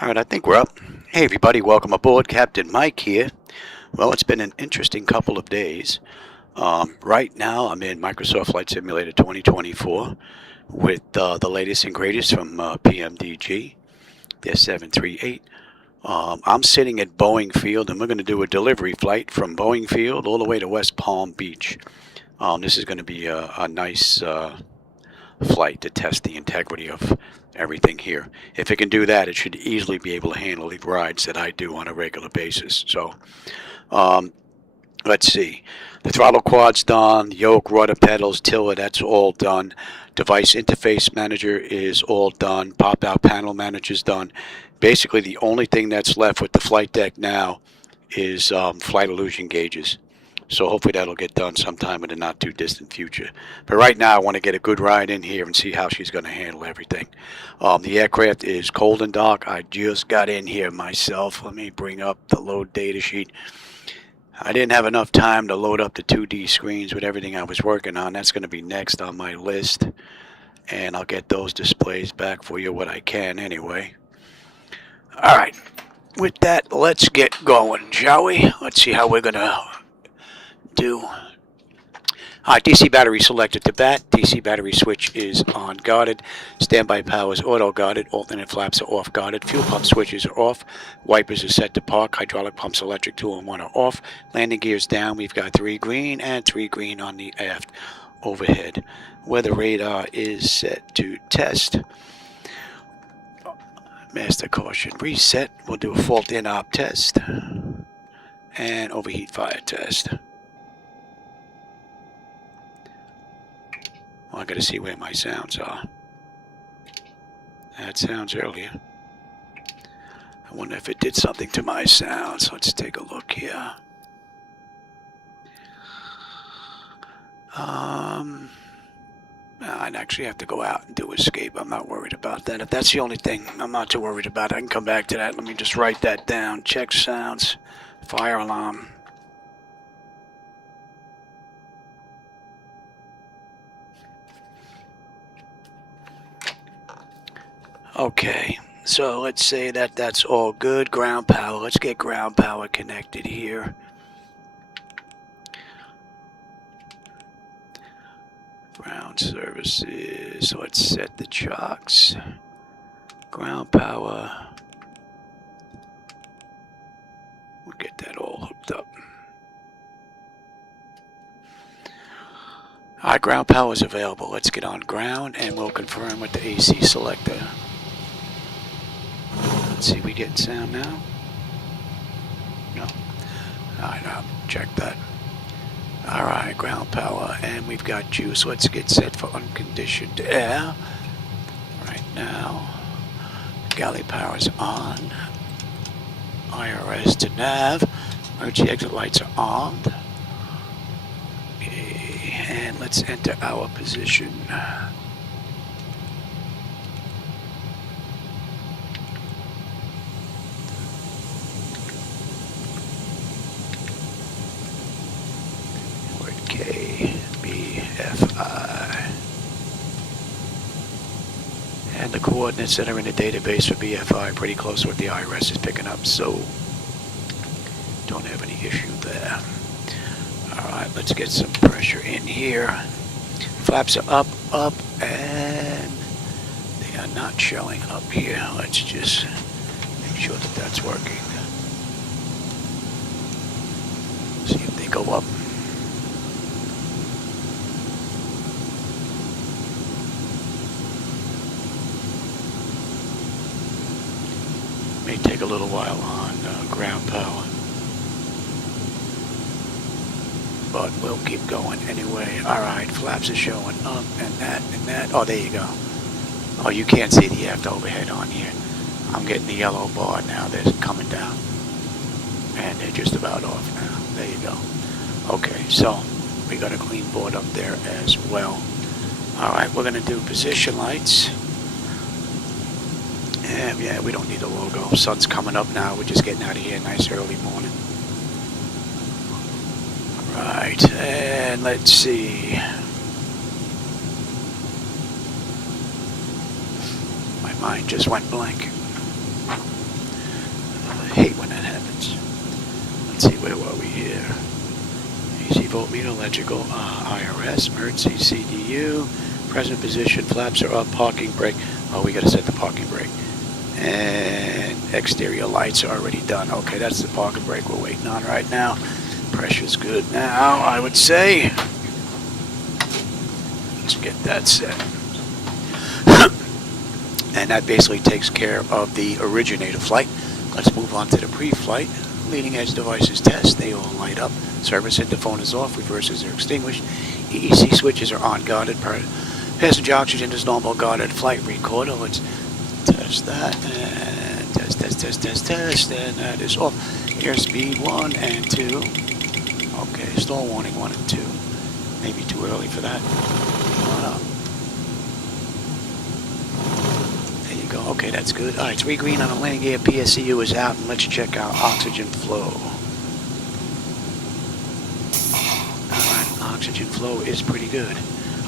All right, I think we're up. Hey, everybody, welcome aboard. Captain Mike here. Well, it's been an interesting couple of days. Right now, I'm in Microsoft Flight Simulator 2024 with the latest and greatest from PMDG, their 738. I'm sitting at Boeing Field, and we're going to do a delivery flight from Boeing Field all the way to West Palm Beach. This is going to be a nice flight to test the integrity of everything here. If it can do that, it should easily be able to handle the rides that I do on a regular basis. So let's see. The throttle quad's done, the yoke, rudder pedals, tiller, that's all done. Device interface manager is all done. Pop-out panel manager's done. Basically, the only thing that's left with the flight deck now is flight illusion gauges. So hopefully that'll get done sometime in the not too distant future. But right now I want to get a good ride in here and see how she's going to handle everything. The aircraft is cold and dark. I just got in here myself. Let me bring up the load data sheet. I didn't have enough time to load up the 2D screens with everything I was working on. That's going to be next on my list. And I'll get those displays back for you what I can anyway. All right. With that, let's get going, shall we? Let's see how we're going to do. Alright, DC battery selected to bat. DC battery switch is on guarded. Standby power is auto guarded. Alternate flaps are off guarded. Fuel pump switches are off. Wipers are set to park. Hydraulic pumps, electric 2 and 1 are off. Landing gears down. We've got 3 green and 3 green on the aft overhead. Weather radar is set to test. Master caution reset. We'll do a fault in-op test and overheat fire test. Well, I gotta see where my sounds are. That sounds earlier. I wonder if it did something to my sounds. Let's take a look here. I'd actually have to go out and do escape. I'm not worried about that. If that's the only thing I'm not too worried about, I can come back to that. Let me just write that down. Check sounds. Fire alarm. Okay, so let's say that that's all good. Ground power. Let's get ground power connected here. Ground services. Let's set the chocks. Ground power. We'll get that all hooked up. Alright, ground power is available. Let's get on ground and we'll confirm with the AC selector. Let's see, we get sound now? No. Alright, I'll check that. Alright, ground power, and we've got juice. Let's get set for unconditioned air. Right now, galley power is on. IRS to nav. Emergency exit lights are on. Okay, and let's enter our position. KBFI. And the coordinates that are in the database for BFI are pretty close to what the IRS is picking up, so don't have any issue there. Alright, let's get some pressure in here. Flaps are up, and they are not showing up here. Let's just make sure that that's working. See if they go up. May take a little while on ground power, but we'll keep going anyway. Alright, flaps are showing up and that. Oh, there you go. Oh, you can't see the aft overhead on here. I'm getting the yellow bar now. They're coming down. And they're just about off now. There you go. Okay, so we got a clean board up there as well. Alright, we're going to do position lights. Yeah, we don't need a logo. Sun's coming up now. We're just getting out of here. Nice early morning. Right, and let's see. My mind just went blank. voltmeter, electrical, IRS, emergency, CDU, present position, flaps are up, parking brake. Oh, we got to set the parking brake. And exterior lights are already done. Okay, that's the parking brake we're waiting on right now. Pressure's good now, I would say. Let's get that set. And that basically takes care of the originator flight. Let's move on to the pre-flight. Leading edge devices test. They all light up. Service interphone is off. Reversers are extinguished. EEC switches are on guarded. Passenger oxygen is normal guarded. Flight recorder. Let's test that. And test. And that is off. Airspeed 1 and 2. Okay, stall warning 1 and 2. Maybe too early for that. There you go. Okay, that's good. All right, 3 green on the landing gear. PSCU is out, and let's check our oxygen flow. All right, oxygen flow is pretty good.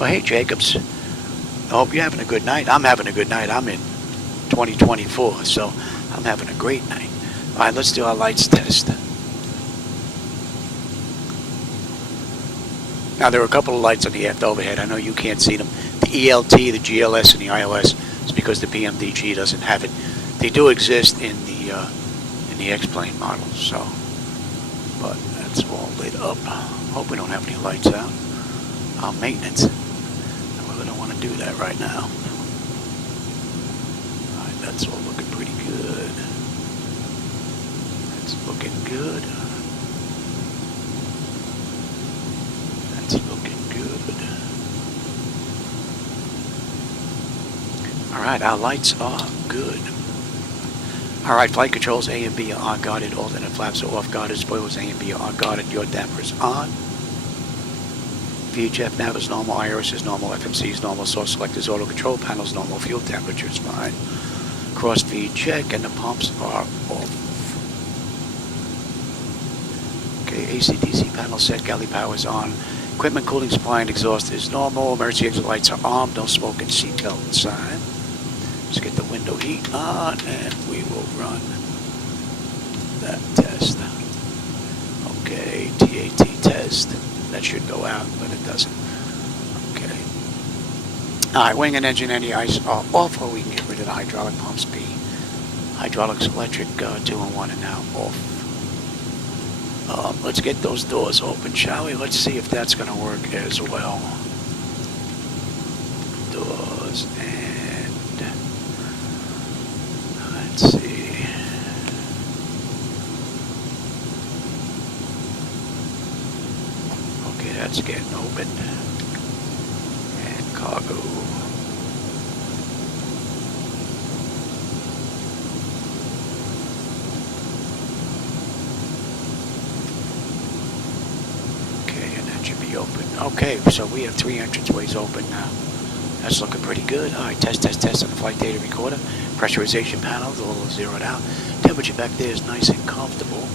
Oh, hey, Jacobs. I hope you're having a good night. I'm having a good night. I'm in 2024, so I'm having a great night. All right, let's do our lights test. Now, there are a couple of lights on the aft overhead. I know you can't see them. The ELT, the GLS, and the ILS is because the PMDG doesn't have it. They do exist in the X-plane model, so, but that's all lit up. Hope we don't have any lights out. Maintenance. I really don't want to do that right now. All right, that's all looking pretty good. That's looking good. Looking good. Alright, our lights are good. Alright, flight controls A and B are on guarded, alternate flaps are off guarded, spoilers A and B are on guarded, your damper is on. VHF nav is normal, IRS is normal, FMC is normal, source selectors, auto control panels normal, fuel temperature is fine. Cross feed check and the pumps are off. Okay, AC/DC panel set, galley power is on. Equipment, cooling, supply, and exhaust is normal. Emergency exit lights are on. No smoke and seatbelt sign. Let's get the window heat on, and we will run that test. Okay, TAT test. That should go out, but it doesn't. Okay. All right, wing and engine anti-ice are off, or we can get rid of the hydraulic pumps. B. Hydraulics, electric, 2-in-1 and now off. Let's get those doors open, shall we? Let's see if that's going to work as well. Doors and let's see. Okay, that's getting opened. And cargo. Open. Okay, so we have 3 entranceways open now. That's looking pretty good. All right, test on the flight data recorder. Pressurization panels a little zeroed out. Temperature back there is nice and comfortable.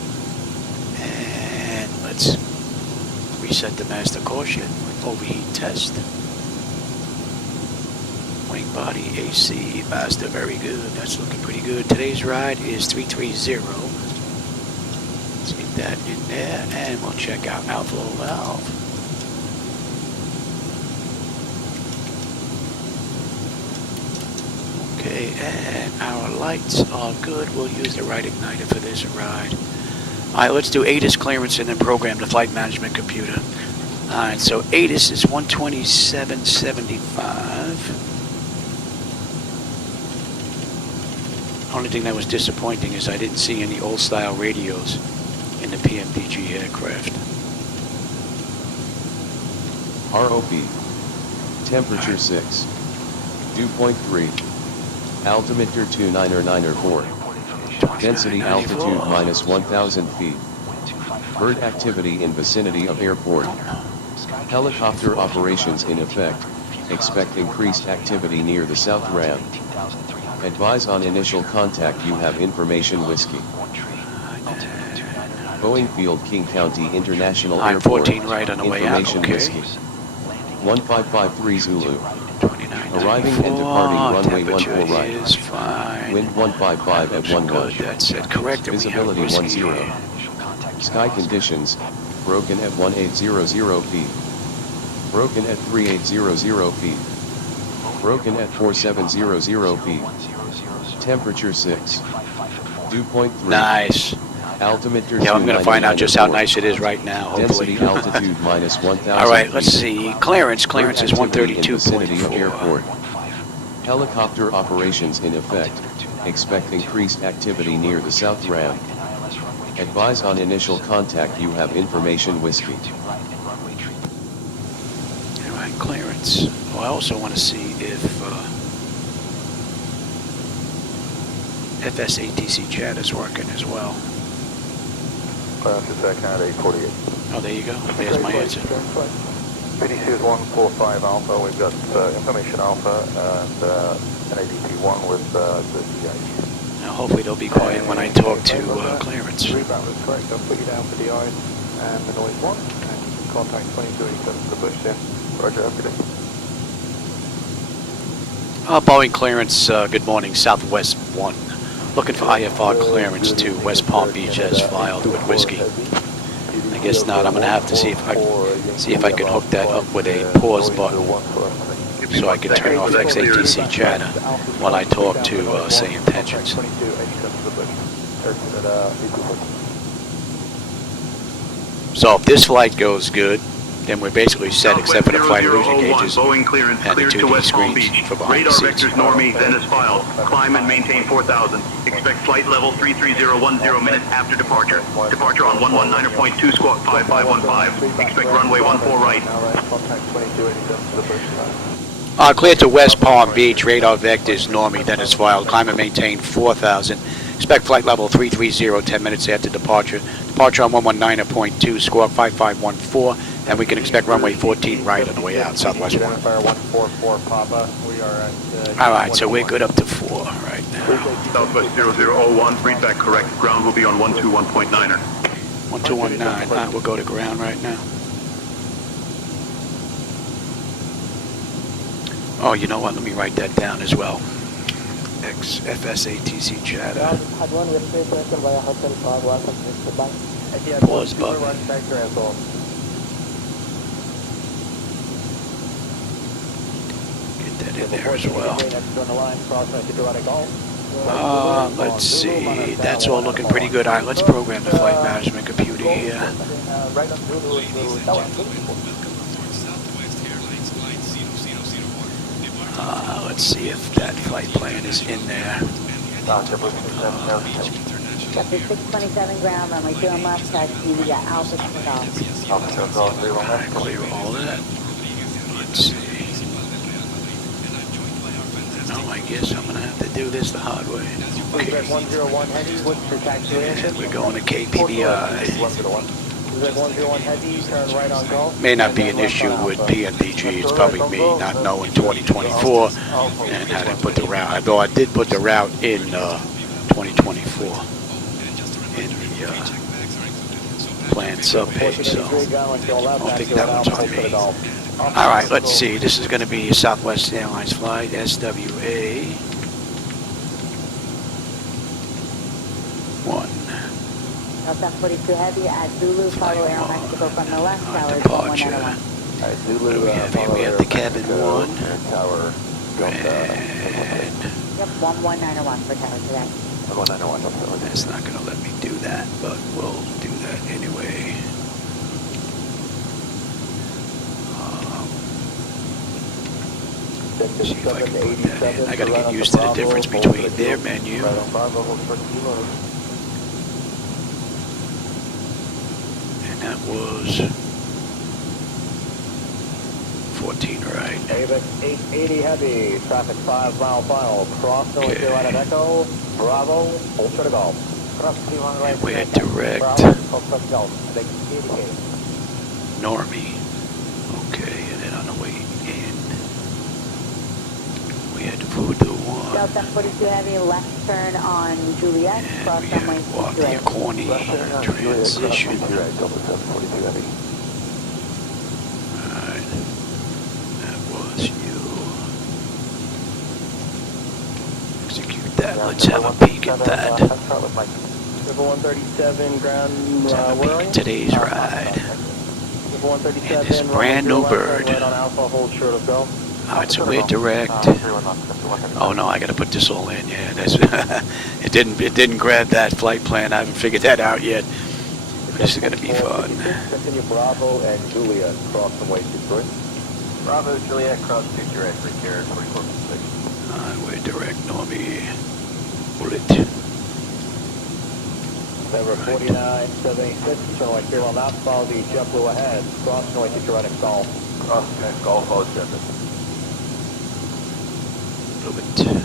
And let's reset the master caution. Overheat test. Wing body AC master, very good. That's looking pretty good. Today's ride is 330. Let's get that in there, and we'll check out outflow valve. Okay, and our lights are good. We'll use the right igniter for this ride. Alright, let's do ATIS clearance and then program the flight management computer. Alright, so ATIS is 127.75. Only thing that was disappointing is I didn't see any old style radios in the PMDG aircraft. ROP. Temperature 6. Dew point 3. Altimeter 29904. Density altitude minus 1,000 feet. Bird activity in vicinity of airport. Helicopter operations in effect. Expect increased activity near the south ramp. Advise on initial contact. You have information whiskey. Boeing Field, King County International Airport. 14 right on the way out. Information Okay. whiskey. 1553 Zulu. 29. Arriving and departing runway 14 right. Is fine. Wind 155 at 1 Good. knot. That's it. Correct. Visibility 10. Here. Sky conditions, Broken at 1800 feet. Broken at 3800 feet. Broken at 4700 feet. Temperature 6. Dew point 3. Nice. Altimeter Yeah, I'm going to find out just how 2994. nice it is right now, hopefully. Density altitude minus 1,000 All right, let's feet. see. Clearance is Activity in vicinity of 132.4. airport. Helicopter operations in effect. Expect increased activity near the south ramp. Advise on initial contact you have information whiskey. All right, clearance. Well, I also want to see if FSATC chat is working as well. Clearance is at 848. Oh, there you go. There's my answer. PDC is 145 Alpha. We've got information Alpha and an ADP1 with the DI. Now, hopefully they'll be quiet when I talk to clearance. Rebound is correct. I'll put you down for DI and the noise 1. And contact 2287 for the bush there. Roger, have a good day. Boeing clearance, good morning, Southwest 1. Looking for IFR clearance to West Palm Beach as filed with whiskey. I guess not. I'm going to have to see if I can hook that up with a pause button so I can turn off XATC chatter while I talk to SayIntentions. So if this flight goes good, then we're basically set except for the flight illusion gauges Boeing clearance and the cleared to 2D West Palm screens Beach. for behind Radar the seats. vectors normie, then as filed. Climb and maintain 4,000. Expect flight level 33010 minutes after departure. Departure on 119.2 squawk 5515. Expect runway 14 right. Cleared to West Palm Beach, radar vectors normie, then is filed. Climb and maintain 4,000. Expect flight level 330 10 minutes after departure. Departure on 119.2 squawk 5514. And we can expect runway 14 right on the way out, Southwest 1. Alright, so we're good up to 4 right now. Southwest 0001, read back correct. Ground will be on 121.9er. 1219. Alright, we'll go to ground right now. Oh, you know what? Let me write that down as well. FSATC chatter. Pause button. Get that in there as well. Let's see. That's all looking pretty good. Alright, let's program the flight management computer here. Let's see if that flight plan is in there. Chapter 627 ground, runway 2 on left, taxi, we got Alpha turned off. Alright, clear all of that. Let's see. No, I guess I'm going to have to do this the hard way. Okay. And we're going to KPBI. May not be an issue with PMDG. It's probably me not knowing 2024 and how to put the route. Although I did put the route in 2024 in the plan subpage, so I don't think that one's on me. All right, let's see. This is going to be Southwest Airlines Flight, SWA 1. Delta 42 Heavy at Zulu, follow Aero Mexico from the left, tower Departure. 191. What do we have here? We have the cabin 1. And Yep, 11901 for tower today. that's not going to let me do that, but we'll do that anyway. See if I can put that in. I got to get used to the difference between their menu. And that was 14, right? AVIC 880 Heavy, traffic 5 mile final, cross the way out of Echo, Bravo, Ultra to Golf. And we're direct normie. Okay, and then on the way in, we had to put the 1. Delta 42 Heavy, left turn on Juliet, And cross we runway had walk the 28. corny transition. Alright, that was you. Execute that. Let's have a peek at that. River 137, ground, Let's have a peek at today's ride. 137. And this brand new bird. Right on Alpha, hold short of go. Alright, so we're direct. Oh no, I gotta put this all in, yeah. That's it didn't grab that flight plan. I haven't figured that out yet. This is gonna be fun. Continue Bravo and Juliet, cross the way to Detroit. Bravo, Juliet, cross to direct, repair 44.6. We're direct, Normie. Bullet. Number 4976, turn right here on that, follow the JetBlue ahead, cross the way to Detroit and Golf. Cross and Golf, all Jet. Bullet.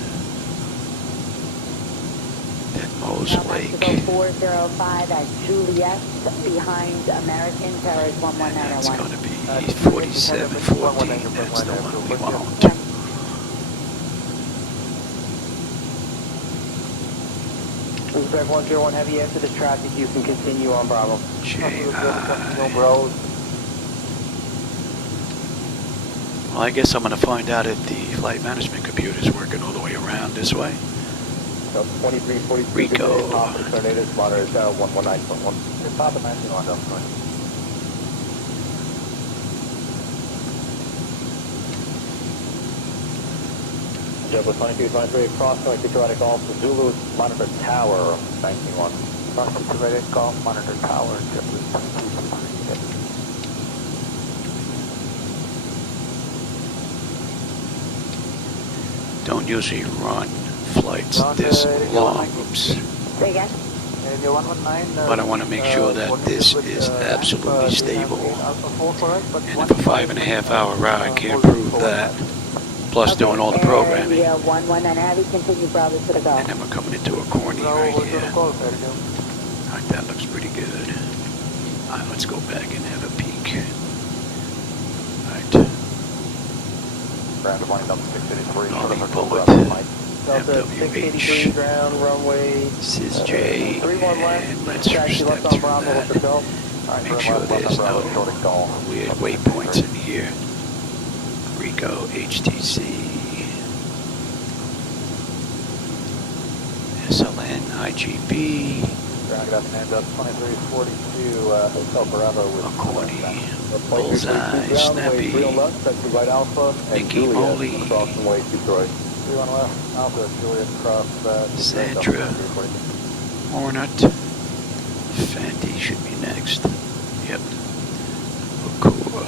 Mose Lake. Mexico 405 at Juliet, behind American Terrace 11901. That's going to be 4714. That's the one we want. Uzbek 101 heavy after this traffic, you can continue on Bravo. Well, I guess I'm going to find out if the flight management computer is working all the way around this way. 2342 Rico. Tornadoes, monitor is down 119.1. Just pop it 19 on down. JetBlue 2223, cross going to Detroit Golf, Zulu, monitor tower 19.1. Cross from Detroit Golf, monitor tower, JetBlue 2223. Don't usually run flights this long. Oops. Say again? But I want to make sure that this is absolutely stable. And if a 5.5 hour ride can't prove that, plus doing all the programming. Yeah, 119 heavy, continue Bravo to the Golf. And then we're coming into a corny right here. Alright, that looks pretty good. Alright, let's go back and have a peek. Alright. Normie Bullet. FWH, SysJ, and let's step through that. Make sure there's no weird waypoints in here. Rico, HTC, SLN, IGB, Accordi, Bullseye, Snappy, Nicky Moley, Sandra, Hornet, Fenty should be next. Yep. Bakura,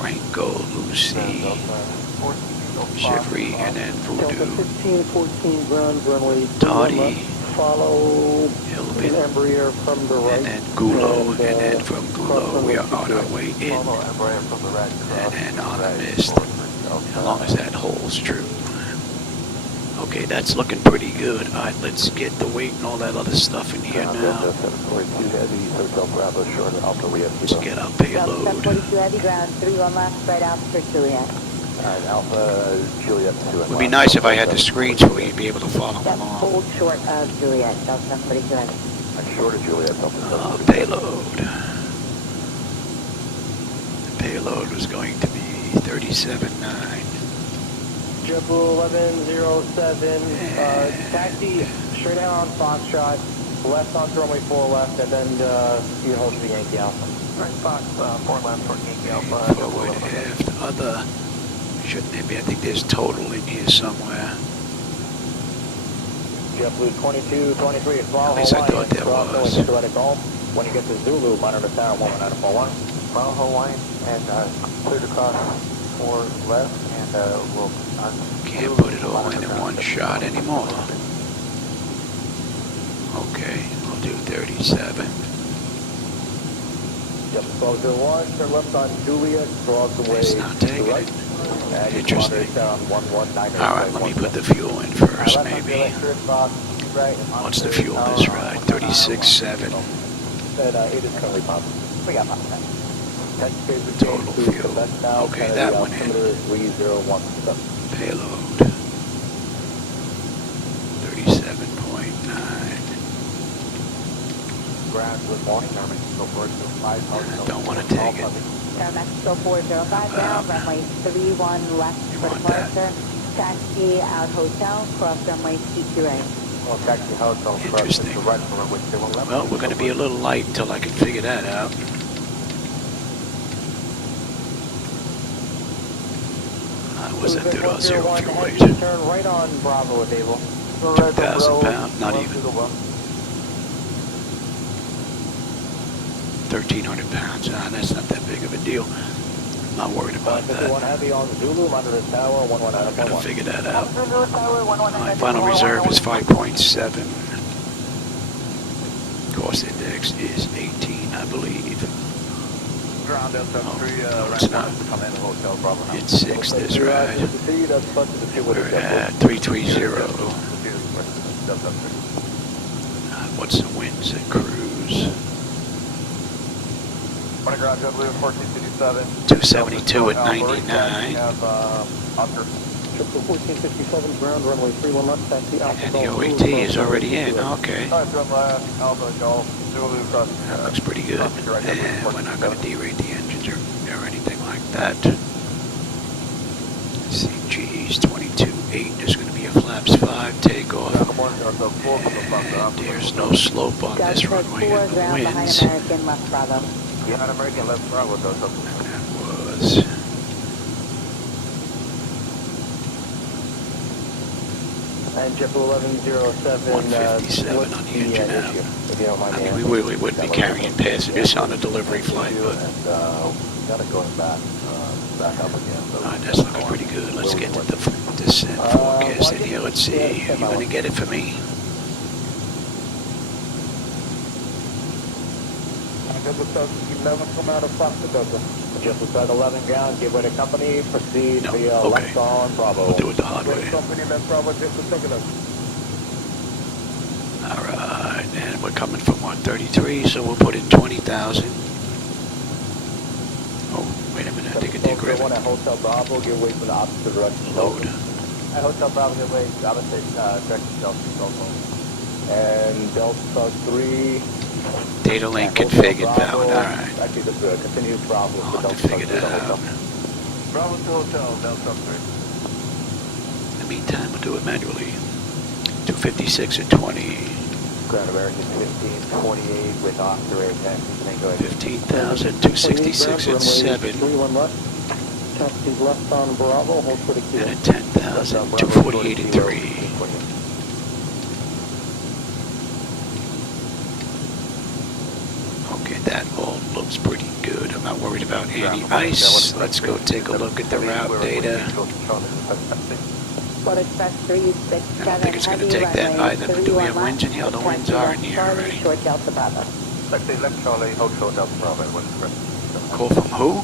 Ranko, Lucy, Chevry, and then Voodoo. 1514 ground runway. Dottie, Follow Hilbit, Embraer from the right. and then Gulo, and then from Gulo we are on our way in, and then on the mist, as long as that holds true. Okay, that's looking pretty good. Alright, let's get the weight and all that other stuff in here now. Let's get our payload. 742 heavy, ground 31 left, right out for Juliet. Alpha Juliet 2. It would be nice if I had the screens for you to be able to follow Yep, along. hold short of Juliet, Delta 742 heavy. I'm short of Juliet. Payload. The payload was going to be 37.9. JetBlue 1107, taxi straight out on Foxtrot, left on runway 4 left, and then you hold the Yankee Alpha. Right, Fox 4 left for Yankee Alpha. Forward, aft, other. Shouldn't there be? I think there's total in here somewhere. JetBlue 2223, it's Bravo At least I thought there was. When you get to Zulu, monitor tower 11941. Bravo Hawaiian and clear to cross 4 left, and we'll... Can't put it all in one shot anymore. Okay, I'll do 37. Yep, 1201, turn left on Juliet, cross the way It's not to the taking right. it. And Interesting. down 119. Alright, let me put the fuel in first, maybe. What's the fuel this ride? 36.7. It is currently possible. We got about that. Total fuel. Okay, that one in. 301. Payload. 37.9. Good morning, Mexico 405. I don't want to take it. Mexico 405 down, runway 31 left for want that? departure. Taxi out hotel, cross runway TQA. Well, taxi hotel, Interesting. right for runway 211. Well, we're going to be a little light until I can figure that out. What's that 30 fuel weight? Turn right on Bravo if able. 2,000 pounds, not even. 1,300 pounds. That's not that big of a deal. I'm not worried about that. 51 heavy on Zulu, under the tower, 119. Gotta figure that out. Zulu Tower, 119. My final reserve is 5.7. Cost index is 18, I believe. Ground Delta 3, no, it's not. come in Hotel Bravo. It's 6 this ride. We're at 330. What's the winds at cruise? Morning, ground JetBlue 1457. 272 at 99. Oscar. 1457, ground runway 31 left, taxi Alpha And the Golf. OAT is already in. Okay. Alpha Golf, Zulu cross. That looks pretty good. And we're not going to derate the engines or anything like that. CG's 22.8. There's going to be a flaps 5 takeoff. And there's no slope on this runway and the ground behind winds. American left Bravo. Behind American left Bravo, Delta. And that was... And JetBlue 1107. 157 what's on the engine issue, out. if you don't mind I me mean, we asking? really wouldn't be carrying passengers on a delivery flight, but Gotta go back up again. that's looking pretty good. Let's get to the descent forecast in here. Let's see. You're going to get it for me. Come out of Fox Delta. Just beside 11 ground, give way to company, proceed No, via okay. left on Bravo. We'll do it the hard way. Company left Bravo, just a second. All right, and we're coming from 133, so we'll put in 20,000. Oh, wait a minute, I think it did grab One it. at Hotel Bravo, give way for the opposite direction. Load. At Hotel Bravo, give way, opposite direction, Delta. And Delta 3. Data link configured, bound. All right. Actually, this continues Bravo. I'll have to figure that out. Bravo to Hotel, Delta 3. In the meantime, we'll do it manually. 256 at 20. Ground American 1528 with Oscar 8 taxi. 15,000, 266 at 7. 31 left. Taxi left on Bravo, hold for the key. And at 10,000, 248 at 3. Okay, that all looks pretty good. I'm not worried about any ice. Let's go take a look at the route data. Flight Express 367. I don't think it's going to take that either, but do we have winds in here? The winds are in here already. Short Delta Bravo. Taxi left Charlie, Hotel Delta Bravo, West Express. Call from who?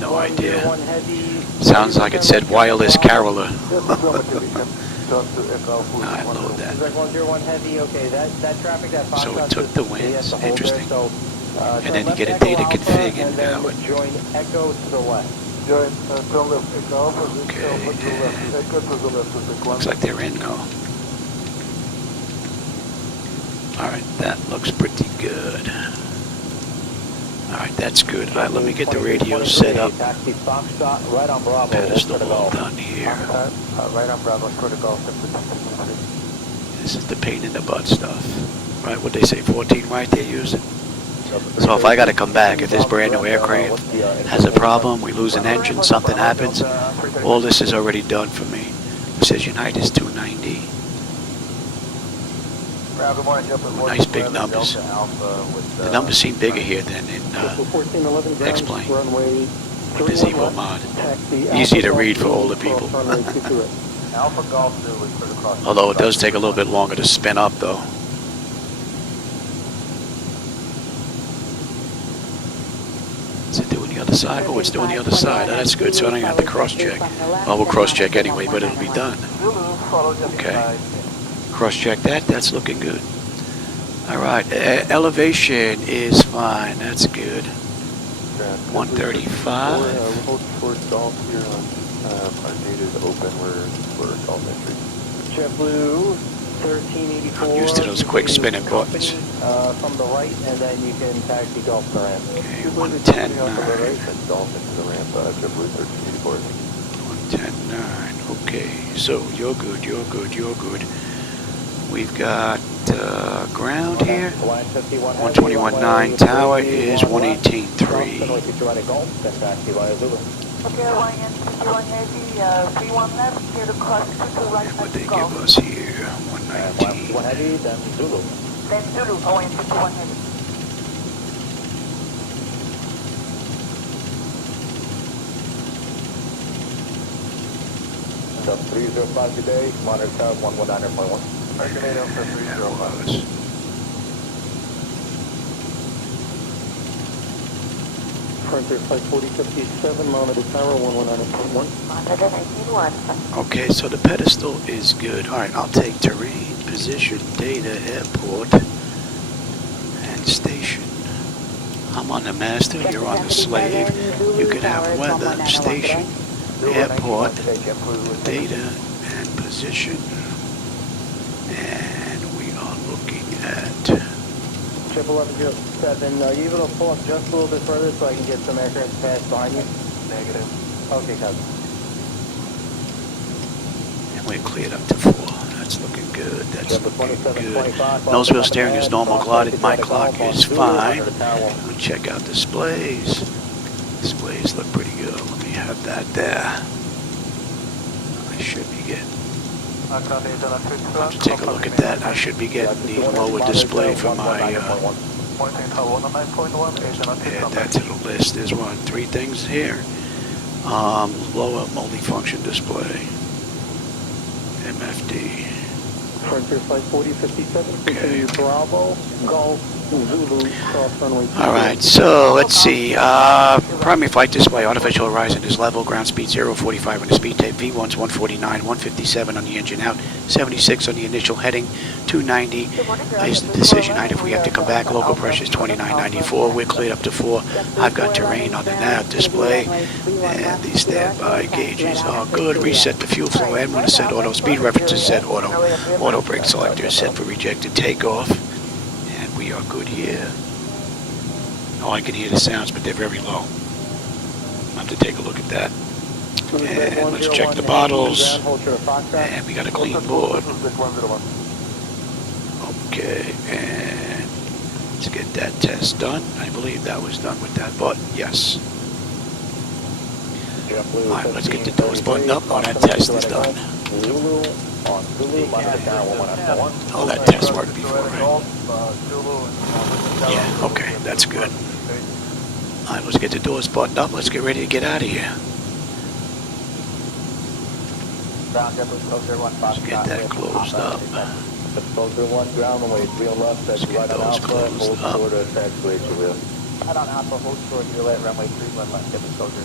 No idea. Sounds like it said wireless caroler. I load that. So it took the winds. Interesting. And then you get a data config and now it. Join Echo to the left. Okay. Looks like they're in though. Alright, that looks pretty good. Alright, that's good. Alright, let me get the radio set up. Pedestal all done here. Right on Bravo, critical. This is the pain in the butt stuff. Right, what they say, 14 right they use it? So if I got to come back, if this brand new aircraft has a problem, we lose an engine, something happens, all this is already done for me. Precision height is 290. Nice big numbers. The numbers seem bigger here than in X-Plane with the Zevo mod. Easy to read for older people. Although it does take a little bit longer to spin up though. Is it doing the other side? Oh, it's doing the other side. Oh, that's good, so I don't have to cross-check. Well, we'll cross-check anyway, but it'll be done. Okay. Cross-check that. That's looking good. All right. Elevation is fine. That's good. 135. JetBlue 1384. I'm used to those quick spinning buttons. From the right, and then you can taxi Gulf to ramp. Okay, 110.9. Dolphin to the ramp, JetBlue 1384. 110.9. Okay, so you're good, you're good, you're good. We've got ground here. 121.9, tower is 118.3. Okay, Ryan, 51 Heavy, 31 left, clear to cross 22 right What at they the give Gulf. us here, 119. One heavy, then Zulu. Then Zulu, Ryan, 51 Heavy. Sub 305 today, monitor tower 119.1. Calculate up for 305. Frontier Flight 4057, monitor tower 119.1. Monitor 19-1. Okay, so the pedestal is good. All right, I'll take terrain, position, data, airport, and station. I'm on the master, you're on the slave. You can have weather, station, airport, data, and position. And we are looking at... 1107, are you able to pull up just a little bit further so I can get some aircraft pass behind you? Negative. Okay, copy. And we're cleared up to 4. That's looking good. That's looking good. Nose wheel steering is normal glotted. My clock is fine. We'll check out displays. Displays look pretty good. Let me have that there. I should be getting... Let's take a look at that. I should be getting the lower display for my... add that to the list. There's 3 things here. Lower multifunction display. MFD. Frontier Flight 4057, continue Bravo, Golf, Zulu, cross runway 2. All right, so let's see. Primary flight display, artificial horizon is level, ground speed 045 on the speed tape, V1's 149, 157 on the engine out, 76 on the initial heading, 290 is the decision height if we have to come back. Local pressure is 2994. We're cleared up to 4. I've got terrain on the nav display, and the standby gauges are good. Reset the fuel flow, and want to set auto. Speed references set auto. Auto brake selector is set for rejected takeoff, and we are good here. Oh, I can hear the sounds, but they're very low. I'll have to take a look at that. And let's check the bottles. And we got a clean board. Okay, and let's get that test done. I believe that was done with that button. Yes. All right, let's get the doors buttoned up. Oh, that test is done. Oh, that test worked before, right? Yeah, okay, that's good. All right, let's get the doors buttoned up. Let's get ready to get out of here. Let's get that closed up. Let's get those closed up. Head on Alpha, hold short, you're at runway 31 left, get the soldier.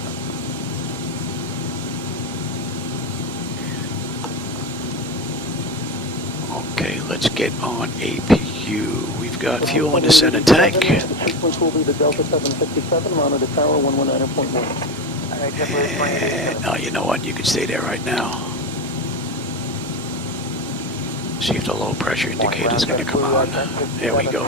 Okay, let's get on APU. We've got fuel in the center tank. Sequence will be the Delta 757, monitor tower 119.1. And, oh, you know what? You can stay there right now. See if the low pressure indicator is going to come on. There we go.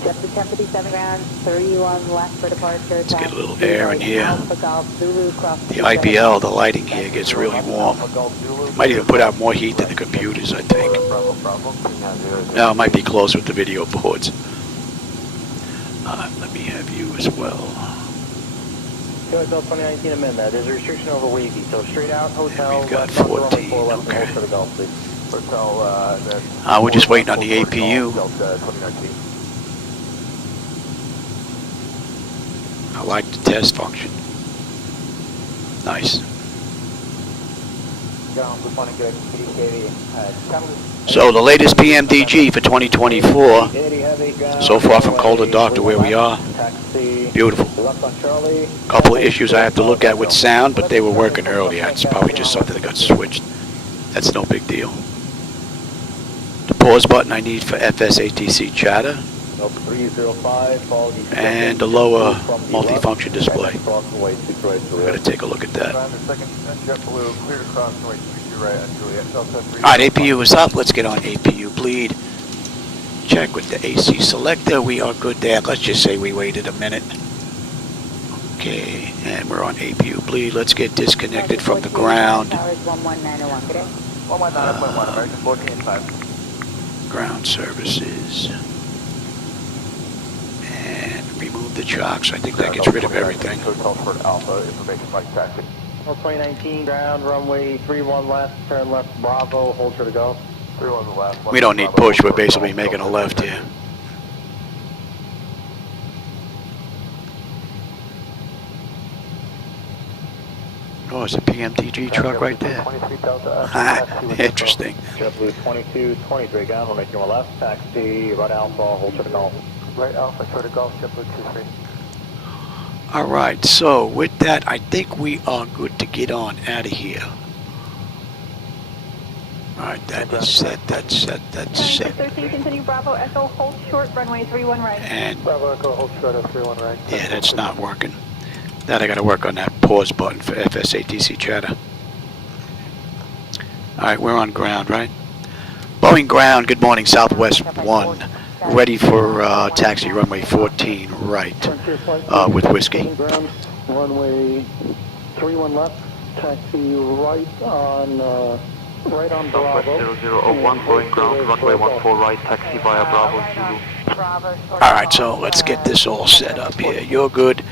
Delta 1057 ground, 31 left for departure. Let's get a little air in here. The IPL, the lighting here gets really warm. Might even put out more heat than the computers, I think. Now it might be close with the video boards. Let me have you as well. Delta 2019 amendment. There's a restriction over wavy, so straight out hotel. We've got left onto 14, runway 4 left, okay. hold for the Gulf, please. We're just waiting on the APU. I like the test function. Nice. So the latest PMDG for 2024. So far from Colder Dark to where we are. Beautiful. Couple of issues I have to look at with sound, but they were working earlier. It's probably just something that got switched. That's no big deal. The pause button I need for FSATC chatter. And the lower multifunction display. We're going to take a look at that. Alright, APU is up. Let's get on APU bleed. Check with the AC selector. We are good there. Let's just say we waited a minute. Okay, and we're on APU bleed. Let's get disconnected from the ground. ground services. And remove the chocks. I think that gets rid of everything. Hotel for Alpha, information flight taxi. 2019, ground, runway 31 left, turn left, Bravo, hold short to go. 31 left. We don't need push, we're basically making a left here. Oh, it's a PMDG truck right there. 23 Delta. Ah, interesting. JetBlue 22, 23 ground, we're making a left, taxi, right Alpha, hold short to go. Right Alpha, short to golf, JetBlue 23. All right, so with that, I think we are good to get on out of here. All right, that is set, that's set, that's set. 13, continue Bravo Echo, hold short, runway 31 right. And Bravo Echo, hold short of 31 right. yeah, that's not working. That I got to work on that pause button for FSATC chatter. All right, we're on ground, right? Boeing ground, good morning, Southwest 1. Ready for taxi runway 14 right with whiskey. Ground, runway 31 left, taxi right on Bravo. 0001, Boeing ground, runway 14 right, taxi via Bravo, Zulu. All right, so let's get this all set up here. You're good.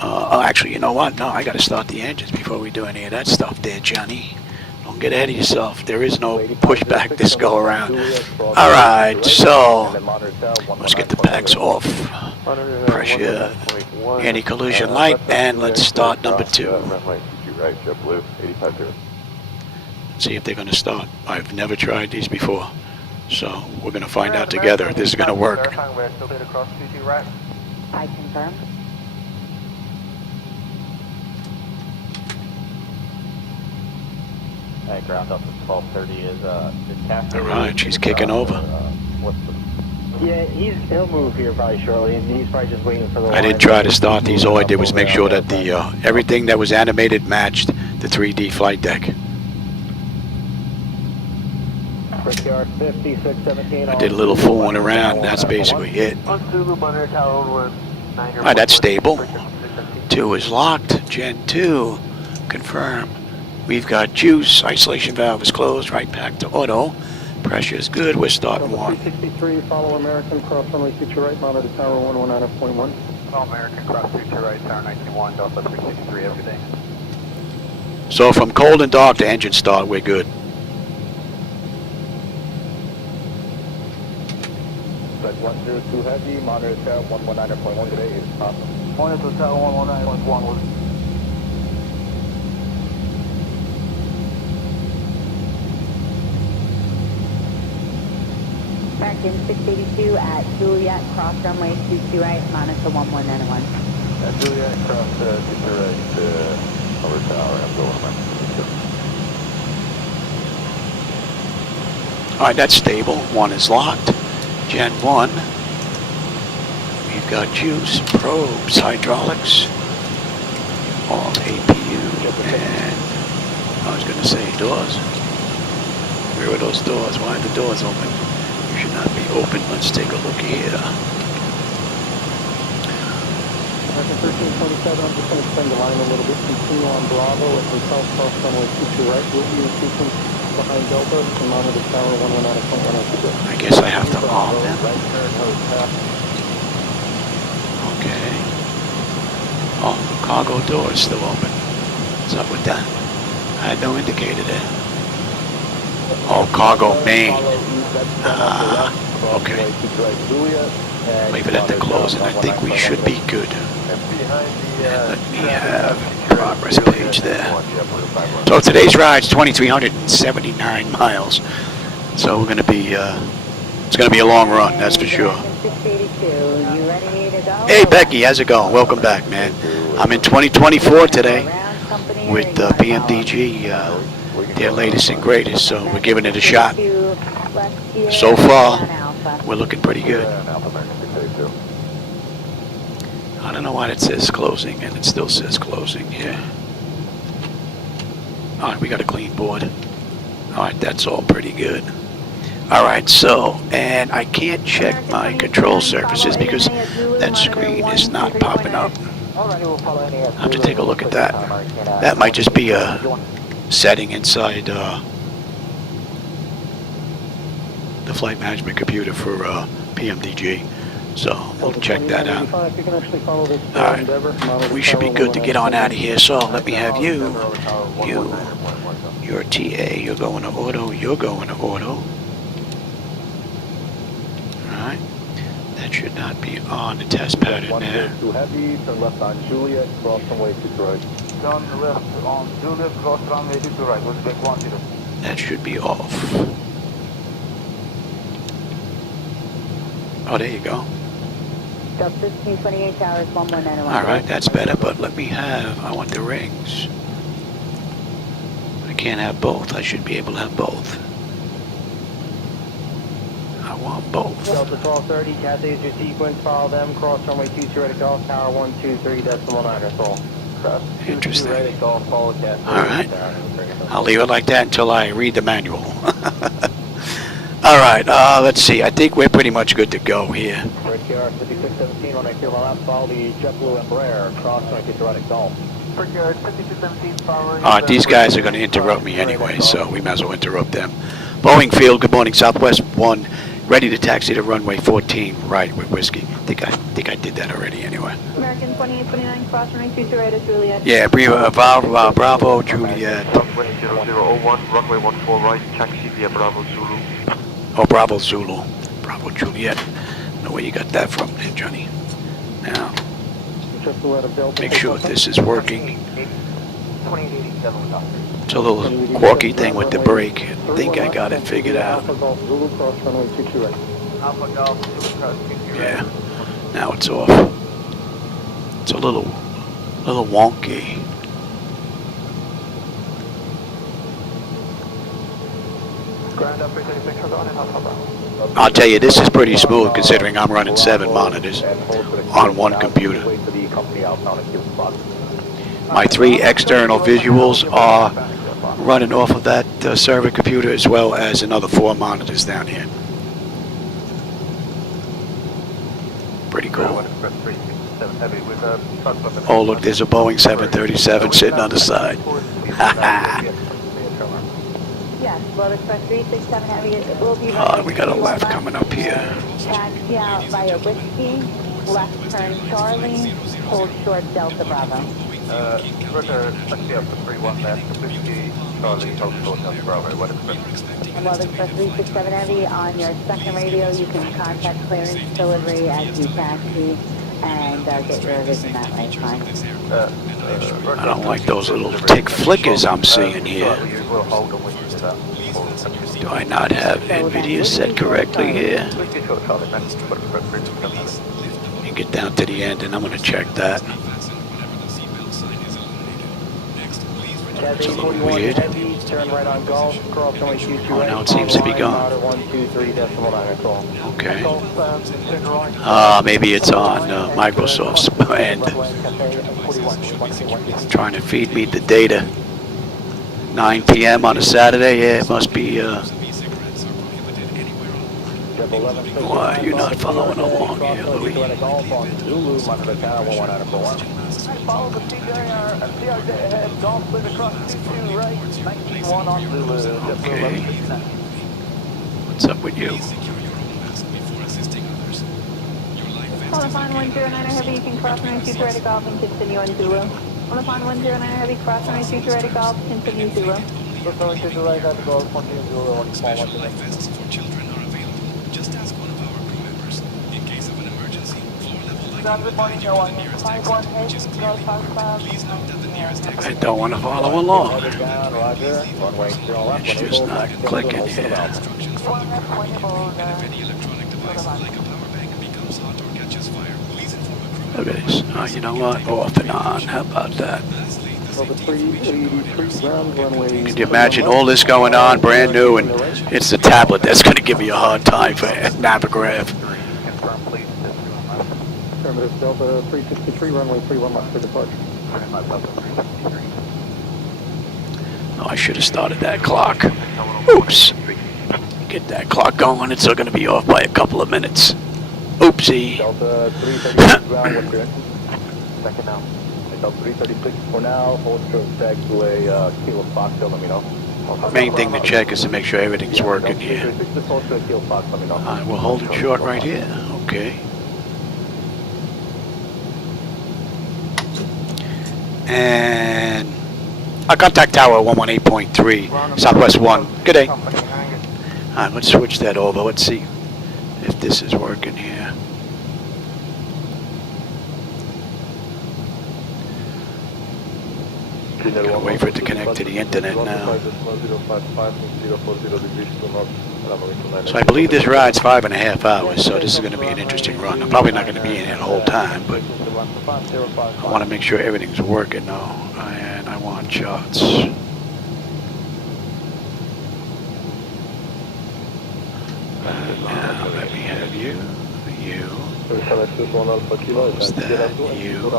Oh, actually, you know what? No, I got to start the engines before we do any of that stuff there, Johnny. Don't get ahead of yourself. There is no pushback this go around. All right, so let's get the packs off. Pressure, anti-collision light, and let's start number 2. Right, JetBlue, 850. See if they're going to start. I've never tried these before, so we're going to find out together if this is going to work. I confirm. Ground up to 1230 is All right, she's kicking over. Yeah, he'll move here probably shortly. He's probably just waiting for the I didn't try to start these. All I did was make sure that the everything that was animated matched the 3D flight deck. I did a little fooling around. That's basically it. All right, that's stable. 2 is locked. Gen 2, confirm. We've got juice. Isolation valve is closed. Right back to auto. Pressure is good. We're starting 1. 363, follow American, cross runway future right, monitor tower 119.1. Follow American, cross future right, tower 91, Delta 363, everything. So from cold and dark to engine start, we're good. Flight 102 heavy, monitor tower 119.1 today is awesome. Monitor tower 119.1 was. American 682 at Juliet, cross runway 22 right, monitor 1191. Juliet, cross future right, over tower, I'm going All right, that's stable. 1 is locked. Gen 1. We've got juice, probes, hydraulics, all APU, and I was going to say doors. Where are those doors? Why are the doors open? You should not be open. Let's take a look here. American 1327, I'm just going to extend the line a little bit. Continue on Bravo at Hotel cross runway future right. Will be in sequence behind Delta and monitor tower 119.1. I guess I have to arm them. Okay. Oh, the cargo door is still open. What's up with that? I had no indicator there. Oh, cargo main. Okay. Wait for that to close, and I think we should be good. And let me have progress page there. So today's ride's 2,379 miles. So we're going to be, it's going to be a long run, that's for sure. Hey Becky, how's it going? Welcome back, man. I'm in 2024 today with PMDG, their latest and greatest, so we're giving it a shot. So far, we're looking pretty good. I don't know why it says closing, and it still says closing here. All right, we got a clean board. All right, that's all pretty good. All right, so, and I can't check my control surfaces because that screen is not popping up. I'll have to take a look at that. That might just be a setting inside the flight management computer for PMDG. So we'll check that out. All right, we should be good to get on out of here. So let me have you're TA, you're going to auto, you're going to auto. Alright, that should not be on the test pattern there. Too heavy, turn left on Juliet, cross runway 22 right. Turn left on Juliet, cross runway 22 right, we'll take 10. That should be off. Oh, there you go. Delta 15, 28 hours, 1191. Alright, that's better, but let me have, I want the rings. I can't have both. I should be able to have both. I want both. Delta 1230, Cathay is your sequence, follow them, cross runway 22 right at Golf, tower 123.9, that's all. Interesting. Right at Golf, follow Cathay. Alright. I'll leave it like that until I read the manual. Alright, let's see. I think we're pretty much good to go here. Red KR 5617, on that left, follow the JetBlue Embraer, cross runway 22 right at Golf. Red KR 5617, following... These guys are going to interrupt me anyway, so we might as well interrupt them. Boeing Field, good morning, Southwest 1, ready to taxi to runway 14, right with whiskey. I think I did that already anyway. American 2829, cross runway 22 right at Juliet. Yeah, Bravo, Juliet. Southwest 0001, runway 14 right, taxi via Bravo Zulu. Oh, Bravo Zulu. Bravo Juliet. Know where you got that from there, Johnny. Now, make sure this is working. 2887 doctor. It's a little quirky thing with the brake. I think I got it figured out. Alpha Golf, Zulu cross 22 right. Yeah. Now it's off. It's a little wonky. Ground up 336 on and Alpha Golf. I'll tell you, this is pretty smooth considering I'm running 7 monitors on one computer. My 3 external visuals are running off of that server computer as well as another 4 monitors down here. Pretty cool. Oh, look, there's a Boeing 737 sitting on the side. Yes, World Express 367 Heavy, it will be ready. We got a left coming up here. Taxi out via Whiskey, left turn Charlie, hold short Delta Bravo. Roger, taxi up to 31 left, Whiskey, Charlie, hold short Delta Bravo, World Express. And World Express 367 Heavy, on your second radio, you can contact clearance delivery as you taxi and get your revision that way, fine. I don't like those little tick flickers I'm seeing here. Do I not have NVIDIA set correctly here? You get down to the end and I'm going to check that. It's a little weird. Oh, now it seems to be gone. Okay. Maybe it's on Microsoft's end. Trying to feed me the data. 9 p.m. on a Saturday, yeah, it must be, why, you're not following along here, Louis. Follow the CRJ ahead, Golf clear across 22 right, 19-1 on Zulu, Okay. What's up with you? On the Pond 109 Heavy, you can cross runway 22 right at Golf and continue on Zulu. On the Pond 109 Heavy, cross runway 22 right at Golf, continue Zulu. Look going to the right at Golf, continue Zulu, on small one to next. Good morning, I don't want to follow along. It's just not clicking here. Look at this. Oh, you know what? Off and on. How about that? Can you imagine all this going on, brand new, and it's the tablet that's going to give me a hard time for Navigraph. Delta 363, runway 31 left for departure. Oh, I should have started that clock. Oops. Get that clock going. It's still going to be off by a couple of minutes. Oopsie. Delta 336 ground, what's your second now? Delta 336 for now, hold short tag to a Kilo Foxtrot, let me know. Main thing to check is to make sure everything's working here. Alright, we'll hold it short right here. Okay. And our contact tower 118.3, Southwest 1. Good day. Alright, let's switch that over. Let's see if this is working here. Gotta wait for it to connect to the internet now. So I believe this ride's 5.5 hours, so this is going to be an interesting run. I'm probably not going to be in here the whole time, but I want to make sure everything's working though, and I want shots. Now let me have you. Close that, you.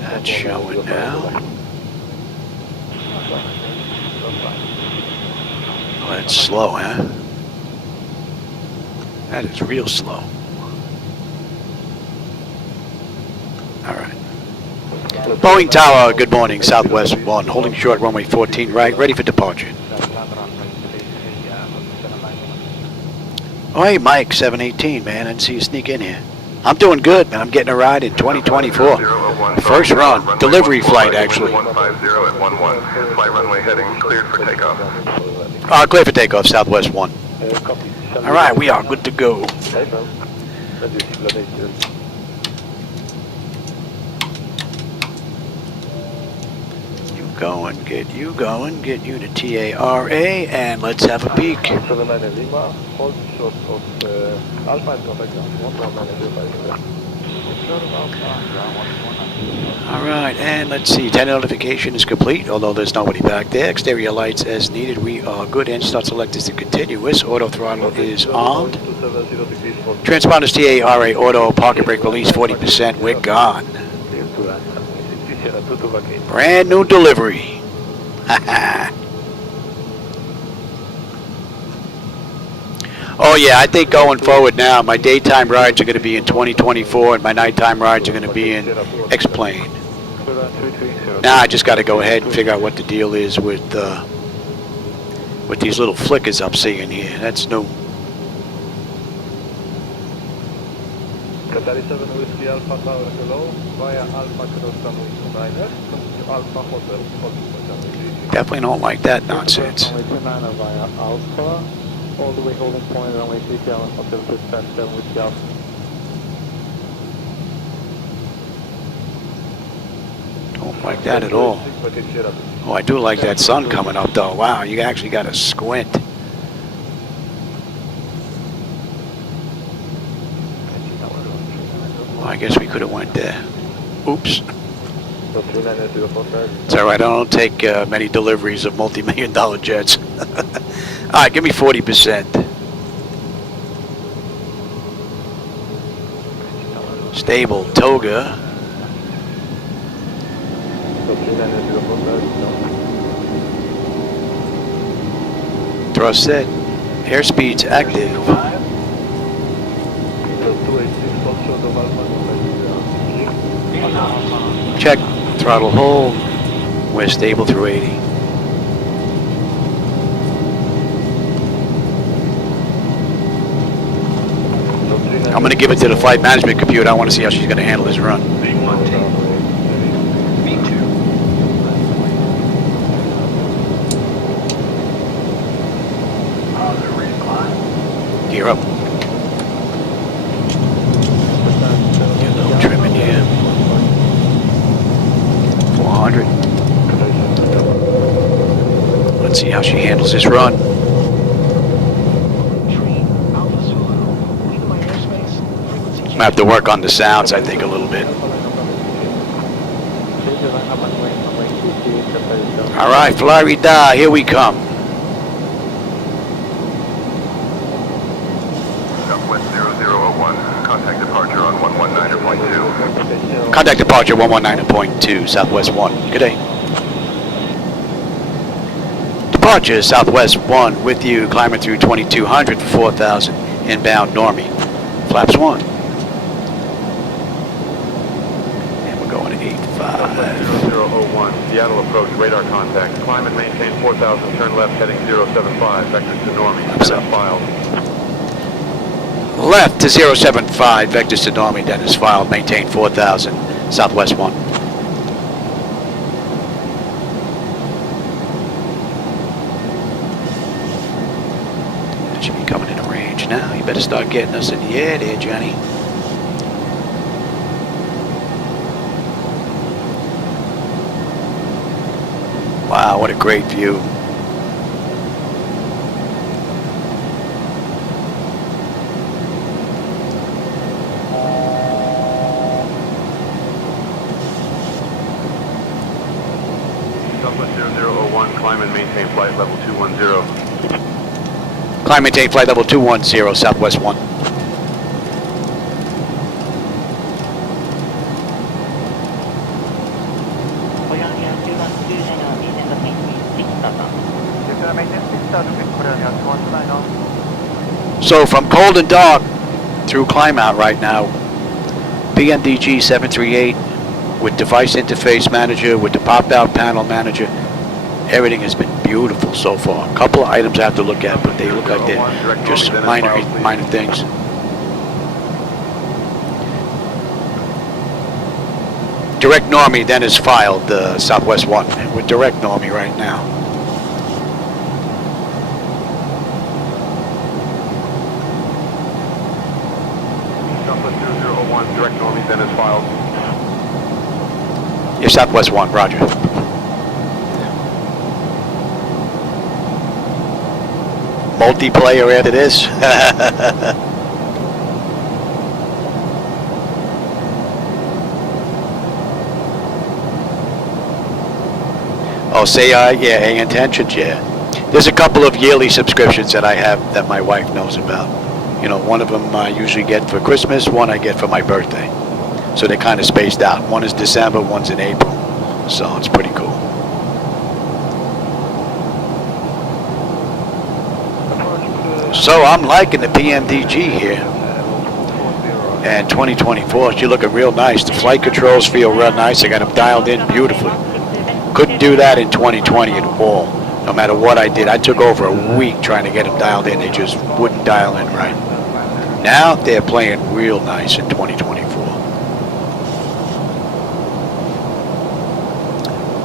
That's showing now. Oh, that's slow, huh? That is real slow. Alright. Boeing Tower, good morning, Southwest 1, holding short, runway 14 right, ready for departure. Oh, hey, Mike, 718, man, I didn't see you sneak in here. I'm doing good, man. I'm getting a ride in 2024. First run, delivery flight, actually. 150 at 11. Flight runway heading cleared for takeoff. Clear for takeoff, Southwest 1. All right, we are good to go. You going, get you to TARA, and let's have a peek. Alright, and let's see, 10 notification is complete, although there's nobody back there. Exterior lights as needed, we are good, and start select is to continuous. Auto throttle is armed. Transponders TARA, auto, parking brake release 40%, we're gone. Brand new delivery. Oh yeah, I think going forward now, my daytime rides are going to be in 2024 and my nighttime rides are going to be in X-Plane. Now I just got to go ahead and figure out what the deal is with these little flickers I'm seeing here. That's new. Definitely don't like that nonsense. All the way holding point, runway 30 Hotel 7 with Alpha. Don't like that at all. Oh, I do like that sun coming up though. Wow, you actually got to squint. Well, I guess we could have went there. Oops. It's all right. I don't take many deliveries of multi-million-dollar jets. All right, give me 40%. Stable, Toga. Thrust set. Airspeed's active. Check. Throttle hold. We're stable through 80. I'm going to give it to the flight management computer. I want to see how she's going to handle this run. Gear up. Get a little trim in here. 400. Let's see how she handles this run. I have to work on the sounds, I think, a little bit. All right, Florida, here we come. Southwest 0001, contact departure on 119.2. Contact departure 119.2, Southwest 1. Good day. Departure, Southwest 1, with you, climbing through 2200 for 4,000, inbound Normie. Flaps 1. going to 85. 0001, Seattle approach, radar contact. Climb and maintain 4,000, turn left heading 075, vectors to Normie, What's Dennis up? filed. Left to 075, vectors to Normie, Dennis filed, maintain 4,000, Southwest 1. That should be coming into range now. You better start getting us in the air there, Johnny. Wow, what a great view. Southwest 0001, climb and maintain flight level 210. Climb, maintain flight level 210, Southwest 1. So from cold and dark through climb out right now, PMDG 738 with device interface manager, with the pop-out panel manager, everything has been beautiful so far. A couple of items I have to look at, but they look like they're just minor things. Direct Normie then is filed, Southwest 1. We're direct Normie right now. Southwest 0001, direct Normie, Dennis filed. Yeah, Southwest 1, roger. Multiplayer after this. Oh, SayIntentions, yeah. There's a couple of yearly subscriptions that I have that my wife knows about. You know, one of them I usually get for Christmas, one I get for my birthday. So they're kind of spaced out. One is December, one's in April. So it's pretty cool. So I'm liking the PMDG here. And 2024, you looking real nice. The flight controls feel real nice. I got them dialed in beautifully. Couldn't do that in 2020 at all. No matter what I did. I took over a week trying to get them dialed in. They just wouldn't dial in right. Now they're playing real nice in 2024.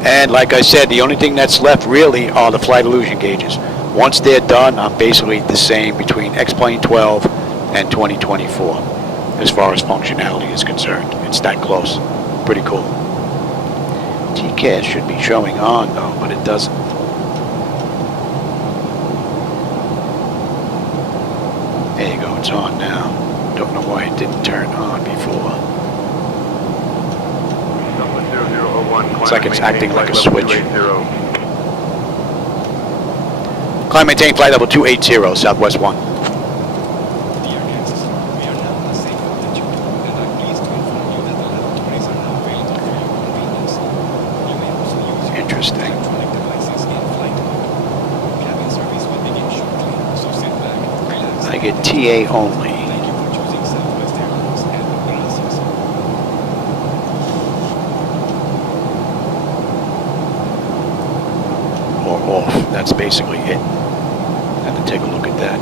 And like I said, the only thing that's left really are the flight illusion gauges. Once they're done, I'm basically the same between X-Plane 12 and 2024 as far as functionality is concerned. It's that close. Pretty cool. TCAS should be showing on though, but it doesn't. There you go, it's on now. Don't know why it didn't turn on before. It's like it's acting like a switch. Climb, maintain flight level 280, Southwest 1. Interesting. I get TA only. Or off. That's basically it. Have to take a look at that.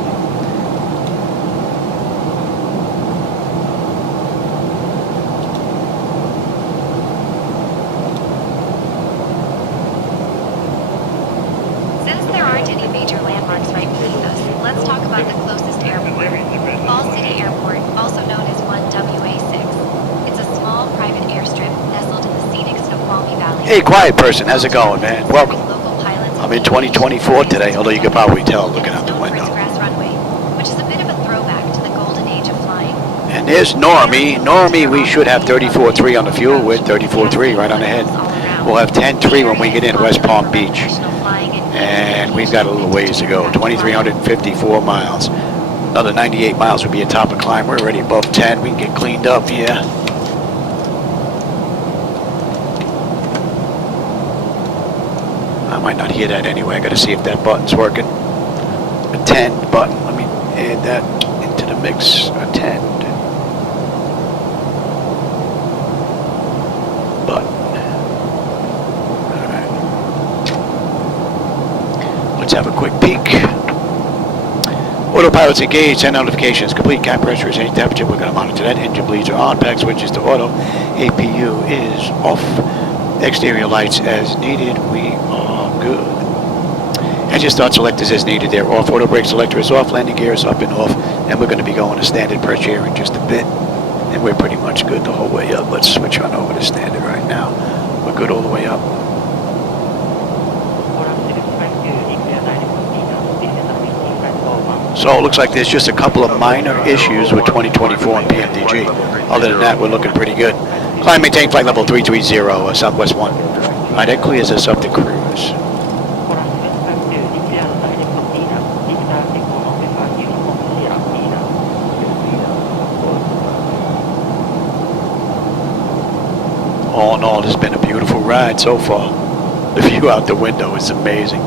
Since there aren't any major landmarks right beneath us, let's talk about the closest airport. Fall City Airport, also known as 1WA6. It's a small private airstrip nestled in the scenic Snoqualmie Valley. Hey, quiet person, how's it going, man? Welcome. Local pilots I'm in 2024 today, although you can probably tell looking out the known for its window. grass runway, which is a bit of a throwback to the golden age of flying. And there's Normie. Normie, we should have 34.3 on the fuel with 34.3 right on the head. We'll have 10.3 when we get in West Palm Beach. And we've got a little ways to go, 2,354 miles. Another 98 miles would be a top of climb. We're already above 10. We can get cleaned up here. I might not hear that anyway. I got to see if that button's working. Attend button. Let me add that into the mix. Attend. Autopilot's engaged, 10 notifications, complete, cap pressure is any temperature, we're going to monitor that, engine bleeds are on, pack switches to auto, APU is off, exterior lights as needed, we are good. Engine start selectors as needed, they're off, auto brake selector is off, landing gear is up and off, and we're going to be going to standard pressure here in just a bit, and we're pretty much good the whole way up. Let's switch on over to standard right now. We're good all the way up. So it looks like there's just a couple of minor issues with 2024 and PMDG. Other than that, we're looking pretty good. Climb, maintain flight level 330, Southwest 1. All right, that clears us up to cruise. All in all, it's been a beautiful ride so far. The view out the window is amazing.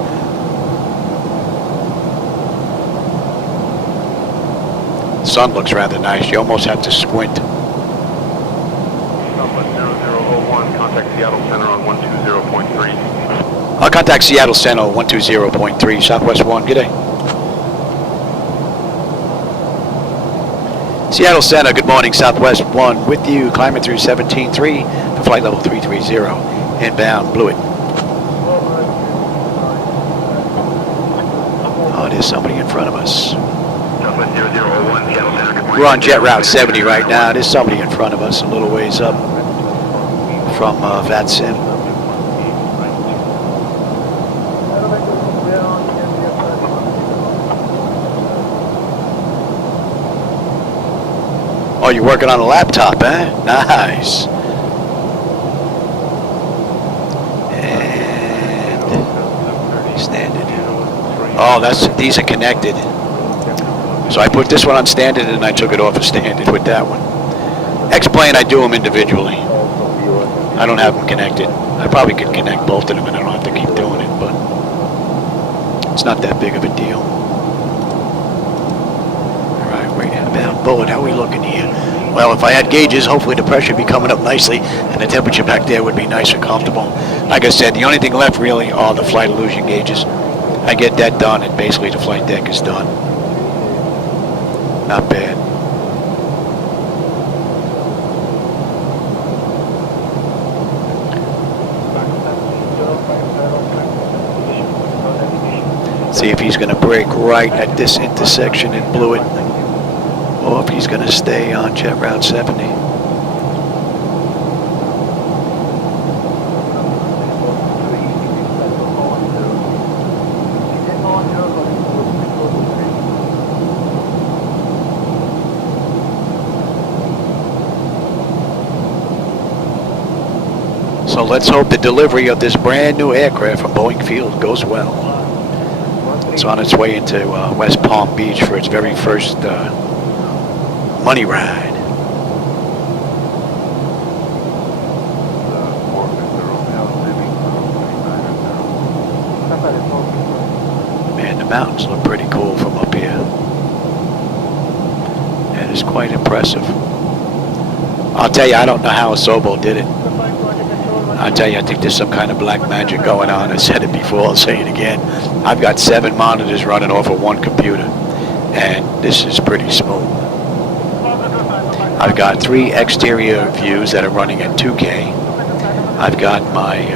Sun looks rather nice. You almost have to squint. Southwest 0001, contact Seattle Center on 120.3. I'll contact Seattle Center 120.3, Southwest 1. G'day. Seattle Center, good morning, Southwest 1 with you. Climbing through 17.3 for flight level 330. Inbound, blew it. Oh, there's somebody in front of us. Southwest 0001, Seattle Center, good morning. We're on Jet Route 70 right now. There's somebody in front of us a little ways up from VATSIM. Oh, you're working on a laptop, eh? Nice. And standard. Oh, these are connected. So I put this one on standard and I took it off of standard with that one. X-plane, I do them individually. I don't have them connected. I probably could connect both of them and I don't have to keep doing it, but it's not that big of a deal. All right, we're inbound bullet. How are we looking here? Well, if I had gauges, hopefully the pressure would be coming up nicely and the temperature back there would be nice and comfortable. Like I said, the only thing left really are the flight illusion gauges. I get that done and basically the flight deck is done. Not bad. See if he's going to break right at this intersection and blew it, or if he's going to stay on Jet Route 70. So let's hope the delivery of this brand new aircraft from Boeing Field goes well. It's on its way into West Palm Beach for its very first money ride. Man, the mountains look pretty cool from up here. It is quite impressive. I'll tell you, I don't know how Asobo did it. I'll tell you, I think there's some kind of black magic going on. I said it before, I'll say it again. I've got 7 monitors running off of one computer, and this is pretty smooth. I've got 3 exterior views that are running at 2K. I've got my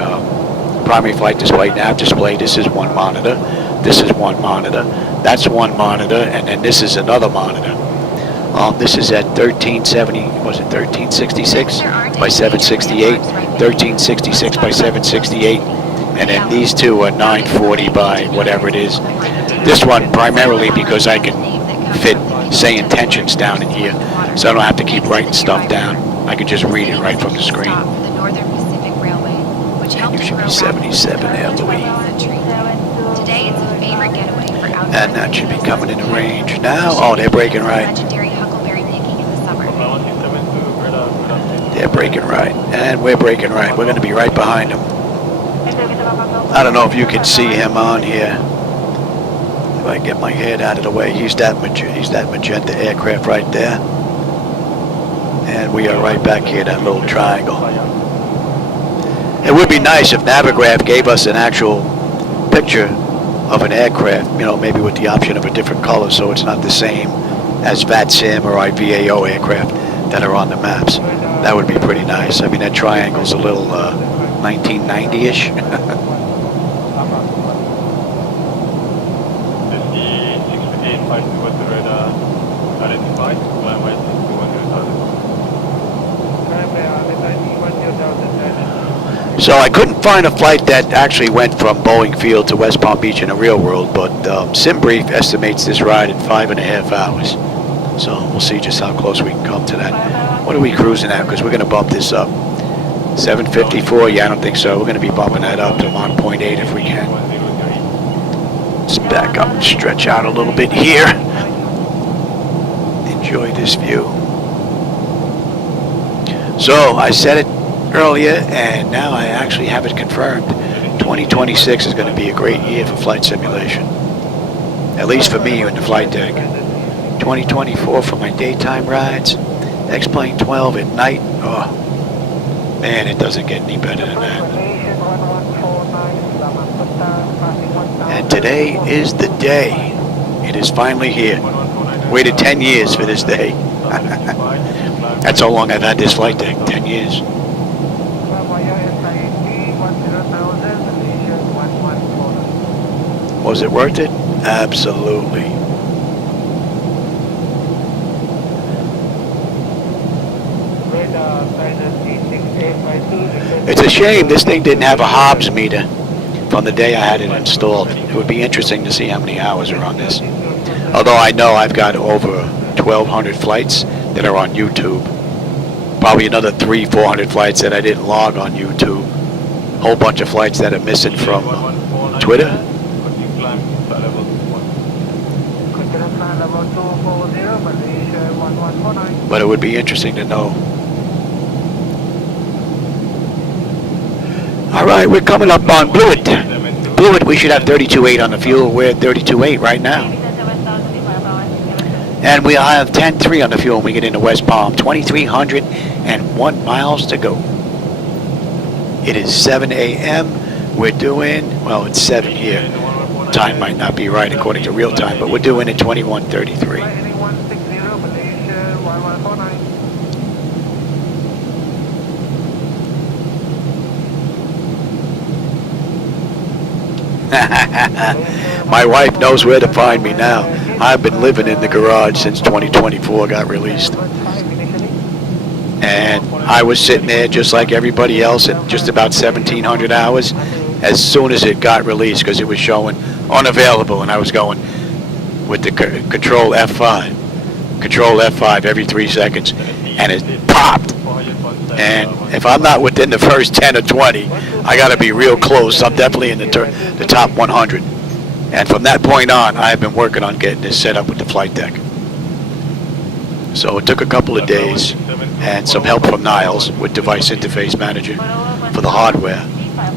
primary flight display, nav display. This is one monitor. This is one monitor. That's one monitor, and then this is another monitor. This is at 1370, was it 1366 by 768, 1366 by 768, and then these two are 940 by whatever it is. This one primarily because I can fit SayIntentions down in here, so I don't have to keep writing stuff down. I can just read it right from the screen. And you should be 77 there, Louis. Today it's a favorite getaway for outside. And that should be coming into range now. Oh, they're breaking right. Legendary huckleberry picking in the summer. They're breaking right, and we're breaking right. We're going to be right behind them. I don't know if you can see him on here. If I get my head out of the way, he's that magenta aircraft right there. And we are right back here, that little triangle. It would be nice if Navigraph gave us an actual picture of an aircraft, you know, maybe with the option of a different color so it's not the same as VATSIM or IVAO aircraft that are on the maps. That would be pretty nice. I mean, that triangle's a little 1990-ish. So I couldn't find a flight that actually went from Boeing Field to West Palm Beach in the real world, but SimBrief estimates this ride at 5.5 hours. So we'll see just how close we can come to that. What are we cruising at? Because we're going to bump this up. 754? Yeah, I don't think so. We're going to be bumping that up to Mach 0.8 if we can. Let's back up and stretch out a little bit here. Enjoy this view. So I said it earlier, and now I actually have it confirmed. 2026 is going to be a great year for flight simulation. At least for me in the flight deck. 2024 for my daytime rides. X-Plane 12 at night. Oh, man, it doesn't get any better than that. And today is the day. It is finally here. Waited 10 years for this day. That's how long I've had this flight deck, 10 years. Was it worth it? Absolutely. It's a shame this thing didn't have a Hobbs meter from the day I had it installed. It would be interesting to see how many hours are on this. Although I know I've got over 1,200 flights that are on YouTube. Probably another 300-400 flights that I didn't log on YouTube. Whole bunch of flights that are missing from Twitter. But it would be interesting to know. All right, we're coming up on Blewett. Blewett, we should have 32.8 on the fuel. We're at 32.8 right now. And we'll have 10.3 on the fuel when we get into West Palm. 2,301 miles to go. It is 7 a.m. We're doing, well, it's 7 here. Time might not be right according to real time, but we're doing it 21:33. My wife knows where to find me now. I've been living in the garage since 2024 got released. And I was sitting there just like everybody else at just about 1,700 hours as soon as it got released because it was showing unavailable, and I was going with the control F5. Control F5 every 3 seconds, and it popped. And if I'm not within the first 10 or 20, I got to be real close. I'm definitely in the top 100. And from that point on, I have been working on getting this set up with the flight deck. So it took a couple of days and some help from Niles with Device Interface Manager for the hardware,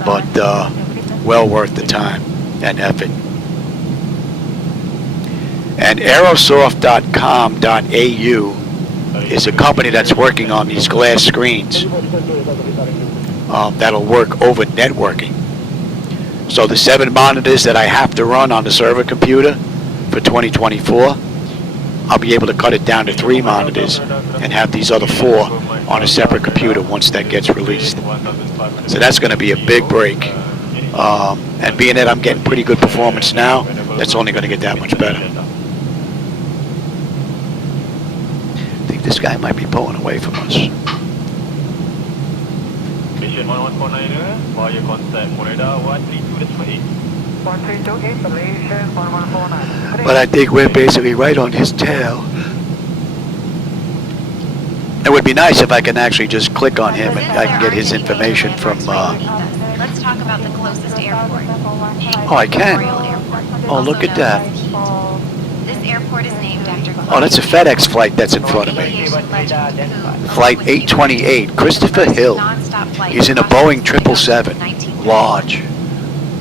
but well worth the time and effort. And aerosoft.com.au is a company that's working on these glass screens that'll work over networking. So the 7 monitors that I have to run on the server computer for 2024, I'll be able to cut it down to 3 monitors and have these other 4 on a separate computer once that gets released. So that's going to be a big break. And being that I'm getting pretty good performance now, that's only going to get that much better. I think this guy might be pulling away from us. Mission 1149 via contact radar 132.8. But I think we're basically right on his tail. It would be nice if I can actually just click on him and I can get his information from... Let's talk about the closest airport. Oh, I can. Oh, look at that. This airport is named after... Oh, that's a FedEx flight that's in front of me. Flight 828, Christopher Hill. He's in a Boeing 777, large.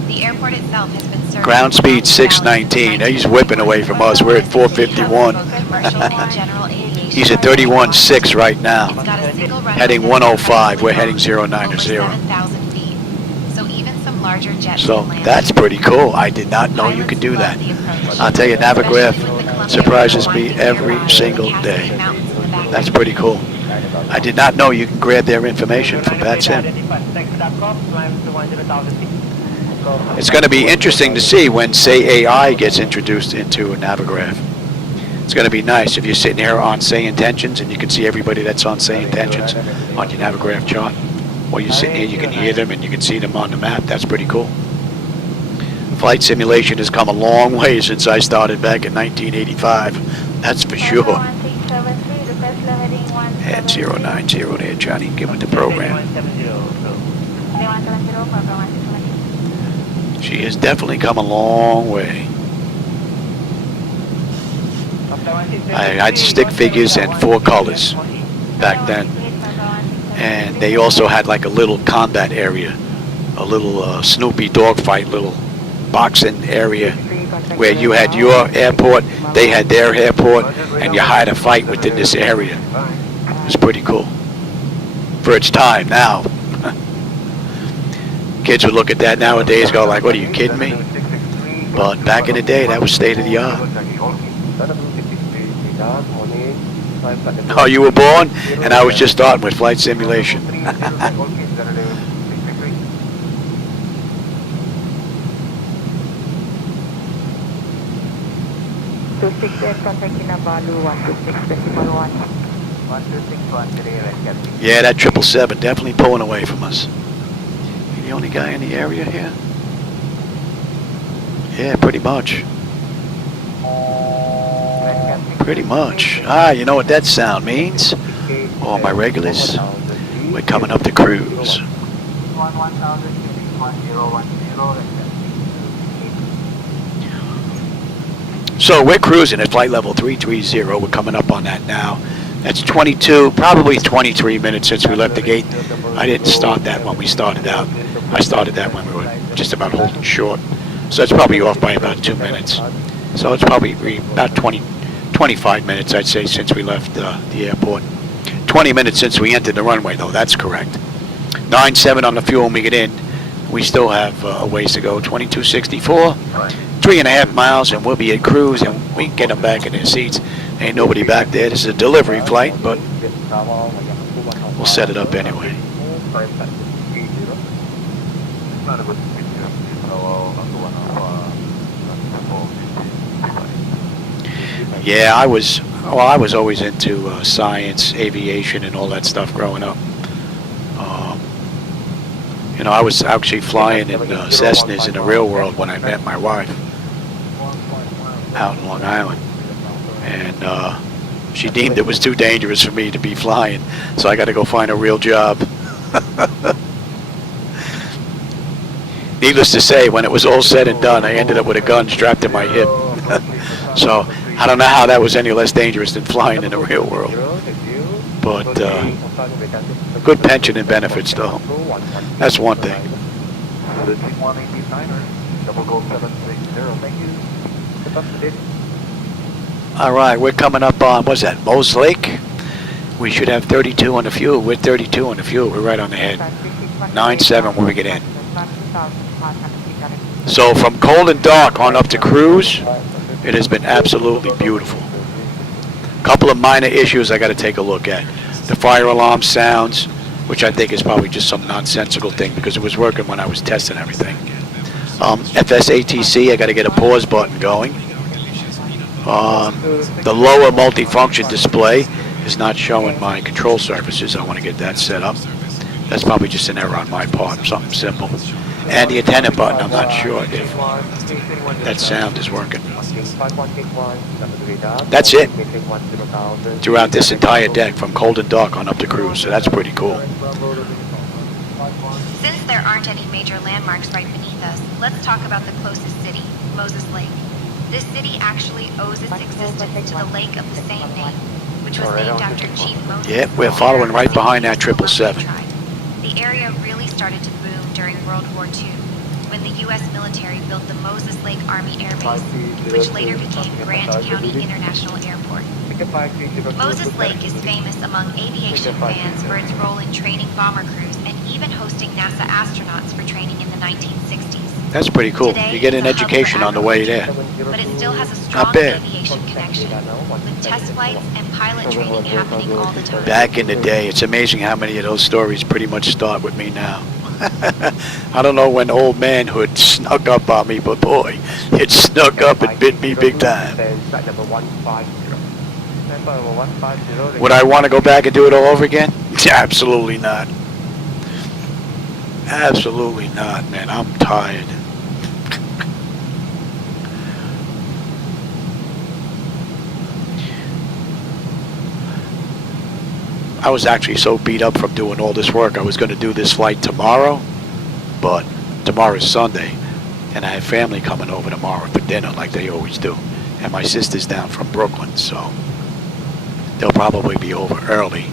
The airport itself has been served. Ground speed 619. He's whipping away from us. We're at 451. He's at 31.6 right now. Heading 105. We're heading 090. So even some larger jets So can land. that's pretty cool. I did not know you could do that. I'll tell you, Navigraph surprises me every single day. That's pretty cool. I did not know you can grab their information from that sim. It's going to be interesting to see when SayAI gets introduced into a Navigraph. It's going to be nice if you're sitting here on SayIntentions and you can see everybody that's on SayIntentions on your Navigraph chart. Or you're sitting here, you can hear them and you can see them on the map. That's pretty cool. Flight simulation has come a long way since I started back in 1985. That's for sure. And 090 there, Johnny. Give it the program. She has definitely come a long way. I had stick figures and 4 colors back then. And they also had like a little combat area, a little Snoopy dogfight, little boxing area where you had your airport, they had their airport, and you had a fight within this area. It was pretty cool. For its time now. Kids would look at that nowadays, go like, what, are you kidding me? But back in the day, that was state of the art. Oh, you were born? And I was just starting with flight simulation. Yeah, that 777 definitely pulling away from us. You the only guy in the area here? Yeah, pretty much. Pretty much. Ah, you know what that sound means? All my regulars, we're coming up to cruise. So we're cruising at flight level 330. We're coming up on that now. That's 22, probably 23 minutes since we left the gate. I didn't start that when we started out. I started that when we were just about holding short. So it's probably off by about 2 minutes. So it's probably about 25 minutes, I'd say, since we left the airport. 20 minutes since we entered the runway, though. That's correct. 9.7 on the fuel when we get in. We still have a ways to go. 2264, 3.5 miles, and we'll be at cruise, and we can get them back in their seats. Ain't nobody back there. This is a delivery flight, but we'll set it up anyway. Yeah, I was always into science, aviation, and all that stuff growing up. You know, I was actually flying in Cessnas in the real world when I met my wife out in Long Island. And she deemed it was too dangerous for me to be flying, so I got to go find a real job. Needless to say, when it was all said and done, I ended up with a gun strapped to my hip. So I don't know how that was any less dangerous than flying in the real world. But good pension and benefits, though. That's one thing. All right, we're coming up on, what's that, Mose Lake? We should have 32 on the fuel. We're 32 on the fuel. We're right on the head. 9.7 when we get in. So from cold and dark on up to cruise, it has been absolutely beautiful. Couple of minor issues I got to take a look at. The fire alarm sounds, which I think is probably just some nonsensical thing because it was working when I was testing everything. FSATC, I got to get a pause button going. The lower multifunction display is not showing my control surfaces. I want to get that set up. That's probably just an error on my part, something simple. And the antenna button, I'm not sure if that sound is working. That's it throughout this entire deck from cold and dark on up to cruise, so that's pretty cool. Since there aren't any major landmarks right beneath us, let's talk about the closest city, Moses Lake. This city actually owes its existence to the lake of the same name, which was named after Chief Moses. Yep, we're following right behind that 777. The area really started to boom during World War II, when the U.S. military built the Moses Lake Army Air Base, which later became Grant County International Airport. Moses Lake is famous among aviation fans for its role in training bomber crews and even hosting NASA NASA astronauts for training in the 1960s. That's pretty cool. Today, You get an it's a hub for education on the way there. agriculture, but it still has a strong bad. aviation connection, with test flights and pilot training happening all the time. Back in the day, it's amazing how many of those stories pretty much start with me now. I don't know when old manhood snuck up on me, but boy, it snuck up and bit me big time. Would I want to go back and do it all over again? Absolutely not. Absolutely not, man. I'm tired. I was actually so beat up from doing all this work. I was going to do this flight tomorrow, but tomorrow's Sunday, and I have family coming over tomorrow for dinner like they always do. And my sister's down from Brooklyn, so they'll probably be over early.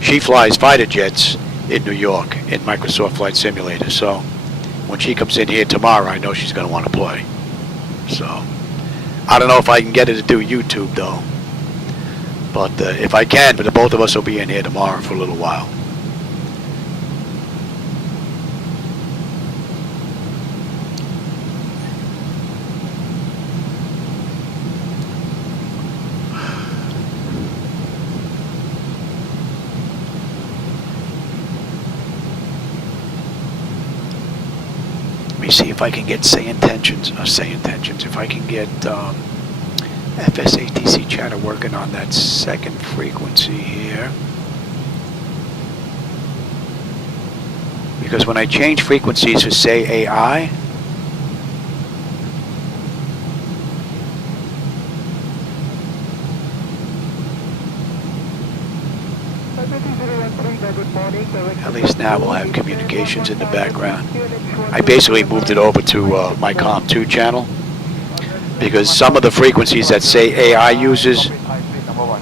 She flies fighter jets in New York in Microsoft Flight Simulator, so when she comes in here tomorrow, I know she's going to want to play. So I don't know if I can get her to do YouTube though, but if I can, but the both of us will be in here tomorrow for a little while. Let me see if I can get SayIntentions, if I can get FSATC chatter working on that second frequency here. Because when I change frequencies for say AI, at least now we'll have communications in the background. I basically moved it over to my COM2 channel because some of the frequencies that say AI uses,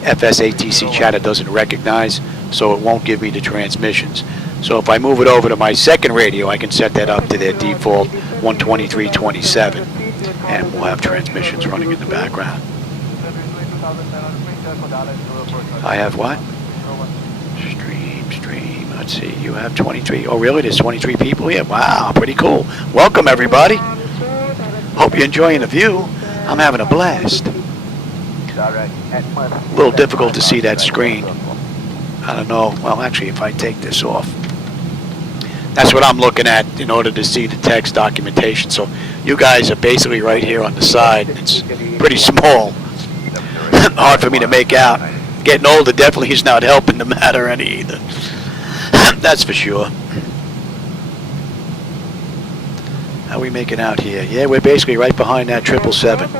FSATC chatter doesn't recognize, so it won't give me the transmissions. So if I move it over to my second radio, I can set that up to their default 123.27, and we'll have transmissions running in the background. I have what? Stream, let's see, you have 23. Oh really, there's 23 people here? Wow, pretty cool. Welcome everybody. Hope you're enjoying the view. I'm having a blast. A little difficult to see that screen. I don't know, well actually if I take this off. That's what I'm looking at in order to see the text documentation. So you guys are basically right here on the side. It's pretty small. Hard for me to make out. Getting older definitely is not helping the matter any either. That's for sure. How are we making out here? Yeah, we're basically right behind that 777,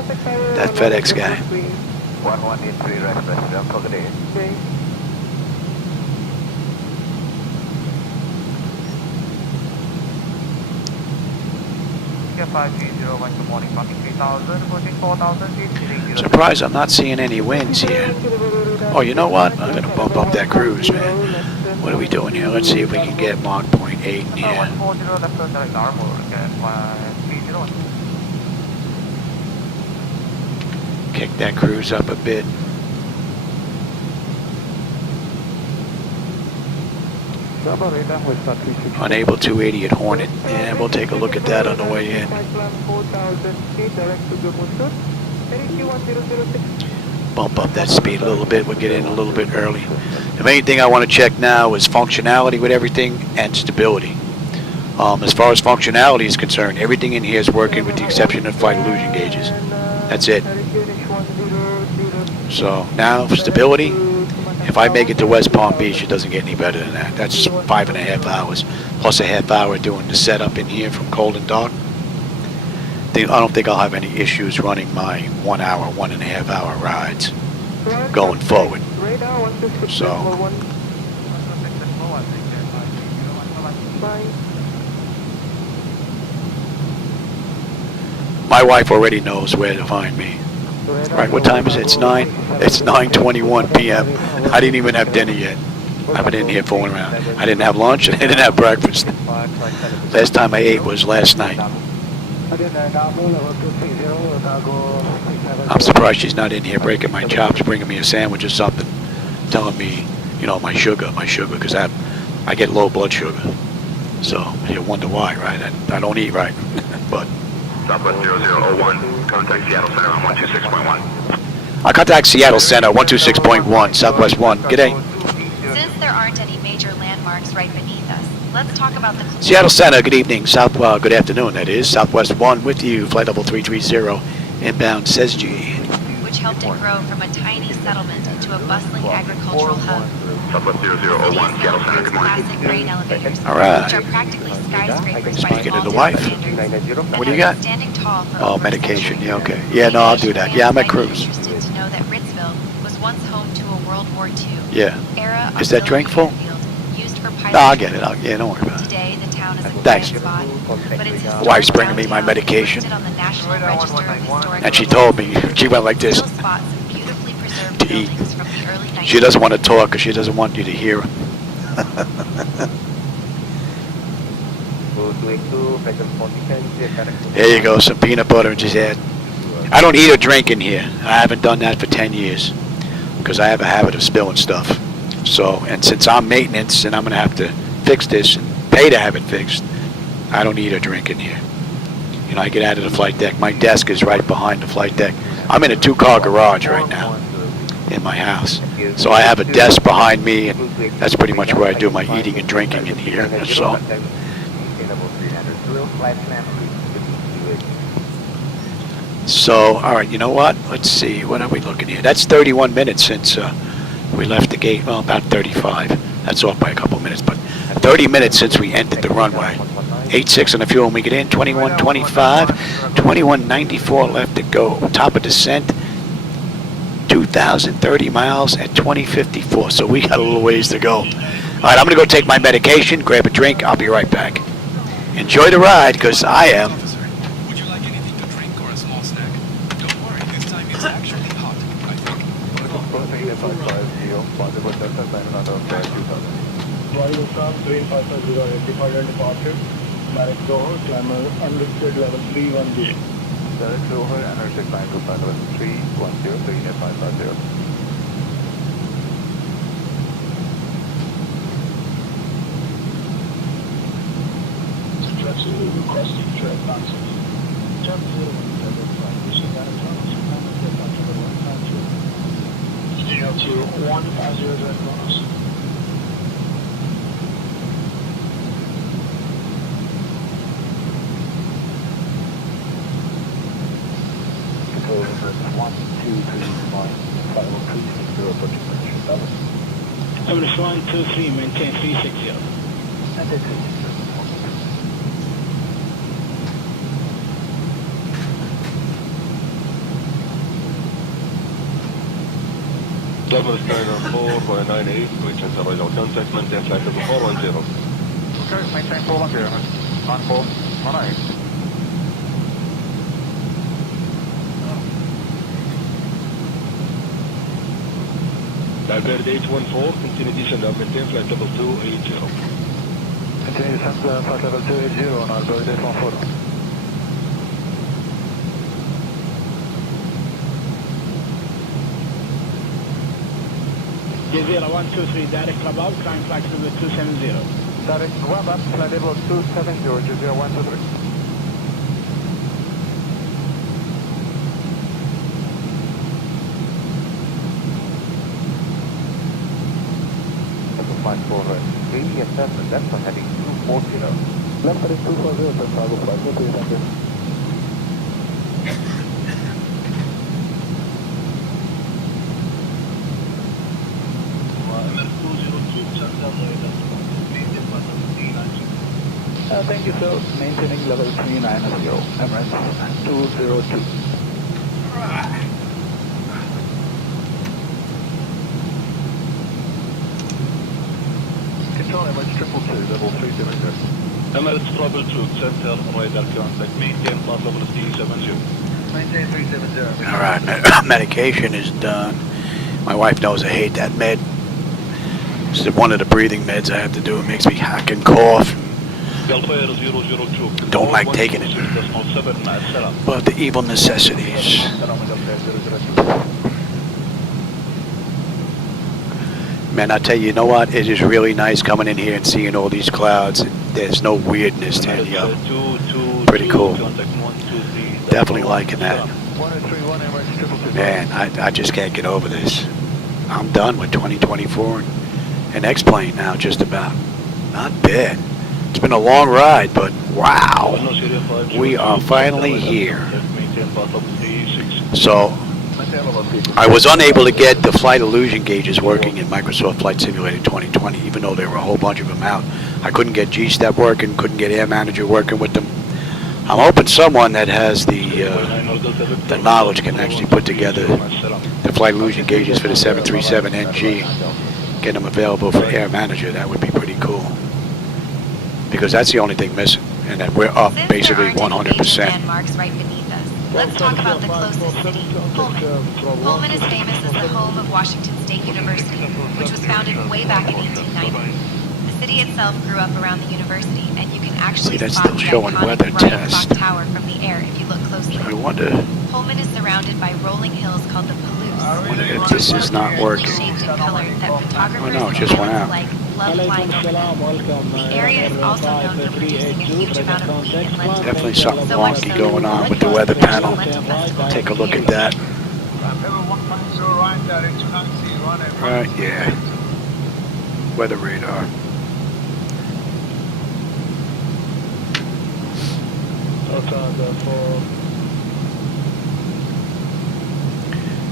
that FedEx guy. 1183 request, for the day. Good morning, parking 3000, pushing 4000, Surprised I'm not seeing any winds here. Oh, you know what? I'm going to bump up that cruise, man. What are we doing here? Let's see if we can get Mach 0.8 in here. 140 left turn direct armor, Kick that cruise up a bit. Unable 280 at Hornet. And we'll take a look at that on the way in. Bump up that speed a little bit. We'll get in a little bit early. The main thing I want to check now is functionality with everything and stability. As far as functionality is concerned, everything in here is working with the exception of flight illusion gauges. That's it. So now stability. If I make it to West Palm Beach, it doesn't get any better than that. That's 5.5 hours, plus a half hour doing the setup in here from cold and dark. I don't think I'll have any issues running my 1 hour, 1.5 hour rides going forward. So, my wife already knows where to find me. Right, what time is it? It's 9? It's 9:21 p.m. I didn't even have dinner yet. I've been in here fooling around. I didn't have lunch and I didn't have breakfast. Last time I ate was last night. I'm surprised she's not in here breaking my chops, bringing me a sandwich or something, telling me, you know, my sugar, because I get low blood sugar. So you wonder why, right? I don't eat right, but Southwest 0001, contact Seattle Center on 126.1. I contact Seattle Center 126.1 Southwest 1. G'day. Since there aren't any major landmarks right beneath us, let's talk about the Seattle Center. Good evening. Good afternoon. That is Southwest 1 with you. Flight level 330 inbound SayIntentions. which helped it grow from a tiny settlement into a bustling agricultural hub. Southwest 0001, Seattle Center, good morning. Classic grain elevators, All right. which are practically skyscrapers by Speaking of the all wife. standards. What do you got? Standing tall for Oh, over a medication. century. Yeah, okay. Yeah, no, I'll do that. Yeah, I'm at Fans might be cruise. interested to know that Ritzville was once home to a World War II Yeah. era Is that drink full? field used for No, I'll get it. Yeah, don't worry about it. Today, the town is a Thanks. quiet spot, but its historic Wife's bringing me my downtown medication. listed on the National Register of Historic And she told me, she went like this Still spots some beautifully preserved to eat. buildings from the early 19th. She doesn't want to talk because she doesn't want you to hear her. There you go, some peanut butter in his head. I don't eat or drink in here. I haven't done that for 10 years because I have a habit of spilling stuff. So, and since I'm maintenance and I'm going to have to fix this and pay to have it fixed, I don't eat or drink in here. You know, I get out of the flight deck. My desk is right behind the flight deck. I'm in a 2-car garage right now in my house. So I have a desk behind me, and that's pretty much where I do my eating and drinking in here. So, all right, you know what? Let's see. What are we looking here? That's 31 minutes since we left the gate. Well, about 35. That's off by a couple minutes, but 30 minutes since we entered the runway. 8.6 on the fuel when we get in. 21.25. 21.94 left to go. Top of descent. 2,030 miles at 20.54. So we got a little ways to go. All right, I'm going to go take my medication, grab a drink. I'll be right back. Enjoy the ride, because I am. Would you like anything to drink or a small snack? Don't worry, this time it's actually hot, I think. Royal Sam 3550 departure departure. Direct Dover, climber unrestricted level 310. Direct Dover, unrestricted climb to level 310, beginner 550. Requesting track boxes. Jump 017, wishing that stay up to 150 direct miles. Control 1, 2, 3, 9, final 360, approaching position level. Everest 1, 2, 3, maintain 360. And 360. Southwest 904.98, reaching Southwest contact, maintain flight level 410. Okay, maintain 410, 9418. Diverted 814, continue descent up, maintain flight level 280. Continue descent flight level 280 on our bird 814. Jazira 123, direct above, climb flight level 270. Direct one up, flight level 270, Jazira 123. Flight for 3 yes, left for heading 240. Left heading 240, sir, cargo flight, thank you. Thank you, sir. Maintaining level 390, Emirates 202. Right. Control Emirates 222, level 370. Emirates troubleshoot, center radar contact, maintain flight level 370. Maintain 370. All right, medication is done. My wife knows I hate that med. It's one of the breathing meds I have to do. It makes me hack and cough. Don't like taking it. But the evil necessities. Man, I tell you, you know what? It is really nice coming in here and seeing all these clouds. There's no weirdness to any of them. Pretty cool. Definitely liking that. Man, I just can't get over this. I'm done with 2024 and X-Plane now, just about. Not bad. It's been a long ride, but wow. We are finally here. So, I was unable to get the flight illusion gauges working in Microsoft Flight Simulator 2020, even though there were a whole bunch of them out. I couldn't get G-Step working, couldn't get Air Manager working with them. I'm hoping someone that has the knowledge can actually put together the flight illusion gauges for the 737NG, get them available for Air Manager. That would be pretty cool, because that's the only thing missing, and that we're up basically 100%. Landmarks right beneath us. Let's talk about the closest city, Pullman. Pullman is famous as the home of Washington State University, which was founded way back in 1890. The city itself grew up around the university, and you can actually that's spot still the showing iconic weather Bryant test. Clock Tower from the air if you look closely. I wonder, Pullman is surrounded by rolling hills called the Palouse. if this is not working. Shaped and colored that photographers Oh no, it and just went pilots out. alike love flying over. The area is also known for producing a huge amount of meat and lentils. Definitely something So much wonky so going that on with the Pullman weather is a panel. lentil festival Take a every look year. at that. Right, yeah. Weather radar.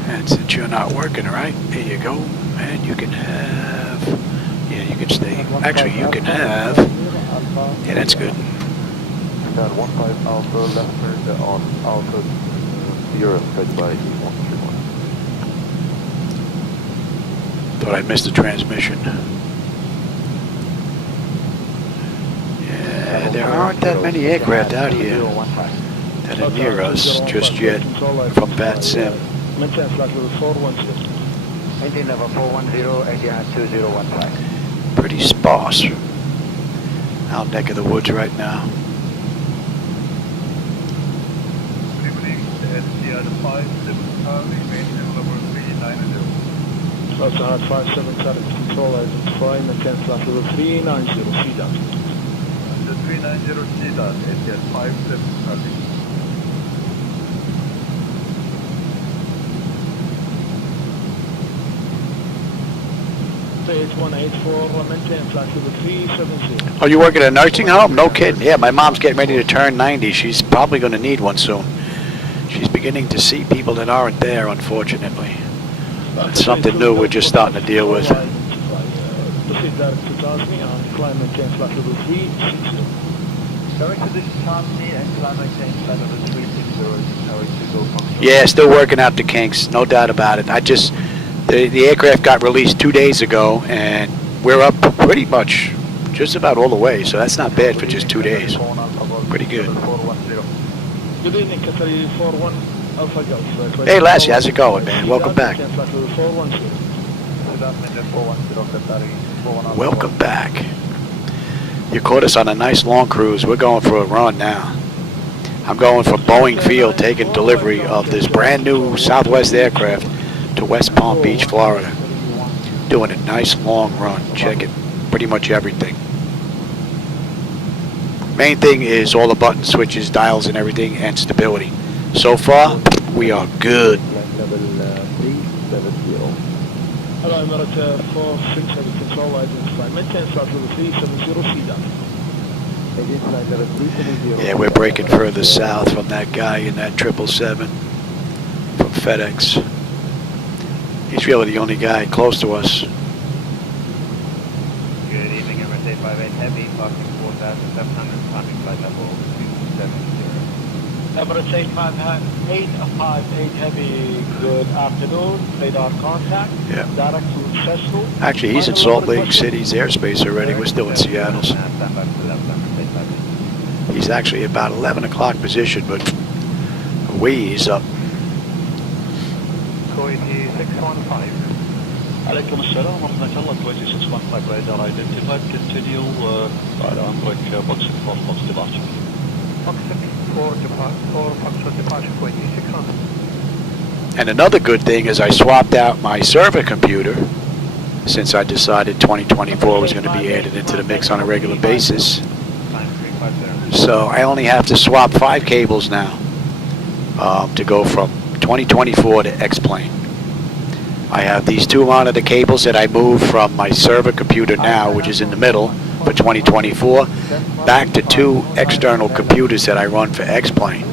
And since you're not working, right, here you go. And you can have, yeah, you can stay. Actually, you can have, yeah, that's good. Got 15 Alpha, left turn on Alpha 0, straight by 131. Thought I missed the transmission. Yeah, there aren't that many aircraft out here that are near us just yet from Bat Sim. Maintain flight level 410. Engine level 410, ADR 2015. Pretty sparse out neck of the woods right now. Southwest 577 control as it's flying, maintain flight level 390, CDOT. The 390 CDOT, ATS 5730. 8184, maintain flight level 370. Are you working at a nursing home? No kidding. Yeah, my mom's getting ready to turn 90. She's probably going to need one soon. She's beginning to see people that aren't there, unfortunately. It's something new we're just starting to deal with. Proceed direct to Tasmi and climb maintain flight level 360. Direct to this Tasmi and climb maintain flight level 360. Yeah, still working out the kinks, no doubt about it. The aircraft got released 2 days ago, and we're up pretty much just about all the way, so that's not bad for just 2 days. Pretty good. Good evening, Qatari 41 Alpha Golf. Hey, Lassie, how's it going, man? Welcome back. Welcome back. You caught us on a nice long cruise. We're going for a run now. I'm going from Boeing Field, taking delivery of this brand new Southwest aircraft to West Palm Beach, Florida. Doing a nice long run, checking pretty much everything. Main thing is all the button switches, dials and everything, and stability. So far, we are good. Hello, America 467 control identify. Maintain flight level 370 CDOT. Yeah, we're breaking further south from that guy in that 777 from FedEx. He's really the only guy close to us. Good evening, MSA 58 Heavy, passing 4,700, climbing flight level 270. Emirates 858 Heavy, good afternoon. Radar contact. Yeah. Direct to Cessna. Actually, he's in Salt Lake City's airspace already. We're still in Seattle's. He's actually about 11 o'clock position, but a ways up. Kuwaiti 615. عليكم السلام ورحمة الله. Kuwaiti 615 radar identified. Continue على أمرك boxing for Fox departure. Boxing for Foxtrot departure, Kuwaiti 615. And another good thing is I swapped out my server computer since I decided 2024 was going to be added into the mix on a regular basis. So I only have to swap 5 cables now to go from 2024 to X-Plane. I have these 2 monitor cables that I moved from my server computer now, which is in the middle, for 2024, back to 2 external computers that I run for X-Plane.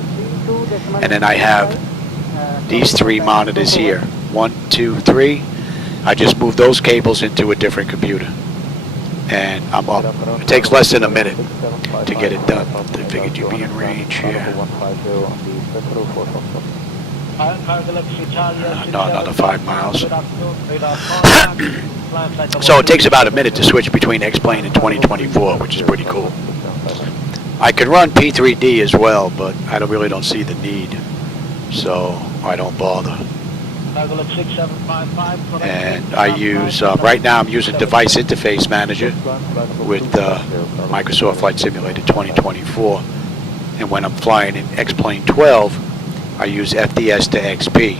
And then I have these 3 monitors here. 1, 2, 3. I just moved those cables into a different computer. And I'm up. It takes less than a minute to get it done. I figured you'd be in range here. No, another 5 miles. So it takes about a minute to switch between X-Plane and 2024, which is pretty cool. I can run P3D as well, but I really don't see the need, so I don't bother. And I use, right now I'm using Device Interface Manager with Microsoft Flight Simulator 2024. And when I'm flying in X-Plane 12, I use FDS to XP.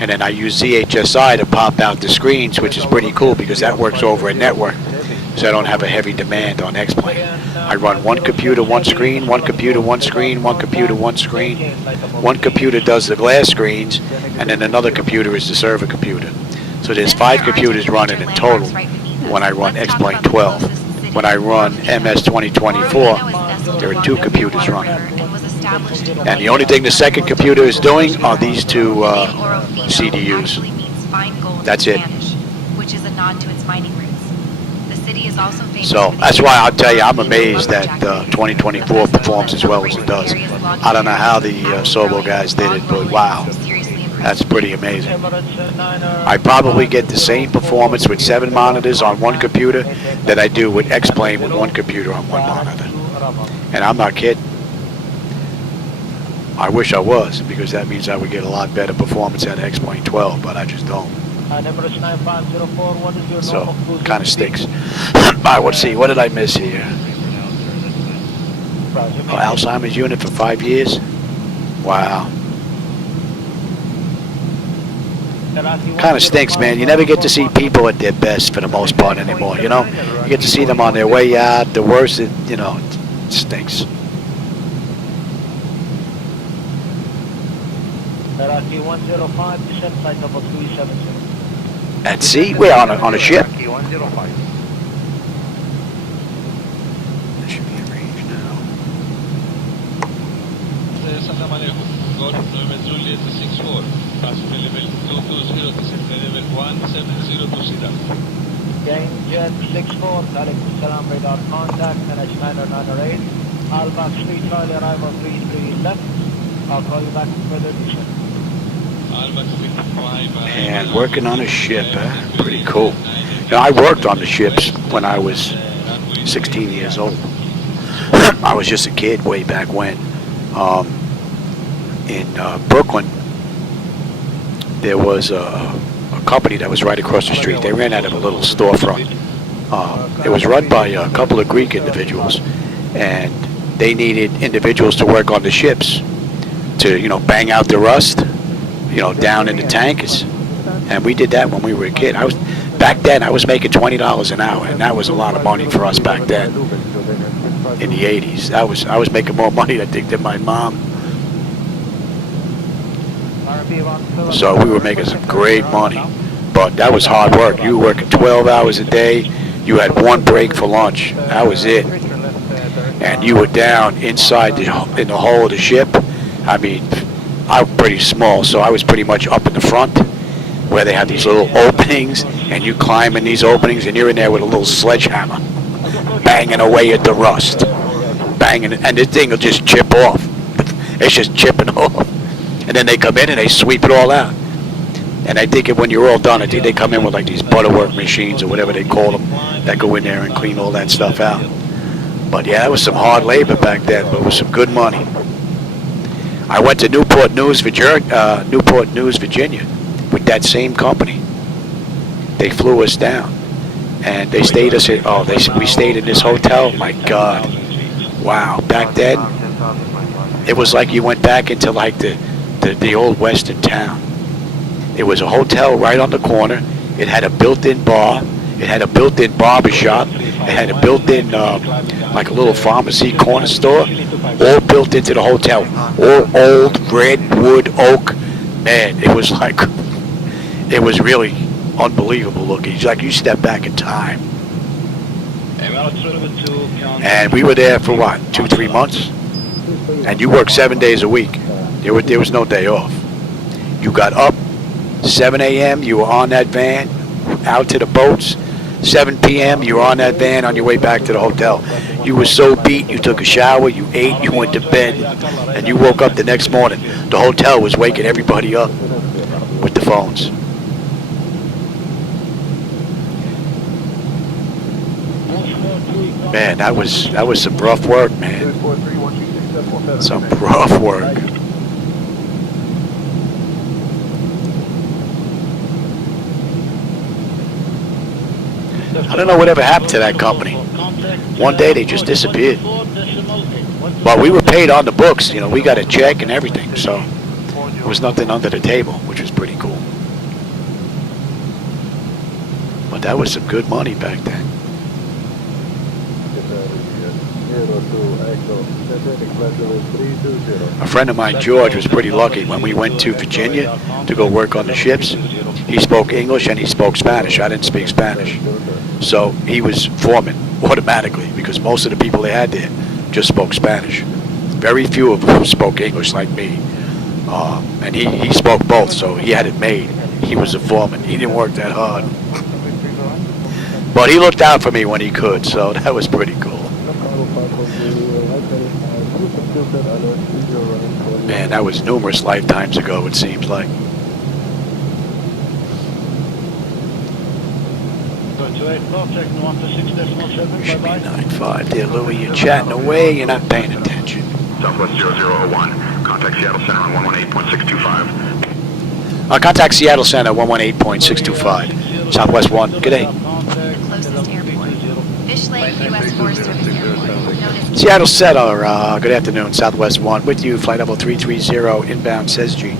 And then I use ZHSI to pop out the screens, which is pretty cool because that works over a network. So I don't have a heavy demand on X-Plane. I run 1 computer, 1 screen, 1 computer, 1 screen, 1 computer, 1 screen. 1 computer does the glass screens, and then another computer is the server computer. So there's 5 computers running in total when I run X-Plane 12. When I run MS 2024, there are 2 computers running. And the only thing the second computer is doing are these 2 CDUs. That's it. Which is a nod to its mining roots. The city is also famous. So that's why I'll tell you, I'm amazed that 2024 performs as well as it does. I don't know how the Sobo guys did it, but wow, that's pretty amazing. I probably get the same performance with 7 monitors on 1 computer that I do with X-Plane with 1 computer on 1 monitor. And I'm not kidding. I wish I was, because that means I would get a lot better performance out of X-Plane 12, but I just don't. So, kind of stinks. Alright, let's see, what did I miss here? Oh, Alzheimer's unit for 5 years? Wow. Kind of stinks, man. You never get to see people at their best for the most part anymore, you know? You get to see them on their way out, the worst, it stinks. At sea? We're on a ship. That should be in range now. Santa Maria, Golf November Juliet 64, passenger level 220, descent level 170 Game Jet 64, Alaikum Salam, radar contact, NH908, Albax 3 Charlie, arrival 33 left. I'll call you back for the descent. And working on a ship, pretty cool. You know, I worked on the ships when I was 16 years old. I was just a kid way back when. In Brooklyn, there was a company that was right across the street. They ran out of a little storefront. It was run by a couple of Greek individuals, and they needed individuals to work on the ships to, bang out the rust, down in the tankers. And we did that when we were a kid. Back then I was making $20 an hour, and that was a lot of money for us back then in the 80s. I was making more money, I think, than my mom. So we were making some great money, but that was hard work. You were working 12 hours a day. You had 1 break for lunch. That was it. And you were down inside in the hull of the ship. I mean, I'm pretty small, so I was pretty much up in the front where they have these little openings, and you climb in these openings, and you're in there with a little sledgehammer, banging away at the rust, banging, and the thing will just chip off. It's just chipping off. And then they come in and they sweep it all out. And I think when you're all done, I think they come in with like these butterwork machines or whatever they call them that go in there and clean all that stuff out. But yeah, that was some hard labor back then, but it was some good money. I went to Newport News, Virginia with that same company. They flew us down, and they stayed us at, we stayed in this hotel. My God, wow! Back then, it was like you went back into like the old western town. It was a hotel right on the corner. It had a built-in bar. It had a built-in barber shop. It had a built-in, like a little pharmacy corner store, all built into the hotel. All old redwood oak. Man, it was like, it was really unbelievable looking. It's like you step back in time. And we were there for what, 2-3 months? And you worked 7 days a week. There was no day off. You got up 7 a.m., you were on that van, out to the boats. 7 p.m., you were on that van on your way back to the hotel. You were so beat, you took a shower, you ate, you went to bed, and you woke up the next morning. The hotel was waking everybody up with the phones. Man, that was some rough work, man. Some rough work. I don't know whatever happened to that company. One day they just disappeared. But we were paid on the books, you know, we got a check and everything, so there was nothing under the table, which was pretty cool. But that was some good money back then. A friend of mine, George, was pretty lucky. When we went to Virginia to go work on the ships, he spoke English and he spoke Spanish. I didn't speak Spanish. So he was foreman automatically because most of the people they had there just spoke Spanish. Very few of them spoke English like me. And he spoke both, so he had it made. He was a foreman. He didn't work that hard. But he looked out for me when he could, so that was pretty cool. Man, that was numerous lifetimes ago, it seems like. Should be 9-5 there, Louie. You're chatting away, you're not paying attention. Southwest 0001. Contact Seattle Center on 118.625. Contact Seattle Center 118.625. Southwest 1. Good day. Closest airport. Fish Lake U.S. Forest Service Airport. Known as Seattle Center, good afternoon, Southwest 1. With you, flight level 330, inbound, says G.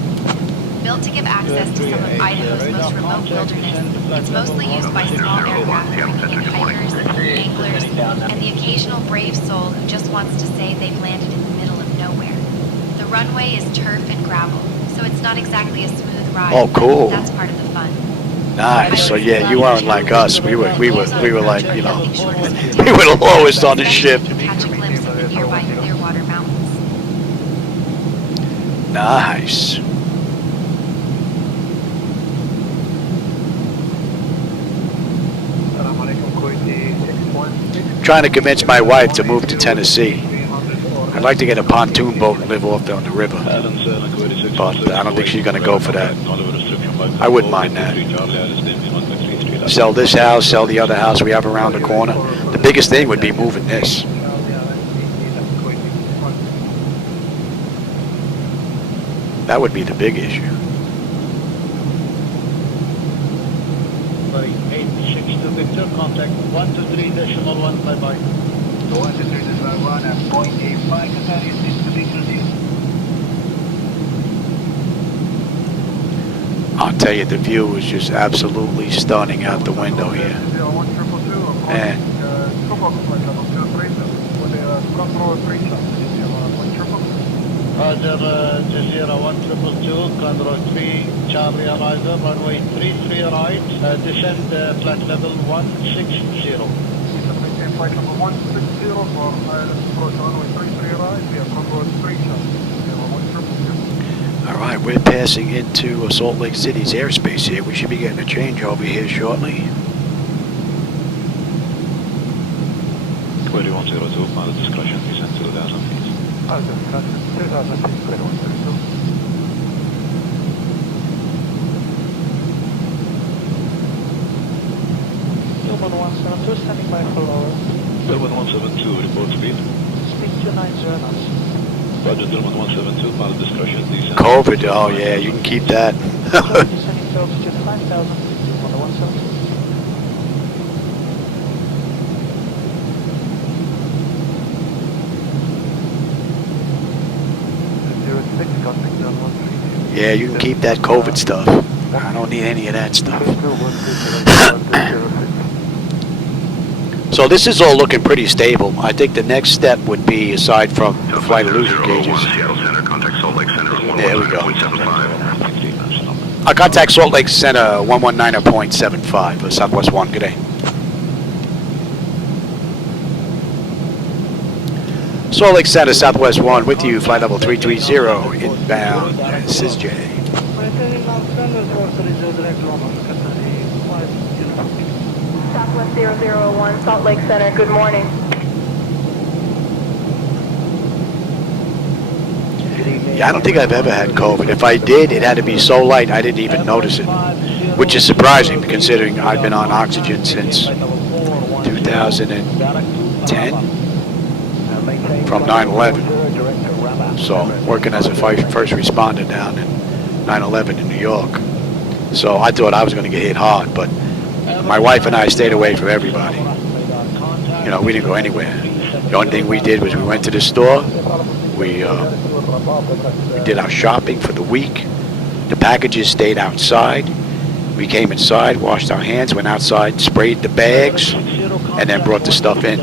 built to give access to some of Idaho's most remote wilderness. It's mostly used by small aircraft bringing in hikers, anglers, and the occasional brave soul who just wants to say they've landed in the middle of nowhere. The runway is turf and gravel, so it's not exactly a smooth ride. Oh, cool. That's part of the fun. Nice. So yeah, you aren't like us. We were like, you know, we were the lowest on the ship. Catch a glimpse of the nearby Clearwater Mountains. Nice. Trying to convince my wife to move to Tennessee. I'd like to get a pontoon boat and live off on the river, but I don't think she's going to go for that. I wouldn't mind that. Sell this house, sell the other house we have around the corner. The biggest thing would be moving this. That would be the big issue. 862 Victor, contact 123.1, bye-bye. 123.1 at 0.85, that is this particular deal. I'll tell you, the view was just absolutely stunning out the window here. And Roger, Jazeera 1222, control 3, Charlie arrival, runway 33 right, descend flight level 160. Flight level 160 for approach runway 33 right, we have control 3, all right, we're passing into Salt Lake City's airspace here. We should be getting a changeover here shortly. 2102, final discretion, descend to 2,000 feet. Final discretion, 2,000 feet, 2132. Gilman 172, standing by for lower. Gilman 172, report speed. Speed 290 knots. Roger, Gilman 172, final discretion, descend. COVID, oh yeah, you can keep that. Descending to altitude 5,000 feet, on the 172. Yeah, you can keep that COVID stuff. I don't need any of that stuff. So this is all looking pretty stable. I think the next step would be, aside from the flight illusion gauges. Seattle Center, contact Salt Lake Center on There we go. 119.75. I contact Salt Lake Center 119.75, Southwest 1. Good day. Salt Lake Center, Southwest 1, with you, flight level 330, inbound, SysJ. Southwest 001, Salt Lake Center, good morning. Yeah, I don't think I've ever had COVID. If I did, it had to be so light I didn't even notice it, which is surprising considering I've been on oxygen since 2010, from 9/11. So working as a first responder down in 9/11 in New York. So I thought I was going to get hit hard, but my wife and I stayed away from everybody. You know, we didn't go anywhere. The only thing we did was we went to the store. We did our shopping for the week. The packages stayed outside. We came inside, washed our hands, went outside, sprayed the bags, and then brought the stuff in.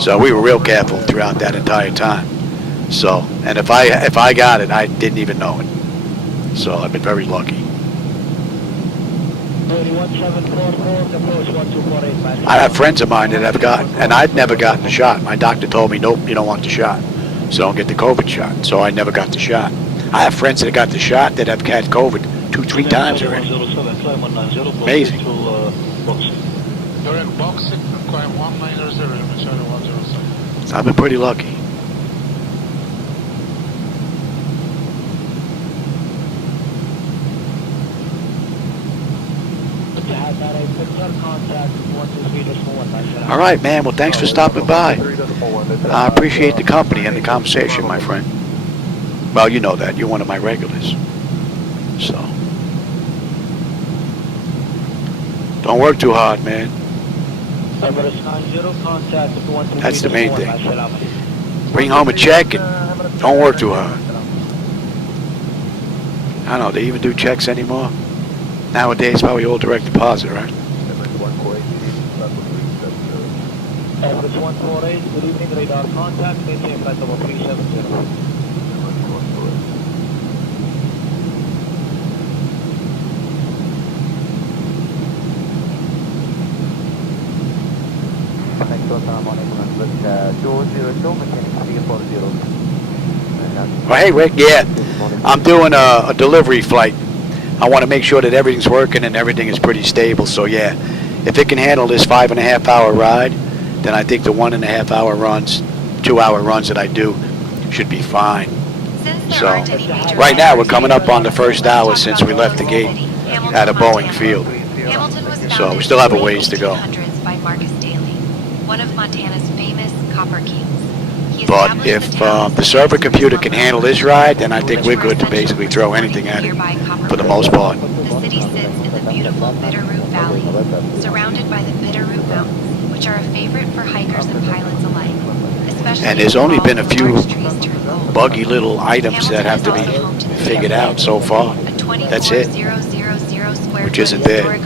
So we were real careful throughout that entire time. So, and if I got it, I didn't even know it. So I've been very lucky. I have friends of mine that have gotten, and I've never gotten the shot. My doctor told me, nope, you don't want the shot. So don't get the COVID shot. So I never got the shot. I have friends that got the shot that have had COVID 2-3 times already. Amazing. Direct boxing, require 190, return 107. So I've been pretty lucky. All right, man. Well, thanks for stopping by. I appreciate the company and the conversation, my friend. Well, you know that. You're one of my regulars. So don't work too hard, man. That's the main thing. Bring home a check and don't work too hard. I don't know. They even do checks anymore? Nowadays, probably all direct deposit, right? Average 148, good evening, radar contact, maintain flight level 370. Oh, hey, Rick. Yeah, I'm doing a delivery flight. I want to make sure that everything's working and everything is pretty stable. So, yeah, if it can handle this 5.5-hour ride, then I think the 1.5-hour runs, 2-hour runs that I do should be fine. So, right now, we're coming up on the first hour since we left the gate at a Boeing Field. So, we still have a ways to go. One of Montana's famous copper kings. But if the server computer can handle this ride, then I think we're good to basically throw anything at it for the most part. The city sits in the beautiful Bitterroot Valley, surrounded by the Bitterroot Mountains, which are a favorite for hikers and pilots alike. Especially And there's only been a few buggy little items that have to be figured out so far. That's it. Which isn't bad,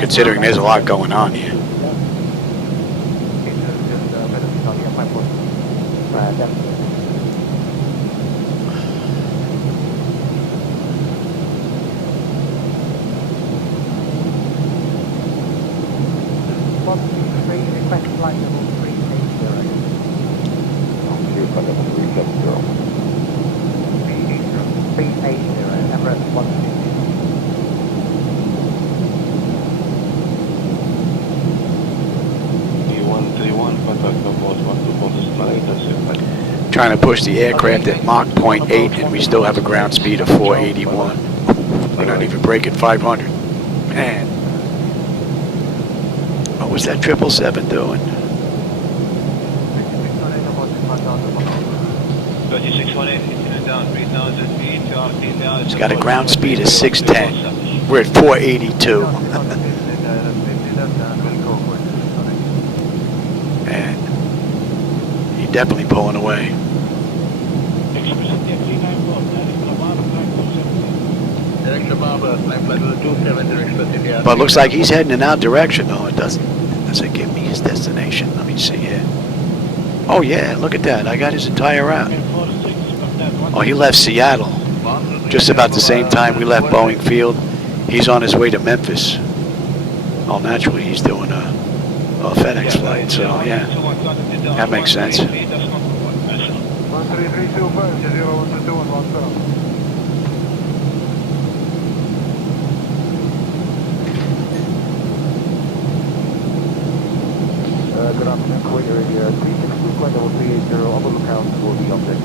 considering there's a lot going on here. Trying to push the aircraft at Mach 0.8 and we still have a ground speed of 481. We're not even breaking 500. Man. What was that 777 doing? 2618, down 3,000 feet to RT. It's got a ground speed of 610. We're at 482. Man. He's definitely pulling away. But it looks like he's heading in our direction, though. It doesn't. does it give me his destination? Let me see here. Oh yeah, look at that. I got his entire route. Oh, he left Seattle just about the same time we left Boeing Field. He's on his way to Memphis. Oh, naturally, he's doing a FedEx flight, so yeah, that makes sense. 13325, Good afternoon, Kuwait Radio 362, flight level 380, on the lookout for the object.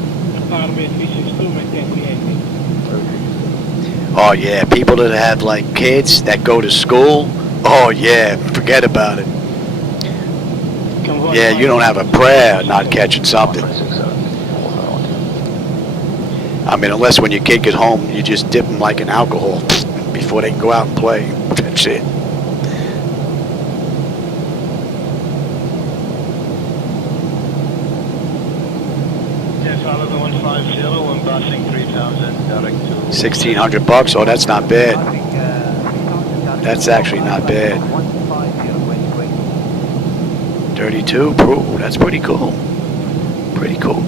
Army 362, maintain 380. Oh yeah, people that have like kids that go to school. Oh yeah, forget about it. Yeah, you don't have a prayer not catching something. I mean, unless when your kid gets home, you just dip them like in alcohol before they can go out and play. That's it. Yes, Oliver 150, I'm passing 3000, direct to... $1,600. Oh, that's not bad. That's actually not bad. 32. Ooh, that's pretty cool. Pretty cool.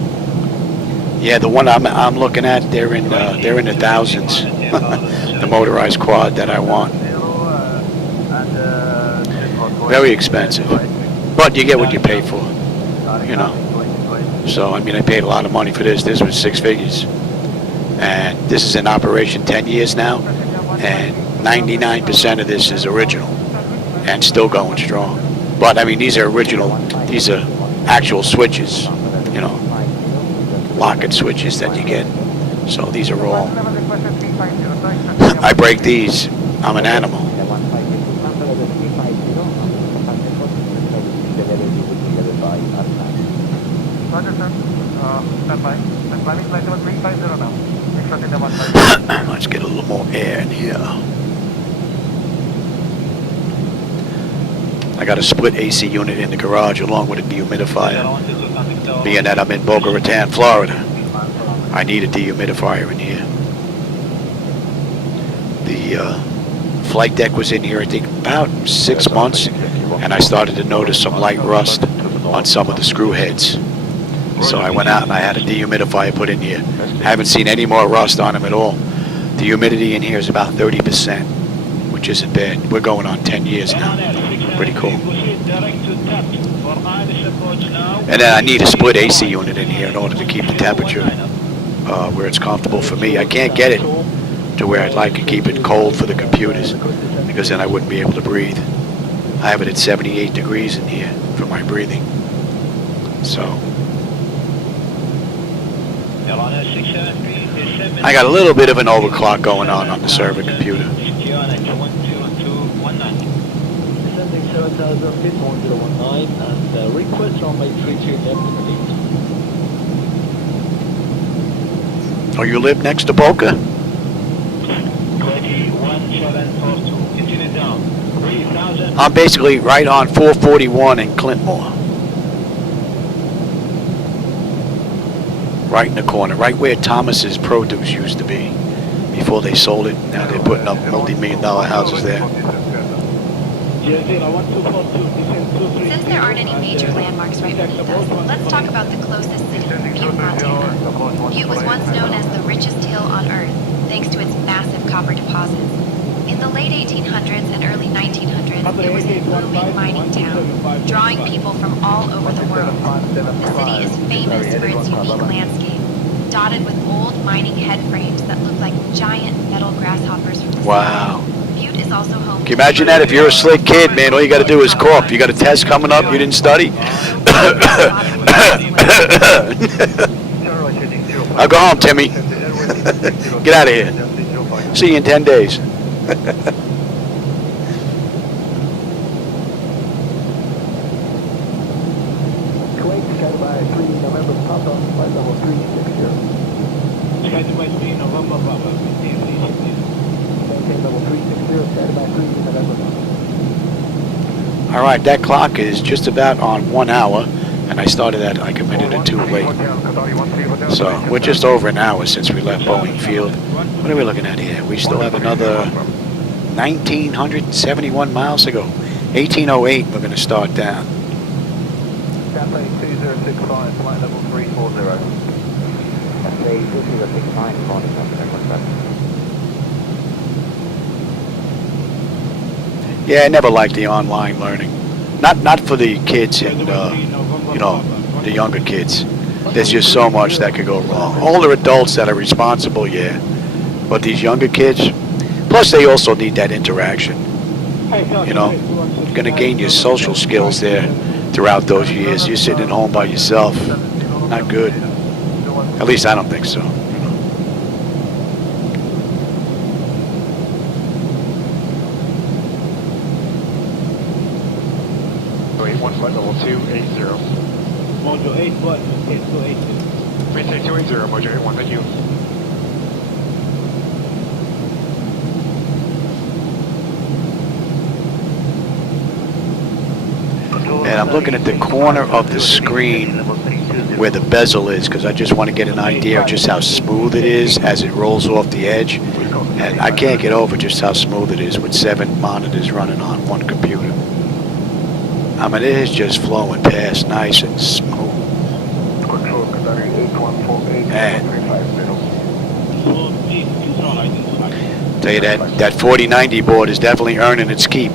Yeah, the one I'm looking at, they're in the thousands. The motorized quad that I want. Very expensive, but you get what you pay for. You know. So I mean, I paid a lot of money for this. This was 6 figures, and this is in operation 10 years now, and 99% of this is original, and still going strong. But I mean, these are original. These are actual switches. You know. Locket switches that you get. So these are all. I break these. I'm an animal. Let's get a little more air in here. I got a split AC unit in the garage along with a dehumidifier. Being that I'm in Boca Raton, Florida, I need a dehumidifier in here. The flight deck was in here, I think, about 6 months, and I started to notice some light rust on some of the screw heads. So I went out and I had a dehumidifier put in here. I haven't seen any more rust on them at all. The humidity in here is about 30%, which isn't bad. We're going on 10 years now. Pretty cool. And then I need a split AC unit in here in order to keep the temperature where it's comfortable for me. I can't get it to where I'd like to keep it cold for the computers, because then I wouldn't be able to breathe. I have it at 78 degrees in here for my breathing. So I got a little bit of an overclock going on the server computer. Descending 7,000 feet, 1019, and request runway 32 left in Oh, you live next to Boca? 1742, continue down, 3000. I'm basically right on 441 in Clintmore. Right in the corner, right where Thomas's Produce used to be before they sold it. Now they're putting up multi-million-dollar houses there. Since there aren't any major landmarks right beneath us, let's talk about the closest city, Butte, Montana. Butte was once known as the richest hill on Earth, thanks to its massive copper deposits. In the late 1800s and early 1900s, it was a booming mining town, drawing people from all over the world. The city is famous for its unique landscape, dotted with old mining head frames that look like giant metal grasshoppers from the Wow. sky. Butte is also home. Can you imagine that? If you're a slick kid, man, all you got to do is cough. You got a test coming up, you didn't study? I'll go home, Timmy. Get out of here. See you in 10 days. Kuwait, standby 3 November Papa, flight level 360. Standby 3 November Papa, maintain 360. Maintain level 360, standby 3 November Papa. All right, that clock is just about on 1 hour, and I started at like a minute or two late. So we're just over an hour since we left Boeing Field. What are we looking at here? We still have another 1,971 miles to go. 1808, we're going to start down. Cathay 2065, flight level 340. Cathay 2065, calling Yeah, I never liked the online learning. Not for the kids and, you know, the younger kids. There's just so much that could go wrong. Older adults that are responsible, yeah. But these younger kids, plus they also need that interaction. You know, you're going to gain your social skills there throughout those years. You're sitting at home by yourself. Not good. At least I don't think so. One flight level 280. Module 8, what? 8282. Maintain 280, Module 81, thank you. And I'm looking at the corner of the screen where the bezel is because I just want to get an idea of just how smooth it is as it rolls off the edge. And I can't get over just how smooth it is with 7 monitors running on one computer. I mean, it is just flowing past nice and smooth. Man. Tell you that 4090 board is definitely earning its keep.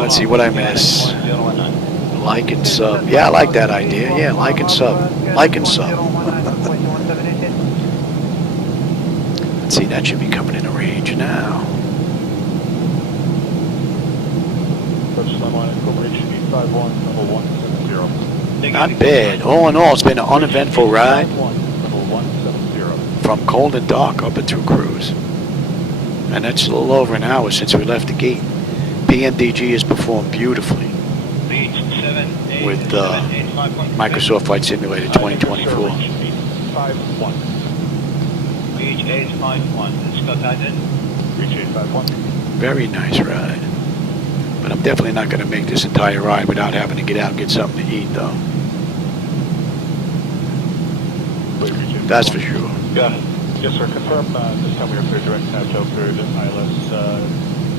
Let's see what I miss. Like and sub. Yeah, I like that idea. Yeah, like and sub. Like and sub. Let's see, that should be coming into range now. Not bad. All in all, it's been an uneventful ride from cold and dark up and through cruise. And that's a little over an hour since we left the gate. PMDG has performed beautifully with Microsoft Flight Simulator 2024. Very nice ride. But I'm definitely not going to make this entire ride without having to get out and get something to eat, though. That's for sure. Got it. Yes, sir. Confirm this time we are clear direct tail through the ILS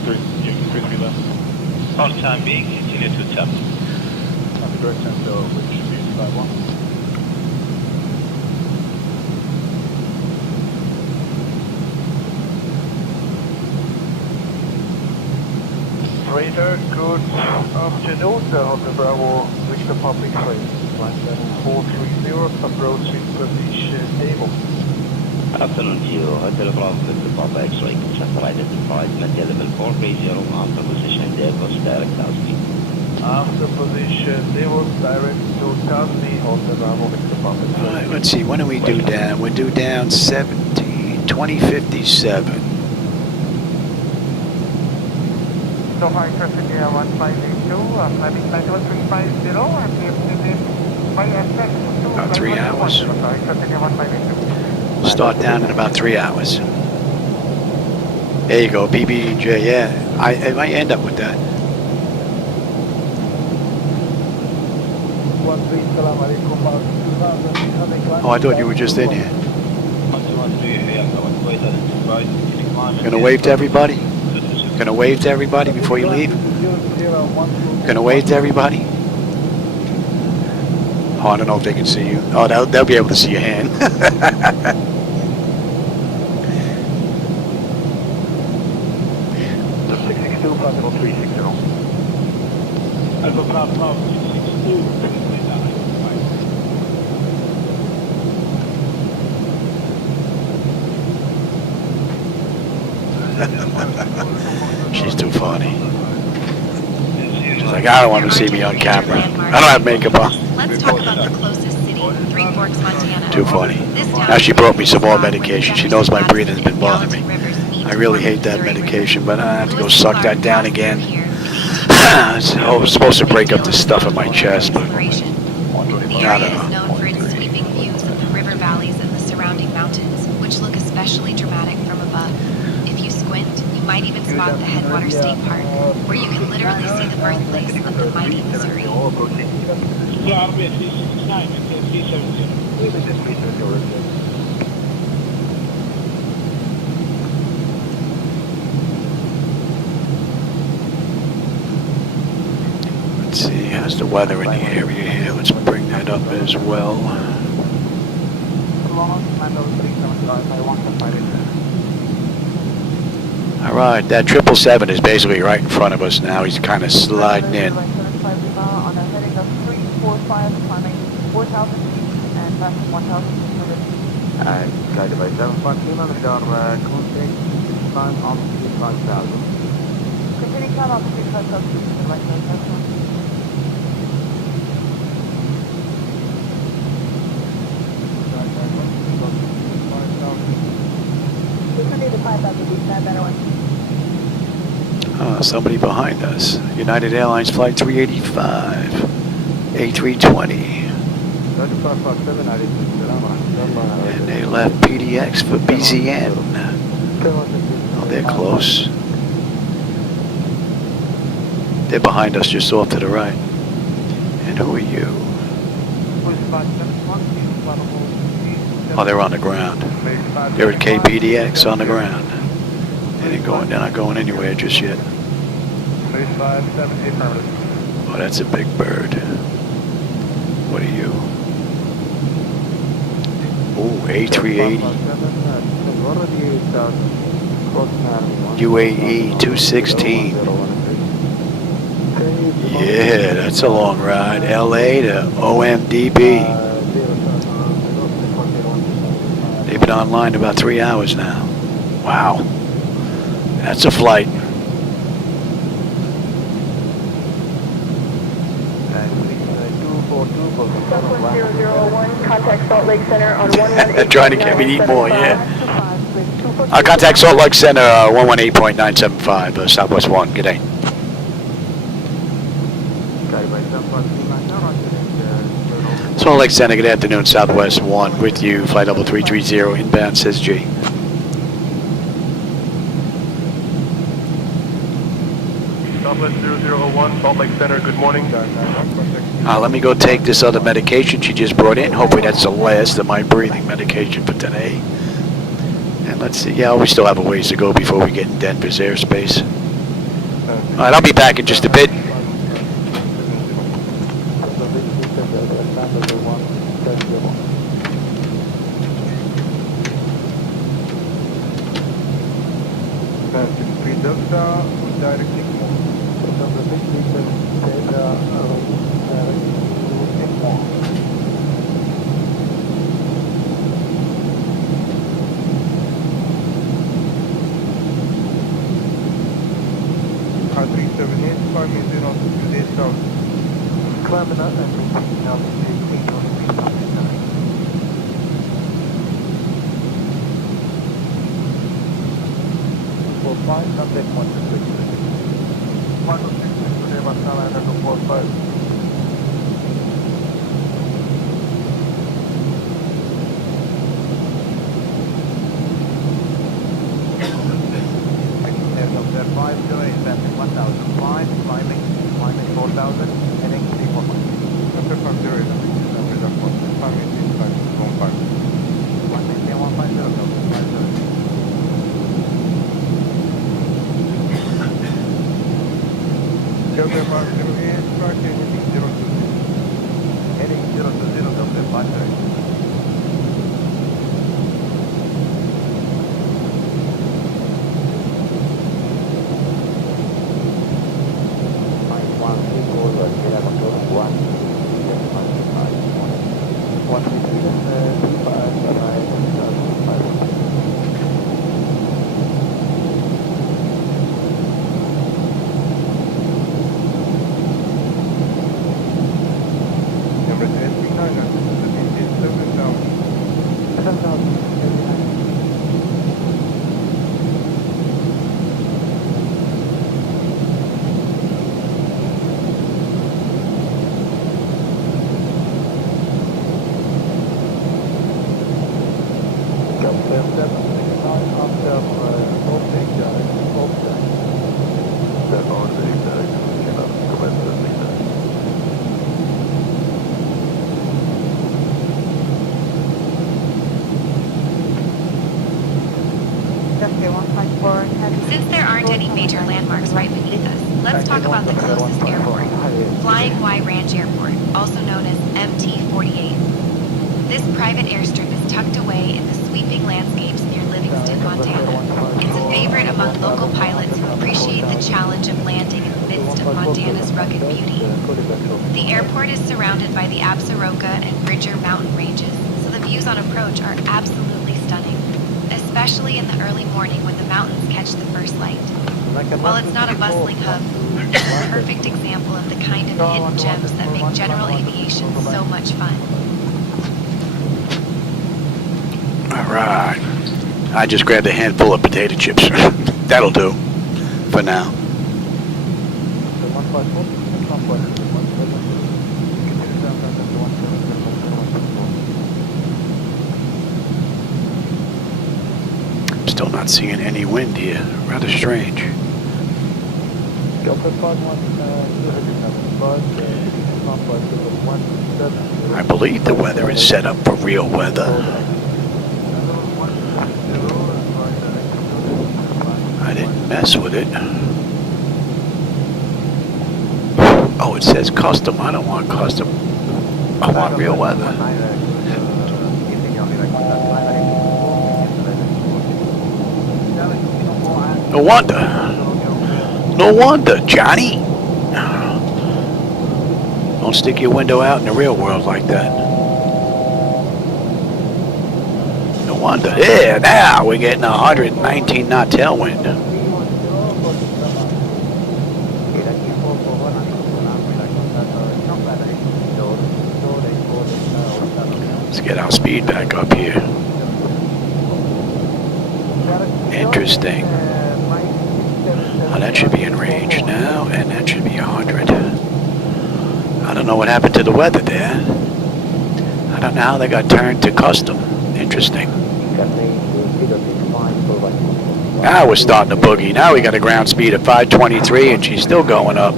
33 left. For the time being, continue to tap. On the direct tail, which should be 51. Radar, good afternoon, Hotel Bravo, Victor Public Flight. Flight level 430, approaching position table. Afternoon to you, Hotel Bravo, Victor Papa X-ray, Chapter identified, Media level 430, after position Davos, direct Tasby. After position Davos, direct to Tasby, Hotel Bravo, Victor Papa X-ray. All right, let's see, when do we do down? We're due down 2057. So high traffic air 1582, flight level 350, and by FX About 3 hours. Start down in about 3 hours. There you go, PBJ, yeah. I might end up with that. Oh, I thought you were just in here. Gonna wave to everybody? Gonna wave to everybody before you leave? Gonna wave to everybody? Oh, I don't know if they can see you. Oh, they'll be able to see your hand. 662, possible 360. Alpha Bravo, 662. She's too funny. She's like, I don't want to see me on camera. I don't have makeup on. Let's talk about the closest city, Three Forks, Montana. Too funny. Now she brought me some more medication. She knows my breathing's been bothering me. I really hate that medication, but I have to go suck that down again. I was supposed to break up this stuff in my chest, but I The area is known for its sweeping views of the river valleys and the surrounding mountains, which look especially dramatic from above. If you squint, you might even spot the Headwater State Park, where you can literally see the birthplace of the mighty Missouri. العربية 369 370. Let's see, how's the weather in the area here? Let's bring that up as well. All right, that 777 is basically right in front of us now. He's kind of sliding in. On a heading of 345, climbing 4,000 feet and passing 1,600 feet. Guided by 714 on the radar, contact climb altitude 5,000. Continue climb altitude 5,000 feet to the right side, that's one. Continue to 5,000 feet, better one. Somebody behind us. United Airlines Flight 385, A320. And they left PDX for BZN. Oh, they're close. They're behind us, just off to the right. And who are you? Oh, they're on the ground. They're at KPDX on the ground. They're not going anywhere just yet. Oh, that's a big bird. What are you? Oh, A380. UAE 216. Yeah, that's a long ride. LA to OMDB. They've been online about 3 hours now. Wow. That's a flight. Southwest 001, contact Salt Lake Center on 118. Trying to get me to eat more, yeah. Contact Salt Lake Center, 118.975, Southwest 1. Good day. Salt Lake Center, good afternoon, Southwest 1 with you, flight level 330, inbound, says G. Southwest 0001, Salt Lake Center, good morning. Let me go take this other medication she just brought in. Hopefully that's the last of my breathing medication for today. And let's see, yeah, we still have a ways to go before we get in Denver's airspace. All right, I'll be back in just a bit. Climbing up and repeating altitude 8 contact 126. Since there aren't any major landmarks right beneath us, let's talk about the closest airport, Flying Y Ranch Airport, also known as MT-48. This private airstrip is tucked away in the sweeping landscapes near Livingston, Montana. It's a favorite among local pilots who appreciate the challenge of landing in the midst of Montana's rugged beauty. The airport is surrounded by the Absaroka and Bridger mountain ranges, so the views on approach are absolutely stunning, especially in the early morning when the mountains catch the first light. While it's not a bustling hub, it's a perfect example of the kind of hidden gems that make general aviation so much fun. All right. I just grabbed a handful of potato chips. That'll do for now. Still not seeing any wind here. Rather strange. I believe the weather is set up for real weather. I didn't mess with it. Oh, it says custom. I don't want custom. I want real weather. No wonder. No wonder, Johnny. Don't stick your window out in the real world like that. No wonder. Yeah, now we're getting 119 knot tailwind. Let's get our speed back up here. Interesting. Oh, that should be in range now, and that should be 100. I don't know what happened to the weather there. I don't know how they got turned to custom. Interesting. Now we're starting to boogie. Now we got a ground speed of 523, and she's still going up.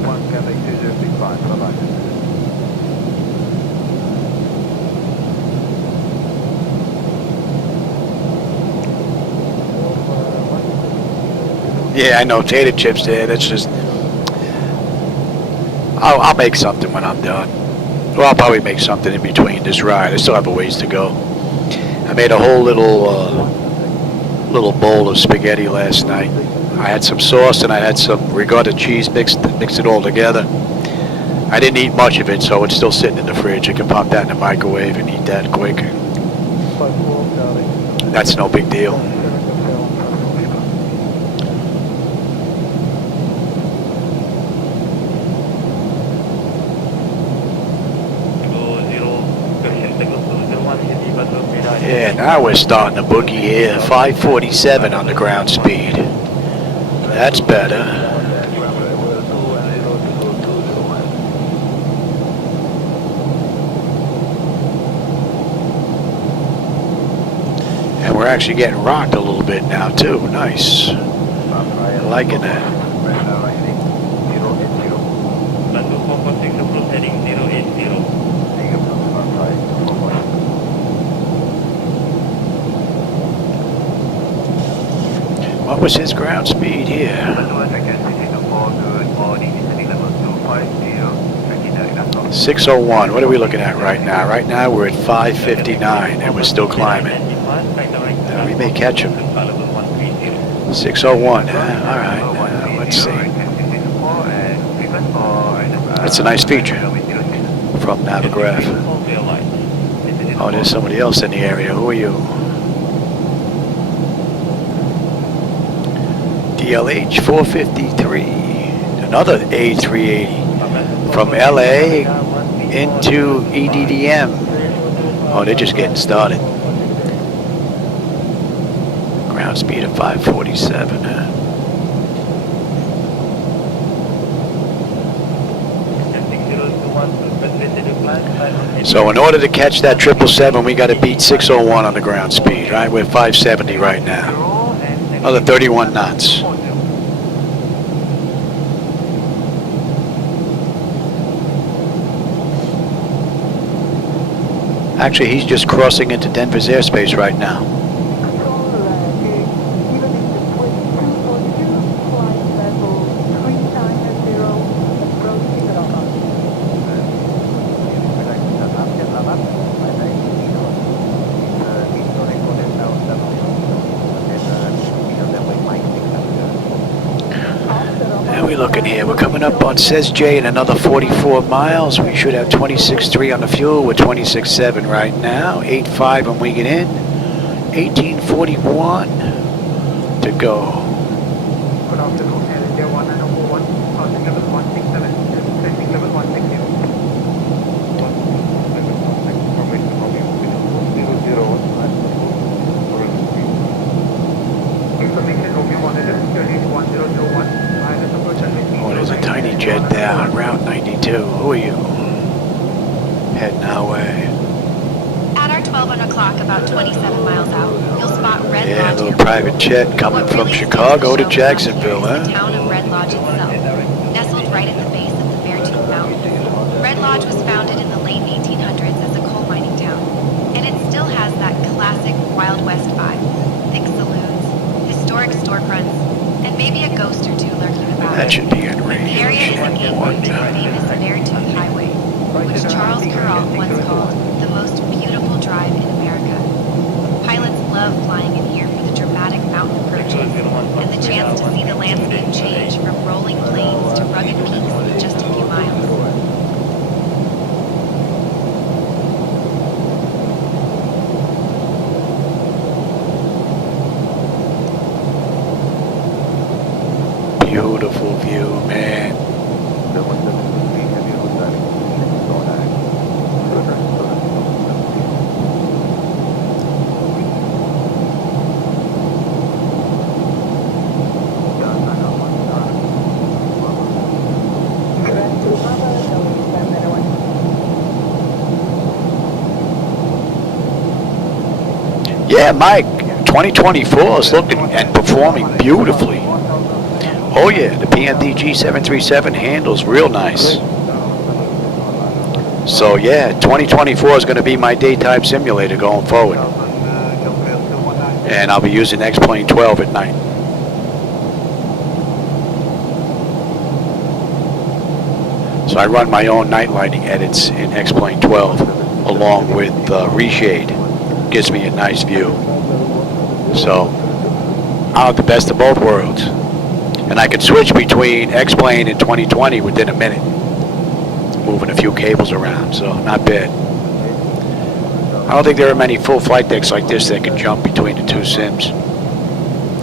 Yeah, I know, potato chips there. That's just... I'll make something when I'm done. Well, I'll probably make something in between this ride. I still have a ways to go. I made a whole little bowl of spaghetti last night. I had some sauce and I had some ricotta cheese mixed it all together. I didn't eat much of it, so it's still sitting in the fridge. I can pop that in the microwave and eat that quick. That's no big deal. Yeah, now we're starting to boogie here. 547 on the ground speed. That's better. And we're actually getting rocked a little bit now too. Nice. Liking that. What was his ground speed here? 601. What are we looking at right now? Right now we're at 559 and we're still climbing. We may catch him. 601, huh? Alright, let's see. That's a nice feature from Navigraph. Oh, there's somebody else in the area. Who are you? DLH 453, another A380 from LA into EDDM. Oh, they're just getting started. Ground speed of 547. So in order to catch that 777, we got to beat 601 on the ground speed, right? We're 570 right now. Another 31 knots. Actually, he's just crossing into Denver's airspace right now. looking here? We're coming up on, says Jay, in another 44 miles. We should have 26.3 on the fuel. We're 26.7 right now. 8.5 when we get in. 18.41 to go. Good afternoon, Air India 1941, passing level 167, descending level 160. Information Romeo Monitor, unit 1001, ILS approach and Oh, there's a tiny jet there on Route 92. Who are you? Heading our way. At our 12 o'clock, about 27 miles out, you'll spot Red Yeah, a Lodge. little private jet coming from Chicago to Jacksonville, The huh? town of Red Lodge itself, nestled right at the base of the Beartooth Mountains. Red Lodge was founded in the late 1800s as a coal mining town, and it still has that classic Wild West vibe. Thick saloons, historic storefronts, and maybe a ghost or two lurking about. That should be in The range. area is a gateway to the famous Beartooth Highway, which Charles Kuralt once called the most beautiful drive in America. Pilots love flying in here for the dramatic mountain approaches and the chance to see the landscape change from rolling plains to rugged peaks in just a few miles. Beautiful view, man. Yeah, Mike, 2024 is looking and performing beautifully. Oh yeah, the PMDG 737 handles real nice. So yeah, 2024 is going to be my daytime simulator going forward. And I'll be using X-Plane 12 at night. So I run my own night lighting edits in X-Plane 12 along with Reshade. Gives me a nice view. So I'll have the best of both worlds. And I can switch between X-Plane and 2020 within a minute. Moving a few cables around, so not bad. I don't think there are many full flight decks like this that can jump between the two sims.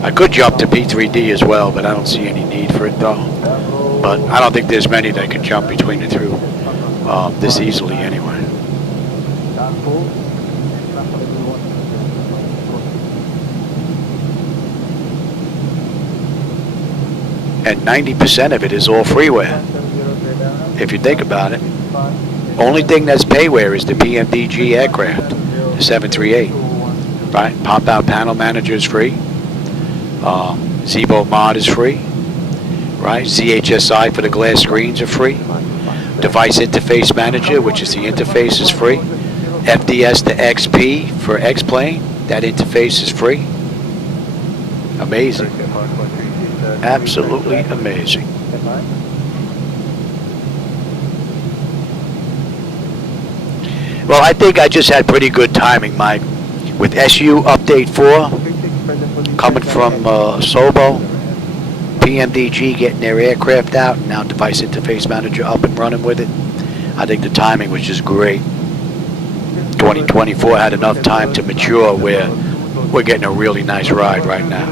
I could jump to P3D as well, but I don't see any need for it though. But I don't think there's many that can jump between the two this easily anyway. And 90% of it is all freeware, if you think about it. Only thing that's payware is the PMDG aircraft, the 738, right? Pop-out panel manager is free. Zebo mod is free, right? ZHSI for the glass screens are free. Device interface manager, which is the interface, is free. FDS to XP for X-Plane, that interface is free. Amazing. Absolutely amazing. Well, I think I just had pretty good timing, Mike. With SU Update 4 coming from Sobo, PMDG getting their aircraft out, and now Device Interface Manager up and running with it. I think the timing was just great. 2024 had enough time to mature where we're getting a really nice ride right now.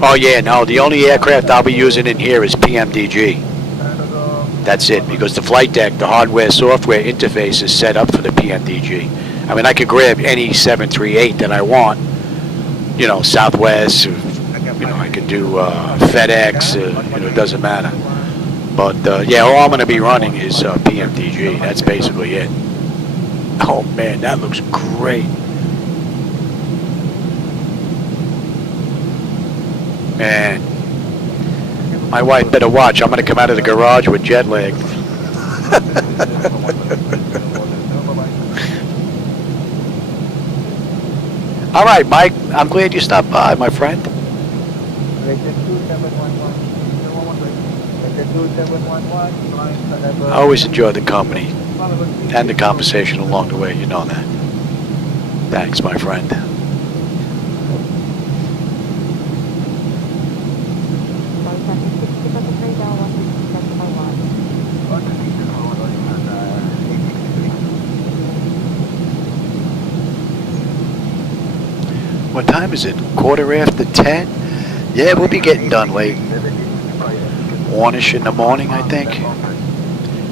Oh yeah, no, the only aircraft I'll be using in here is PMDG. That's it, because the flight deck, the hardware software interface is set up for the PMDG. I mean, I could grab any 738 that I want, you know, Southwest, or, you know, I could do FedEx, you know, it doesn't matter. But yeah, all I'm going to be running is PMDG. That's basically it. Oh man, that looks great. Man, my wife better watch. I'm going to come out of the garage with jet lag. All right, Mike, I'm glad you stopped by, my friend. I always enjoy the company and the conversation along the way, you know that. Thanks, my friend. What time is it? 10:15? Yeah, we'll be getting done late. 1-ish in the morning, I think.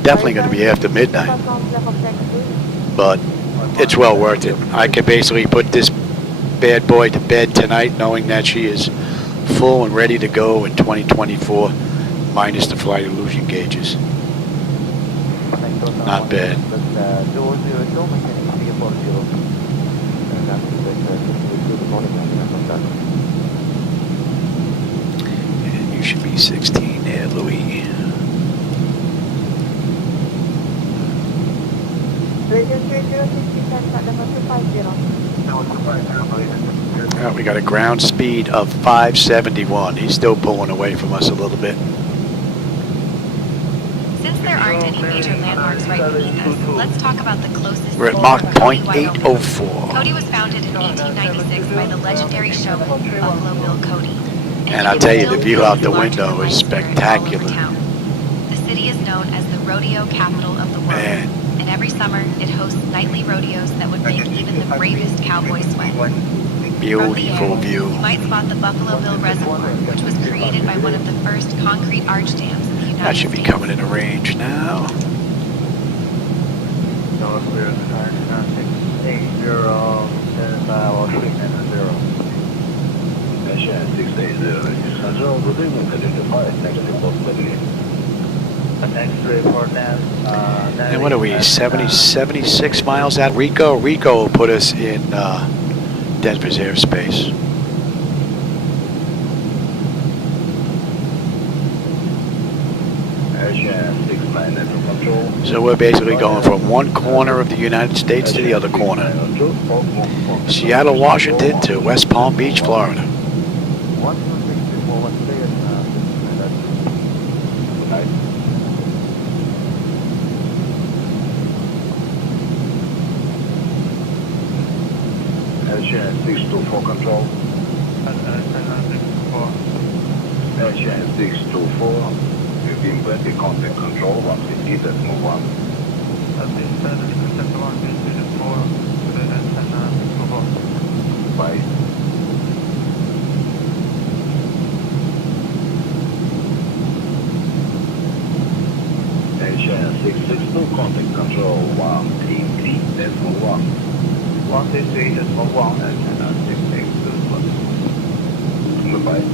Definitely going to be after midnight. But it's well worth it. I can basically put this bad boy to bed tonight knowing that she is full and ready to go in 2024 minus the flight illusion gauges. Not bad. And you should be 16 there, Louis. We got a ground speed of 571. He's still pulling away from us a little bit. Since there aren't any major landmarks right beneath us, let's talk about the closest. We're at Mach .804. Cody was founded in 1896 by the legendary showman Buffalo Bill Cody. And I'll tell you, the view out the window is spectacular. The city is known as the rodeo capital of the world. Man. And every summer, it hosts nightly rodeos that would make even the bravest cowboy sweat. Beautiful view. You might spot the Buffalo Bill Reservoir, which was created by one of the first concrete arch dams in the United States. That should be coming into range now. And what are we, 76 miles out? Rico will put us in Denver's airspace. So we're basically going from one corner of the United States to the other corner. Seattle, Washington to West Palm Beach, Florida. Airshare 624 control. Airshare 624. You've been ready contact control 150, let's move on. Bye. Airshare 662 contact control 133, let's move on. 133, let's move on, and 662. Goodbye.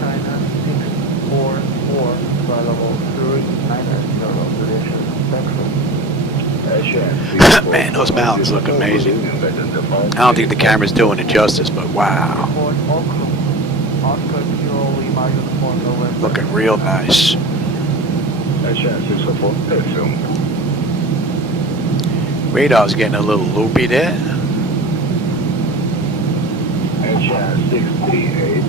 China 644, fly level 390, Man, those mountains look amazing. I don't think the camera's doing it justice, but wow. Looking real nice. Radar's getting a little loopy there. 638.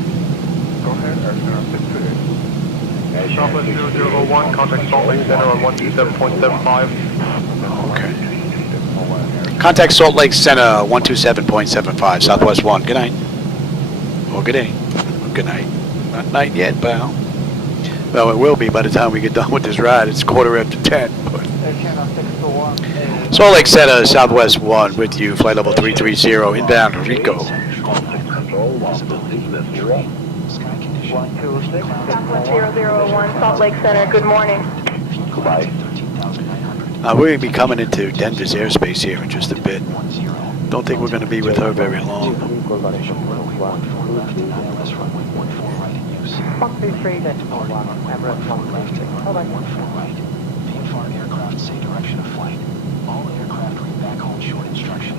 Go ahead, Airshare 638. Southwest 0001, contact Salt Lake Center on 127.75. Okay. Contact Salt Lake Center 127.75, Southwest 1. Good night. Or good day. Good night. Not night yet, pal. Well, it will be by the time we get done with this ride. It's 10:15. But Salt Lake Center, Southwest 1 with you, flight level 330, inbound Rico. Southwest 001, Salt Lake Center, good morning. Goodbye. We're going to be coming into Denver's airspace here in just a bit. Don't think we're going to be with her very long.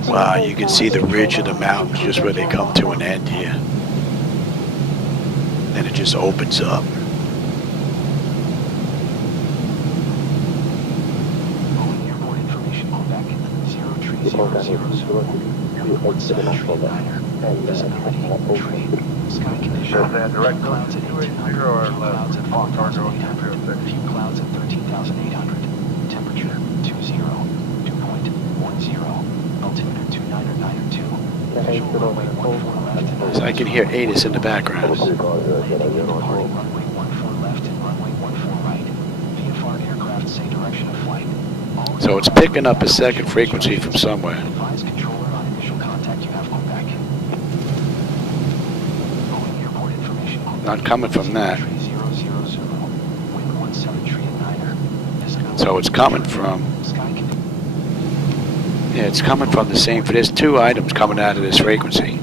Wow, you can see the ridge of the mountains just where they come to an end here. Then it just opens up. Is that direct going to 280 or left? On target on 206. Few clouds at 13,800. Temperature 20, dew point 10, altimeter 2992. Visual runway 14 left and So I can hear ATIS in the background. landing and departing runway 14 left and runway 14 right. VFR aircraft say direction of flight. All So it's picking up a second frequency from somewhere. advise controller on initial contact you have Quebec. Boeing airport information. Not coming from that. 3000, wind 17 tree at 9er. Visibility So it's coming from, sky condition. yeah, it's coming from the same, there's two items coming out of this frequency.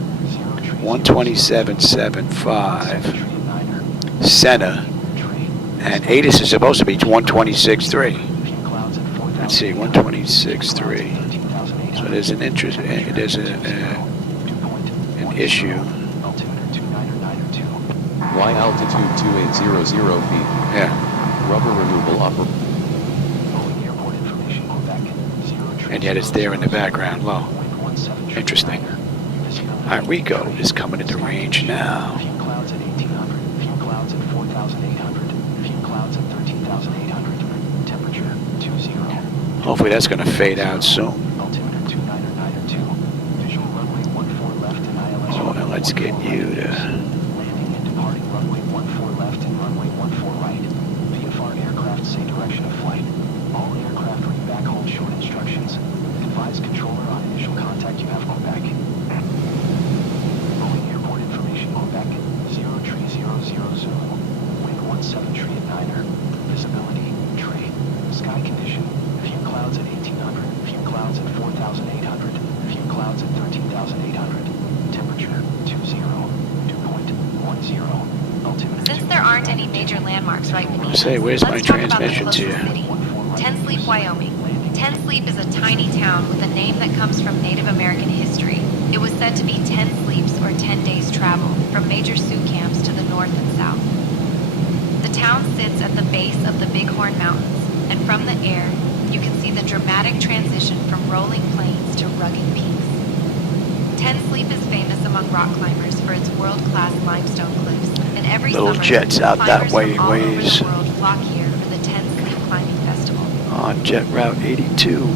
127.75 center, and ATIS is supposed to be 126.3. Let's see, 126.3. So there's an interest, there's an issue. Y altitude 2800 feet. Yeah. Rubber removal operation. And yet it's there in the background low. Interesting. Alright, Rico is coming into range now. Few clouds at 1800, few clouds at 4800, few clouds at 13,800. Temperature 20. Hopefully that's going to fade out soon. Altimeter 2992. Visual runway 14 left and ILS. Oh, now let's get you to... Landing and departing runway 14 left and runway 14 right. VFR aircraft say direction of flight. All aircraft read back hold short instructions. Advise controller on initial contact you have Quebec. Boeing airport information Quebec 03000. Wind 17 tree at 9er. Visibility trade. Sky condition. Few clouds at 1800. Few clouds at 4800. Few clouds at 13,800. Temperature 20. Dew point 10. Altimeter. Since there aren't any major landmarks right beneath Say, us, where's let's my talk about the transmission to closest you? city. Ten Sleep, Wyoming. Ten Sleep is a tiny town with a name that comes from Native American history. It was said to be 10 sleeps or 10 days travel from major Sioux camps to the north and south. The town sits at the base of the Bighorn Mountains, and from the air, you can see the dramatic transition from rolling plains to rugged peaks. Ten Sleep is famous among rock climbers for its world-class limestone cliffs, and every Little summer, jets out that climbers way from all over ways. the world flock here for the Ten Sleep Climbing Festival. On Jet Route 82.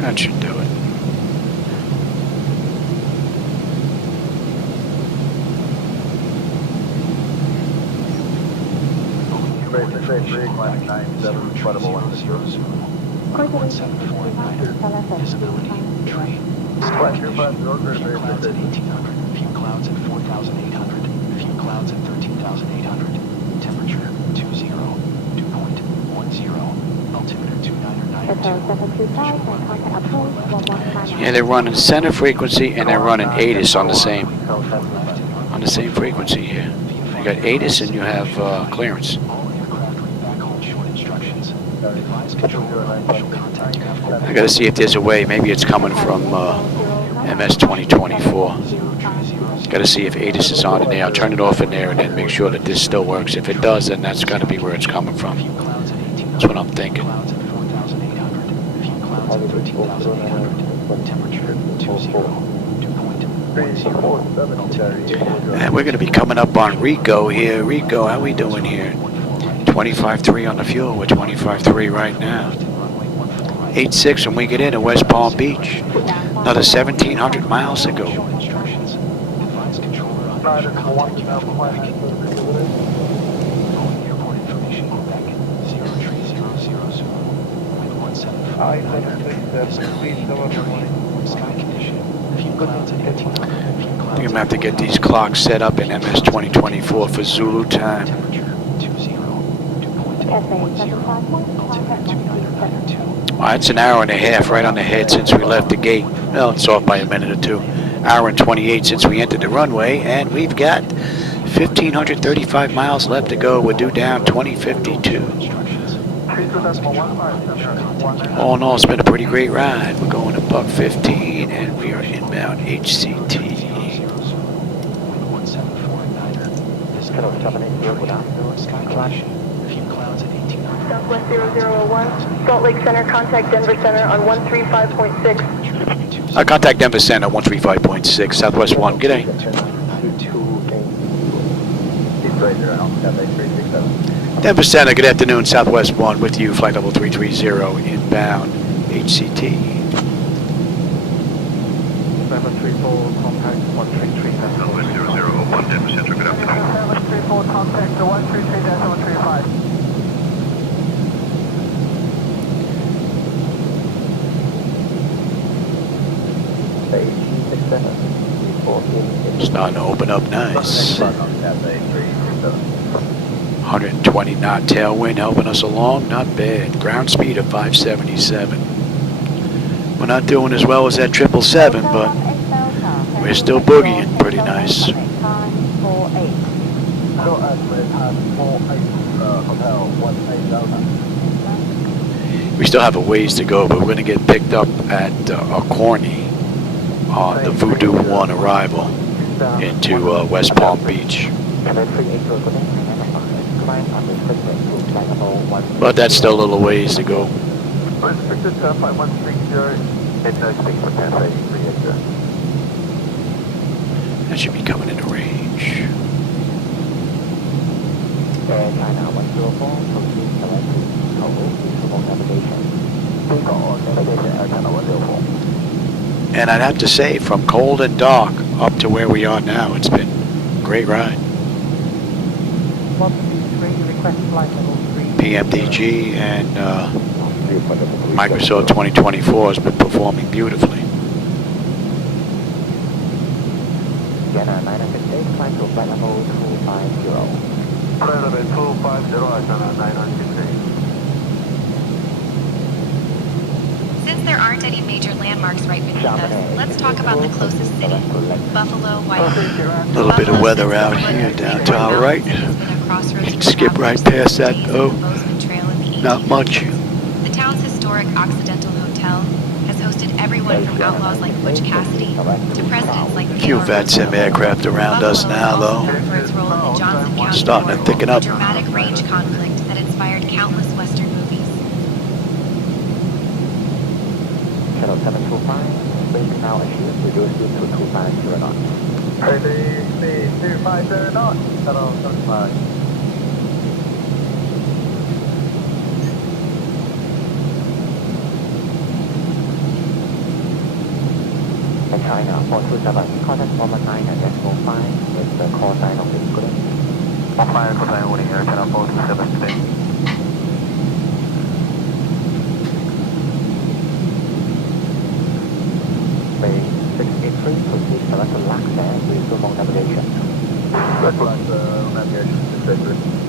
That should do it. Incredible on this road. 1749er. Visibility trade. Sky condition. Few clouds at 1800. Few clouds at 4800. Few clouds at 13,800. Temperature 20. Dew point 10. Altimeter 2992. Yeah, they're running center frequency and they're running ATIS on the same frequency here. You got ATIS and you have clearance. I gotta see if there's a way, maybe it's coming from MS 2024. Gotta see if ATIS is on in there. I'll turn it off in there and then make sure that this still works. If it does, then that's gotta be where it's coming from. That's what I'm thinking. And we're gonna be coming up on Rico here. Rico, how we doing here? 25.3 on the fuel. We're 25.3 right now. 8.6 when we get into West Palm Beach. Another 1,700 miles to go. I think I'm gonna have to get these clocks set up in MS 2024 for Zulu time. Well, that's an hour and a half right on the head since we left the gate. Well, it's off by a minute or two. Hour and 28 since we entered the runway, and we've got 1,535 miles left to go. We're due down 2052. All in all, it's been a pretty great ride. We're going to Buck 15, and we are inbound HCT. Southwest 0001, Salt Lake Center, contact Denver Center on 135.6. Contact Denver Center 135.6, Southwest 1. G'day. Denver Center, good afternoon, Southwest 1 with you, flight level 330, inbound HCT. 734, contact 133. Southwest 0001, Denver Center, good afternoon. 734, contact 133-135. Starting to open up nice. 120 knot tailwind helping us along, not bad. Ground speed of 577. We're not doing as well as that 777, but we're still boogieing pretty nice. We still have a ways to go, but we're going to get picked up at Corny on the Voodoo 1 arrival into West Palm Beach. But that's still a little ways to go. Restricted 5130, midnight speed for Cathay 380. That should be coming into range. China 104, proceed select usable navigation. China 104. And I'd have to say, from cold and dark up to where we are now, it's been a great ride. PMDG and Microsoft 2024 has been performing beautifully. Vienna 958, flight to flight level 250. Flight level 250, China 958. Since there aren't any major landmarks right beneath us, let's talk about the closest city, Buffalo, Wyoming. A little bit of weather out here down to our right. Skip right past that though. Not much. The town's historic Occidental Hotel has hosted everyone from outlaws like Butch Cassidy to presidents like A few VATSIM aircraft around us now though. for its role in the Johnson County Starting to thicken up. dramatic range conflict that inspired countless Western movies. Channel 725, speed now achieved, reduce speed to 250 knots. Release speed 250 knots, Channel 75. China 427, contact 119.5 with the call sign of the Eagle. 15 call sign holding here, China 427 today. Bay 683, proceed select the LAX and resume on navigation. Select navigation 683.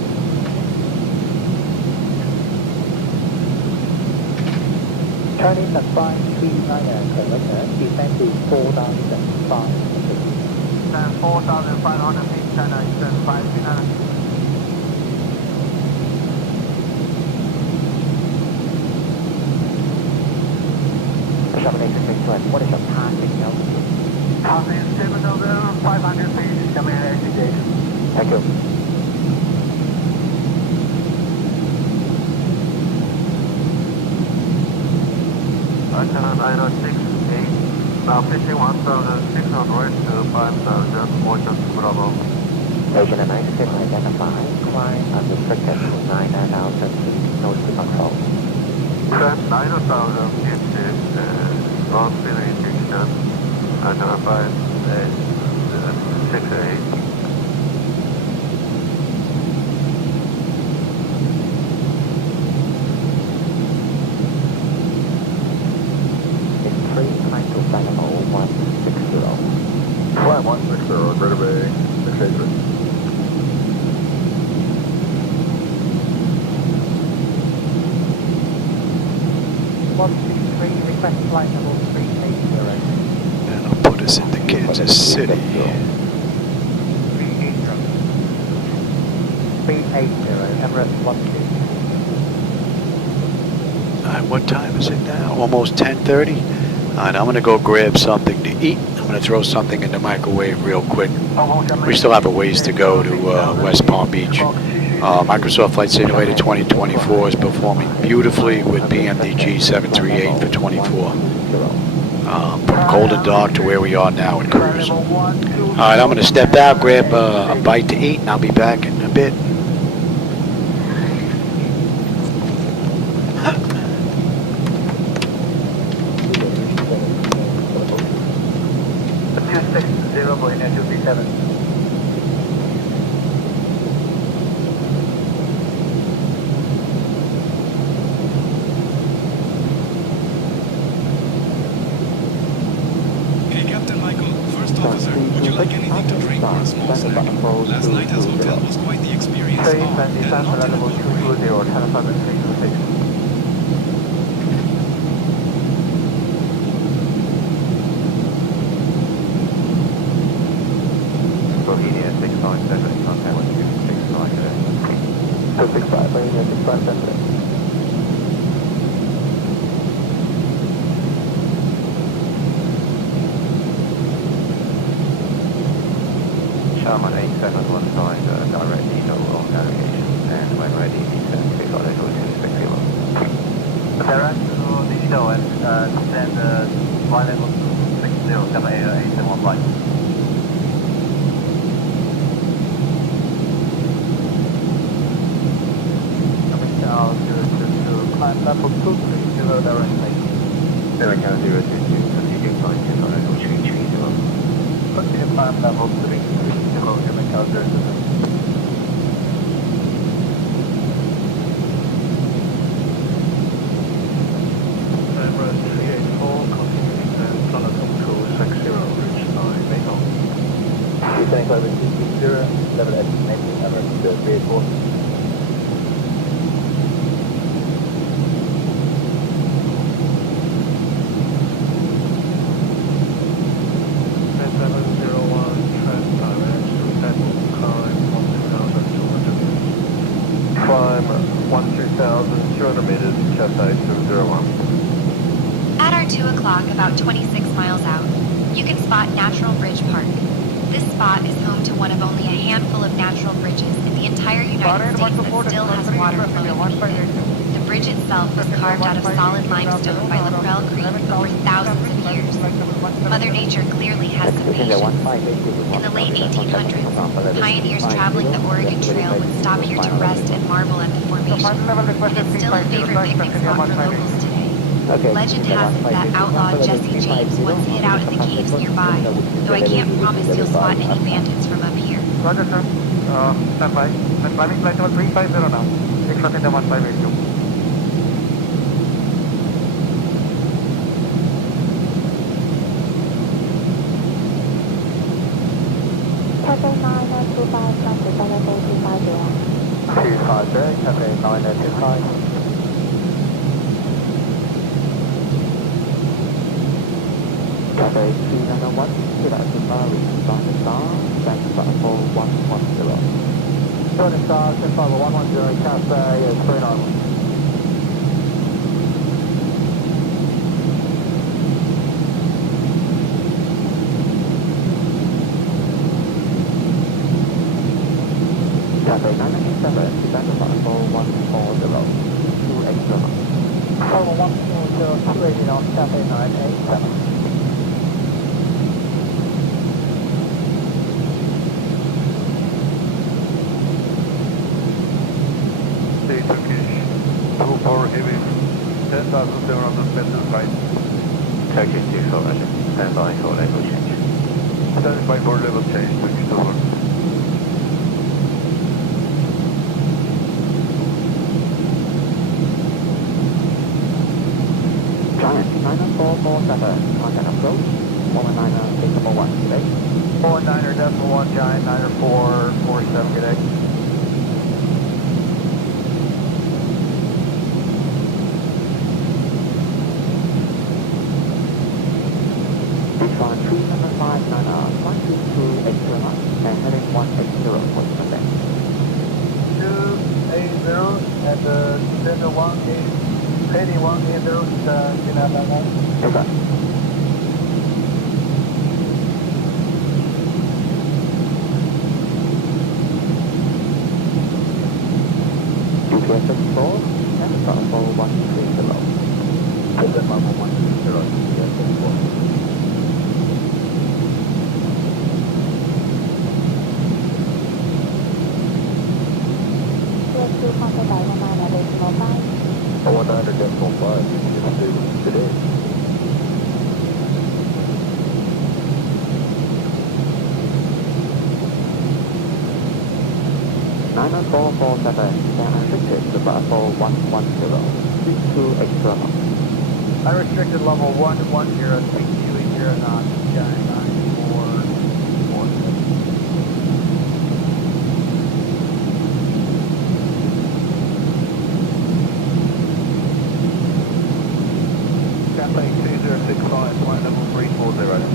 Chinese at 539 kilometer, descend to 4,500 feet. Then 4,500 feet, China Eastern 539. Chamonix 621, what is your passing altitude? Passing 7,500 feet, Chamonix ATJ. Thank you. China 968, now pitching 1,600 to 5,000, Ocean Bravo. Ocean 96, identify, climb unrestricted to 9,000 feet, no speed control. Set 9,000 feet, ground speed restriction, identify 68. Flight 160, Greater Bay, 683. 123, request flight level 380. That'll put us into Kansas City. 380, Emirates 12. Alright, what time is it now? Almost 10:30. Alright, I'm going to go grab something to eat. I'm going to throw something in the microwave real quick. We still have a ways to go to West Palm Beach. Microsoft Flight Simulator 2024 is performing beautifully with PMDG 738 for 24. From cold and dark to where we are now at cruise. Alright, I'm going to step out, grab a bite to eat, and I'll be back in a bit. Last night at hotel was quite the experience. Level 220, telephone 326. Bohemia 657, contact with 265 today. 265, Bohemia 657. Sharman 8715, direct diesel on navigation, and when ready, descend to level 260. Direct to diesel and descend flight level 260, 781 Coming down to climb level 230 directly. American 022, continue flight to level 230. Continue climb level 330, Jamaica 022. Emirates 384, continuing and Planet 260, reach 9 Mako. Descending climb 260, level estimating Emirates 384. At our 2 o'clock, about 26 miles out, you can spot Natural Bridge Park. This spot is home to one of only a handful of natural bridges in the entire United States that still has water flowing beneath it. The bridge itself was carved out of solid limestone by Laprelle Creek over thousands of years. Mother Nature clearly has some patience. In the late 1800s, pioneers traveling the Oregon Trail would stop here to rest and marvel at the formation. And it's still a favorite picnic spot for locals today. Legend has it that outlaw Jesse James once hid out in the caves nearby, though I can't promise you'll spot any bandits from up here. Roger, sir. Stand by. I'm climbing flight level 350 now. Expecting the 1582. Cathay 925, transit level 250. 250, Cathay 925. Cathay 291, United Star, reaching Southern Star, stand by for 110. Southern Star, stand by for 110, Cathay 391. Cathay 997, stand by for 140, 280. Total 140, 280 on Cathay 987. Heavy 10,700 meters right. Turkish 2400, stand by for level change. Stand by for level change, Turkish 200. Giant 90447, contact approach, 490.1 today. 49.1, Giant 90447, good day. Heading 1 meters, Okay. GPS 4, and start for 130. Present level 130, GPS 4. Contact by 19.5. 100.5 today. Nine 447, unrestricted, for 110, 62 extra. Unrestricted level 110, 62 knots, sky 9447. Cafe 2065, flight level 340.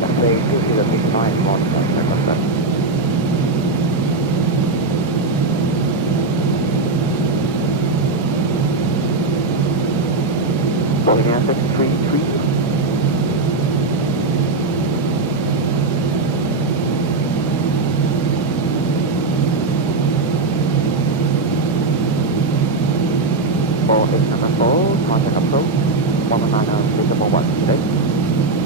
Cafe 2065, morning, Boeing Air 633. Boeing number 4, contact approach, 119 visible 1 today.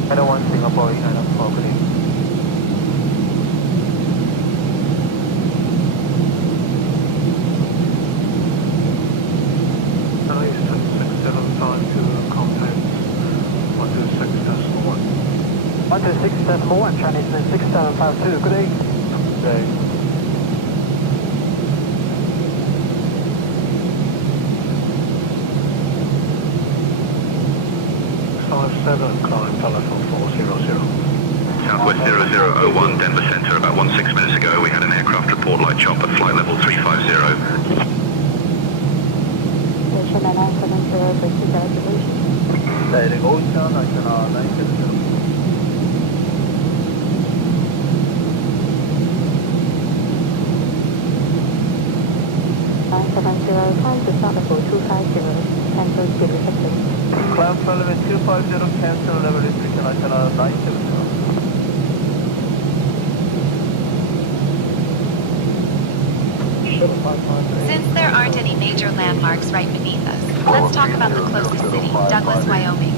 Header 1 Singapore, United 4, good evening. Decimal 1, Chinese 6752, good day. Good day. Climb telephone 400. Southwest 0001, Denver Center. About 16 minutes ago, we had an aircraft report light chop at flight level 350. Station 9970 for seat reservation. Heading Ocean, 970. 970, time to start level 250, cancel speed restricted. Cloud level 250, cancel level restriction, 970. Since there aren't any major landmarks right beneath us, let's talk about the closest city, Douglas, Wyoming.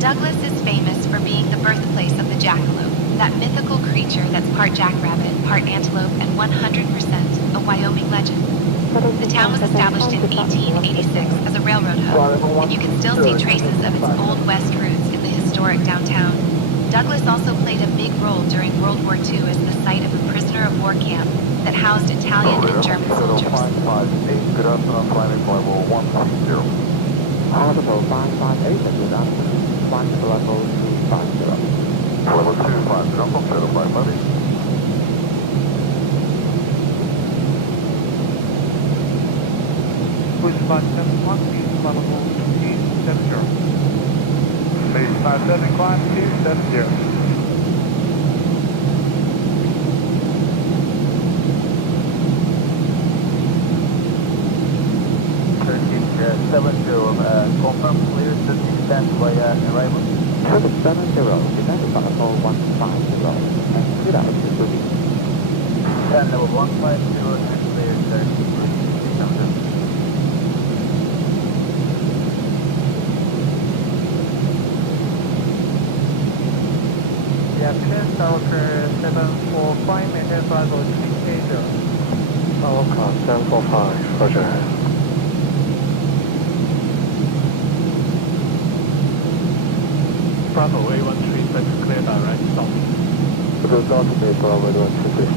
Douglas is famous for being the birthplace of the jackalope, that mythical creature that's part jackrabbit, part antelope, and 100% a Wyoming legend. The town was established in 1886 as a railroad hub, and you can still see traces of its Old West roots in the historic downtown. Douglas also played a big role during World War II as the site of a prisoner of war camp that housed Italian and German soldiers. Good afternoon, climbing level 130. Audible 558, good afternoon, flight level 250. Level 250, from 05, buddy. Push button 1, please, level 270. Base 57, climb 270. Confirm clear, 50 stand by arrival. 770, descend to level 150, and clear out to be. Stand level 150 and clear 30. Yeah, clear Southwest 745, maintain flight level 380. Southwest 745, roger. Bravo A136, clear direct stop. Good afternoon, Bravo 136.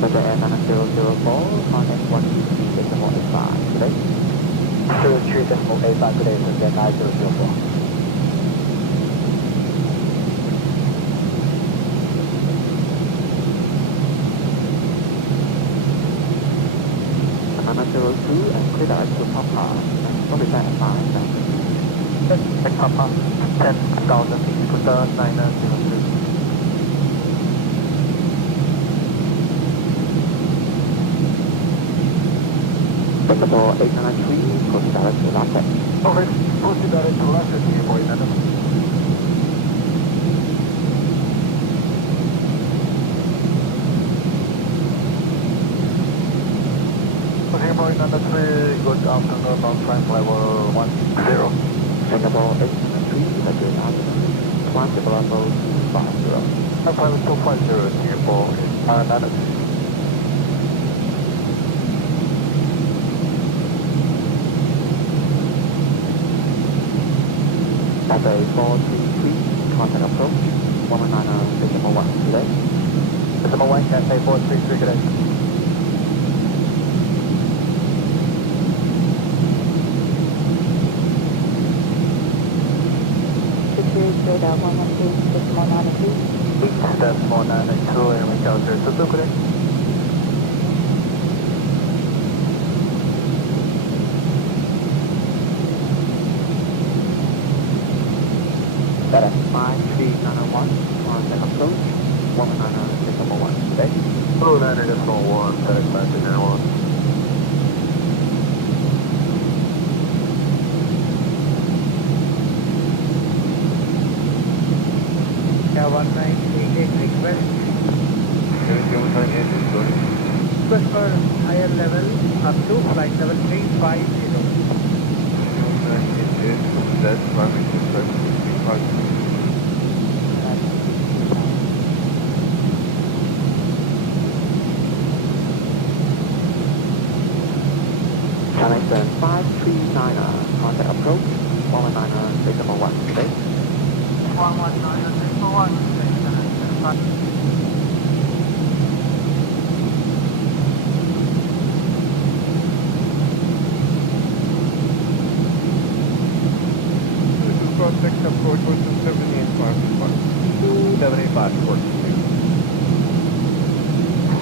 Center Air 9004, contact 123.85 today. 23.85 today, Center 9004. and clear out to Papa, and probably back at 5. Check Papa, 10,000 feet, Scooter 902. Singapore 893, proceed direct to Flightdeck. Okay, proceed direct to left at Singapore 893. Singapore 893, good afternoon, on flight level 10. Singapore 893, good afternoon, climb to level 250. Flight level 250, Singapore 893. Cathay 433, contact approach, 119.1 today. Decimal 1, Cathay 433, good day. Radar 112, decimal 92. 8.992, and we count 022, good day. FedEx 53901, contact approach, 119.1 today. Blue 90.1, FedEx 53901. Yeah, 1988 request. 1798 is going. Request for higher level up to flight level 350. 1798, that's runway 25. Connector 539, contact approach, 119.1 today. 119.1, Contact approach was 785. 785,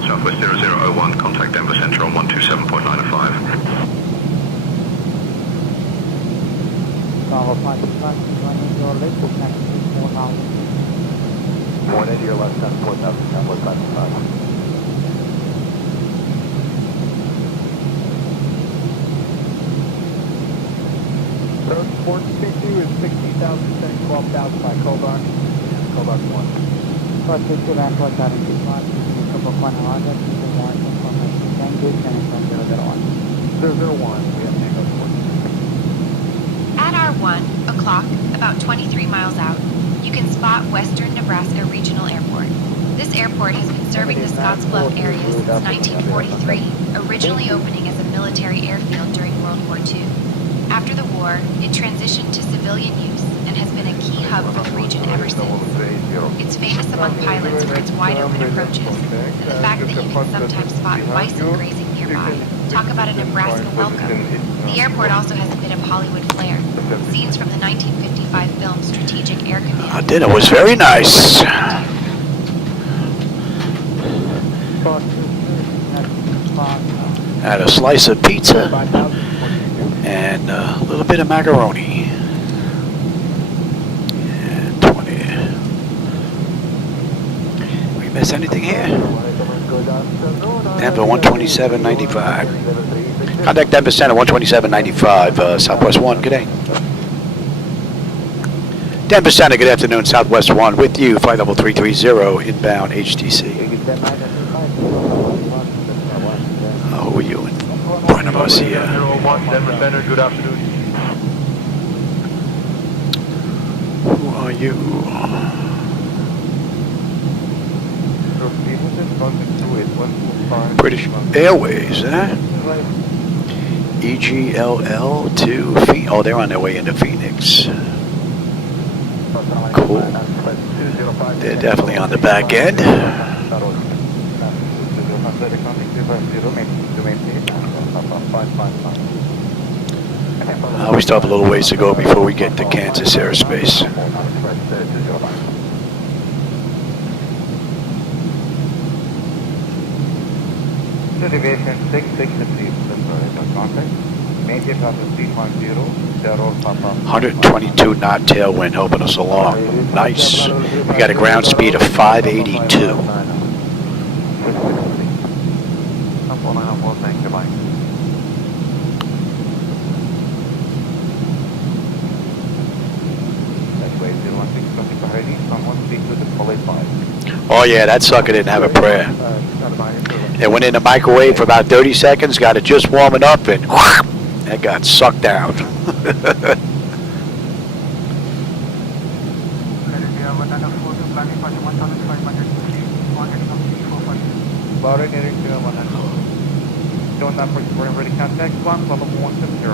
Southwest 0001, contact Denver Center on 127.905. Bravo 5, running your left, next to 4,000. 180 your left, 10, 4,000, 10, 4,500. Road 462 is 60,000, 12,000 by Cobart. Cobart 1. 462 and 471, Singapore 100, information from engage and from 001. 001, we have Tango 4. At our 1 o'clock, about 23 miles out, you can spot Western Nebraska Regional Airport. This airport has been serving the Scottsbluff area since 1943, originally opening as a military airfield during World War II. After the war, it transitioned to civilian use and has been a key hub for the region ever since. It's famous among pilots for its wide-open approaches and the fact that you can sometimes spot bison grazing nearby. Talk about a Nebraska welcome. The airport also has a bit of Hollywood flair. Scenes from the 1955 film Strategic Air Command. Dinner was very nice. Had a slice of pizza and a little bit of macaroni. And 20. We miss anything here? Denver 127.95. Contact Denver Center 127.95, Southwest 1, good day. Denver Center, good afternoon, Southwest 1 with you, flight level 330, inbound HTC. Who are you in front of us here? 01, Denver Center, good afternoon. Who are you? British Airways, huh? EGLL to Phoenix. Oh, they're on their way into Phoenix. Cool. They're definitely on the back end. We still have a little ways to go before we get to Kansas airspace. Deviation 66 contact. Maintain process 3.0, 122 knot tailwind helping us along. Nice. We got a ground speed of 582. Oh yeah, that sucker didn't have a prayer. It went in the microwave for about 30 seconds, got it just warming up, and that got sucked out. Boeing Air 100. Doing that for we're ready contact, climb level 170.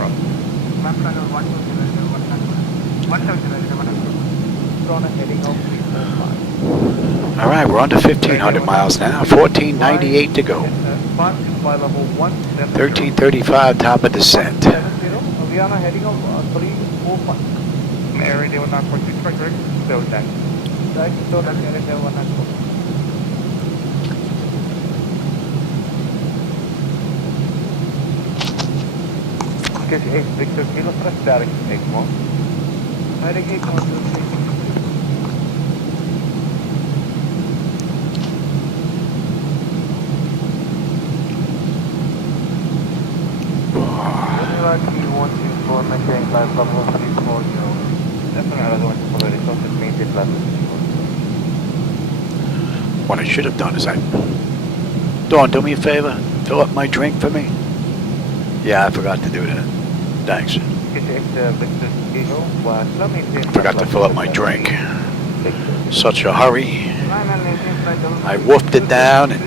All right, we're under 1,500 miles now. 1498 to go. 1335 top of descent. Aviana heading of 345. Air India 146 right direct, still that. That's still that Air India 146. Okay, 8 Victor Kilo, press direct, 8 more. Heading 8 more. What I should have done is Dawn, do me a favor. Fill up my drink for me. Yeah, I forgot to do that. Thanks. Forgot to fill up my drink. Such a hurry. I wolfed it down and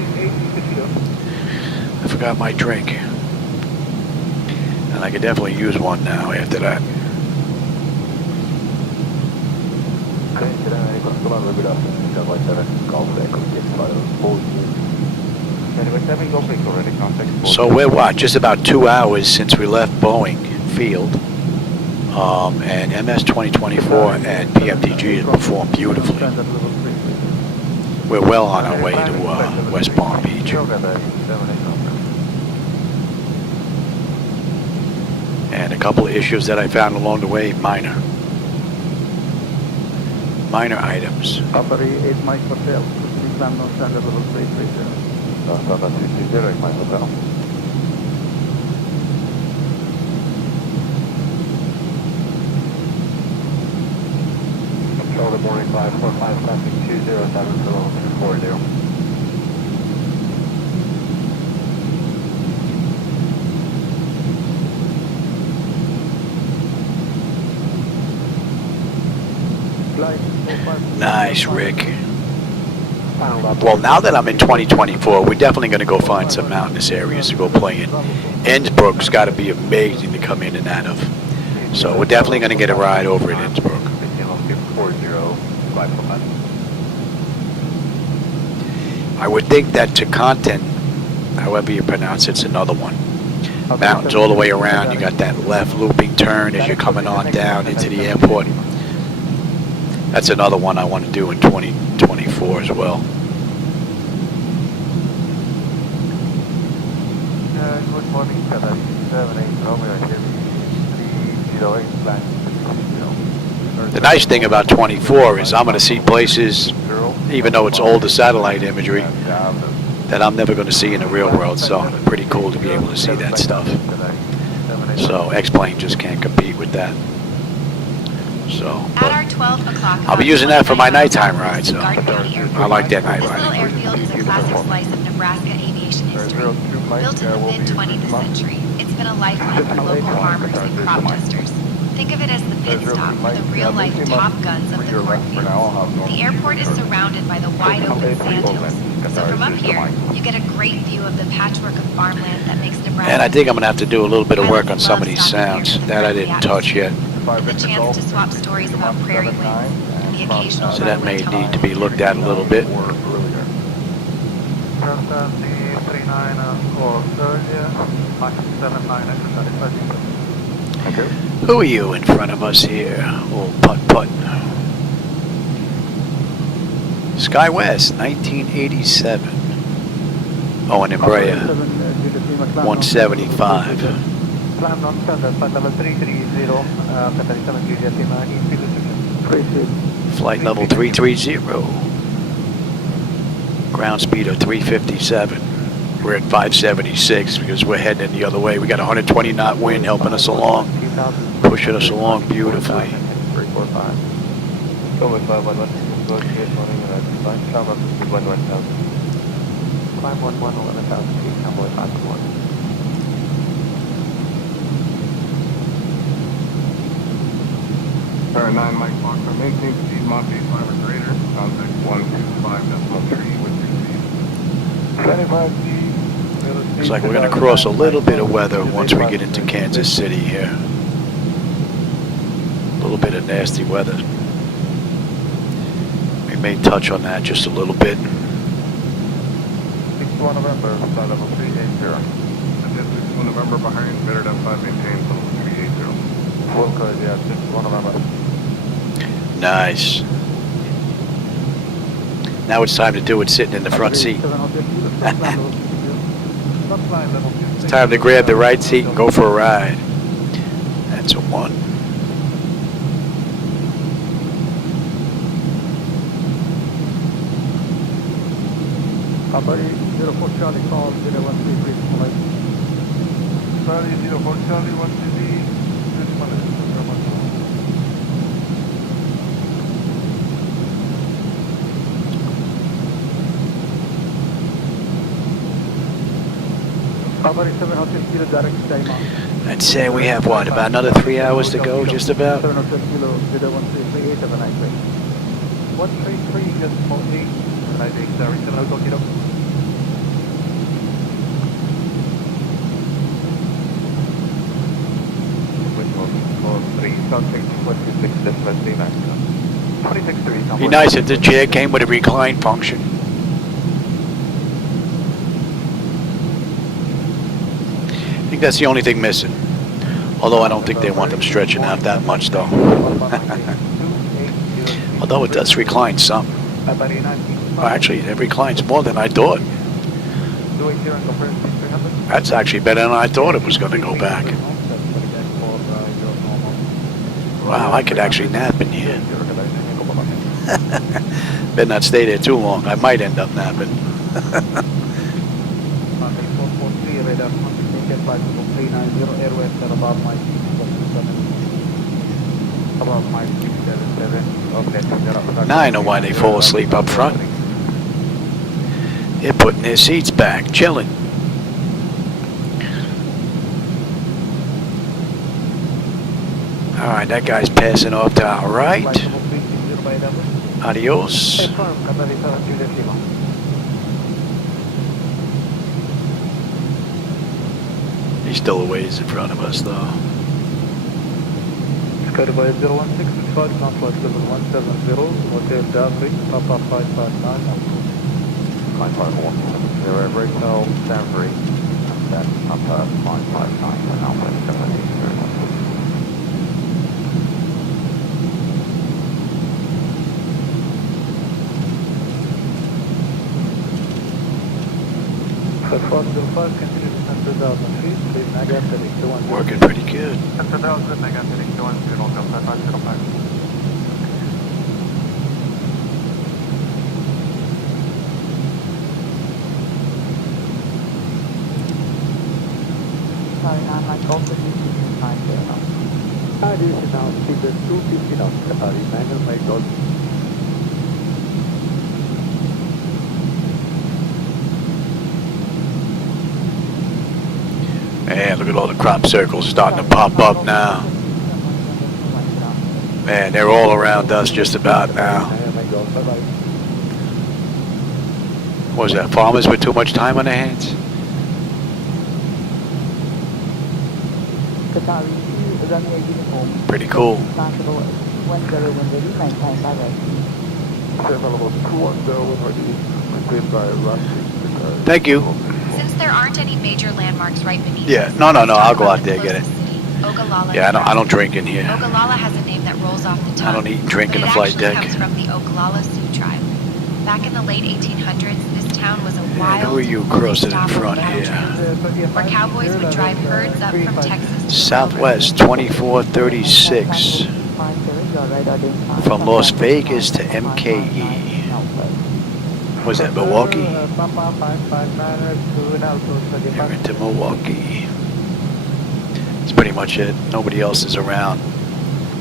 I forgot my drink. And I could definitely use one now after that. So we're what? Just about 2 hours since we left Boeing Field. And MS 2024 and PMDG has performed beautifully. We're well on our way to West Palm Beach. And a couple of issues that I found along the way, minor items. Upper 8 Mike Hotel, climb non standard level 330. Southwest 330, 8 Mike Hotel. Control the boarding 545 traffic 207 40. Nice, Rick. Well, now that I'm in 2024, we're definitely going to go find some mountainous areas to go play in. Innsbruck's got to be amazing to come in and out of. So we're definitely going to get a ride over at Innsbruck. I would think that to content, however you pronounce it's another one. Mountains all the way around. You got that left looping turn as you're coming on down into the airport. That's another one I want to do in 2024 as well. Good morning, 778 Romeo, The nice thing about 24 is I'm going to see places, even though it's older satellite imagery, that I'm never going to see in the real world. So pretty cool to be able to see that stuff. So X-Plane just can't compete with that. So, but I'll be using that for my nighttime ride, so I like that night ride. This little airfield is a classic slice of Nebraska aviation history. Built in the mid-20th century, it's been a lifeline for local farmers and crop dusters. Think of it as the pit stop for the real-life Top Guns of the cornfields. The airport is surrounded by the wide-open sand hills, so from up here, you get a great view of the patchwork of farmland that makes Nebraska. And I think I'm going to have to do a little bit of work on some of these sounds that I didn't touch yet. The chance to swap stories about prairie winds and the occasional So that may need to be looked at a little bit. Who are you in front of us here? Old putt-putt. SkyWest, 1987. Oh, an Embraer 175. Climb non-standard, flight level 330, Flight level 330. Ground speed of 357. We're at 576 because we're heading the other way. We got a 120 knot wind helping us along, pushing us along beautifully. Flight, travel altitude 11,000. Climb 11,000 feet, convoy 521. Alright, 9 Mike Foxtrot, maintain speed Mach 5 or greater, contact 125.3 with your speed. 25 feet. Looks like we're going to cross a little bit of weather once we get into Kansas City here. A little bit of nasty weather. We may touch on that just a little bit. 61 November, flight level 380. That's 61 November behind, better than 5, maintain level 380. Full code, yeah, 61 November. Nice. Now it's time to do it sitting in the front seat. It's time to grab the right seat and go for a ride. That's a 1. Charlie 04 Charlie, call 013, please, flight. Charlie 04 Charlie, 133, this one is I'd say we have what, about another 3 hours to go, just about? 133, just 48, 98, sorry, 7 Hotel Kilo. Be nice if the chair came with a recline function. I think that's the only thing missing. Although I don't think they want them stretching out that much though. Although it does recline some. Well, actually, it reclines more than I thought. That's actually better than I thought it was going to go back. Wow, I could actually nap in here. Better not stay there too long. I might end up napping. Now I know why they fall asleep up front. They're putting their seats back, chilling. Alright, that guy's passing off to our right. Adios. He's still a ways in front of us though. Skydive 01665, non flight level 170, Hotel Davri, Papa 559. 55170, Rachel Davri, that's Papa 559, Alpha 780. Working pretty good. Man, look at all the crop circles starting to pop up now. Man, they're all around us just about now. What was that, farmers with too much time on their hands? Pretty cool. Thank you. Since there aren't any major landmarks right beneath Yeah, us, no, let's I'll talk go about out the there, get it. closest city, Ogallala, Yeah, I Nebraska. don't drink in here. Ogallala has a name that rolls off the tongue. I don't eat and drink in the but flight it deck. actually comes from the Ogallala Sioux tribe. Back in the late 1800s, this town was a wild, who are you crossing in unstoppable front cattle here? race, where cowboys would drive herds up from Texas to Southwest 2436 from Las Vegas to MKE. Was that Milwaukee? We're into Milwaukee. That's pretty much it. Nobody else is around.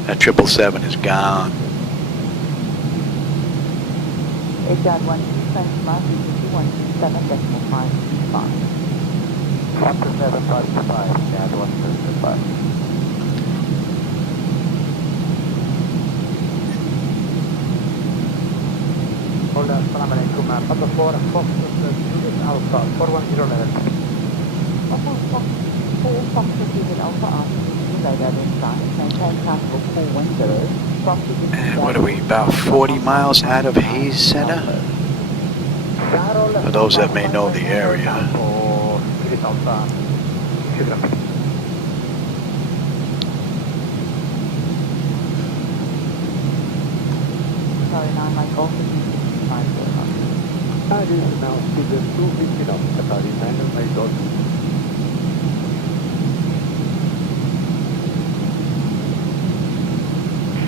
That 777 is gone. Etihad 1 French Mark, 127.525. 127.5, Etihad 125. Hold on, Assalamu alaikum, Papa 4, Fox, Juliet Alpha, 410 level. Papa 4, Fox, Juliet Alpha, radar inside, maintain comfortable 410. And what are we, about 40 miles out of Hayes Center? For those that may know the area. Sorry, 9 Mike Golf, 5 This is now speed 250 knots, Qatari 9 Mike Golf.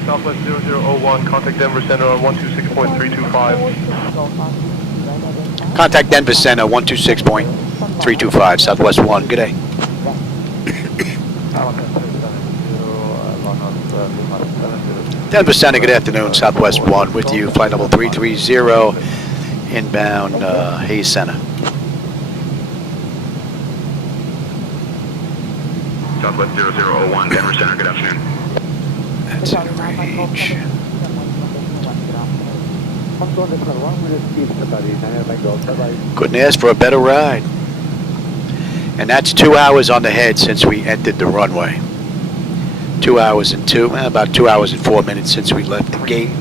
Southwest 0001, contact Denver Center on 126.325. Contact Denver Center 126.325, Southwest 1. Good day. Denver Center, good afternoon, Southwest 1 with you, flight level 330, inbound Hayes Center. Southwest 0001, Denver Center, good afternoon. That's in range. Couldn't ask for a better ride. And that's 2 hours on the head since we entered the runway. 2 hours and about 2 hours and 4 minutes since we left the gate.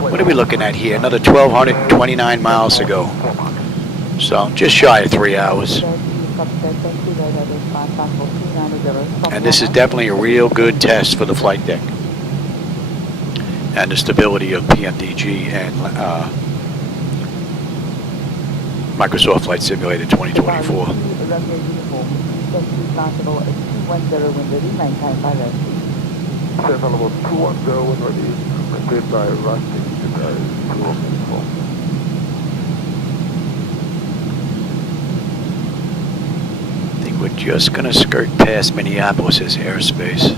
What are we looking at here? Another 1,229 miles to go. So just shy of 3 hours. And this is definitely a real good test for the flight deck and the stability of PMDG and Microsoft Flight Simulator 2024. Level 210 when ready, maintained by Rusty, 204. I think we're just going to skirt past Minneapolis' airspace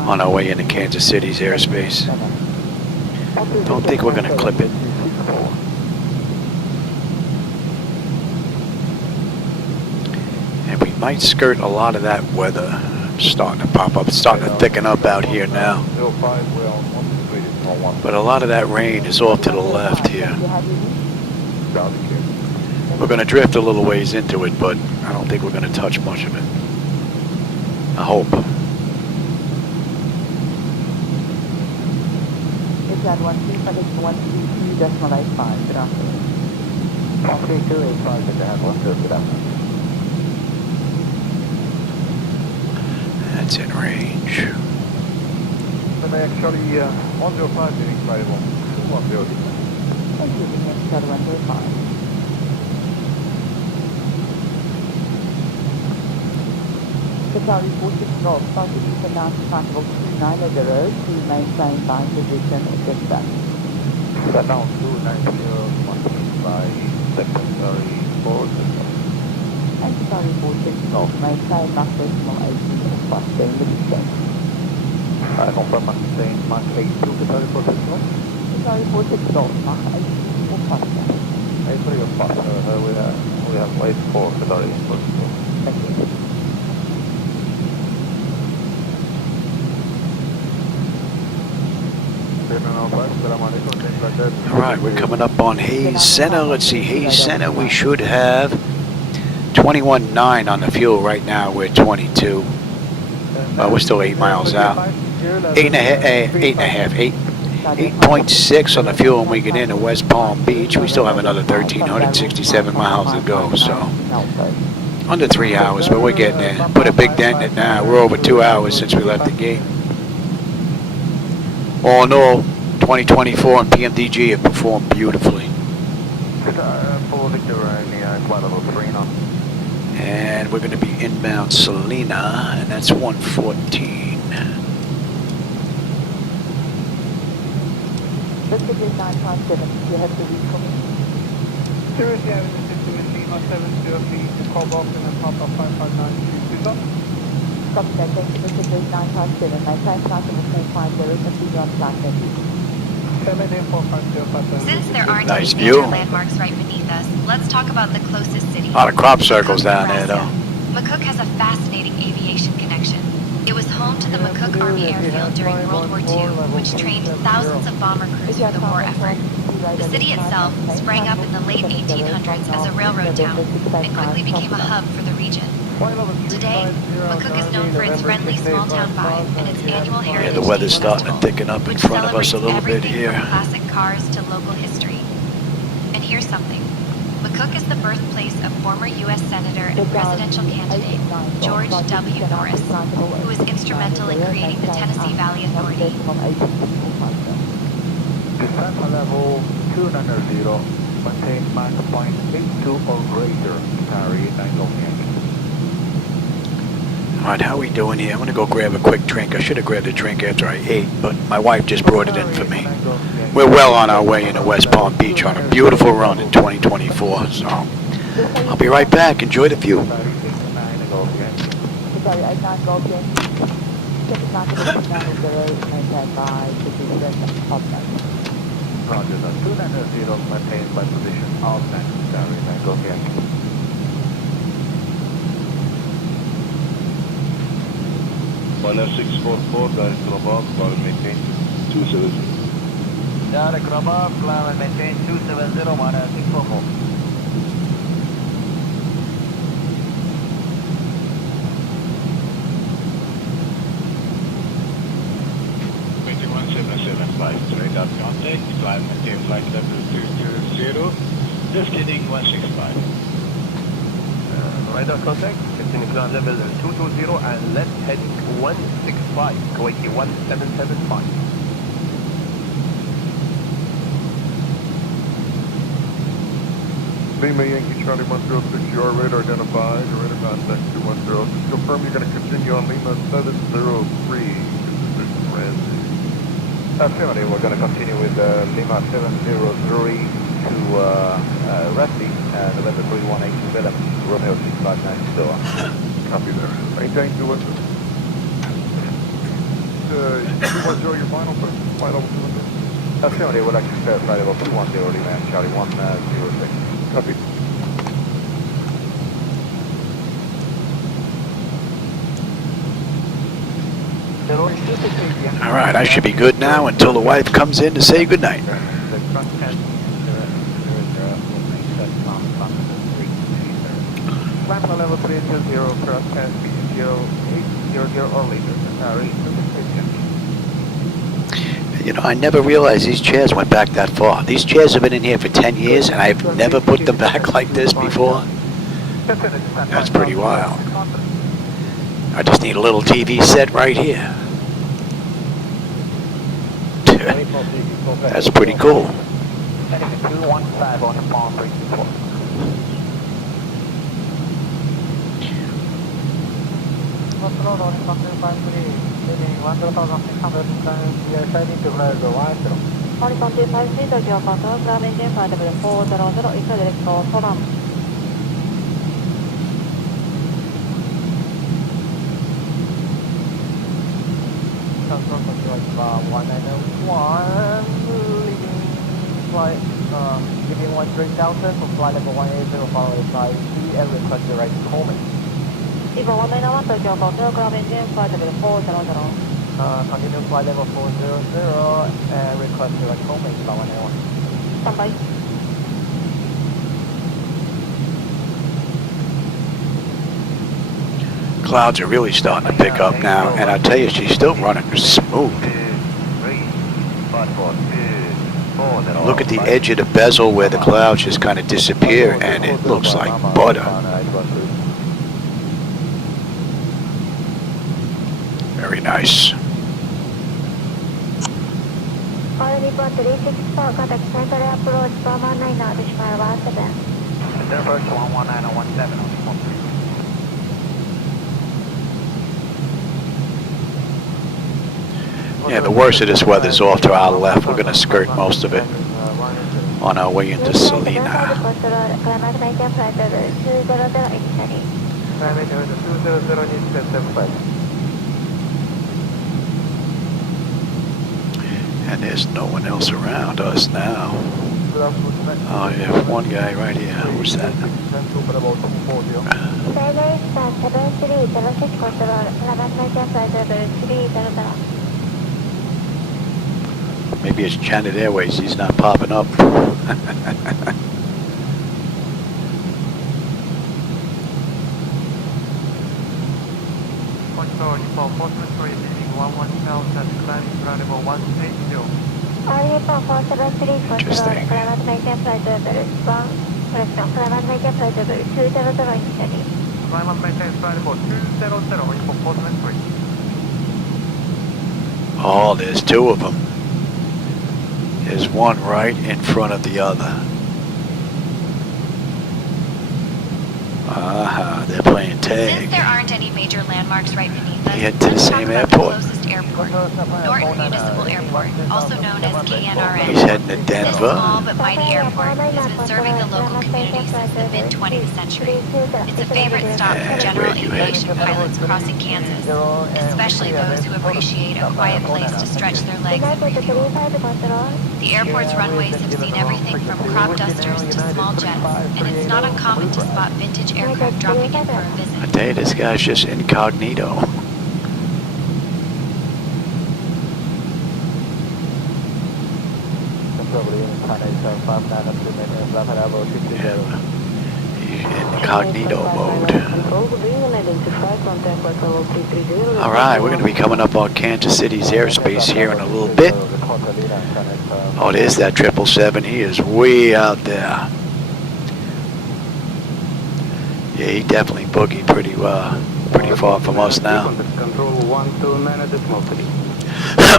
on our way into Kansas City's airspace. Don't think we're going to clip it. And we might skirt a lot of that weather. Starting to pop up, starting to thicken up out here now. But a lot of that rain is off to the left here. We're going to drift a little ways into it, but I don't think we're going to touch much of it. I hope. Etihad 132.85, good afternoon. 13285, Etihad 132, good afternoon. That's in range. And actually, 105 being flight 110. Thank you, Etihad 105. Qatari 46 Golf, starting to announce possible 290 to maintain by position distance. Now 290 by secondary 4. And Qatari 46 Golf, maintain Mach decimal 80 plus the distance. Confirm maintain Mach 82, Qatari 46 Golf. Qatari 46 Golf, Mach 80 or faster. 83 or faster, we have 84 Qatari 46 Golf. Thank you. All right, we're coming up on Hayes Center. Let's see, Hayes Center, we should have 21.9 on the fuel right now. We're 22. Well, we're still 8 miles out. 8.6 on the fuel when we get into West Palm Beach. We still have another 1,367 miles to go, so under 3 hours, but we're getting there. Put a big dent in it now. We're over 2 hours since we left the gate. All in all, 2024 and PMDG have performed beautifully. And we're going to be inbound Salina, and that's 114. Pacific 957, you have to read for me. Seriously, I was just doing Lima 70 feet to call box and then pop up 559 2. Copy that, thank you, Pacific 957, maintain flight level 450, continue on flight level. Since there aren't Nice any major view. landmarks right beneath us, let's talk about the closest city. A lot of crop circles down there, Nebraska. though. McCook has a fascinating aviation connection. It was home to the McCook Army Airfield during World War II, which trained thousands of bomber crews for the war effort. The city itself sprang up in the late 1800s as a railroad town and quickly became a hub for the region. Today, McCook is known for its friendly small-town vibe and its annual Heritage Yeah, the weather's Day starting to Festival, thicken up in which front of us a celebrates little bit everything here. from classic cars to local history. And here's something. McCook is the birthplace of former U.S. Senator and presidential candidate George W. Norris, who was instrumental in creating the Tennessee Valley Authority. Descent level 290, maintain Mach point 82 or greater, carry 9 Golf Yankee. All right, how we doing here? I'm going to go grab a quick drink. I should have grabbed a drink after I ate, but my wife just brought it in for me. We're well on our way into West Palm Beach on a beautiful run in 2024, so I'll be right back. Enjoy the view. Roger that. 290, maintain by position, all tanks, carry 9 Golf Yankee. Final 644, direct above, climb and maintain 270. Direct above, climb and maintain 270, minus 644. Straight out contact, climb maintain flight level 220, descending 165. Radar contact, continue climb level 220 and left heading 165, Kuwaiti 1775. Lima Yankee Charlie 106, your radar identified, your radar contact 210. Just confirm you're going to continue on Lima 703, position Ramsey. Affirmative, we're going to continue with Lima 703 to Rusty, November 3182 Willem, Romeo 659 Stoa. Copy there. Maintain 210. 210, your final person, flight level 210. Affirmative, we'd like to start flight level 210, Lima Charlie 106. Copy. All right, I should be good now until the wife comes in to say goodnight. Climb level 320, cross path 0800 or later, carry You know, I never realized these chairs went back that far. These chairs have been in here for 10 years, and I've never put them back like this before. That's pretty wild. I just need a little TV set right here. That's pretty cool. Heading 215 on the Palm Beach report. Horizon 253, Tokyo Control, ground engine flight level 400, equal direct for Soram. Control Tokyo 1901, leaving flight, giving 13,000 from flight level 180, followed by C and request direct homing. Evo 191, Tokyo Control, ground engine flight level 400. Continue flight level 400 and request direct homing by 181. Standby. Clouds are really starting to pick up now, and I tell you, she's still running smooth. Look at the edge of the bezel where the clouds just kind of disappear, and it looks like butter. Very nice. Report 364, contact center approach from 19 now, Bishmar 17. Center approach 119 on 17 on 3. Yeah, the worst of this weather's off to our left. We're going to skirt most of it on our way into Salina. Climate maintain flight level 200 initially. Climate level 200 initially. And there's no one else around us now. Oh, yeah, one guy right here. Who's that? Maybe it's Janet Airways. He's not popping up. Oh, there's two of them. There's one right in front of the other. Aha, they're playing tag. Since there aren't any major landmarks right beneath us, Head to the let's talk same about the airport. closest airport, Norton Municipal Airport, also known as KNRN. He's heading to This Denver. small but mighty airport has been serving the local community since the mid-20th century. It's a favorite stop for general aviation pilots crossing Kansas, especially those who appreciate a quiet place to stretch their legs and refuel. The airport's runways have seen everything from crop dusters to small jets, and it's not uncommon to spot vintage aircraft dropping in for a visit. I tell you, this guy's just incognito. He's in incognito mode. All right, we're going to be coming up on Kansas City's airspace here in a little bit. Oh, there's that 777. He is way out there. Yeah, he definitely boogied pretty far from us now.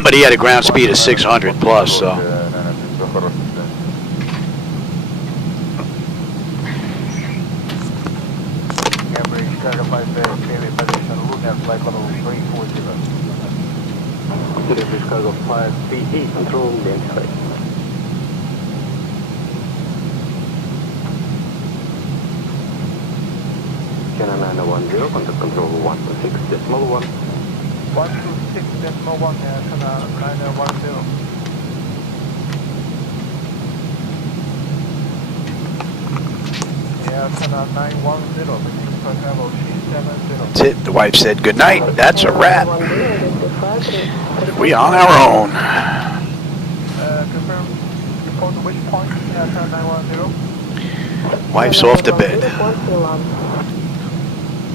But he had a ground speed of 600 plus, so. Channel 910, contact control 126.1. 126.1, Channel 910. Yeah, Channel 910, for travel 370. That's it. The wife said good night. That's a wrap. We on our own. Confirm report which point, Channel 910. Wife's off to bed.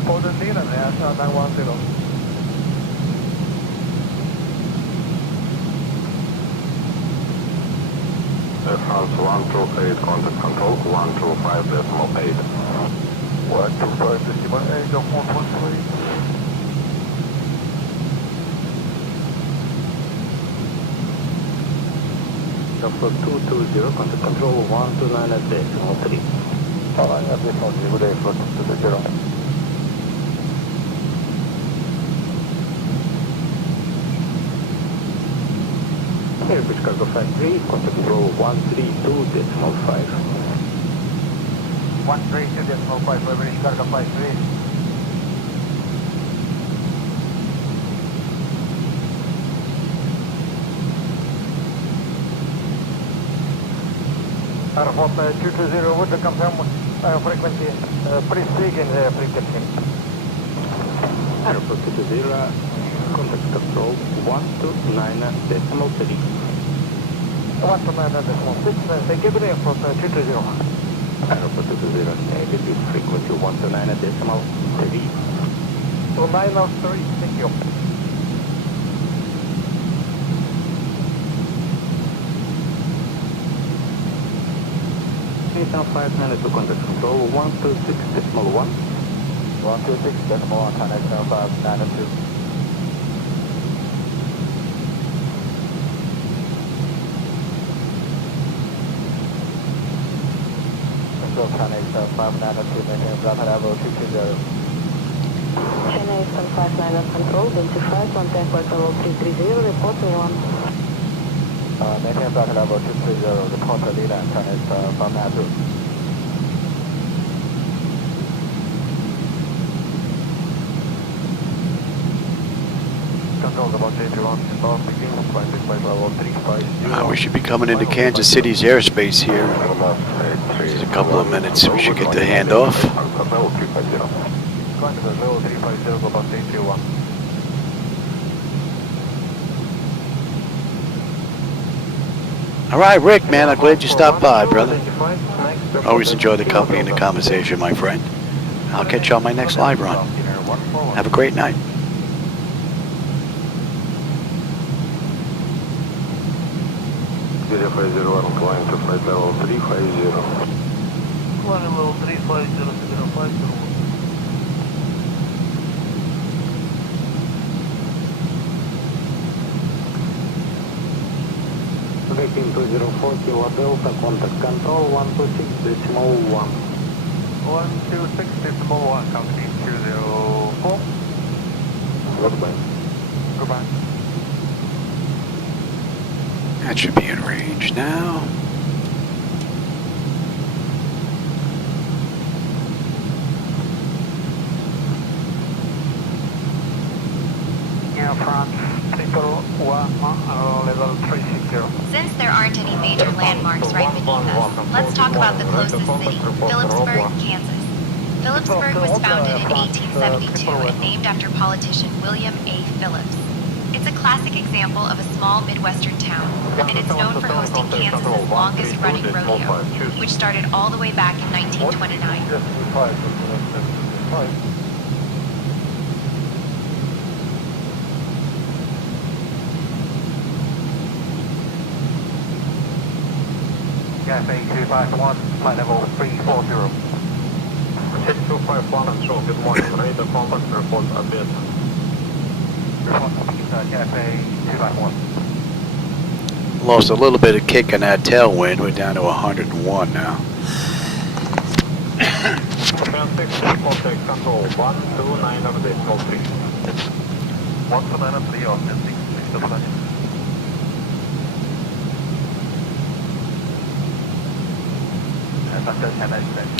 For the Leland, Channel 910. France 128, contact control 125.8. 125.8, go 113. Number 220, contact control 129.3. Alright, additional good day for 220. Here, British Cargo 53, contact control 132.5. 132.5 for British Cargo 53. Airport 220, would you confirm frequency, please speak in the frequency. Airport 220, contact control 129.3. 129.6, thank you, good day, Airport 220. Airport 220, negative, frequency 129.3. 903, thank you. Now 5 minutes to contact control 126.1. 126.1, connect 592. Control connect 592, maintain flight level 220. Chennai Eastern 59 control, identify contact flight level 330, report me on. Maintain flight level 230, report to Leland, Chennai 592. Control about 81, inbound begin. We should be coming into Kansas City's airspace here. Just a couple of minutes. We should get the handoff. All right, Rick, man, I'm glad you stopped by, brother. Always enjoy the company and the conversation, my friend. I'll catch you on my next live run. Have a great night. KBFI 01, climb to flight level 350. Climb level 350, Breaking 204, Kilo Delta, contact control 126.1. 126.1, company 204. Goodbye. Goodbye. That should be in range now. Air France, triple 1, level 360. Since there aren't any major landmarks right beneath us, let's talk about the closest city, Phillipsburg, Kansas. Phillipsburg was founded in 1872 and named after politician William A. Phillips. It's a classic example of a small Midwestern town, and it's known for hosting Kansas's longest-running rodeo, which started all the way back in 1929. KBFI 251, flight level 340. 6251 and show, good morning. Radar contact report update. KBFI 251. Lost a little bit of kick in that tailwind. We're down to 101 now. Contact control 129.3. 129.3 on the 6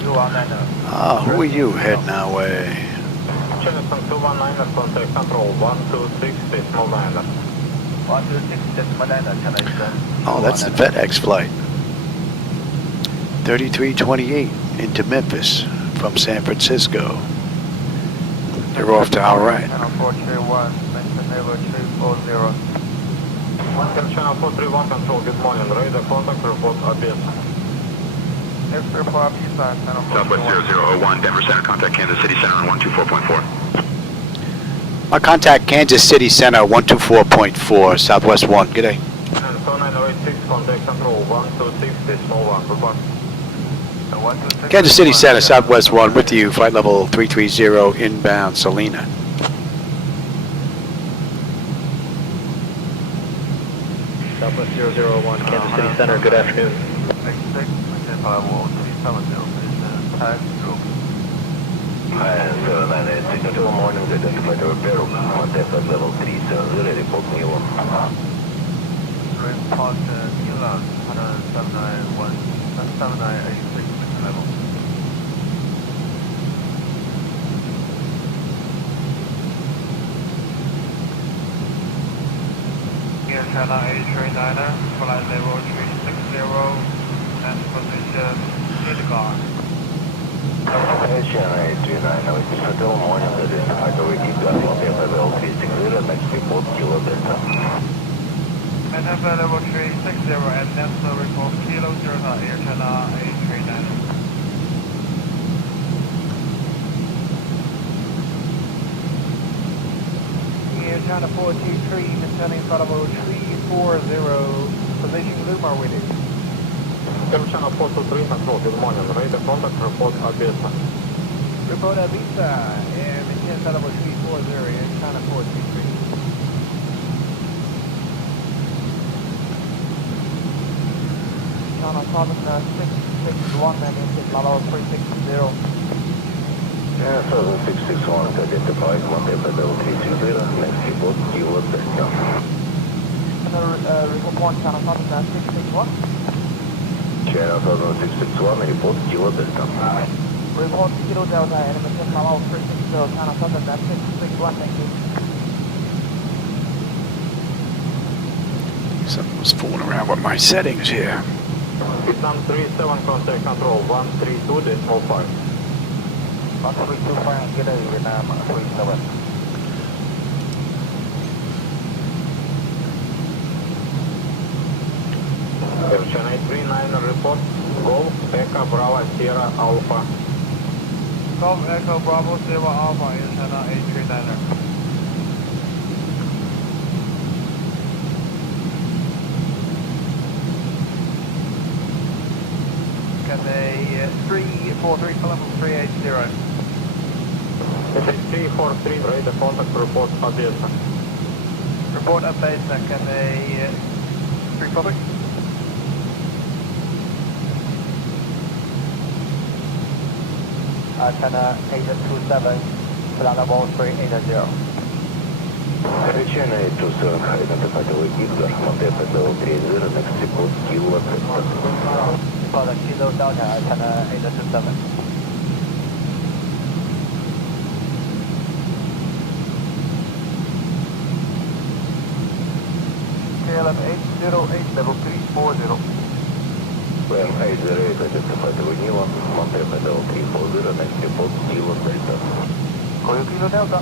Who are you heading our way? Chinese 219, contact control 126.9. 126.9, Oh, that's the FedEx flight. 3328 into Memphis from San Francisco. They're off to our right. Channel 431, mention level 340. Channel 431, control, good morning. Radar contact report update. Southwest 0001, Denver Center, contact Kansas City Center on 124.4. My contact Kansas City Center 124.4, Southwest 1. G'day. And 49086, contact control 126.1. Goodbye. Kansas City Center, Southwest 1 with you, flight level 330 inbound Salina. Southwest 001, Kansas City Center, good afternoon. Good morning, identified repair, contact at level 370, report Milan. Report Milan, 7986 level. Air China 839er, flight level 360, and position Midgar. Air China 839, it's still morning, identified already, contact at level 360, next report Kilo Delta. And level 360, and next report Kilo Delta, Air China 839er. Air China 423, maintaining flight level 340, position Luma with it. Air China 423, control, good morning. Radar contact report update. Report Avisa, and maintain flight level 340, Air China 423. China Southern 661, and maintain flight level 360. Yeah, 7661 is identified, contact at level 360, next report Kilo Delta. And report 1, China Southern 661. Channel 661, report Kilo Delta. Report Kilo Delta, and maintain flight level 360, China Southern 661, thank you. Someone was fooling around with my settings here. Vietnam 37, contact control 132.5. 1325, get a Vietnam 37. Chennai 39 report, Golf, Echo, Bravo, Sierra, Alpha. Golf Echo Bravo Sierra Alpha is Chennai 839er. Cathay 343 level 380. Cathay 343, radar contact report, Odessa. Report Odessa, Cathay 340. China 827, flight level 380. China 827, identified with Igor, Montana Delta 30, next report, Kilo Center. For the Kilo Delta, China 827. KLM 808, level 340. Plan 808, identified with Nilo, Montana Delta 340, next report, Kilo Delta. Kilo Delta.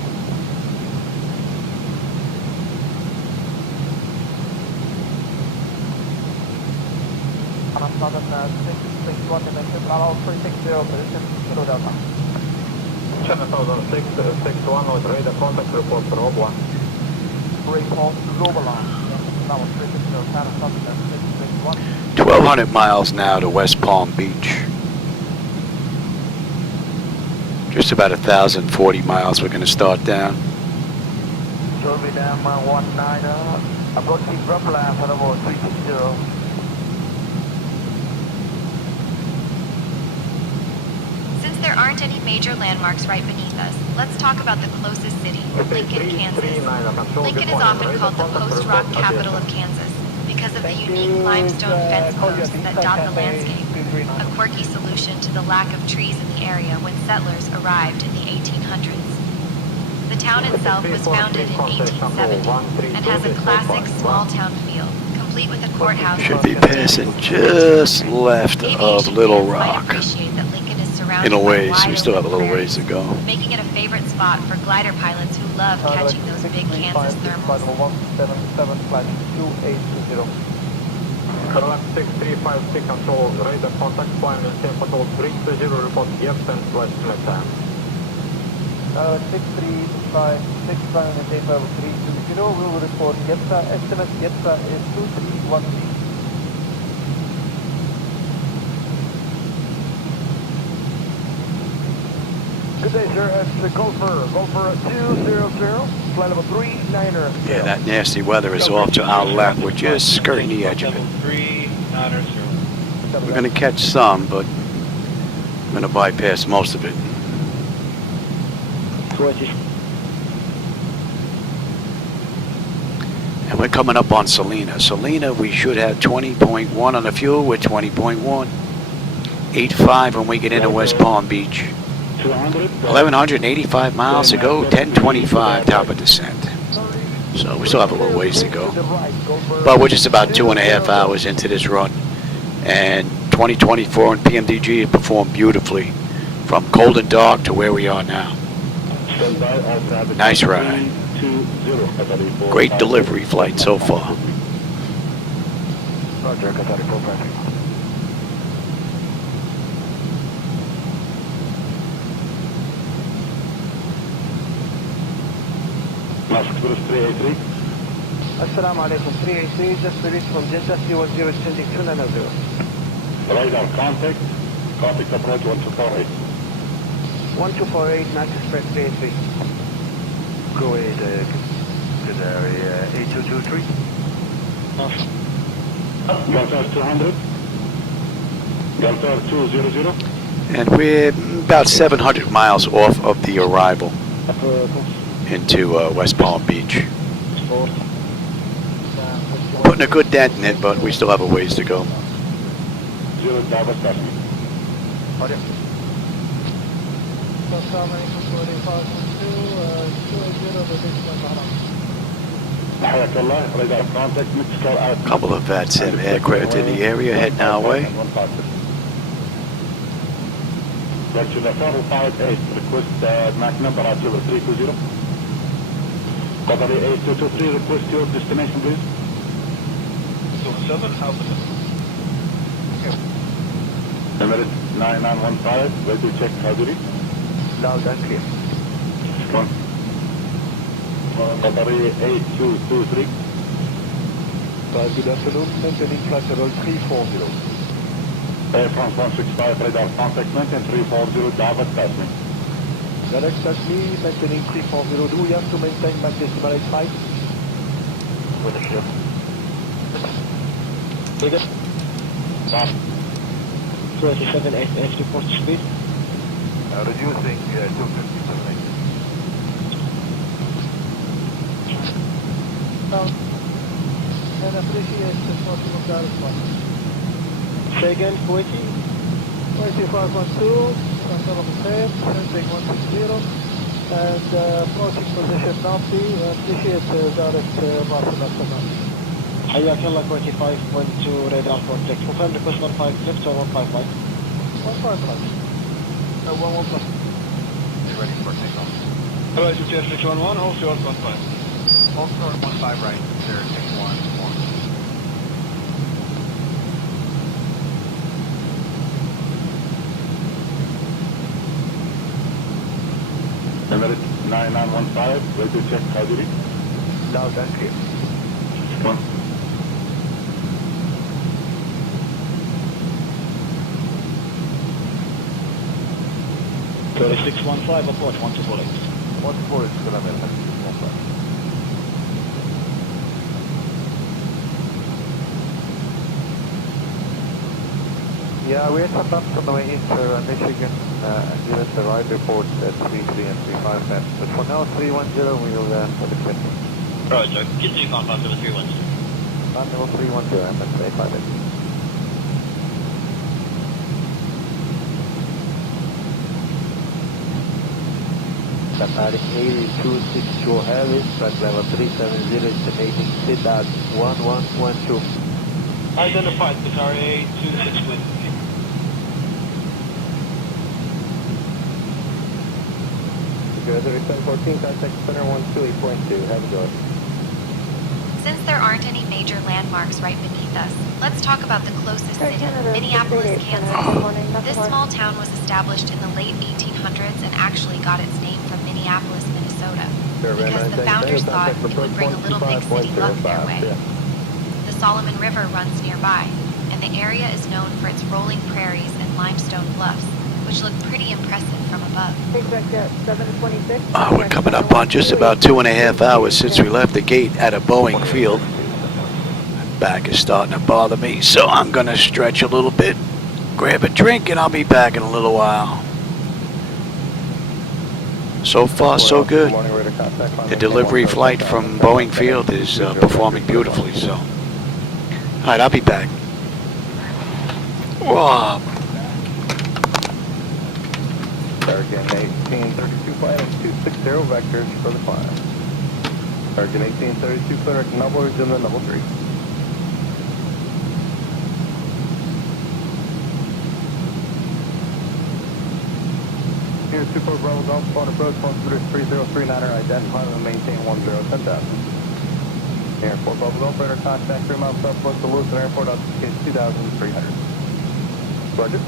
Southern 661 dimension, level 360, position Kilo Delta. Channel 1006, 61 with radar contact report for Obla. Report global line, level 360, Channel 661. 1,200 miles now to West Palm Beach. Just about 1,040 miles we're going to start down. Show me down 19, approaching Brooklyn for level 360. Since there aren't any major landmarks right beneath us, let's talk about the closest city, Lincoln, Kansas. Lincoln is often called the post-rock capital of Kansas because of the unique limestone fence posts that dot the landscape, a quirky solution to the lack of trees in the area when settlers arrived in the 1800s. The town itself was founded in 1870 and has a classic small-town feel, complete with a courthouse. Should be passing just left of Little Rock. In a ways, we still have a little ways to go. Making it a favorite spot for glider pilots who love catching those big Kansas thermals. 177 flight 2820. Carolina 6356 control, radar contact, climb maintain control 320, report Jefferson, flight time. 6356 climb maintain level 320, we will report Jefferson, estimate Jefferson is 2313. Good day, sir. It's the Gopher 200, flight level 39er. Yeah, that nasty weather is off to our left. We're just skirting the edge of it. 390. We're going to catch some, but I'm going to bypass most of it. And we're coming up on Salina. Salina, we should have 20.1 on the fuel. We're 20.1. 85 when we get into West Palm Beach. 1,185 miles to go, 1025 top of descent. So we still have a little ways to go. But we're just about 2.5 hours into this run. And 2024 and PMDG performed beautifully from cold and dark to where we are now. Nice ride. Great delivery flight so far. Roger, Assalamu alaikum, 383, just released from Jeddah, C10, sending 290. Radar contact, contact approach 1248. 1248, nice express 383. Go ahead, good area, 8223. Delta 200. Delta 200. And we're about 700 miles off of the arrival into West Palm Beach. Putting a good dent in it, but we still have a ways to go. A couple of VATSIM aircraft in the area heading our way. Virtual 458, request MAC number at 320. Qatari 8223, request your destination please. 27, Alpha. Emirates 9915, ready to check Qatari. Loud and clear. Qatari 8223. Good afternoon, maintaining flight level 340. Air France 165, radar contact maintain 340, Davat passing. Direct touch me, maintaining 340. Do we have to maintain back decimal 85? With the shift. Bigger. 27 FT port speed. Reducing 257. And appreciate the possible correspondence. Say again, Kuwaiti. Kuwaiti 512, Control of Safe, sending 160, and approaching position 90, appreciate direct Martin afternoon. حياك الله كويتي 512 radar contact. Confirm request 15 left or 155? 155. 115. You ready for takeoff? Hello, it's 611, hold short 15. Hold short 15 right, 061. Emirates 9915, ready to check Qatari. Loud and clear. Code 615, approach 124. 124 is good, America. 615. Yeah, we had some bumps on the way into Michigan, and give us the ride report at 33 and 35 then. But for now, 310, we'll have the 20. Roger, get you contact with the 310. Level 310, I'm at 35 then. Safari 8260 Harris, flight level 370, estimating SIDAG 1112. Identified, Qatari 826 wind. Together, return 14, contact center 128.2, have a go. Since there aren't any major landmarks right beneath us, let's talk about the closest city, Minneapolis, Kansas. This small town was established in the late 1800s and actually got its name from Minneapolis, Minnesota, because the founders thought it would bring a little big city luck their way. The Solomon River runs nearby, and the area is known for its rolling prairies and limestone bluffs, which look pretty impressive from above. We're coming up on just about 2.5 hours since we left the gate at a Boeing Field. Back is starting to bother me, so I'm going to stretch a little bit, grab a drink, and I'll be back in a little while. So far, so good. The delivery flight from Boeing Field is performing beautifully, so. All right, I'll be back. Whoa. American 1832 flight and 260 vectors for the fire. American 1832 clear numbers in the number 3. Here, 24 Bravo Golf, phone approach 13039er, identify and maintain 10,000. Airport Bravo Golf, radar contact 3 miles southwest of Lewiston Airport, altitude 2,300. Roger.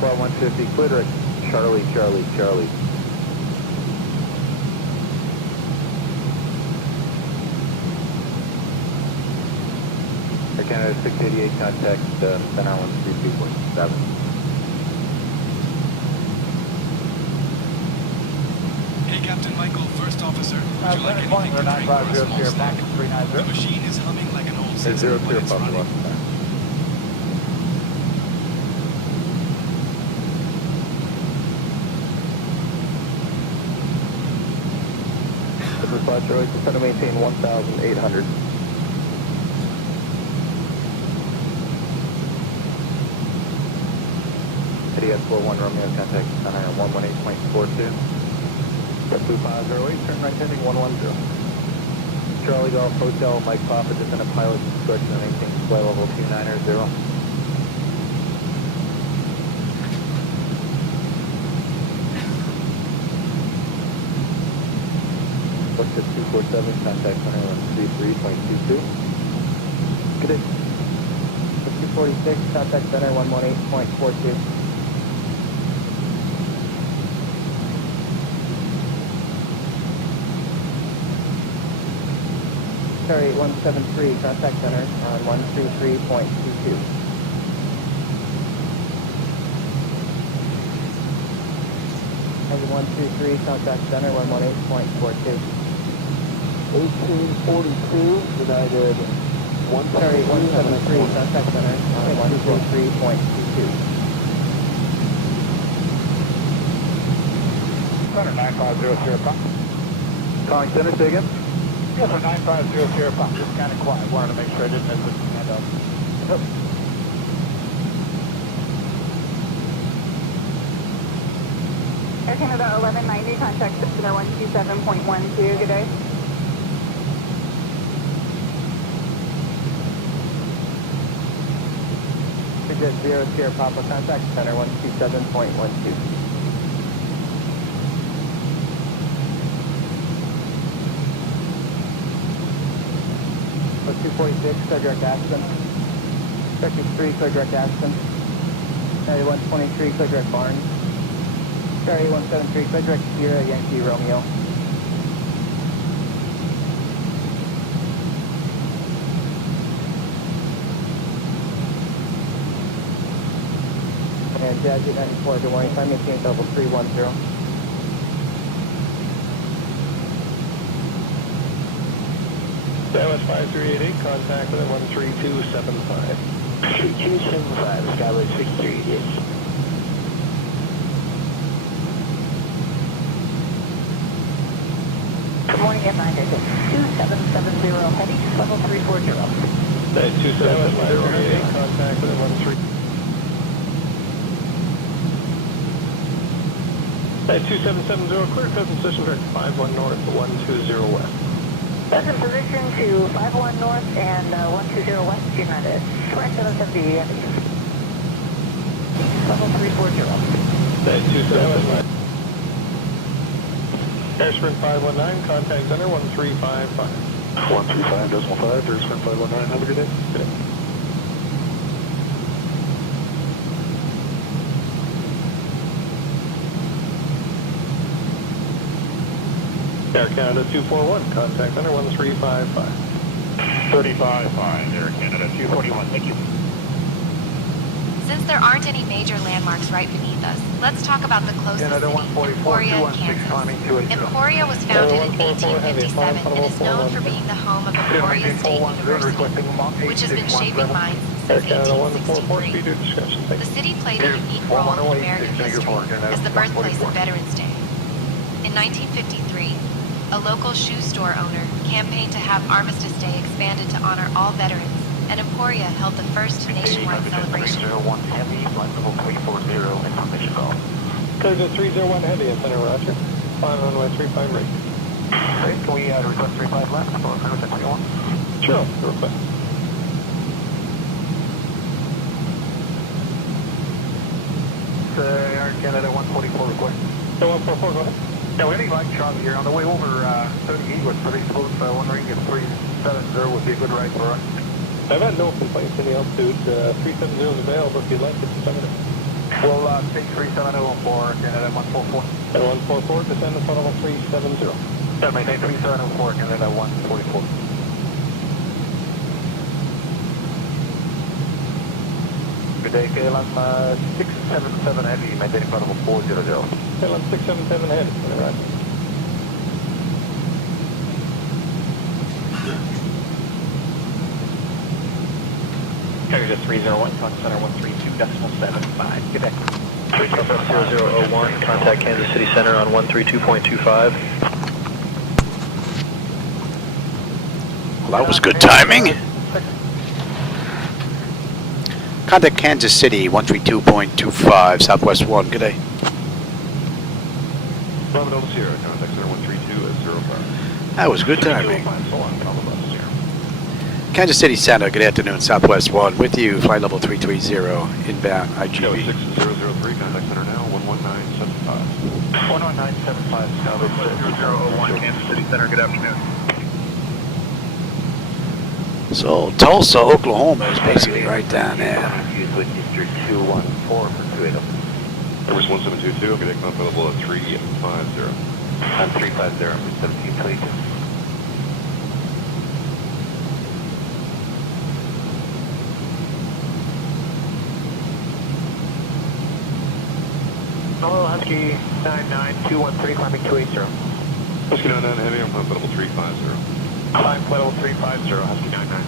12150, clear direct. Charlie, Charlie, Charlie. Air Canada 688, contact center 132.7. Hey, Captain Michael, first officer. Would you like anything to drink or a small snack? The machine is humming like an old system when it's running. Flight Charlie, try to maintain 1,800. ADS 41 Romeo, contact center 118.42. 2508, turn right heading 110. Charlie Golf Hotel, Mike Papa, descend a pilot instruction to maintain flight level 290. What's the 247, contact center 133.22. Good day. 246, contact center 118.42. Sorry, 173, contact center on 133.22. And 123, contact center 118.42. 1842, United 173, contact center on 123.22. Center 9500, Calling center, say again? yes, sir, 9500, just kind of quiet. Wanted to make sure I didn't miss it. Stand up. Yep. Air Canada 1190, contact center 127.12, good day. Jet 0, Sierra Papa, contact center 127.12. Plus 246, clear direct Aspen. Vector 3, clear direct Aspen. Charlie 123, clear direct Barnes. Charlie 173, clear direct Sierra, Yankee Romeo. And Jazz 94, good morning, time maintain level 310. Southwest 5388, contact with 13275. 3275, Skyway 638. Good morning, Airline 2770, heading to level 340. 2758, contact with 13. 2770, clear present position for 51 north, 120 west. Present position to 51 north and 120 west, United. Correct 770, level 340. 2758. Airsprint 519, contact center 1355. 135.5, Airsprint 519, have a good day. Good day. Air Canada 241, contact center 1355. 35.5, Air Canada 241, thank you. Since there aren't any major landmarks right beneath us, let's talk about the closest city, Emporia, Kansas. Emporia was founded in 1857 and is known for being the home of Emporia State University, which has been shaping minds since 1863. The city played a unique role in American history as the birthplace of Veterans Day. In 1953, a local shoe store owner campaigned to have Armistice Day expanded to honor all veterans, and Emporia held the first nationwide celebration. 301 Heavy, flight level 340, information call. Clear to 301 Heavy, and center Roger. Flying runway 35 right. Okay, can we request 35 left for clear to 301? Sure, request. Air Canada 144 request. 144, go ahead. Yeah, we're getting like Charlie here. On the way over 38 was pretty smooth, so wondering if 370 would be a good ride for us. I've had no complaints in the altitude. 370 is available if you'd like it to come in. We'll take 370 for Canada 144. At 144, descend the total 370. Yeah, maintain 370 Canada 144. Good day, KLM 677 Heavy, maintaining flight level 400. KLM 677 Heavy, center Roger. Carrier 301, contact center 132.75. Good day. 3270001, contact Kansas City Center on 132.25. Well, that was good timing. Contact Kansas City 132.25, Southwest 1. Good day. Bravo Sierra, contact center 132 at 05. That was good timing. Kansas City Center, good afternoon, Southwest 1, with you, flight level 330, inbound IGB. 6003, contact center now, 11975. 11975, Southwest 001, Kansas City Center, good afternoon. So Tulsa, Oklahoma is basically right down there. With Easter 214 for 280. Airways 1722, okay, take available at 350. On 350, 1722. Hello, Husky 99213, climbing 280. Husky 99 Heavy, I'm on level 350. Climb level 350, Husky 99.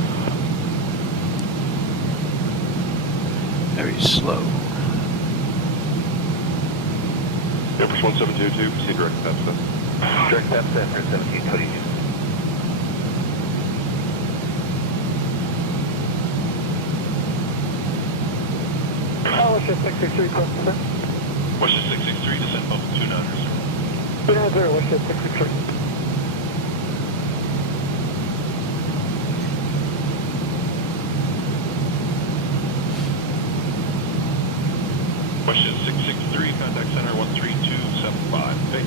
Very slow. Airways 1722, proceed direct to Pepsi. Direct Pepsi for 1722. Oh, it's just 663, sir. What's your 663, descent level 290, sir. 290, what's your 663? Question 663, contact center 13275. Okay.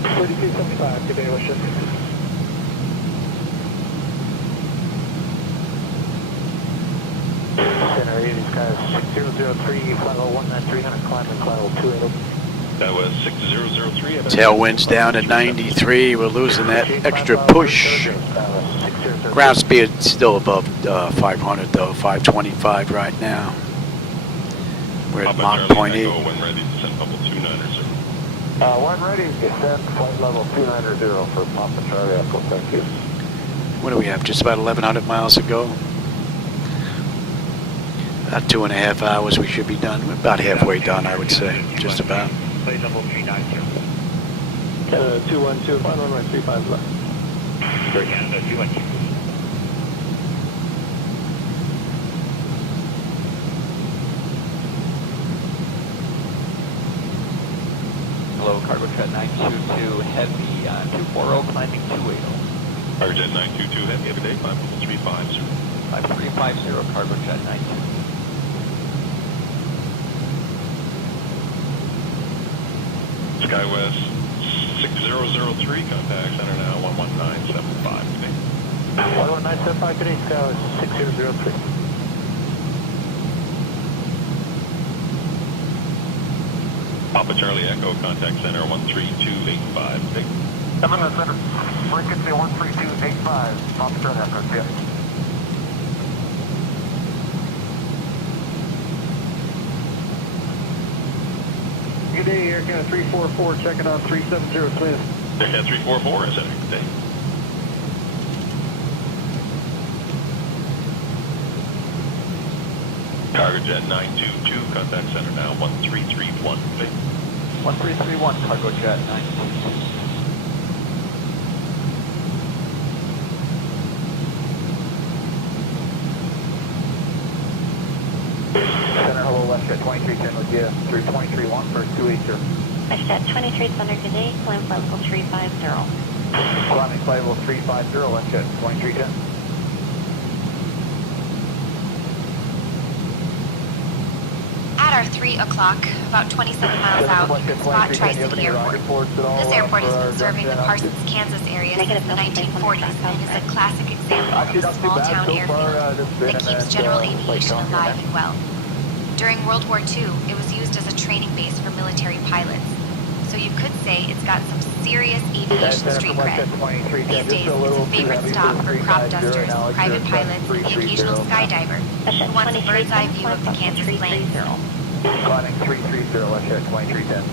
3275, good day, what's your Center 80, skies 6003, flight level 19300, climbing flight level 280. That was 6003. Tailwind's down at 93. We're losing that extra push. Ground speed still above 500 though, 525 right now. We're at Mach .8. When ready, descent level 290, sir. When ready, descend flight level 290 for Papa Charlie Echo, thank you. What do we have? Just about 1,100 miles to go. About 2.5 hours we should be done. We're about halfway done, I would say. Just about. Flight level 390. 212, final runway 35 left. For Canada 212. Hello, cargo jet 922 Heavy, 240, climbing 280. Cargo jet 922 Heavy, every day, climb level 35, sir. 5350, cargo jet 92. SkyWest 6003, contact center now 11975. Okay. 11975, good day, SkyWest 6003. Papa Charlie Echo, contact center 13285. Okay. I'm in the center, frequency 13285, Papa Charlie Echo, yeah. Good day, Air Canada 344, checking on 370 Smith. Air Canada 344, is that a good day? Cargo jet 922, contact center now 1331. 1331, cargo jet 922. Center, hello, WestJet 2310 with you, 3231 for 280. WestJet 23 Thunder, good day, climb flight level 350. Climbing flight level 350, WestJet 2310. At our 3 o'clock, about 27 miles out, spot Tri-City Airport. This airport has been serving the Parsons, Kansas area since the 1940s and is a classic example of a small-town airfield that keeps general aviation alive and well. During World War II, it was used as a training base for military pilots. So you could say it's got some serious aviation street cred. These days, it's a favorite stop for crop dusters, private pilots, and the occasional skydiver who wants a bird's eye view of the Kansas plains. Climbing 330, WestJet 2310.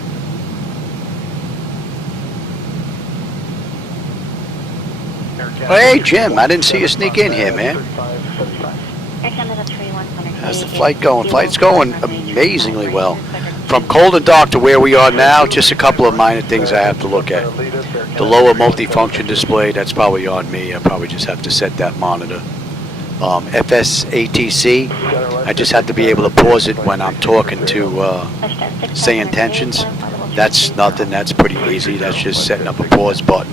Hey, Jim, I didn't see you sneak in here, man. How's the flight going? Flight's going amazingly well. From cold and dark to where we are now, just a couple of minor things I have to look at. The lower multifunction display, that's probably on me. I probably just have to set that monitor. FSATC, I just have to be able to pause it when I'm talking to SayIntentions. That's nothing, that's pretty easy. That's just setting up a pause button.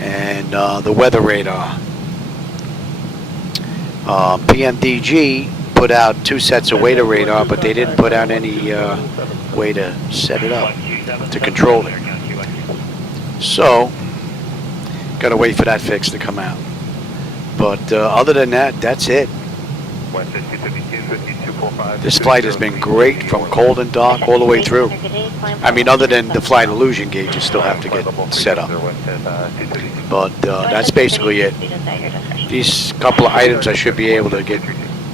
and the weather radar. PMDG put out 2 sets of weather radar, but they didn't put out any way to set it up, to control it. So, gotta wait for that fix to come out. But other than that, that's it. This flight has been great from cold and dark all the way through. I mean, other than the flight illusion gauges still have to get set up. But that's basically it. These couple of items I should be able to get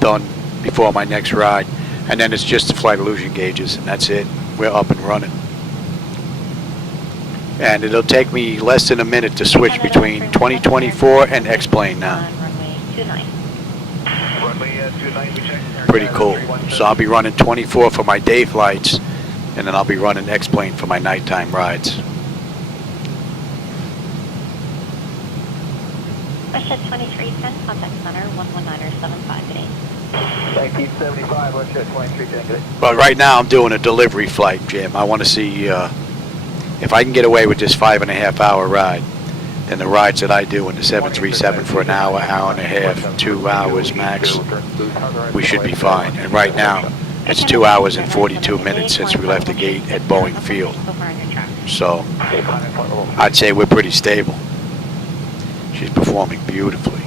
done before my next ride. And then it's just the flight illusion gauges, and that's it. We're up and running. And it'll take me less than a minute to switch between 2024 and X-plane now. Pretty cool. So I'll be running 24 for my day flights, and then I'll be running X-plane for my nighttime rides. Westshed 2310, contact center 119.75 today. 1975, Westshed 2310. But right now I'm doing a delivery flight, Jim. I want to see if I can get away with this 5.5 hour ride. Then the rides that I do in the 737 for an hour, hour and a half, 2 hours max, we should be fine. And right now, it's 2 hours and 42 minutes since we left the gate at Boeing Field. So, I'd say we're pretty stable. She's performing beautifully.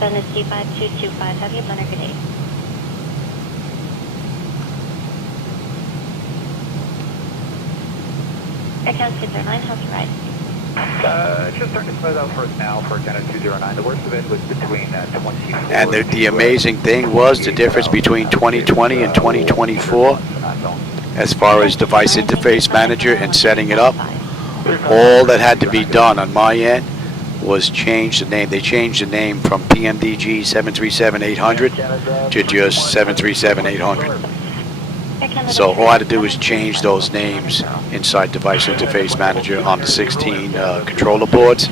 Dynasty 5225, have you planner good day? Account 209, how's your ride? Just starting to close out for us now for Channel 209. The worst of it was between 20. And the amazing thing was the difference between 2020 and 2024 as far as device interface manager and setting it up. All that had to be done on my end was change the name. They changed the name from PMDG 737-800 to just 737-800. So all I had to do was change those names inside Device Interface Manager on the 16 controller boards,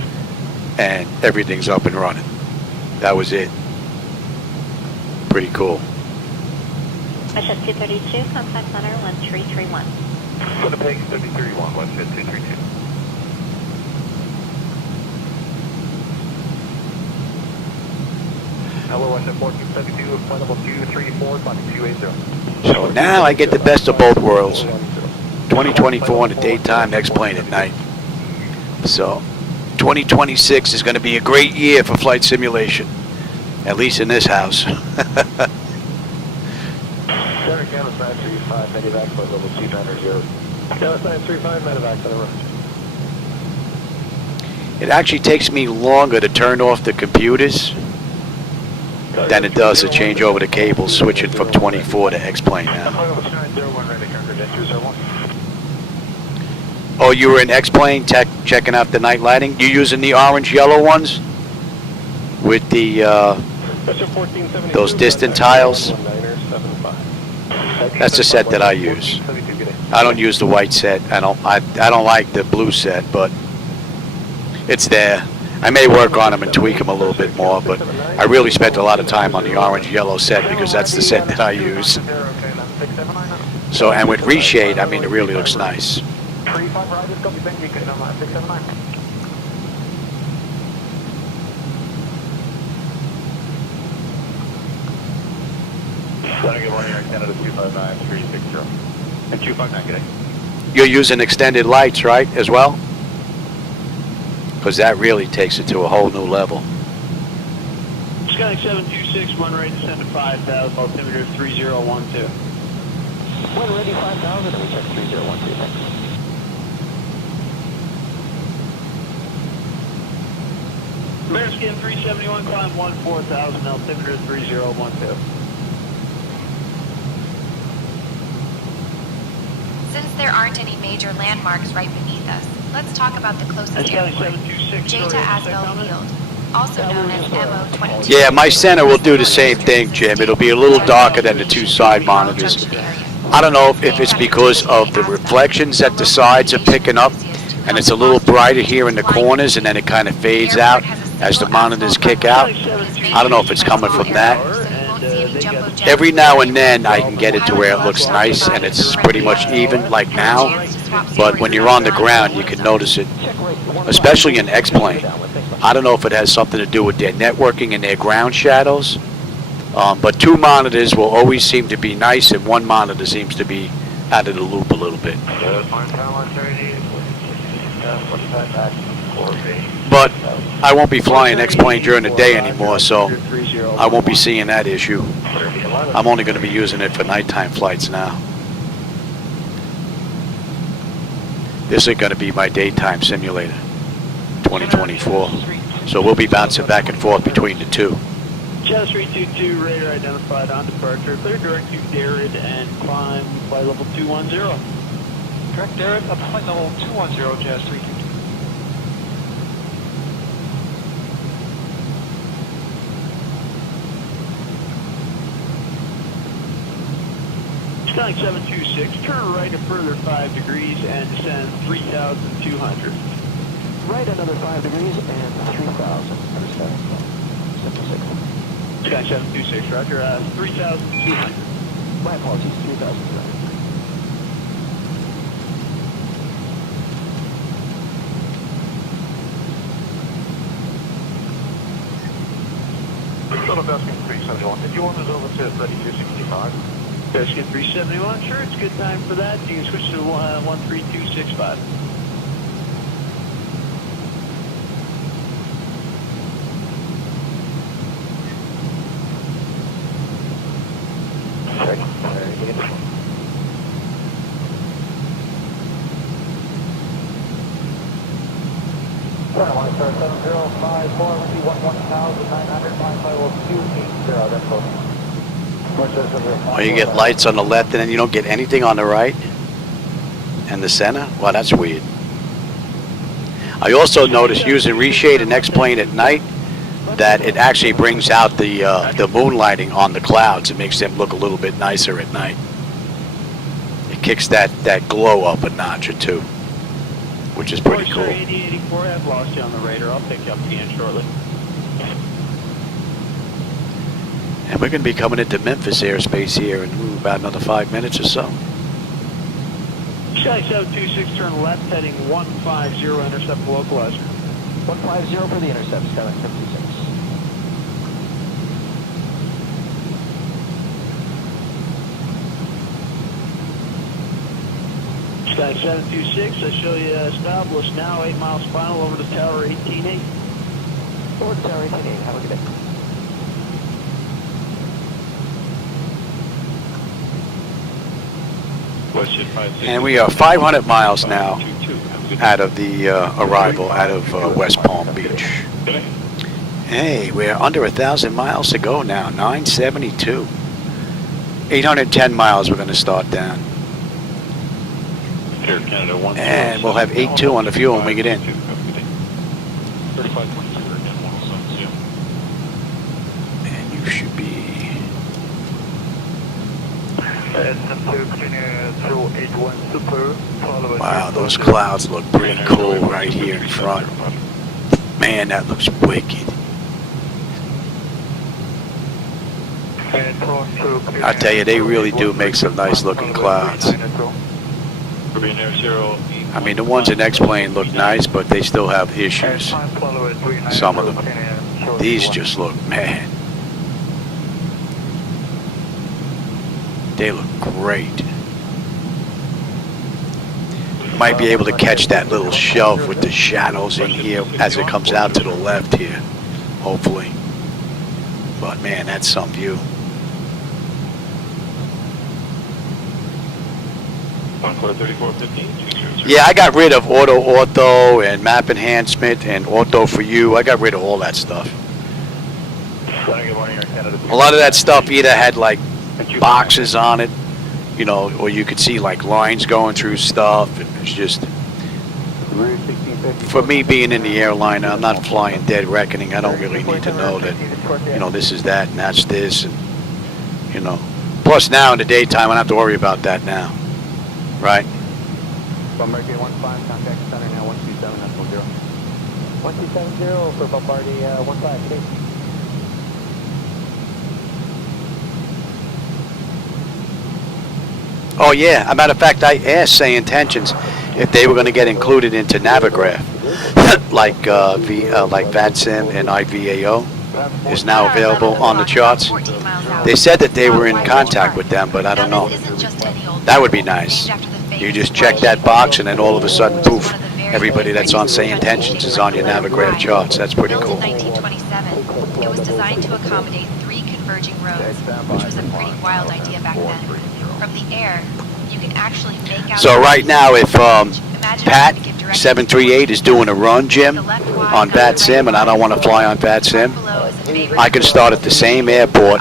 and everything's up and running. That was it. Pretty cool. Westshed 232, contact center 1331. Winnipeg 3031, Westshed 232. Hello, Westshed 1472, flight level 234, climbing 280. So now I get the best of both worlds. 2024 in the daytime, X-plane at night. So 2026 is going to be a great year for flight simulation, at least in this house. Center Canvas 935, medevac, flight level 290. Canvas 935, medevac, center road. It actually takes me longer to turn off the computers than it does to change over the cables, switching from 24 to X-plane now. Oh, you were in X-plane checking out the night lighting? You using the orange-yellow ones with the those distant tiles? That's the set that I use. I don't use the white set. I don't like the blue set, but it's there. I may work on them and tweak them a little bit more, but I really spent a lot of time on the orange-yellow set because that's the set that I use. So, and with reshade, I mean, it really looks nice. You're using extended lights, right, as well? Because that really takes it to a whole new level. Sky 726, run rate descend to 5,000, altimeter 3012. When ready 5,000, and we check 3012, thanks. Bearskin 371, climb 14,000, altimeter 3012. Since there aren't any major landmarks right beneath us, let's talk about the closest airport, Jeta Asbel Field, also known as MO22. Yeah, my center will do the same thing, Jim. It'll be a little darker than the two side monitors. I don't know if it's because of the reflections that the sides are picking up, and it's a little brighter here in the corners, and then it kind of fades out. as the monitors kick out. I don't know if it's coming from that. Every now and then I can get it to where it looks nice and it's pretty much even like now, but when you're on the ground you can notice it, especially in X-plane. I don't know if it has something to do with their networking and their ground shadows, but two monitors will always seem to be nice and one monitor seems to be out of the loop a little bit. But I won't be flying X-plane during the day anymore, so I won't be seeing that issue. I'm only going to be using it for nighttime flights now. This is going to be my daytime simulator, 2024. So we'll be bouncing back and forth between the two. Jazz 322, radar identified on departure. Clear direct to Darrett and climb flight level 210. Direct Darrett, up flight level 210, Jazz 322. Skyline 726, turn right a further 5 degrees and descend 3,200. Right another 5 degrees and 3,000. Understand. Simple 6. Skyline 726, roger, 3,200. My apologies, 3,200. Baskin 371. Did you want us over to 3265? Baskin 371, sure, it's a good time for that. You can switch to 13265. Or you get lights on the left and then you don't get anything on the right and the center? Well, that's weird. I also noticed using reshade and X-plane at night that it actually brings out the moonlighting on the clouds. It makes them look a little bit nicer at night. It kicks that glow up a notch or two, which is pretty cool. 8084, I've lost you on the radar. I'll pick you up again shortly. And we're going to be coming into Memphis airspace here in about another 5 minutes or so. Sky 726, turn left, heading 150, intercept localizer. 150 for the intercept, Skyline 726. Sky 726, I show you established now, 8 miles final over to tower 18-8. Over to tower 18-8, have a good day. And we are 500 miles now out of the arrival out of West Palm Beach. Hey, we're under 1,000 miles to go now, 972. 810 miles we're going to start down. And we'll have 8.2 on the fuel when we get in. And you should be... Wow, those clouds look pretty cool right here in front. Man, that looks wicked. I tell you, they really do make some nice looking clouds. I mean, the ones in X-plane look nice, but they still have issues. Some of them. These just look, man. They look great. You might be able to catch that little shelf with the shadows in here as it comes out to the left here, hopefully. But man, that's some view. Yeah, I got rid of auto ortho and map enhancement and ortho for you. I got rid of all that stuff. A lot of that stuff either had like boxes on it, you know, or you could see like lines going through stuff. And it's just, for me being in the airline, I'm not flying dead reckoning. I don't really need to know that, you know, this is that and that's this, and you know. Plus now in the daytime, I don't have to worry about that now, right? Mercury 15, contact center now 127.0. 1270 for Bombardier 153. Oh yeah, as a matter of fact, I asked SayIntentions if they were going to get included into Navigraph, like like VATSIM and IVAO is now available on the charts. They said that they were in contact with them, but I don't know. That would be nice. You just check that box, and then all of a sudden, poof, everybody that's on SayIntentions is on your Navigraph charts. That's pretty Built cool. in 1927, it was designed to accommodate 3 converging roads, which was a pretty wild idea back then. From the air, you can actually make out... So right now, if Pat 738 is doing a run, Jim, on VATSIM, and I don't want to fly on VATSIM, I can start at the same airport.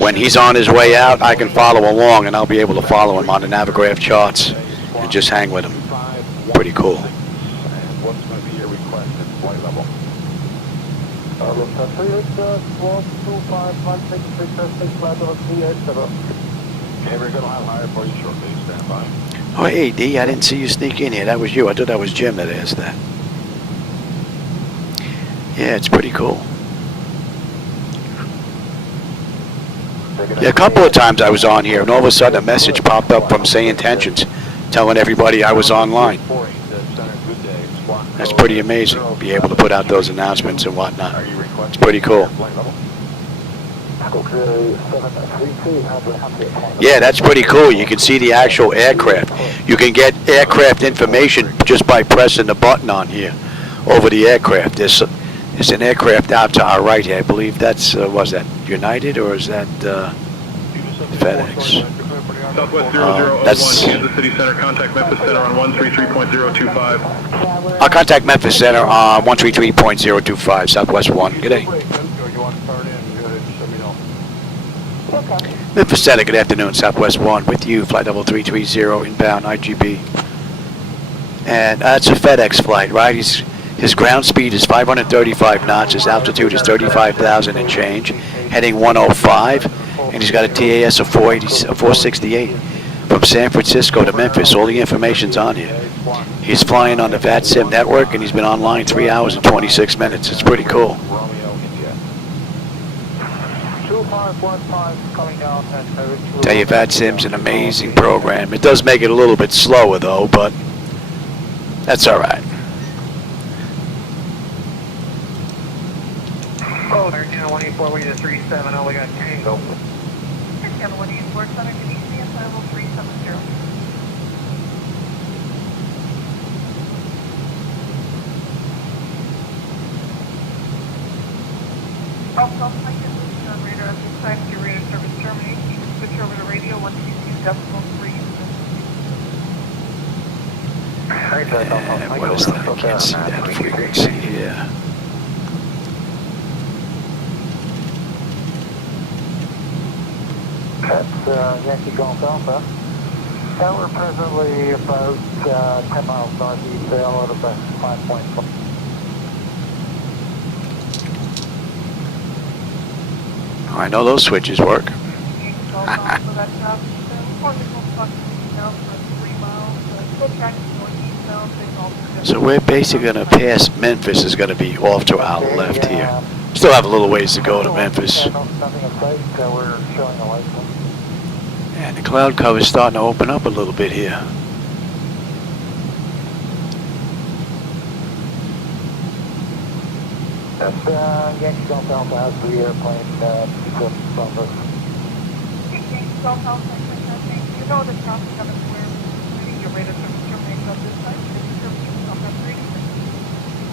When he's on his way out, I can follow along, and I'll be able to follow him on the Navigraph charts and just hang with him. Pretty cool. What's going to be your requested flight level? Okay, we're going to have higher for you shortly. Stand by. Oh, hey, D, I didn't see you sneak in here. That was you. I thought that was Jim that asked that. Yeah, it's pretty cool. Yeah, a couple of times I was on here, and all of a sudden a message popped up from SayIntentions telling everybody I was online. That's pretty amazing, be able to put out those announcements and whatnot. It's pretty cool. Yeah, that's pretty cool. You can see the actual aircraft. You can get aircraft information just by pressing the button on here over the aircraft. There's an aircraft out to our right here. I believe that's, was that United or is that FedEx? Southwest 0001, Kansas City Center, contact Memphis Center on 133.025. I'll contact Memphis Center on 133.025, Southwest 1. Good day. Memphis Center, good afternoon, Southwest 1. With you, flight level 330, inbound IGB. And that's a FedEx flight, right? His ground speed is 535 knots, his altitude is 35,000 and change, heading 105, and he's got a TAS of 468 from San Francisco to Memphis. All the information's on here. He's flying on the VATSIM network, and he's been online 3 hours and 26 minutes. It's pretty cool. 2515 coming down and Tell you, VATSIM's an amazing program. It does make it a little bit slower, though, but that's all right. Oh, they're down 184, we just 370, we got Tango. Channel 184, Center, can you see us level 370? Also, I can listen on radar at this time to your radar service terminate. You can switch over to radio 122.3. What is that? I can't see that frequency here. That's Yankee Golf Alpha. And we're presently about 10 miles northeast, out of 5.4. Oh, I know those switches work. So we're basically going to pass Memphis, is going to be off to our left here. Still have a little ways to go to Memphis. And the cloud cover is starting to open up a little bit here. That's Yankee Golf Alpha has the airplane from us. Yankee Golf Alpha, you know the traffic coming where your radar service terminates on this side.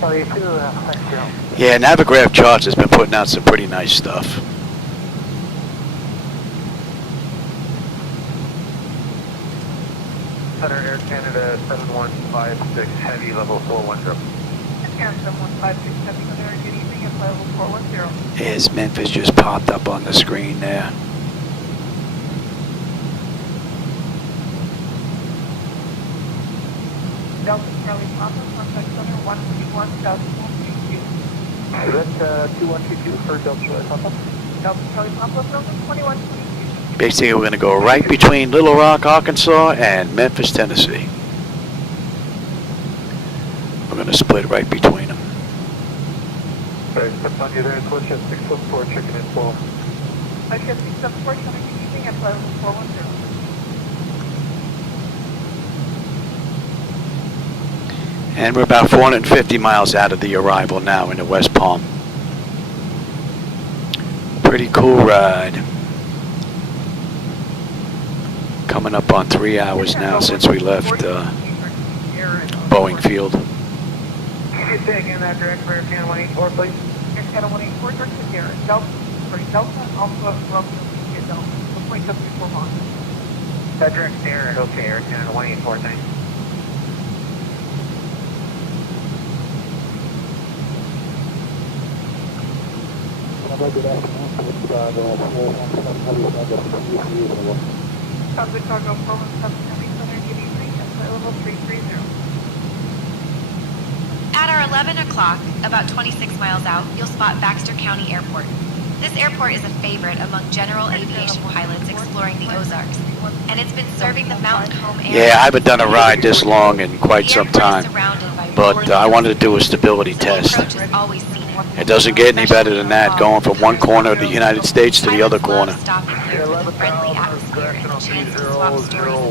Oh, you too, thank you. Yeah, Navigraph Charts has been putting out some pretty nice stuff. Center Air Canada 7156 Heavy level 410. And 7156 Heavy Center, good evening at level 410. Yes, Memphis just popped up on the screen there. Delta Charlie Papa, contact center 121,122. That's 2122 for Delta Charlie Papa. Delta Charlie Papa, Delta 2122. Basically, we're going to go right between Little Rock, Arkansas and Memphis, Tennessee. We're going to split right between them. Okay, steps on you there, switch at 674, chicken in 12. I should 674, trying to keep using at level 410. And we're about 450 miles out of the arrival now into West Palm. Pretty cool ride. Coming up on 3 hours now since we left Boeing Field. You taking that direct for Air Canada 184, please? Air Canada 184, direct to Sierra. Delta, Alpha, Bravo, Delta. Looks like up before Mons. That direct Sierra, okay, Air Canada 184, thanks. Good afternoon, South Chicago, Provo, 770, giving reach at level 330. At our 11 o'clock, about 26 miles out, you'll spot Baxter County Airport. This airport is a favorite among general aviation pilots exploring the Ozarks, and it's been serving the mountain home area. Yeah, I haven't done a ride this long in quite some time, but I wanted to do a stability test. It doesn't get any better than that, going from one corner of the United States to the other corner.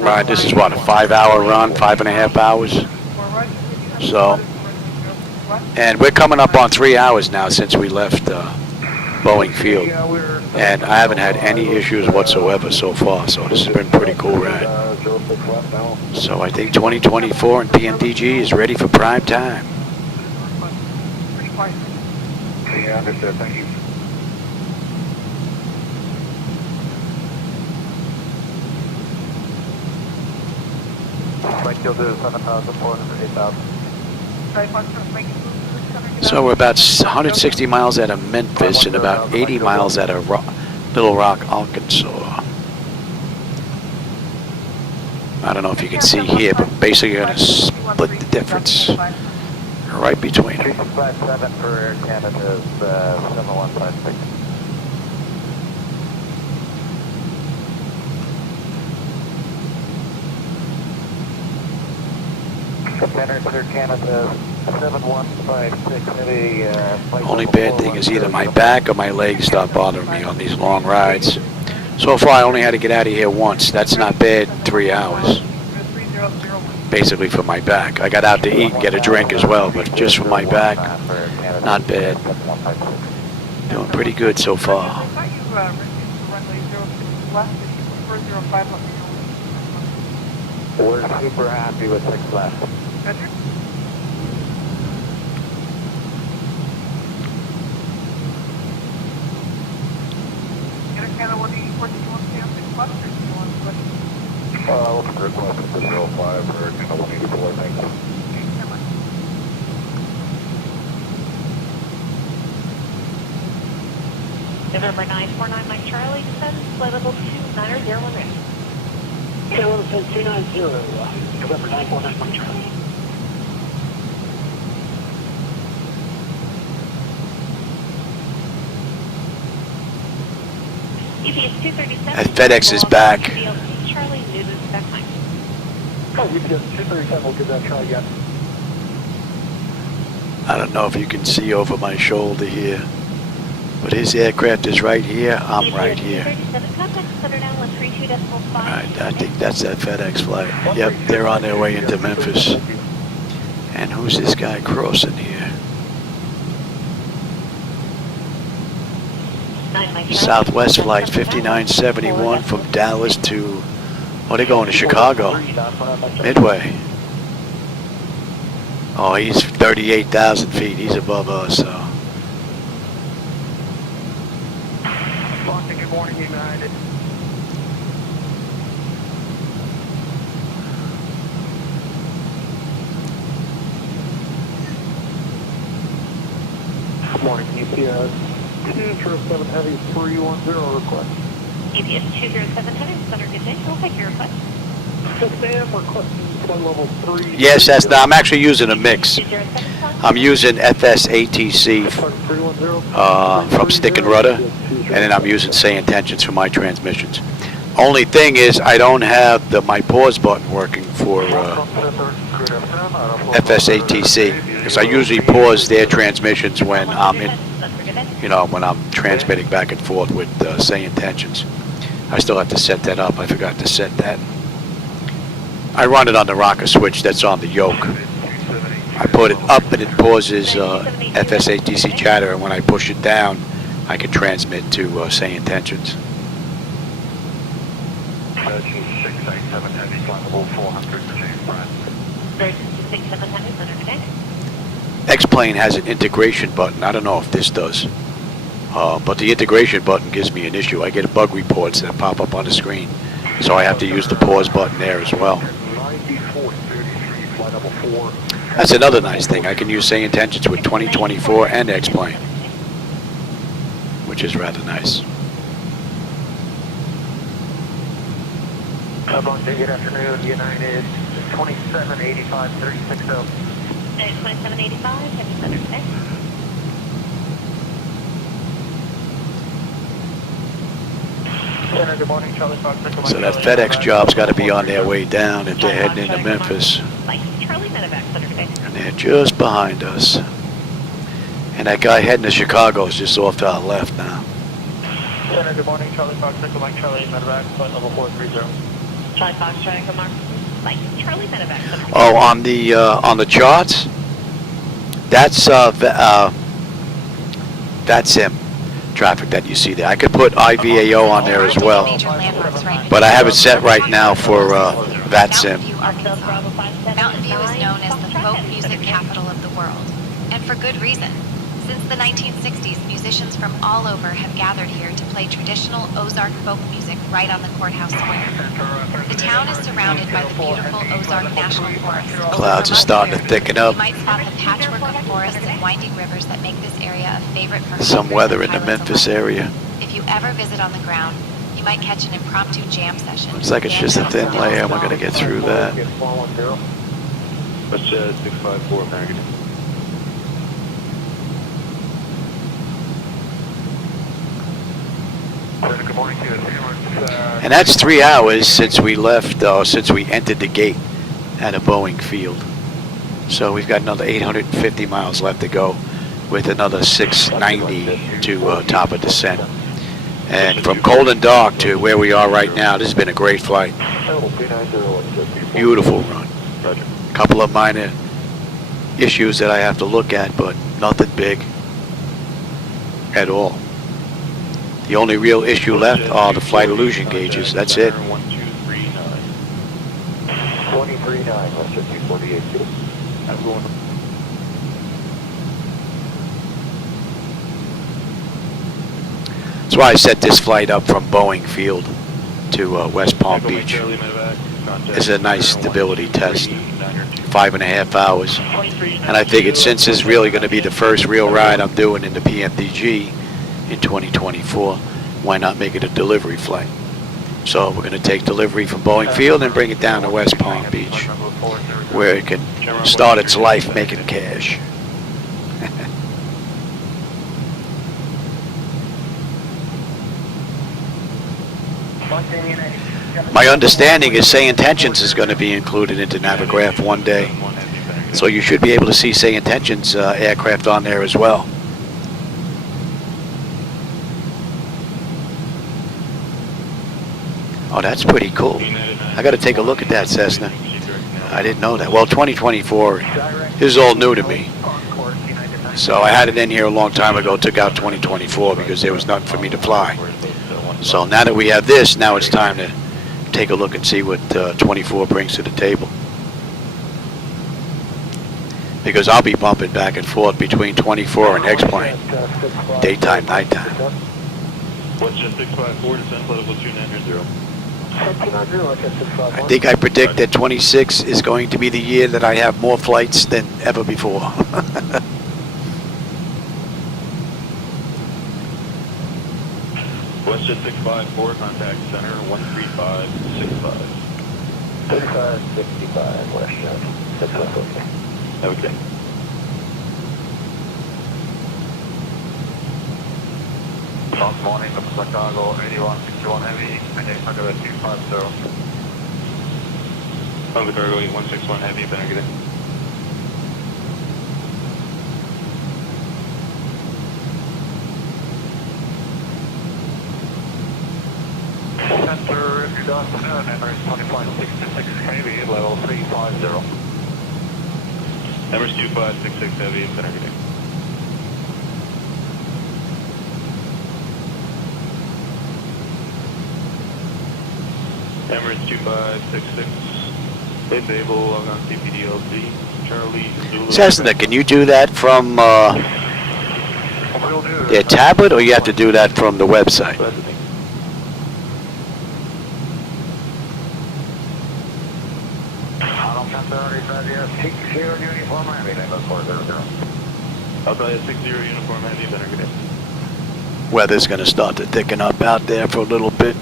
Right, this is what, a 5-hour run, 5.5 hours? So, and we're coming up on 3 hours now since we left Boeing Field, and I haven't had any issues whatsoever so far, so this has been a pretty cool ride. So I think 2024 and PMDG is ready for prime time. Yeah, understood, thank you. Flight Field is 7,400, 8,000. So we're about 160 miles out of Memphis and about 80 miles out of Little Rock, Arkansas. I don't know if you can see here, but basically you're going to split the difference right between them. 3657 for Air Canada's 7156. Center's Air Canada 7156 heavy. Only bad thing is either my back or my legs stop bothering me on these long rides. So far I only had to get out of here once. That's not bad, 3 hours. Basically for my back. I got out to eat and get a drink as well, but just for my back, not bad. Doing pretty good so far. We're super happy with 6 left. We'll request it to 05 for Air Canada 184, thanks. November 949 Mike Charlie, descend, flight level 2901 ready. Level 290, November 949 Mike Charlie. UPS 237. That FedEx is back. Charlie, new back line. Oh, UPS 237 will give that try again. I don't know if you can see over my shoulder here, but his aircraft is right here, I'm right here. Alright, I think that's that FedEx flight. Yep, they're on their way into Memphis. And who's this guy crossing here? Southwest Flight 5971 from Dallas to, oh, they're going to Chicago, Midway. Oh, he's 38,000 feet, he's above us, so. Boston, good morning, United. Good morning, UPS 207 Heavy 310 request. UPS 207 Heavy, Thunder, good day. We'll take your request. Yes, ma'am, requesting flight level 3. Yes, I'm actually using a mix. I'm using FSATC from Stick and Rudder, and then I'm using SayIntentions for my transmissions. Only thing is I don't have my pause button working for FSATC, because I usually pause their transmissions when I'm you know, when I'm transmitting back and forth with SayIntentions. I still have to set that up. I forgot to set that. I run it on the rocker switch that's on the yoke. I put it up and it pauses FSATC chatter, and when I push it down, I can transmit to SayIntentions. 687 Heavy, flight level 400 to James Brand. 687 Heavy, center today. X-Plane has an integration button. I don't know if this does. But the integration button gives me an issue. I get bug reports that pop up on the screen. So I have to use the pause button there as well. That's another nice thing. I can use SayIntentions with 2024 and X-Plane, which is rather nice. Good afternoon, United 2785 360. 2785, Heavy, center today. Good morning, Charlie Fox. So that FedEx job's got to be on their way down if they're heading into Memphis. Charlie, medevac, center today. And they're just behind us. And that guy heading to Chicago is just off to our left now. Center, good morning, Charlie Fox, Mike Charlie, medevac, flight level 430. Charlie Fox, Charlie, Mark. Charlie, medevac, center today. Oh, on the charts, that's him. Traffic that you see there. I could put IVAO on there as well, but I have it set right now for VATSIM. Mountain View is known as the folk music capital of the world, and for good reason. Since the 1960s, musicians from all over have gathered here to play traditional Ozark folk music right on the courthouse square. The town is surrounded by the beautiful Ozark National Forest. Clouds are starting to thicken up. You might spot the patchwork of forests and winding rivers that make this area a favorite for Some weather in the Memphis area. If you ever visit on the ground, you might catch an impromptu jam session. Looks like it's just a thin layer. We're going to get through that. That's 654 American. Good morning to you. And that's 3 hours since we left, since we entered the gate at a Boeing Field. So we've got another 850 miles left to go with another 690 to top of descent. And from cold and dark to where we are right now, this has been a great flight. Beautiful run. A couple of minor issues that I have to look at, but nothing big at all. The only real issue left are the flight illusion gauges. That's it. 239, let's just do 48. I'm going. That's why I set this flight up from Boeing Field to West Palm Beach. It's a nice stability test. 5.5 hours. And I figured since this is really going to be the first real ride I'm doing in the PMDG in 2024, why not make it a delivery flight? So we're going to take delivery from Boeing Field and bring it down to West Palm Beach, where it can start its life making cash. My understanding is SayIntentions is going to be included into Navigraph one day. So you should be able to see SayIntentions aircraft on there as well. Oh, that's pretty cool. I got to take a look at that Cessna. I didn't know that. Well, 2024 this is all new to me. So I had it in here a long time ago, took out 2024 because there was nothing for me to fly. So now that we have this, now it's time to take a look and see what 24 brings to the table. Because I'll be bumping back and forth between 24 and X-Plane. Daytime, nighttime. What's just 654 descent level 290. I think I predict that 26 is going to be the year that I have more flights than ever before. Westjet 654, contact center 13565. 3565, Westjet. That's okay. Okay. South morning, Chicago 8161 Heavy, Mayday Chicago 250. Contact cargo 8161 Heavy, Benedict. Good afternoon, Emirates 2566 Heavy, level 350. Emirates 2566 Heavy, center good day. Emirates 2566, enable, log on CPDLC, Charlie, Zulu. Cessna, can you do that from their tablet, or you have to do that from the website? I'll tell you 60 uniform heavy, center good day. Weather's going to start to thicken up out there for a little bit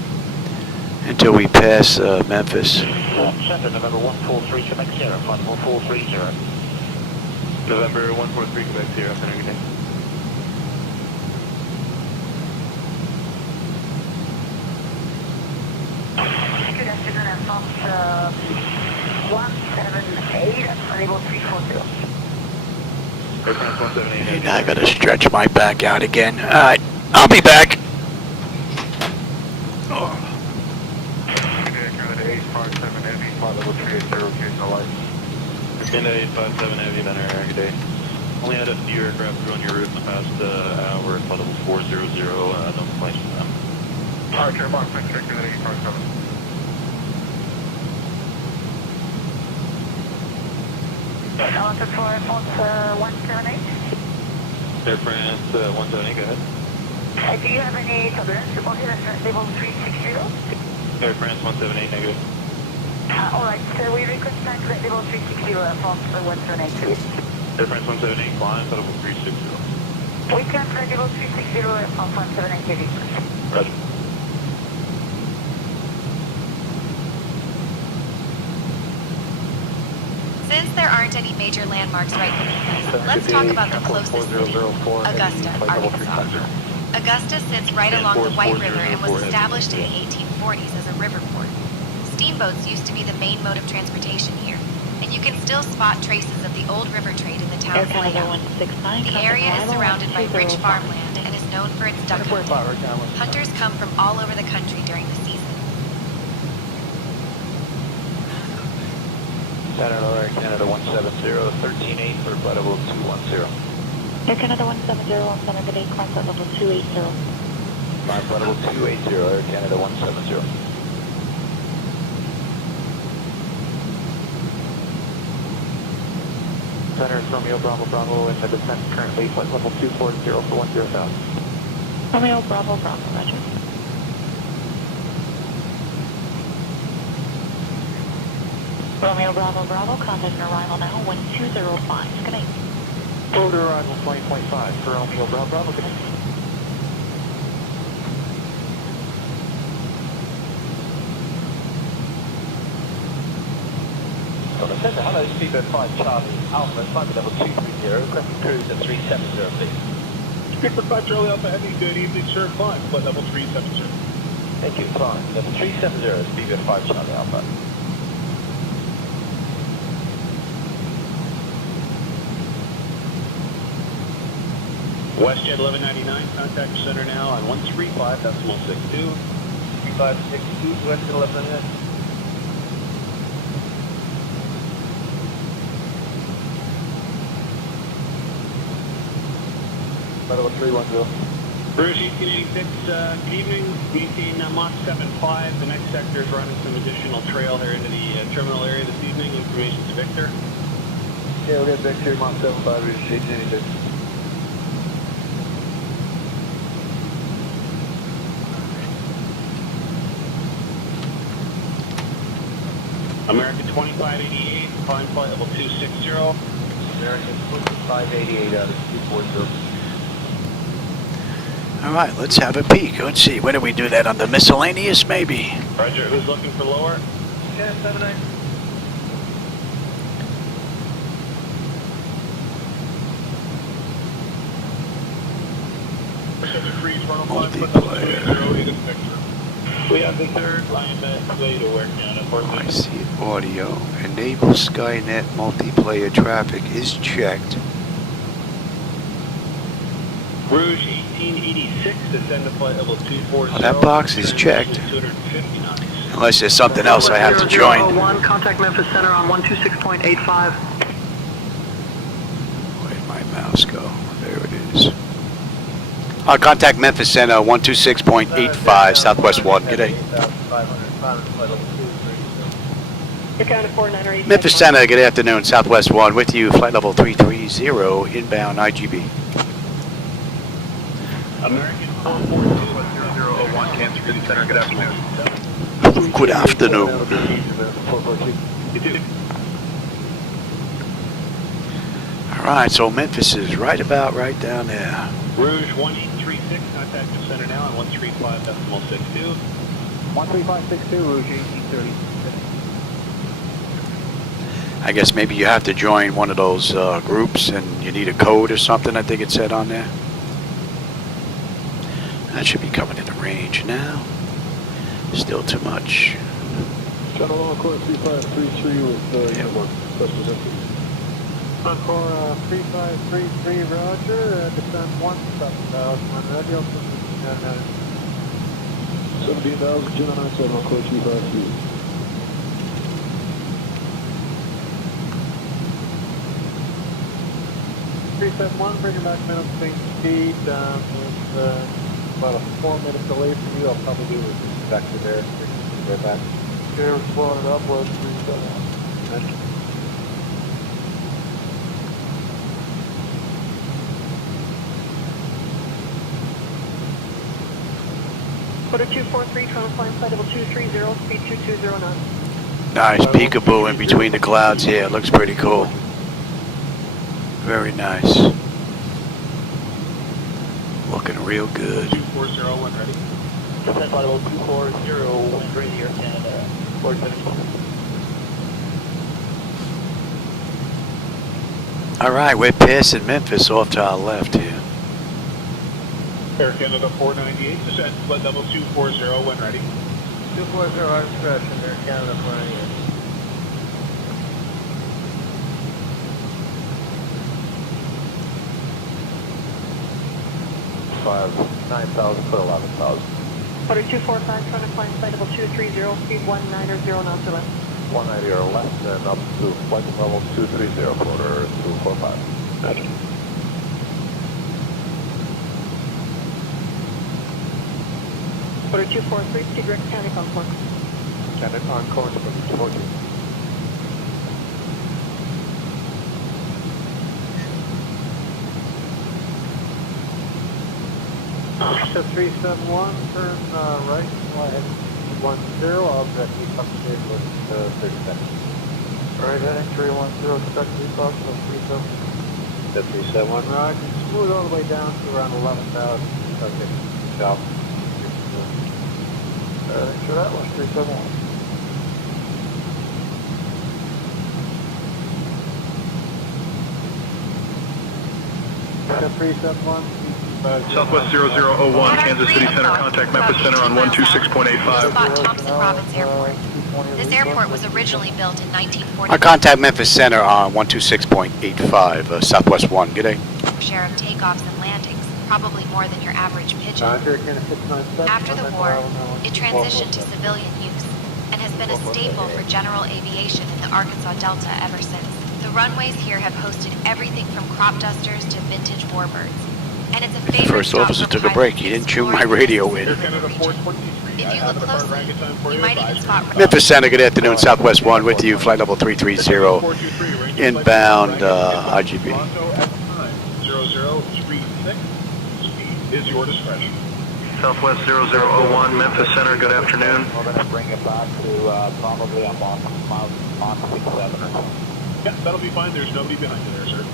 until we pass Memphis. Center, November 143, Quebec Sierra, flight 1430. November 143, Quebec Sierra, center good day. Good afternoon, Fox 178, unable 340. Aircraft 178. And I got to stretch my back out again. All right, I'll be back. Canada 857 Heavy, flight level 380, occasional light. Canada 857 Heavy, center good day. Only had a few aircraft go on your route in the past hour, flight level 400, no complaints from them. Alright, Air Box, thanks, Canada 857. Alpha for Fox 178. Air France 178, go ahead. Do you have any turbulence reported at level 360? Air France 178, negative. Alright, so we request time at level 360 Fox 178, please. Air France 178, climb, flight level 360. We can fly level 360 Fox 178, please. Roger. Since there aren't any major landmarks right beneath us, let's talk about the closest city, Augusta, Arkansas. Augusta sits right along the White River and was established in the 1840s as a river port. Steamboats used to be the main mode of transportation here, and you can still spot traces of the old river trade in the town's layout. The area is surrounded by rich farmland and is known for its duck hunting. Hunters come from all over the country during the season. Air Canada 170, 13-8 for flight level 210. Air Canada 170, on center good day, climb flight level 280. Climb flight level 280, Air Canada 170. Center is Romeo Bravo Bravo in the descent currently, flight level 240 for 10,000. Romeo Bravo Bravo, roger. Romeo Bravo Bravo, contact an arrival now, 1205, good night. Forward arrival 20.5 for Romeo Bravo Bravo, good night. Hello, Speedbird 5 Charlie, Alpha, flight level 230, requesting cruise at 370, please. Speedbird 5 Charlie Alpha, Heavy, good evening, sir, climb, flight level 370. Thank you, climb, level 370, Speedbird 5 Charlie Alpha. WestJet 1199, contact center now on 135.62. 3562, WestJet 1199. Level 310. Bruce 1886, good evening. Maintain Mach 75. The next sector is running some additional trail here into the terminal area this evening. Information to Victor. Yeah, we'll get Victor, Mach 75, Bruce 1886. American 2588, climb flight level 260. American 2588 out of 240. All right, let's have a peek. Let's see. Where do we do that? On the miscellaneous, maybe? Roger, who's looking for lower? Yeah, 79. We have Victor, flying way to work now. I see audio. Enable Skynet multiplayer traffic is checked. Rouge 1886, descend to flight level 240. Oh, that box is checked. 250 knots. Unless there's something else I have to join. 0001, contact Memphis Center on 126.85. Where'd my mouse go? There it is. Contact Memphis Center 126.85 Southwest 1. G'day. Memphis Center, good afternoon. Southwest 1 with you. Flight level 330 inbound IGB. American 442-0001, Kansas City Center, good afternoon. Good afternoon. All right, so Memphis is right down there. Rouge 1836, contact the center now on 135.62. 13562, Rouge 1830. I guess maybe you have to join one of those groups and you need a code or something, I think it said on there. That should be coming into range now. Still too much. Channel on course 3533 with Uniform. Representative. Encore 3533, roger. Descend 17,000. On radio, 17,000, Gemini 7 on course 353. 371, bring it back minimum speed. With about a 4-minute delay for you, I'll probably do it back to there. Right back. Okay, we're slowing it up. We're 371. Quarter 243, Toronto flying flight level 230, speed 2209. Nice peekaboo in between the clouds here. Looks pretty cool. Very nice. Looking real good. 2401 ready. Descent flight level 240, wind ready, Air Canada. 417. All right, we're passing Memphis off to our left here. Air Canada 498, descent flight level 240 when ready. 240, our discretion, Air Canada 498. 9,000 for 11,000. Quarter 245, Toronto flying flight level 230, speed 190 knots or less. 190 or less, then up to flight level 230, quarter 245. Roger. Quarter 243, speed direct Canada on course. Canada on course for 14. So 371, turn right, fly ahead 10, I'll direct you come straight with 30 seconds. Right heading 310, expect recross from 37. The 371, right, smooth all the way down to around 11,000. Okay, south. Sure that was 371. 371. Southwest 0001, Kansas City Center, contact Memphis Center on 126.85. Spot Thompson Robins Airport. This airport was originally built in 1940. Our contact Memphis Center on 126.85 Southwest 1. G'day. Share of takeoffs and landings, probably more than your average pigeon. After the war, it transitioned to civilian use and has been a staple for general aviation in the Arkansas Delta ever since. The runways here have hosted everything from crop dusters to vintage warbirds. And it's a favorite First stop officer for took a break. He didn't tune my radio in. If you look closely, you might even spot Memphis Center, good afternoon. Southwest 1 with you. Flight level 330 inbound IGB. 0036, speed is your discretion. Southwest 0001, Memphis Center, good afternoon. We're going to bring it back to probably a Mach 6, 7 or so. Yeah, that'll be fine. There's nobody behind you there, sir.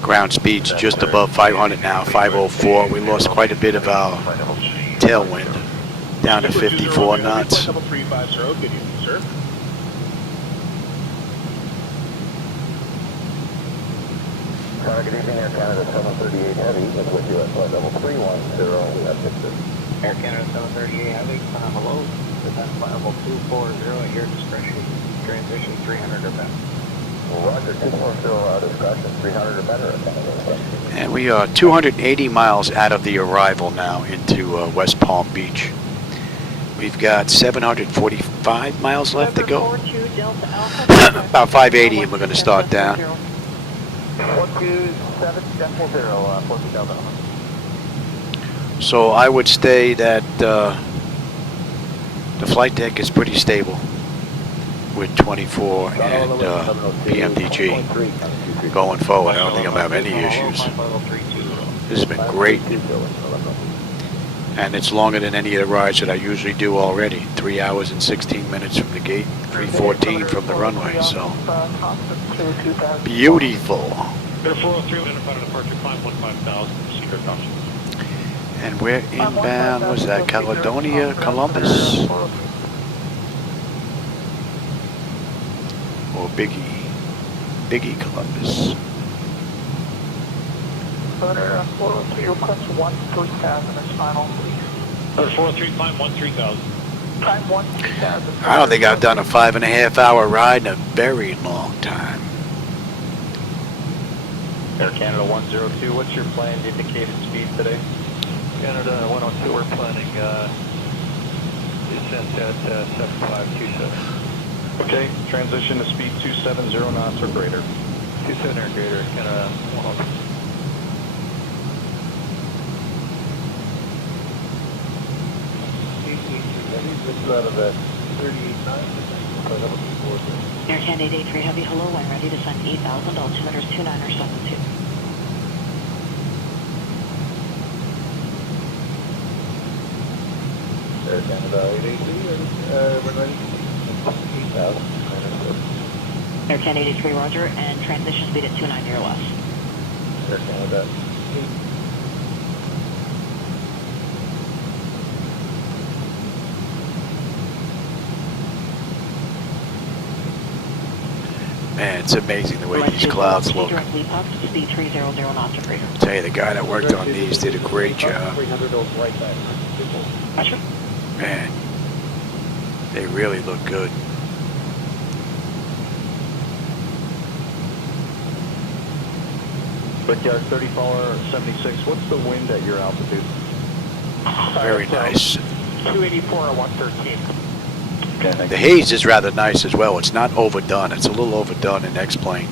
Ground speed's just above 500 now, 504. We lost quite a bit of our tailwind, down to 54 knots. Level 350, good evening, sir. Good evening, Air Canada 738 Heavy is with you at flight level 310. We have 6. Air Canada 738 Heavy, hello. Descent flight level 240 at your discretion. Transition 300 or better. Roger. discretion, 300 or better. And we are 280 miles out of the arrival now into West Palm Beach. We've got 745 miles left to go. About 580 and we're going to start down. 127.0, 14 Delta. So I would say that the flight deck is pretty stable with 24 and PMDG going forward. I don't think I'm having any issues. This has been great. And it's longer than any of the rides that I usually do already. 3 hours and 16 minutes from the gate, 3:14 from the runway, so beautiful. Air 403, identified departure, climb 15,000, secret caution. And we're inbound, was that Caledonia, Columbus? Or Biggie Columbus. 403, request 13,000 as final, please. 403, climb 13,000. Climb 13,000. I don't think I've done a 5.5 hour ride in a very long time. Air Canada 102, what's your planned indicated speed today? Canada 102, we're planning descent at 7527. Okay, transition to speed 270 knots or greater. 27 or greater, Canada 102. This is out of that 38.9. Air Canada 83 Heavy, hello, when ready to send 8,000, altimeter is 2972. Air Canada 883, we're ready to 8,000. Air Canada 83, roger, and transition speed at 290 or less. Air Canada 8. Man, it's amazing the way these clouds look. Directly up to speed 300 knots or greater. Tell you, the guy that worked on these did a great job. 300 over right back. Roger. Man, they really look good. Brickyard 3476, what's the wind at your altitude? Very nice. 284 or 113. Okay, The haze is rather nice as well. It's not overdone. It's a little overdone in X-plane,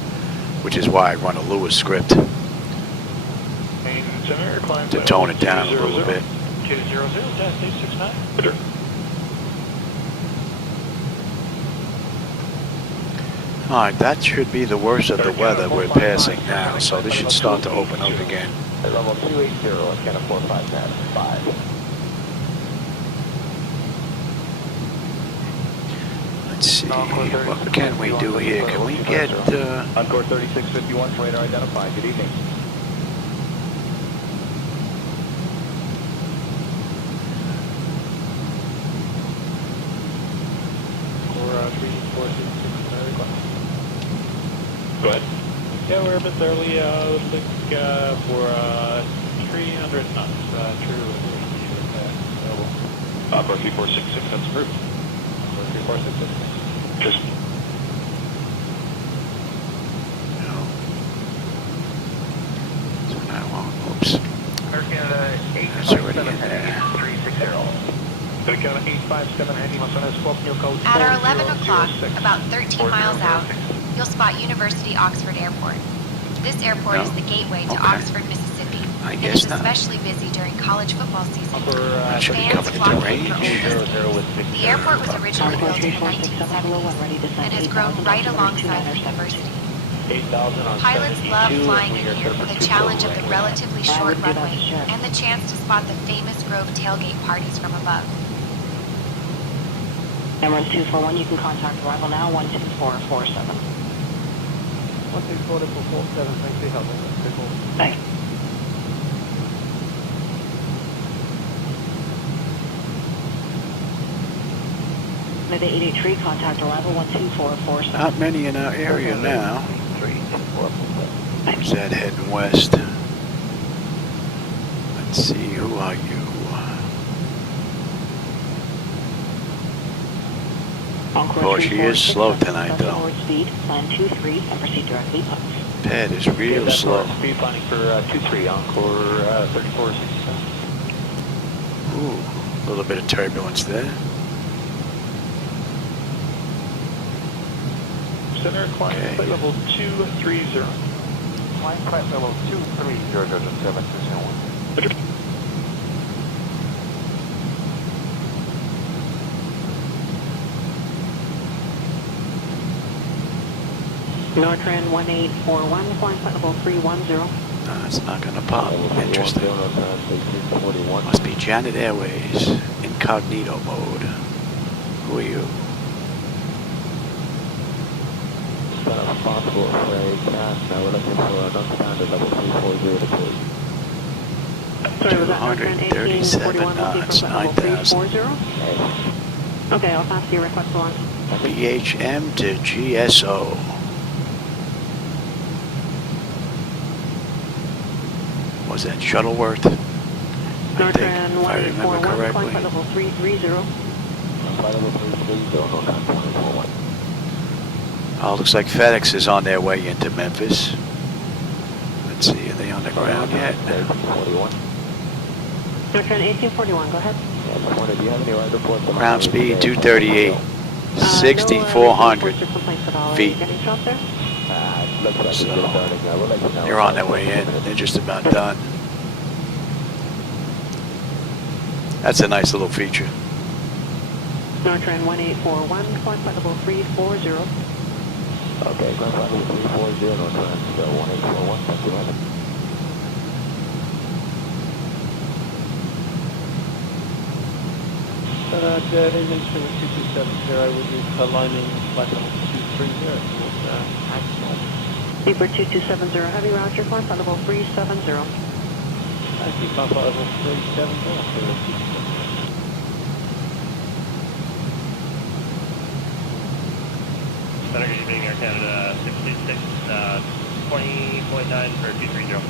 which is why I run a Lewis script to tone it down a little bit. 200, dash 869. All right, that should be the worst of the weather we're passing now, so this should start to open up again. At level 280, at Canada 45 Let's see, what can we do here? Can we get... Encore 3651, radar identified. Good evening. Go ahead. Yeah, we're a bit early. Looks like for 300 knots. True. Encore 3466, that's approved. 3466. Just. So now, oops. Air Canada That's already in there. 360. Air Canada 857, heading on Scorpio code. At our 11 o'clock, about 13 miles out, you'll spot University Oxford Airport. This airport is the gateway to Oxford, Mississippi. I It guess is not. especially busy during college football season. That should be Fans coming flock into in from range. all distances. The airport was originally built in the 1970s and has grown right alongside the university. 8,000 on Pilots love 72, flying we in are here clear for the for challenge of 2 the relatively short runway and the chance to spot the famous Grove tailgate parties from above. Emirates 241, you can contact arrival now, 12447. 12447, thanks for your help. Thanks. Mayday 883, contact arrival 12447. Not many in our area now. Who's that heading west? Let's see, who are you? Oh, she is slow tonight, though. Forward speed, land 23, and proceed directly up. Pad is real slow. Speed planning for 23, Encore 3467. Ooh, a little bit of turbulence there. Center, climb flight level 230. Climb flight level 230, 721. Nortran 1841, flying flight level 310. No, it's not going to pop. Interesting. Must be Janet Airways, incognito mode. Who are you? Sorry, was that Nortran 1841 looking for flight level 340? Okay, I'll pass your request along. BHM to GSO. Was that Shuttleworth? I think, Nortran if I remember 1841, flying correctly. flight level 330. Oh, looks like FedEx is on their way into Memphis. Let's see, are they on the ground yet? Nortran 1841, go ahead. Ground speed 238, 6,400 feet. So, they're on their way in. They're just about done. That's a nice little feature. Nortran 1841, flight flight level 340. Okay, flight level 340, Nortran 1841, thank you. Instrument 2270, I would be aligning flight level 230 towards Axel. Beeper 2270, heavy roger, flight flight level 370. I see flight level 370. Center, good evening, Air Canada 626, 20.9 for 230.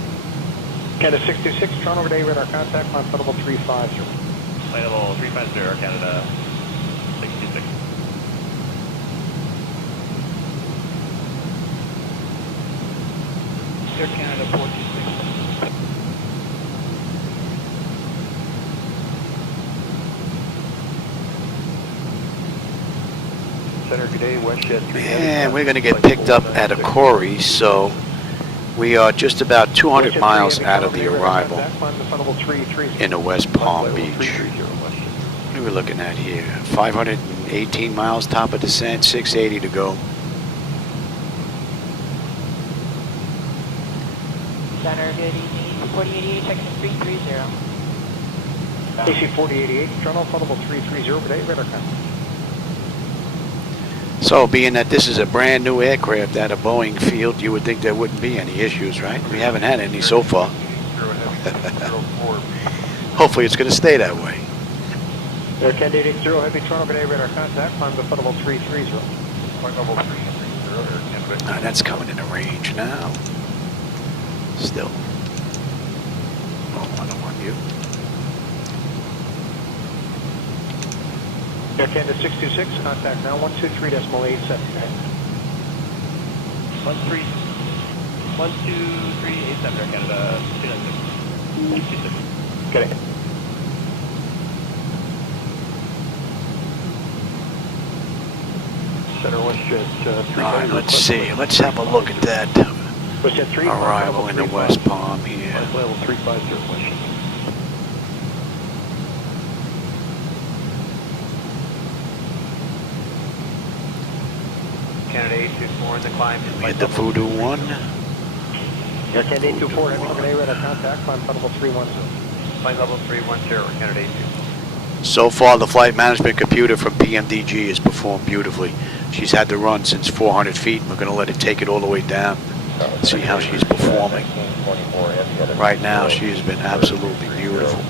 Canada 626, Toronto over day, radar contact, flight level 350. Flight level 350, Air Canada 626. Air Canada 426. Center, good day, WestJet 3. And we're going to get picked up at a Corey, so we are just about 200 miles out of the arrival in the West Palm Beach. What are we looking at here? 518 miles, top of descent, 680 to go. Center, good evening. 4088, checking 330. AC 4088, Toronto, flight level 330, good day, radar contact. So, being that this is a brand new aircraft at a Boeing Field, you would think there wouldn't be any issues, right? We haven't had any so far. Hopefully it's going to stay that way. Air Canada 880, heavy Toronto, good day, radar contact, climb to flight level 330. Flight level 330, Air Canada. That's coming into range now. Still. Oh, I don't want you. Air Canada 626, contact now 123.87. 12387, Air Canada 296. Okay. Center WestJet All right, let's see. Let's have a look at that arrival in the West Palm here. Level 350, WestJet. Canada 824 in the climb. We had the Voodoo 1. Air Canada 824, heavy today, radar contact, climb flight level 310. Flight level 310, Canada 824. So far, the flight management computer from PMDG has performed beautifully. She's had to run since 400 feet, and we're going to let it take it all the way down. See how she's performing. Right now, she has been absolutely beautiful.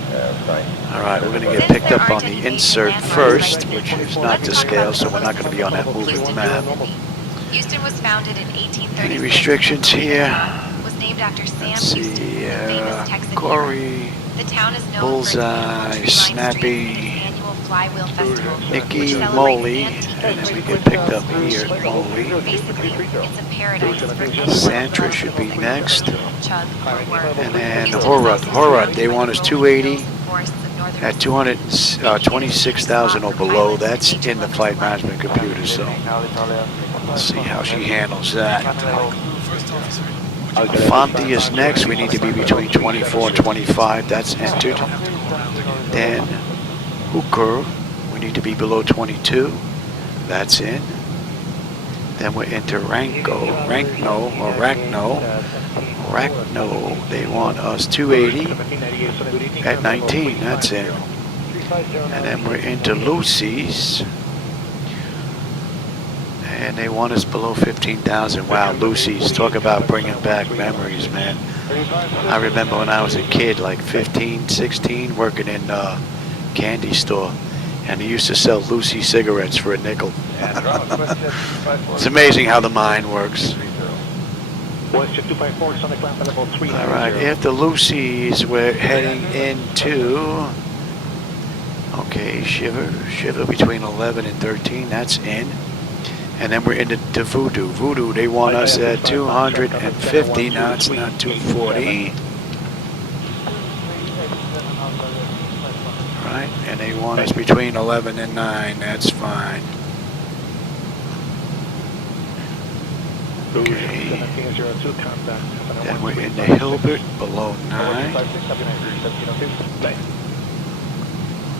All right, we're going to get picked up on the insert first, which is not to scale, so we're not going to be on that moving map. Houston was founded in 1836. Any restrictions here? Was named after Sam Let's Houston, see, the famous Texan Corey, hero. The town is known Bullseye, for its tree-lined Snappy. streets and its annual Flywheel Festival. Nikki which celebrates Moley, antique and then we engines get picked up here. Basically, Moley. it's a paradise for Santra should be next. chug or work. And then Houston is Horut. also Horut, surrounded they by want us rolling 280 hills and forests of northern at 226,000 or below. That's in the flight management computer, so let's see how she handles that. Fonte is next. We need to be between 24 and 25. That's entered. Then Hooker, we need to be below 22. That's in. Then we're into Ragno, they want us 280 at 19, that's in. And then we're into Lucy's, and they want us below 15,000. Wow, Lucy's, talk about bringing back memories, man. I remember when I was a kid, like 15, 16, working in a candy store, and they used to sell Lucy cigarettes for a nickel. It's amazing how the mind works. All right, after Lucy's, we're heading into, okay, Shiver between 11 and 13, that's in. And then we're into Voodoo. Voodoo, they want us at 250, now it's not 240. Right, and they want us between 11 and 9, that's fine. Okay. Then we're in the Hilbert below 9.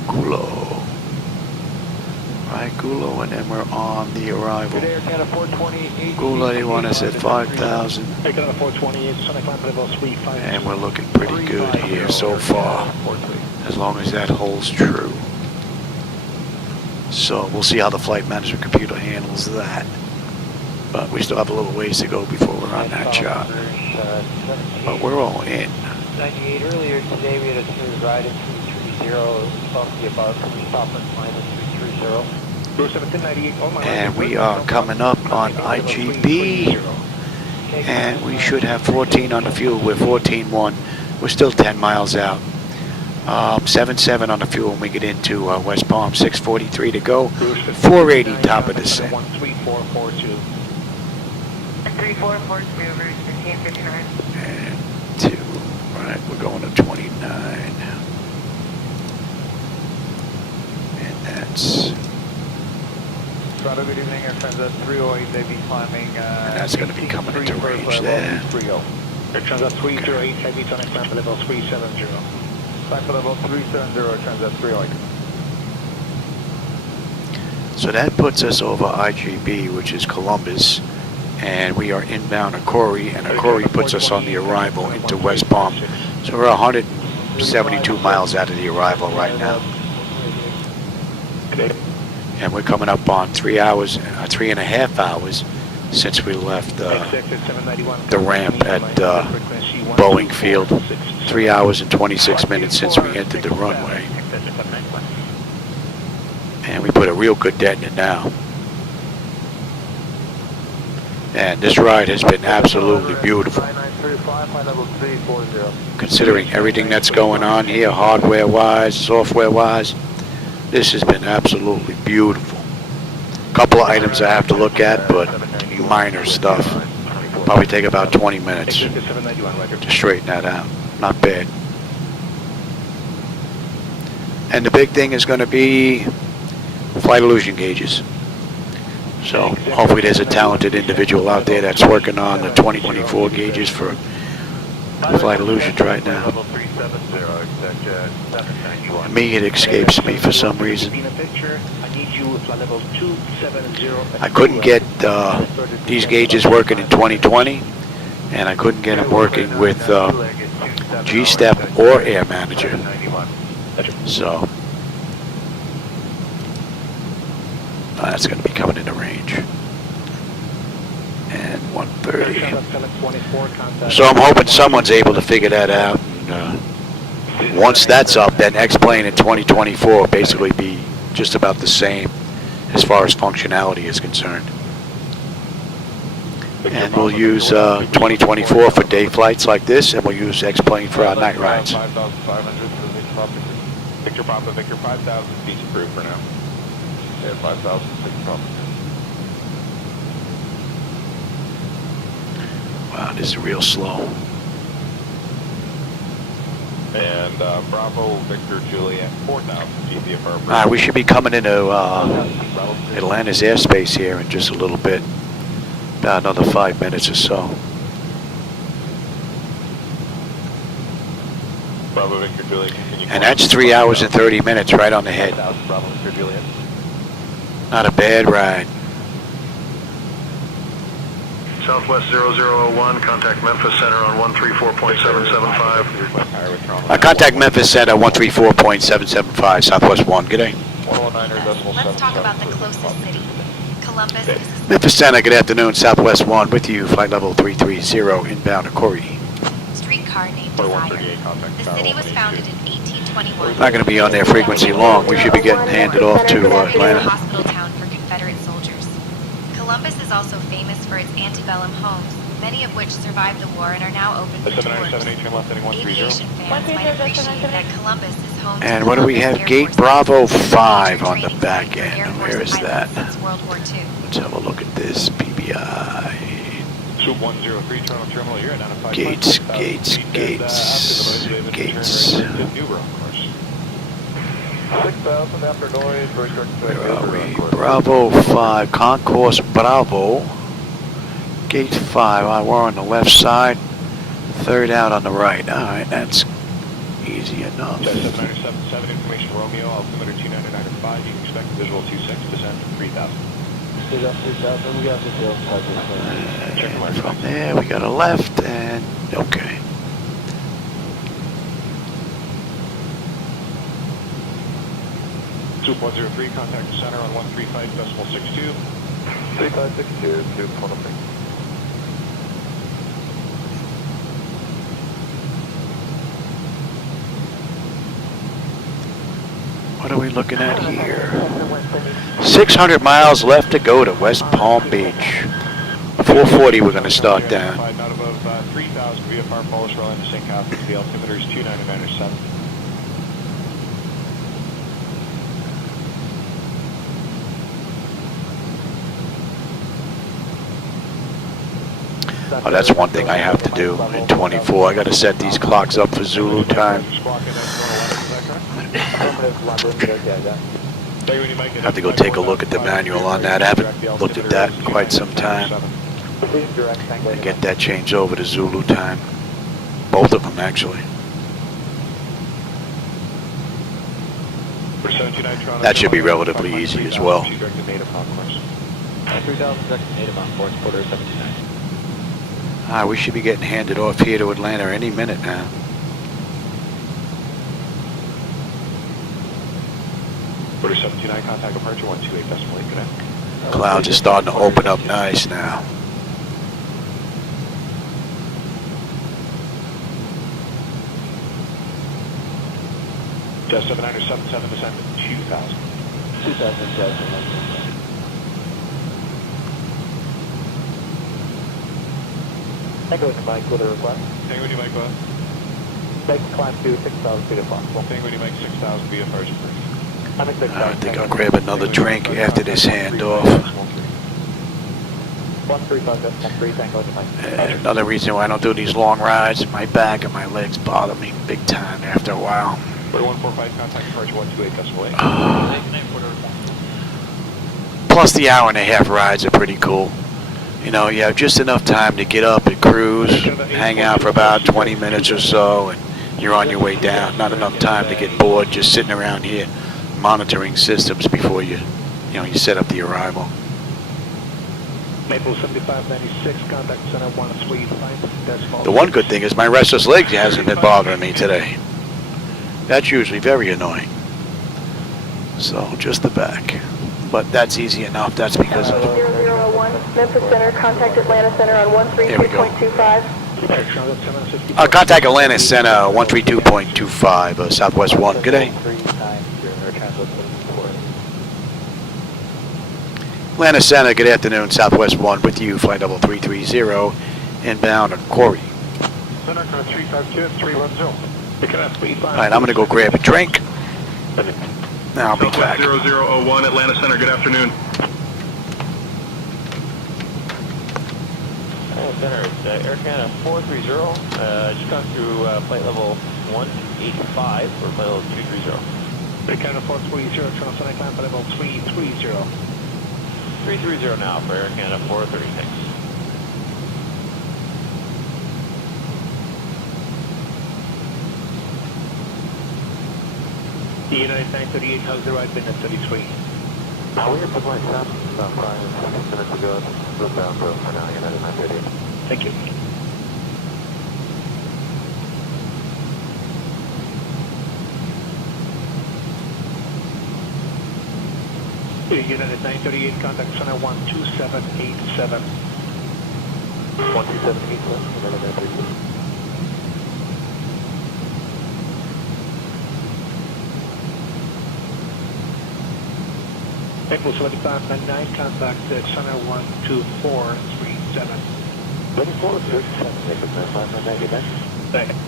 Gulo. Right, Gulo, and then we're on the arrival. Gulo, they want us at 5,000. And we're looking pretty good here so far, as long as that holds true. So we'll see how the flight management computer handles that. But we still have a little ways to go before we're on that chart. But we're all in. 98 earlier today, we had a smooth ride at 330, bumpy above, stop and minus 330. And we are coming up on IGB, and we should have 14 on the fuel. We're 14.1. We're still 10 miles out. 7.7 on the fuel when we get into West Palm. 6:43 to go. 480 top of descent. 3442, route 1559. And 2. Right, we're going to 29. And that's. Good evening, Air Transat 308, they be climbing. And that's going to be coming into range there. Air Transat 308, heavy tonic climb for level 370. Climb for level 370, Air Transat 308. So that puts us over IGB, which is Columbus, and we are inbound Akori, and Akori puts us on the arrival into West Palm. So we're 172 miles out of the arrival right now. And we're coming up on 3 hours, 3.5 hours since we left the ramp at Boeing Field. 3 hours and 26 minutes since we entered the runway. And we put a real good dent in it now. And this ride has been absolutely beautiful. Considering everything that's going on here, hardware-wise, software-wise, this has been absolutely beautiful. A couple of items I have to look at, but minor stuff. Probably take about 20 minutes to straighten that out. Not bad. And the big thing is going to be flight illusion gauges. So hopefully there's a talented individual out there that's working on the 2024 gauges for flight illusions right now. Me, it escapes me for some reason. I couldn't get these gauges working in 2020, and I couldn't get them working with G-Step or Air Manager. So that's going to be coming into range. And 130. So I'm hoping someone's able to figure that out. And, once that's up, then X-Plane in 2024 will basically be just about the same as far as functionality is concerned. And we'll use 2024 for day flights like this, and we'll use X-Plane for our night rides. Victor Papa, Victor 5,000 feet approved for now. Yeah, 5,000, Victor Papa. Wow, this is real slow. And Bravo, Victor, Juliet, 4,000 feet VFR. All right, we should be coming into Atlanta's airspace here in just a little bit. About another 5 minutes or so. Bravo, Victor, Juliet, continue. And that's 3 hours and 30 minutes right on the head. Bravo, Victor, Juliet. Not a bad ride. Southwest 0001, contact Memphis Center on 134.775. Contact Memphis Center 134.775, Southwest 1. Good day. Let's talk about the closest city. Columbus is Memphis Center, good afternoon, Southwest 1 with you, flight level 330, inbound to Corey. a streetcar named Desire. The city was founded in 1821. Not going to be on their frequency long. We should be getting handed off to It was a Atlanta. hospital town for Confederate soldiers. Columbus is also famous for its antebellum homes, many of which survived the war and are now open for tours. Aviation fans might appreciate that Columbus is home to And what do we have? Air Gate Force Bravo Base, 5 major on the training back site for end. Air And Force where is that? pilots since World War II. Let's have a look at this. PBI. Swoop 103, terminal, you're identified. Gates, gates, gates, gates. 6,000 after noise, very short. Where are we? Bravo 5, Concourse Bravo. Gate 5, we're on the left side. Third out on the right. All right, that's easy enough. 7977, information Romeo, altimeter 299.5, you can expect visual 26, descent 3,000. From there, we got a left and okay. Swoop 103, contact the center on 135.62. 3562 to Columbus. What are we looking at here? 600 miles left to go to West Palm Beach. 440 we're going to start down. Not above 3,000 VFR Polish rolling to St. Catharines, the altimeter is 299.7. Oh, that's one thing I have to do in 24. I got to set these clocks up for Zulu time. I have to go take a look at the manual on that. I haven't looked at that in quite some time. And get that changed over to Zulu time. Both of them, actually. That should be relatively easy as well. 3,000 We should be getting handed off here to Atlanta any minute now. Order 729, contact departure 128.8, good afternoon. Clouds are starting to open up nice now. Just 7977, descent 2,000. 2,000, Tango to Mike with a request. Tango to Mike, what? Make climb to 6,000 feet if possible. Tango to Mike 6,000 VFRs approved. I think I'll grab another drink after this handoff. 135.3, Tango to Mike. Another reason why I don't do these long rides, my back and my legs bother me big time after a while. 145, contact departure 128.8. Plus the hour and a half rides are pretty cool. You know, you have just enough time to get up and cruise, hang out for about 20 minutes or so, and you're on your way down. Not enough time to get bored just sitting around here monitoring systems before you set up the arrival. Maple 7596, contact center 135. The one good thing is my restless legs hasn't been bothering me today. That's usually very annoying. So just the back. But that's easy enough. That's because of... 0001, Memphis Center, contact Atlanta Center on 132.25. Contact Atlanta Center 132.25, Southwest 1. Good day. Atlanta Center, good afternoon, Southwest 1 with you, flight level 330, inbound at Corey. Center 352, 310. All right, I'm going to go grab a drink, Now I'll be back. Southwest 0001, Atlanta Center, good afternoon. Center, it's Air Canada 430. Just gone through flight level 185 for flight level 230. Air Canada 430, transonic climb level 330. 330 now for Air Canada 430, thanks. The United 938, how's the ride been at 33? We have the flight stop about 5 minutes ago. Southbound for now, United 938. Thank you. United 938, contact center 12787. 12787, United 938. April 7599, contact center 12437. 2437, April 7599. Thank you.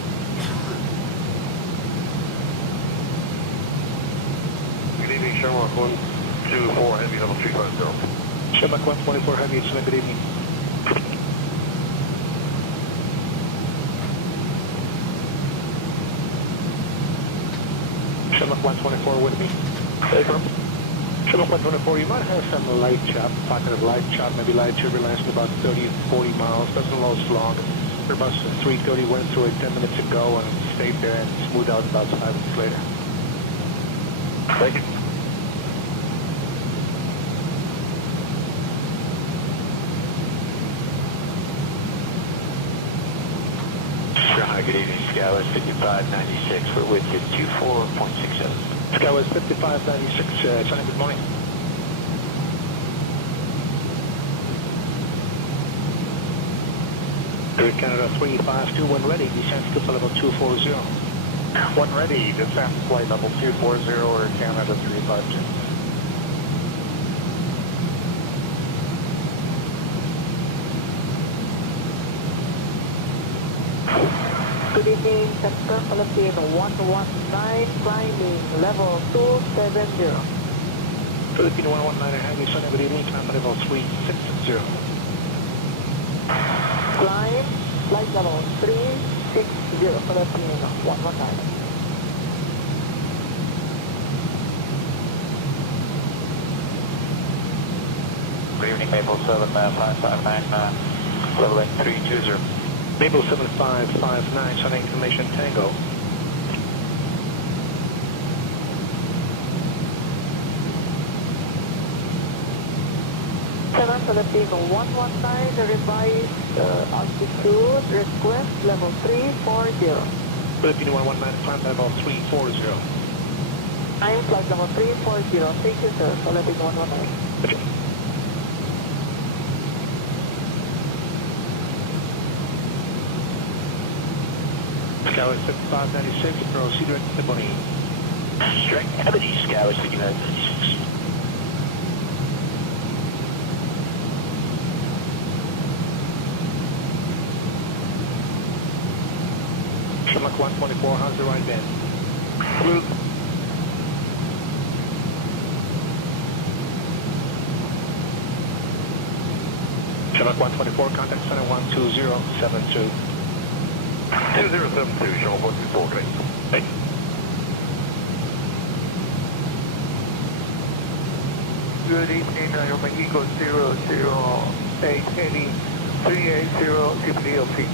Good evening, Sherlock 124 Heavy level 350. Sherlock 124 Heavy, it's good evening. Sherlock 124 with me. Affirm. Sherlock 124, you might have some light chop, pocket of light chop, maybe light turbulence about 30 to 40 miles, doesn't last long. Airbus 330 went through it 10 minutes ago and stayed there and smoothed out about 5 minutes later. Thank you. Hi, good evening, Skywest 5596. We're with you 24.67. Skywest 5596, China, good morning. Air Canada 352, when ready, descent to level 240. When ready, descent flight level 240 or Canada 352. Good evening, Center Philippine 119, climbing level 270. Philippine 119, Heavy Center, good evening, climb level 360. Climb, flight level 360, Philippine 119. Good evening, Maple 7559, leveling 320. Maple 7559, Sunny Information Tango. Center Philippine 119, revised altitude, request level 340. Philippine 119, climb level 340. I'm flight level 340, thank you sir, Philippine 119. Okay. Skywest 5596, proceed direct to Bonnie. Strike Ebony, Skywest 5996. Sherlock 124, how's the ride been? Smooth. Sherlock 124, contact center 12072. 2072, Sherlock 124, great. Thank you. Good evening, Mexico 008 Heavy 380 KPBI.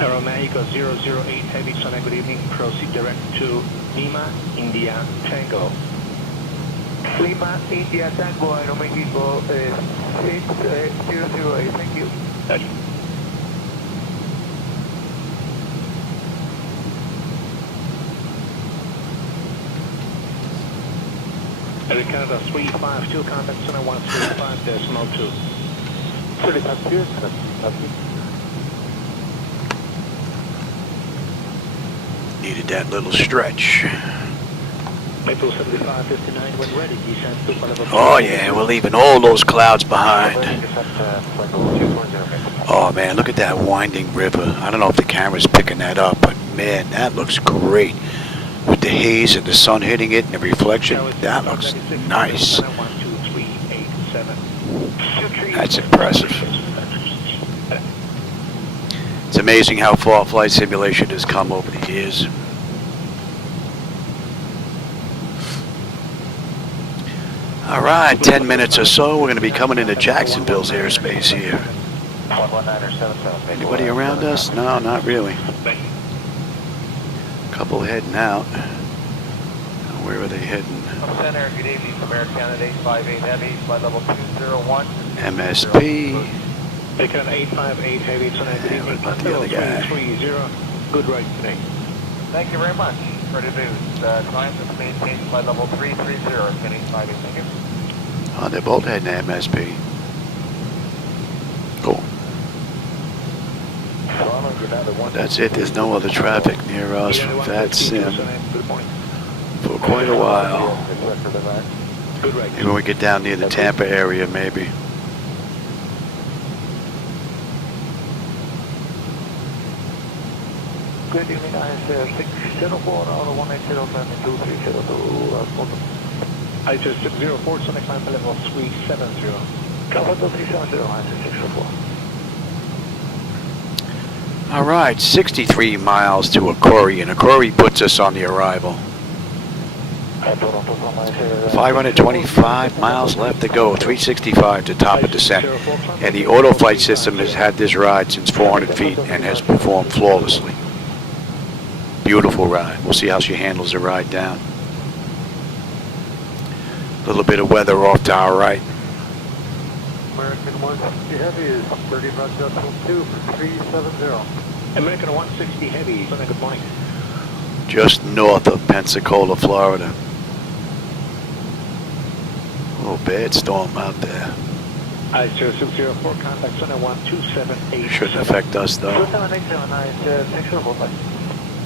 Aero Mexico 008 Heavy, Sunny, good evening, proceed direct to Lima, India, Tango. Lima, India, Tango, Aeromexico 6008, thank you. Thank you. Air Canada 352, contact center 135.2. 35 Needed that little stretch. Maple 7559, when ready, descent to level 2. Oh yeah, we're leaving all those clouds behind. Oh man, look at that winding river. I don't know if the camera's picking that up, but man, that looks great. with the haze and the sun hitting it and the reflection. That looks nice. That's impressive. It's amazing how far flight simulation has come over the years. All right, 10 minutes or so, we're going to be coming into Jacksonville's airspace here. Anybody around us? No, not really. Couple heading out. Where are they heading? Center, good evening, American 858 Heavy, flight level 201. MSP. Taken 858 Heavy, tonight, good evening, What about the other guy? 330, good ride today. Thank you very much for the news. Climb to maintain flight level 330, 858, thank you. Oh, they're both heading to MSP. Cool. That's it. There's no other traffic near us from that sim for quite a while. Maybe when we get down near the Tampa area, maybe. Good evening, ISS 604, out of 180, ISS 604, Sonic climb level 370. Cover 370, ISS 604. All right, 63 miles to Akori, and Akori puts us on the arrival. 525 miles left to go, 365 to top of descent. And the auto flight system has had this ride since 400 feet and has performed flawlessly. Beautiful ride. We'll see how she handles the ride down. A little bit of weather off to our right. American 160 Heavy is 35.2 for 370. American 160 Heavy, Sunday, good morning. Just north of Pensacola, Florida. A little bad storm out there. ISS 604, contact Sunday 12787. Shouldn't affect us though. 2787, ISS 604.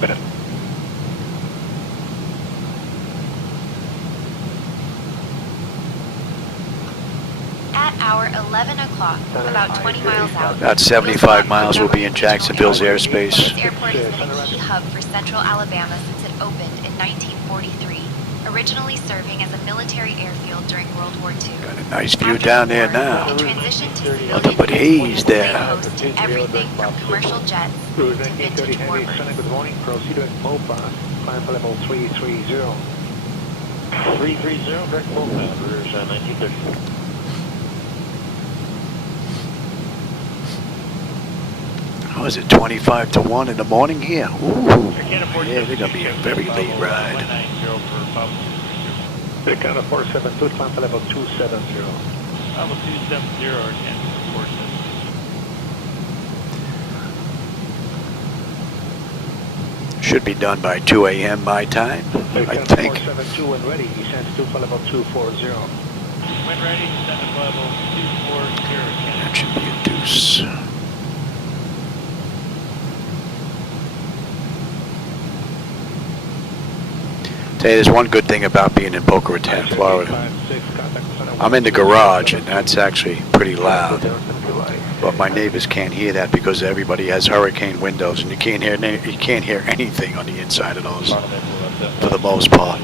Better. At hour 11 o'clock, about 20 miles out. About 75 miles will be in Jacksonville's airspace. This airport has been a key hub for Central Alabama since it opened in 1943, originally serving as a military airfield during World War II. Got a nice view down there now. It transitioned to Nothing but haze there. host to everything from commercial jets to vintage warmers. Good morning, proceed with MOPA, climb level 330. 330, direct MOPA, British 1930. Oh, is it 25 to 1 in the morning here? Ooh, yeah, they're going to be a very late ride. American 472, climb level 270. Level 270, or 1047. Should be done by 2 a.m. my time, I think. 472 when ready, descend to level 240. When ready, descend to level 240. That should be a deuce. Tell you, there's one good thing about being in Boca Raton, Florida. I'm in the garage, and that's actually pretty loud. But my neighbors can't hear that because everybody has hurricane windows, and you can't hear anything on the inside of those, for the most part.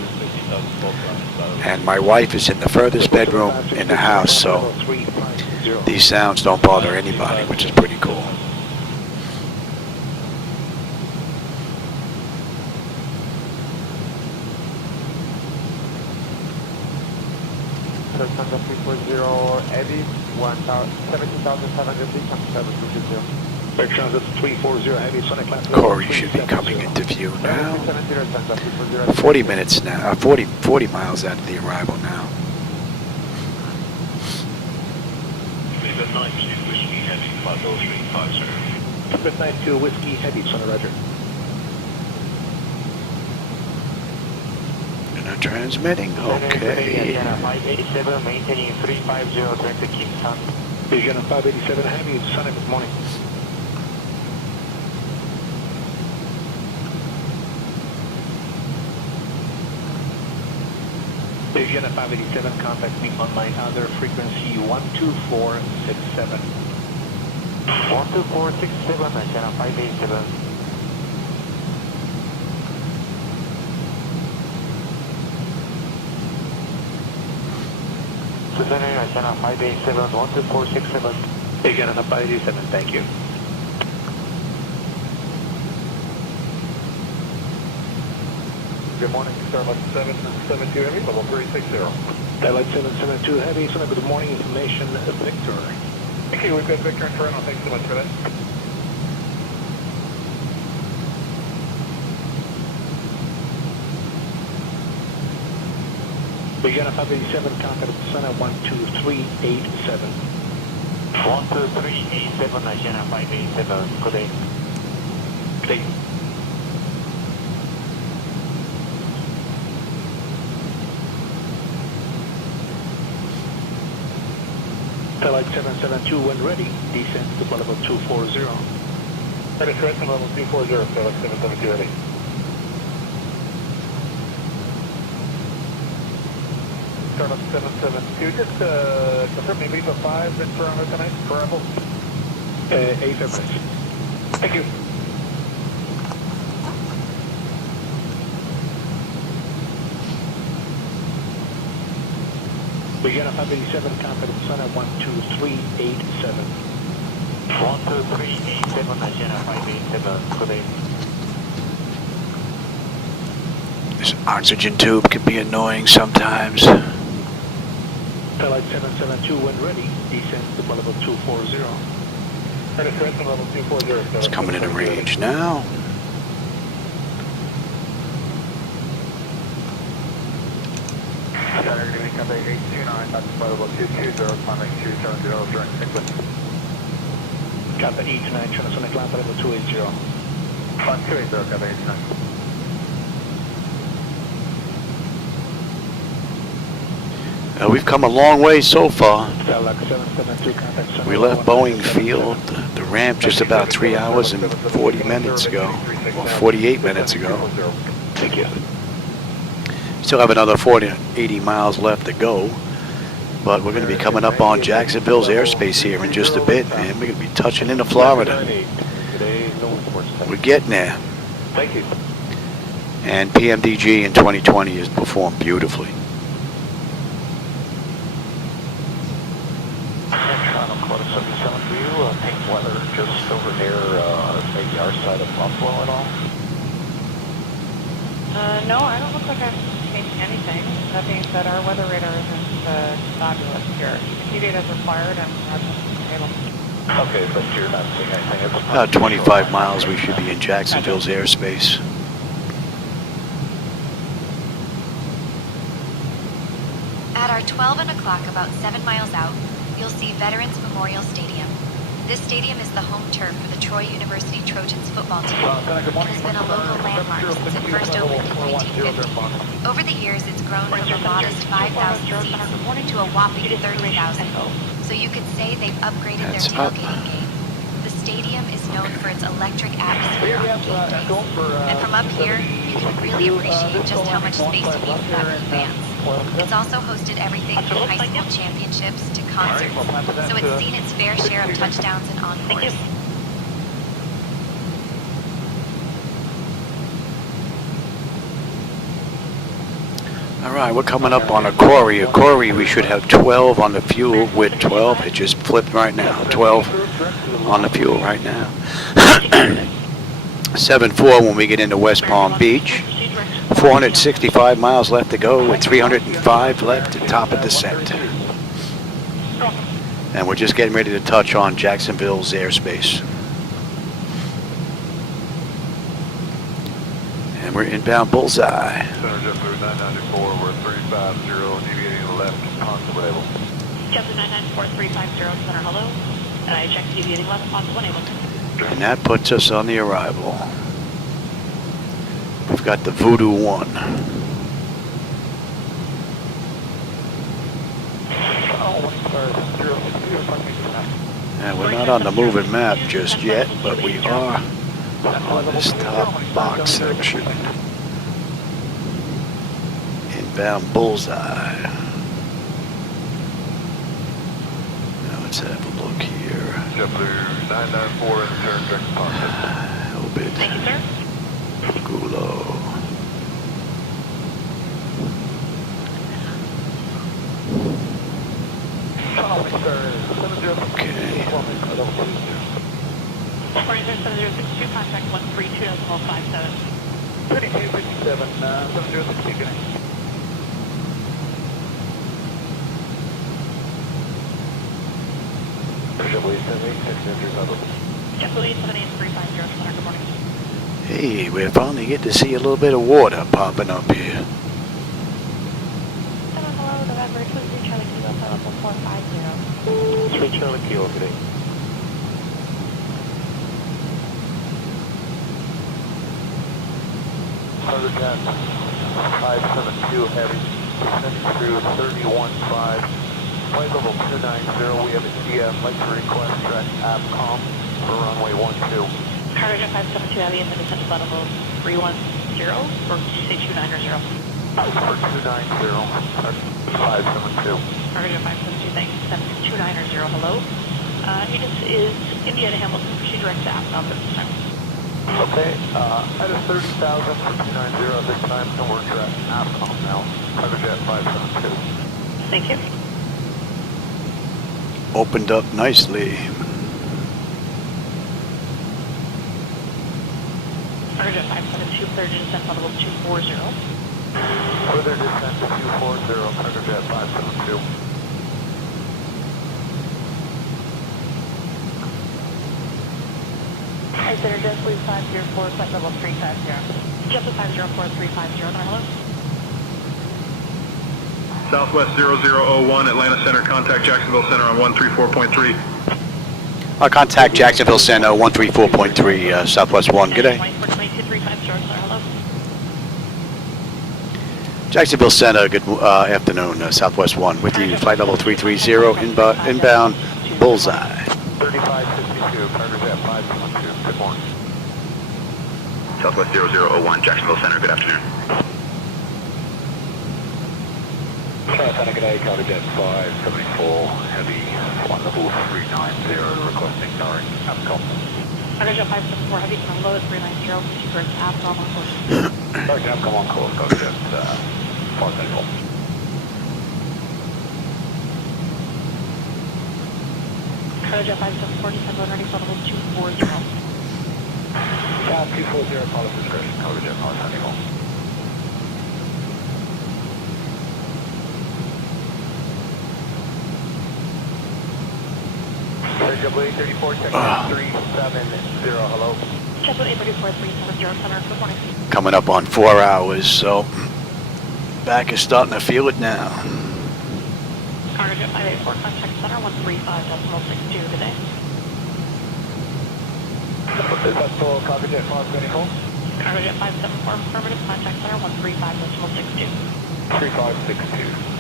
And my wife is in the furthest bedroom in the house, so these sounds don't bother anybody, which is pretty cool. Thunder 340, Eddie, 17,700 feet, 720. Back transit 340, heavy Sonic climb. Corey should be coming into view now. 40 minutes now, 40 miles out of the arrival now. Good night, Whiskey Heavy, 5035, sir. Good night to Whiskey Heavy, Sonic Roger. Transmitting, okay. 587, maintaining 350, direct to Kingston. Vision 587 Heavy, Sonic, good morning. Vision 587, contact me on my other frequency 12467. 12467, channel 587. Center, antenna 587, 12467. Again, antenna 587, thank you. Good morning, Starlight 772 Heavy, level 360. Starlight 772 Heavy, Center, good morning, information, Victor. Thank you, we've got Victor in Toronto, thanks so much for that. Again, 587, contact center 12387. 12387, antenna 587, good day. Good day. Flight 772 when ready, descend to level 240. Ready, correct, level 240, Flight 772 ready. Startup 772, just confirm me Lima 5 in Toronto tonight, arrival. affirmative. Thank you. Begin 587, contact center 12387. 12387, agenda 587, good day. This oxygen tube can be annoying sometimes. Flight 772 when ready, descend to level 240. Ready, correct, level 240. It's coming into range now. Center, good evening, Company 829, that's level 220, climbing 270, during sequence. Company 829, transonic climb level 280. 280, Company 829. We've come a long way so far. Flight 772, contact center. We left Boeing Field, the ramp, just about 3 hours and 40 minutes ago, or 48 minutes ago. Thank you. Still have another 80 miles left to go, but we're going to be coming up on Jacksonville's airspace here in just a bit, man. We're going to be touching into Florida. We're getting there. Thank you. And PMDG in 2020 has performed beautifully. Toronto, Quarter 77 for you. Pink weather just over near maybe our side of Buffalo at all? No, I don't look like I'm seeing anything. That being said, our weather radar isn't fabulous here. ET data is required and we're not able to. Okay, but you're not seeing anything. It's About 25 miles we should be in Jacksonville's airspace. At our 12 o'clock, about 7 miles out, you'll see Veterans Memorial Stadium. This stadium is the home turf for the Troy University Trojans football team and has been a local landmark since it first opened in 1950. Over the years, it's grown from a modest 5,000 seats to a whopping 30,000. So you could say they've upgraded their tailgating game. The stadium is known for its electric atmosphere on game days. And from up here, you can really appreciate just how much space we've got for fans. It's also hosted everything from high school championships to concerts, so it's seen its fair share of touchdowns and encores. All right, we're coming up on a quarry. We should have 12 on the fuel with 12. It just flipped right now. 12 on the fuel right now. 7-4 when we get into West Palm Beach. 465 miles left to go with 305 left at top of descent. And we're just getting ready to touch on Jacksonville's airspace. And we're inbound bullseye. Center JetBlue 994, we're 350, deviating left, possible able. JetBlue 994, 350, center, hello. I check deviating left, possible able. And that puts us on the arrival. We've got the Voodoo 1. And we're not on the moving map just yet, but we are on this top box section. Inbound bullseye. Now let's have a look here. JetBlue 994 and turn direct cockpit. Orbit. Thank you, sir. Gulo. contact 132.57. 3257, 706 beginning. JetBlue 878, center, good morning. Hey, we finally get to see a little bit of water popping up here. Hello, November 23 Charlie Kilo, flight level 450. 3 Charlie Kilo, good day. Jet 572 heavy, descending through 315, flight level 290, we have a CF, like to request track APCOM for runway 12. Cargo Jet 572 heavy, and then descend to flight level 310, or did you say 290? For 290, 572. Cargo Jet 572, thanks, descend to 290, hello. This is Indiana Hamilton, proceed direct to APCOM at this time. Okay, at a 30,000 for 290 at this time, and we're at APCOM now, Cargo Jet 572. Thank you. Opened up nicely. Cargo Jet 572, clear to descend flight level 240. Further descent to 240, Cargo Jet 572. Hi, Center, JetBlue 504, flight level 350. JetBlue 504, 350, hello. Southwest 0001, Atlanta Center, contact Jacksonville Center on 134.3. Contact Jacksonville Center 134.3, Southwest 1. Good day. 242-350, hello. Jacksonville Center, good afternoon, Southwest 1. With you, flight level 330, inbound, bullseye. 3552, Cargo Jet 572, good morning. Southwest 0001, Jacksonville Center, good afternoon. Santa, good day, Cargo Jet 574, heavy, flight level 390, requesting direct APCOM. Cargo Jet 574, heavy, from low at 390, proceed direct to APCOM on course. Direct APCOM on course, Cargo Jet 574. Cargo Jet 574, descend on ready, flight level 240. 240, pilot discretion, Cargo Jet 574. JetBlue 34, check 370, hello. JetBlue 34, 370, center, good morning. Coming up on 4 hours, so back is starting to feel it now. Cargo Jet 584, contact center 135.62, good day. Is that still Cargo Jet 574? Cargo Jet 574, affirmative, contact center 135.62. 3562.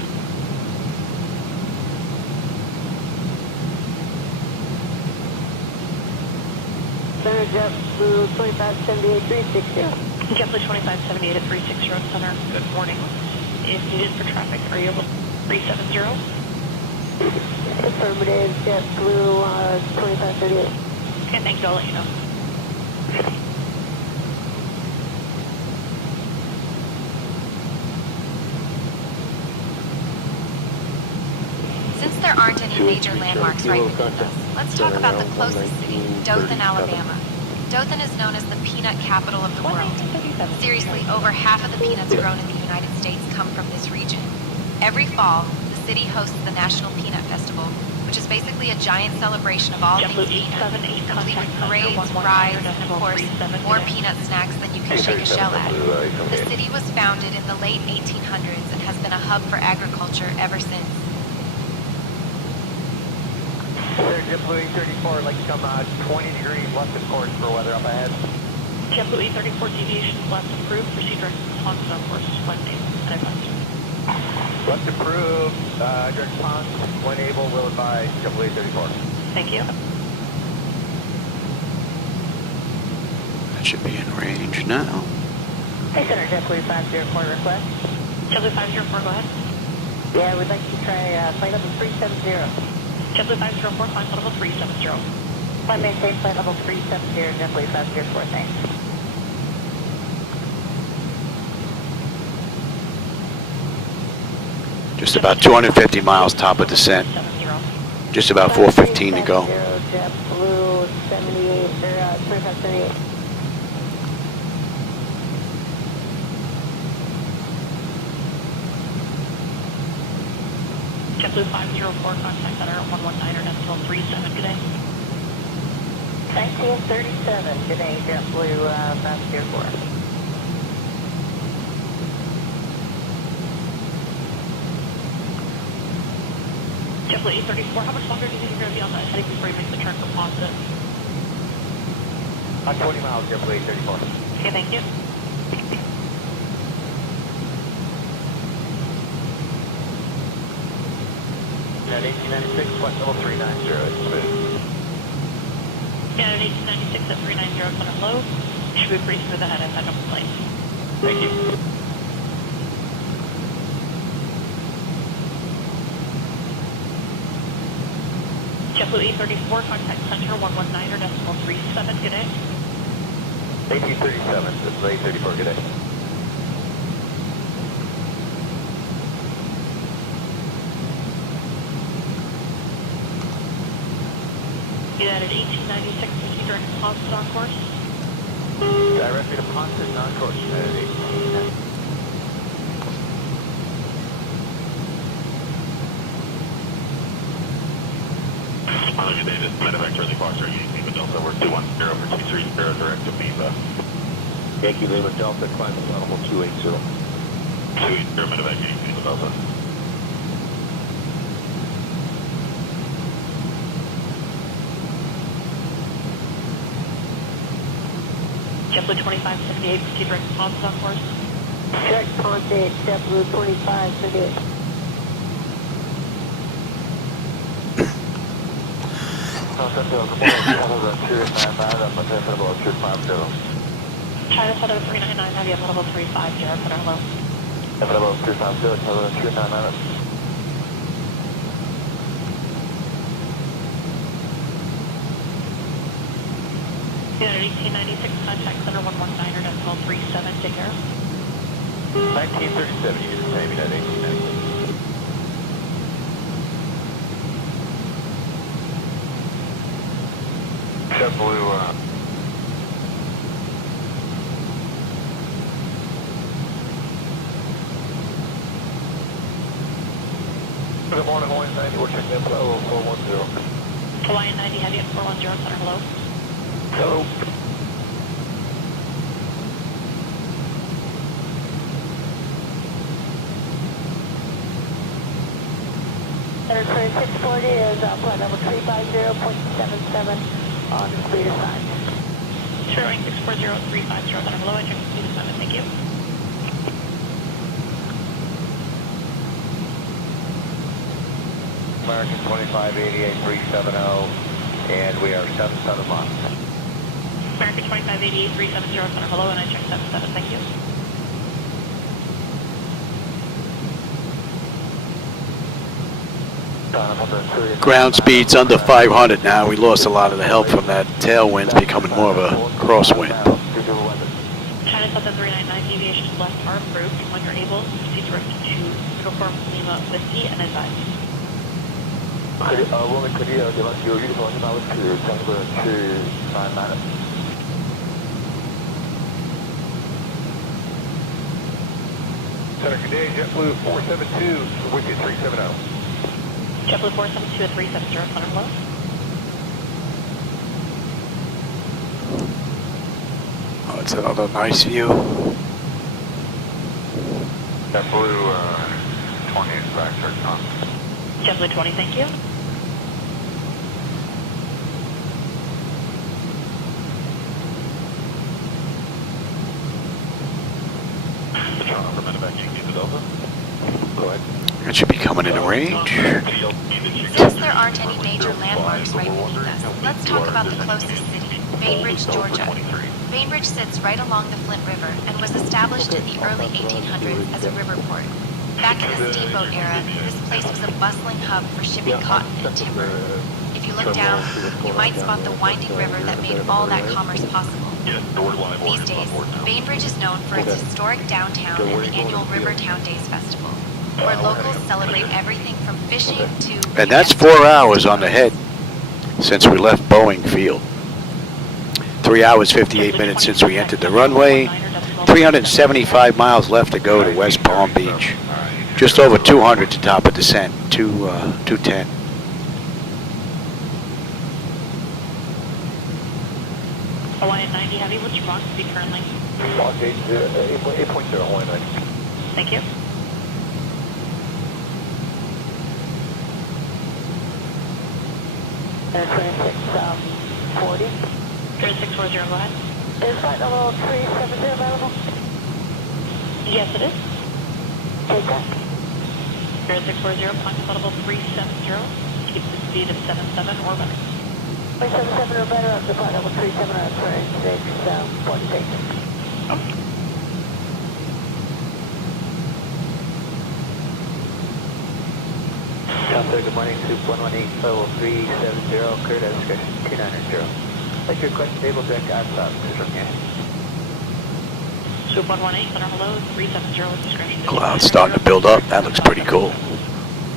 Center JetBlue 2578, 360. JetBlue 2578 at 360 center, good morning. If needed for traffic, are you able 370? Affirmative, JetBlue 2538. Okay, thank you, I'll let you know. Since there aren't any major landmarks right beneath us, let's talk about the closest city, Dothan, Alabama. Dothan is known as the peanut capital of the world. Seriously, over half of the peanuts grown in the United States come from this region. Every fall, the city hosts the National Peanut Festival, which is basically a giant celebration of all things peanut, complete with parades, rides, and of course, more peanut snacks than you can shake a shell at. The city was founded in the late 1800s and has been a hub for agriculture ever since. JetBlue 34, like to come 20 degrees left of course for weather up ahead. JetBlue 34, deviation left approved, proceed direct to Ponce on course, flight name, and advice. Left approved, direct Ponce, when able, will advise JetBlue 34. Thank you. That should be in range now. Hey, Center JetBlue 504 request. JetBlue 504, go ahead. Yeah, we'd like to try flight level 370. JetBlue 504, climb flight level 370. Flight maintain flight level 370, JetBlue 504, thanks. Just about 250 miles top of descent. Just about 415 to go. JetBlue 78, or 2578. JetBlue 504, contact center 119.37, good day. 1937, good day, JetBlue, Passenger 4. JetBlue 834, how much longer do you think you're going to be on that heading before you make the turn for positive? 20 miles, JetBlue 834. Okay, thank you. At 1896, flight level 390, it's smooth. Yeah, at 1896 at 390 center low. Should be pretty smooth ahead. I've had no complaints. Thank you. JetBlue 834, contact center 119.37, good day. 1837, this is 834, good day. United 1896, proceed direct deposit on course. Directly to Ponton, non-course, United 1890. Good day, this is Medevac Charlie Foxtrot, Yankee Lima Delta, we're 210 for 230 direct to Viva. Yankee Lima Delta, climb level 280. 280 Medevac Yankee Lima Delta. JetBlue 2578, proceed direct deposit on course. Check Ponte, JetBlue 2578. China Southern 399, heavy at level 350, center low. Level 350, level 399. United 1896, contact center 119.37, take care. 1937, you get the same, United 1890. JetBlue, good morning, Hawaiian 90, we're checking in for level 410. Hawaiian 90, heavy at 410, center low. Hello. Center 2640 is flight level 350.77 on the speed assigned. Short 640-350, center below, I check the speed assignment, thank you. American 2588-370, and we are 77 miles. American 2588-370, center below, and I check 77, thank you. Ground speed's under 500 now. We lost a lot of the help from that tailwind, becoming more of a crosswind. China Southern 399, deviation to left arm group. When you're able, proceed direct to Uniform Lima Whiskey and advise. Woman, could you give us your uniform number to Tango 299? Center, good day, JetBlue 472, with you 370. JetBlue 472 at 370, center below. Oh, it's another nice view. JetBlue 20 is back, turn on. JetBlue 20, thank you. John over Medevac Yankee Lima Delta. Go ahead. It should be coming into range. Since there aren't any major landmarks right beneath us, let's talk about the closest city, Bainbridge, Georgia. Bainbridge sits right along the Flint River and was established in the early 1800s as a river port. Back in the steamboat era, this place was a bustling hub for shipping cotton and timber. If you look down, you might spot the winding river that made all that commerce possible. These days, Bainbridge is known for its historic downtown and the annual Rivertown Days Festival, where locals celebrate everything from fishing to... And that's 4 hours on the head since we left Boeing Field. 3 hours, 58 minutes since we entered the runway. 375 miles left to go to West Palm Beach. Just over 200 to top of descent, 210. Hawaiian 90 Heavy, what's your box speed currently? 8.0 Hawaiian 90. Thank you. And 2640. 3640, go ahead. Is flight level 370 available? Yes, it is. Take that. 3640, climb to level 370. Keep the speed of 77 or better. 377 or better up to flight level 37 on 46, 46. Good morning, Soup 118, level 370, cleared at discretion 290. Like your request, stable deck, outbound, from here. Soup 118, center hello, 370, discretion. Cloud's starting to build up. That looks pretty cool.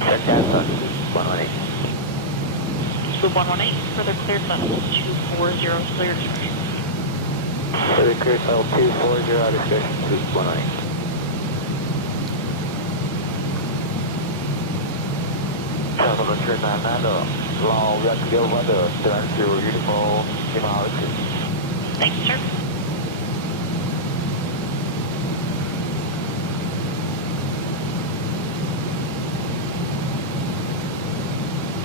Check outbound, Soup 118. Soup 118, further cleared level 240, clear discretion. Further cleared level 240, discretion, Soup 118. Southwest Airlines Delivery Flight, long got to go weather, turn to uniform, Thank you, sir.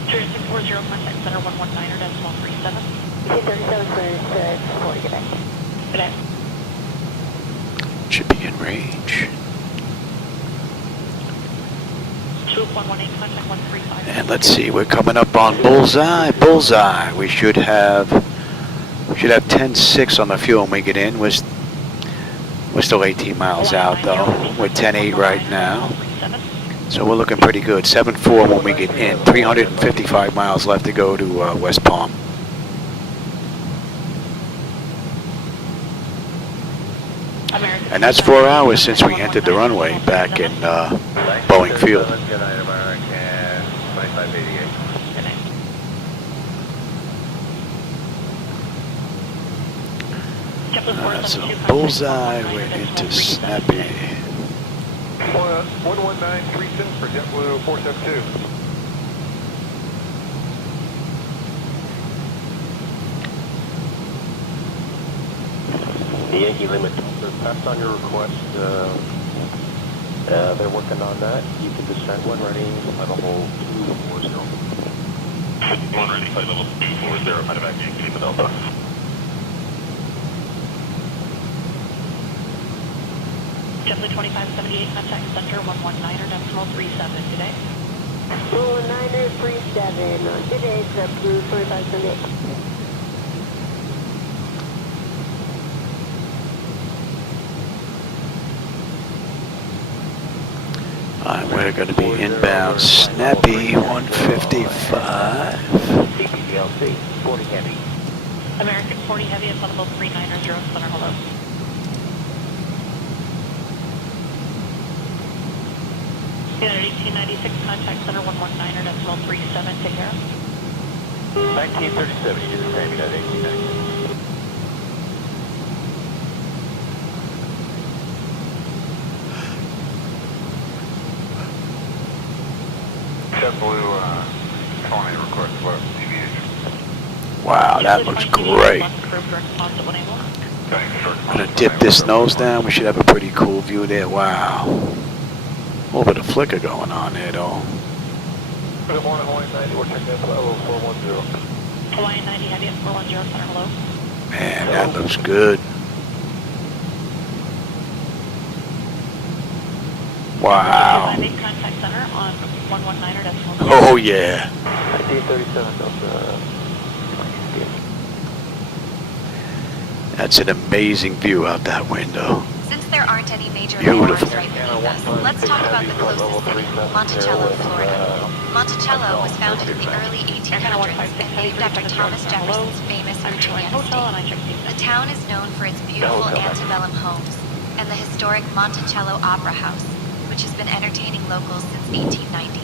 Sure, 640, contact center 119er, decimal 37. 37 40, good day. Good day. Should be in range. Swoop 118, contact 135. And let's see, we're coming up on bullseye. Bullseye. We should have 10.6 on the fuel when we get in. We're still 18 miles out though. We're 10.8 right now. So we're looking pretty good. 7.4 when we get in. 355 miles left to go to West Palm. And that's 4 hours since we entered the runway back in Boeing Field. So bullseye, we're into Snappy. 11937 for JetBlue 472. The Yankee limit passed on your request. They're working on that. You can descend when ready at level 240. One ready, flight level 240, medevac Yankee Lima Delta. JetBlue 2578, contact center 119er, decimal 37 today. 119er 37, good day, JetBlue 2578. We're going to be inbound Snappy 155. CPDLC, 40 Heavy. American 40 Heavy at level 390, center hello. United 1896, contact center 119er, decimal 37, take care. 1937, you do the same, United 1896. JetBlue 20 request left, deviation. Wow, that looks great. I'm going to dip this nose down. We should have a pretty cool view there. Wow. A little bit of flicker going on there, though. Good morning, Hawaiian 90, we're checking in level 410. Hawaiian 90 Heavy at 410, center hello. Man, that looks good. Wow. Contact center on 119er, decimal. Oh, yeah. 1937, That's an amazing view out that window. Since there aren't any major Beautiful. landmarks right beneath us, let's talk about the closest city, Monticello, Florida. Monticello was founded in the early 1800s and named after Thomas Jefferson's famous Virginia estate. The town is known for its beautiful antebellum homes and the historic Monticello Opera House, which has been entertaining locals since 1890.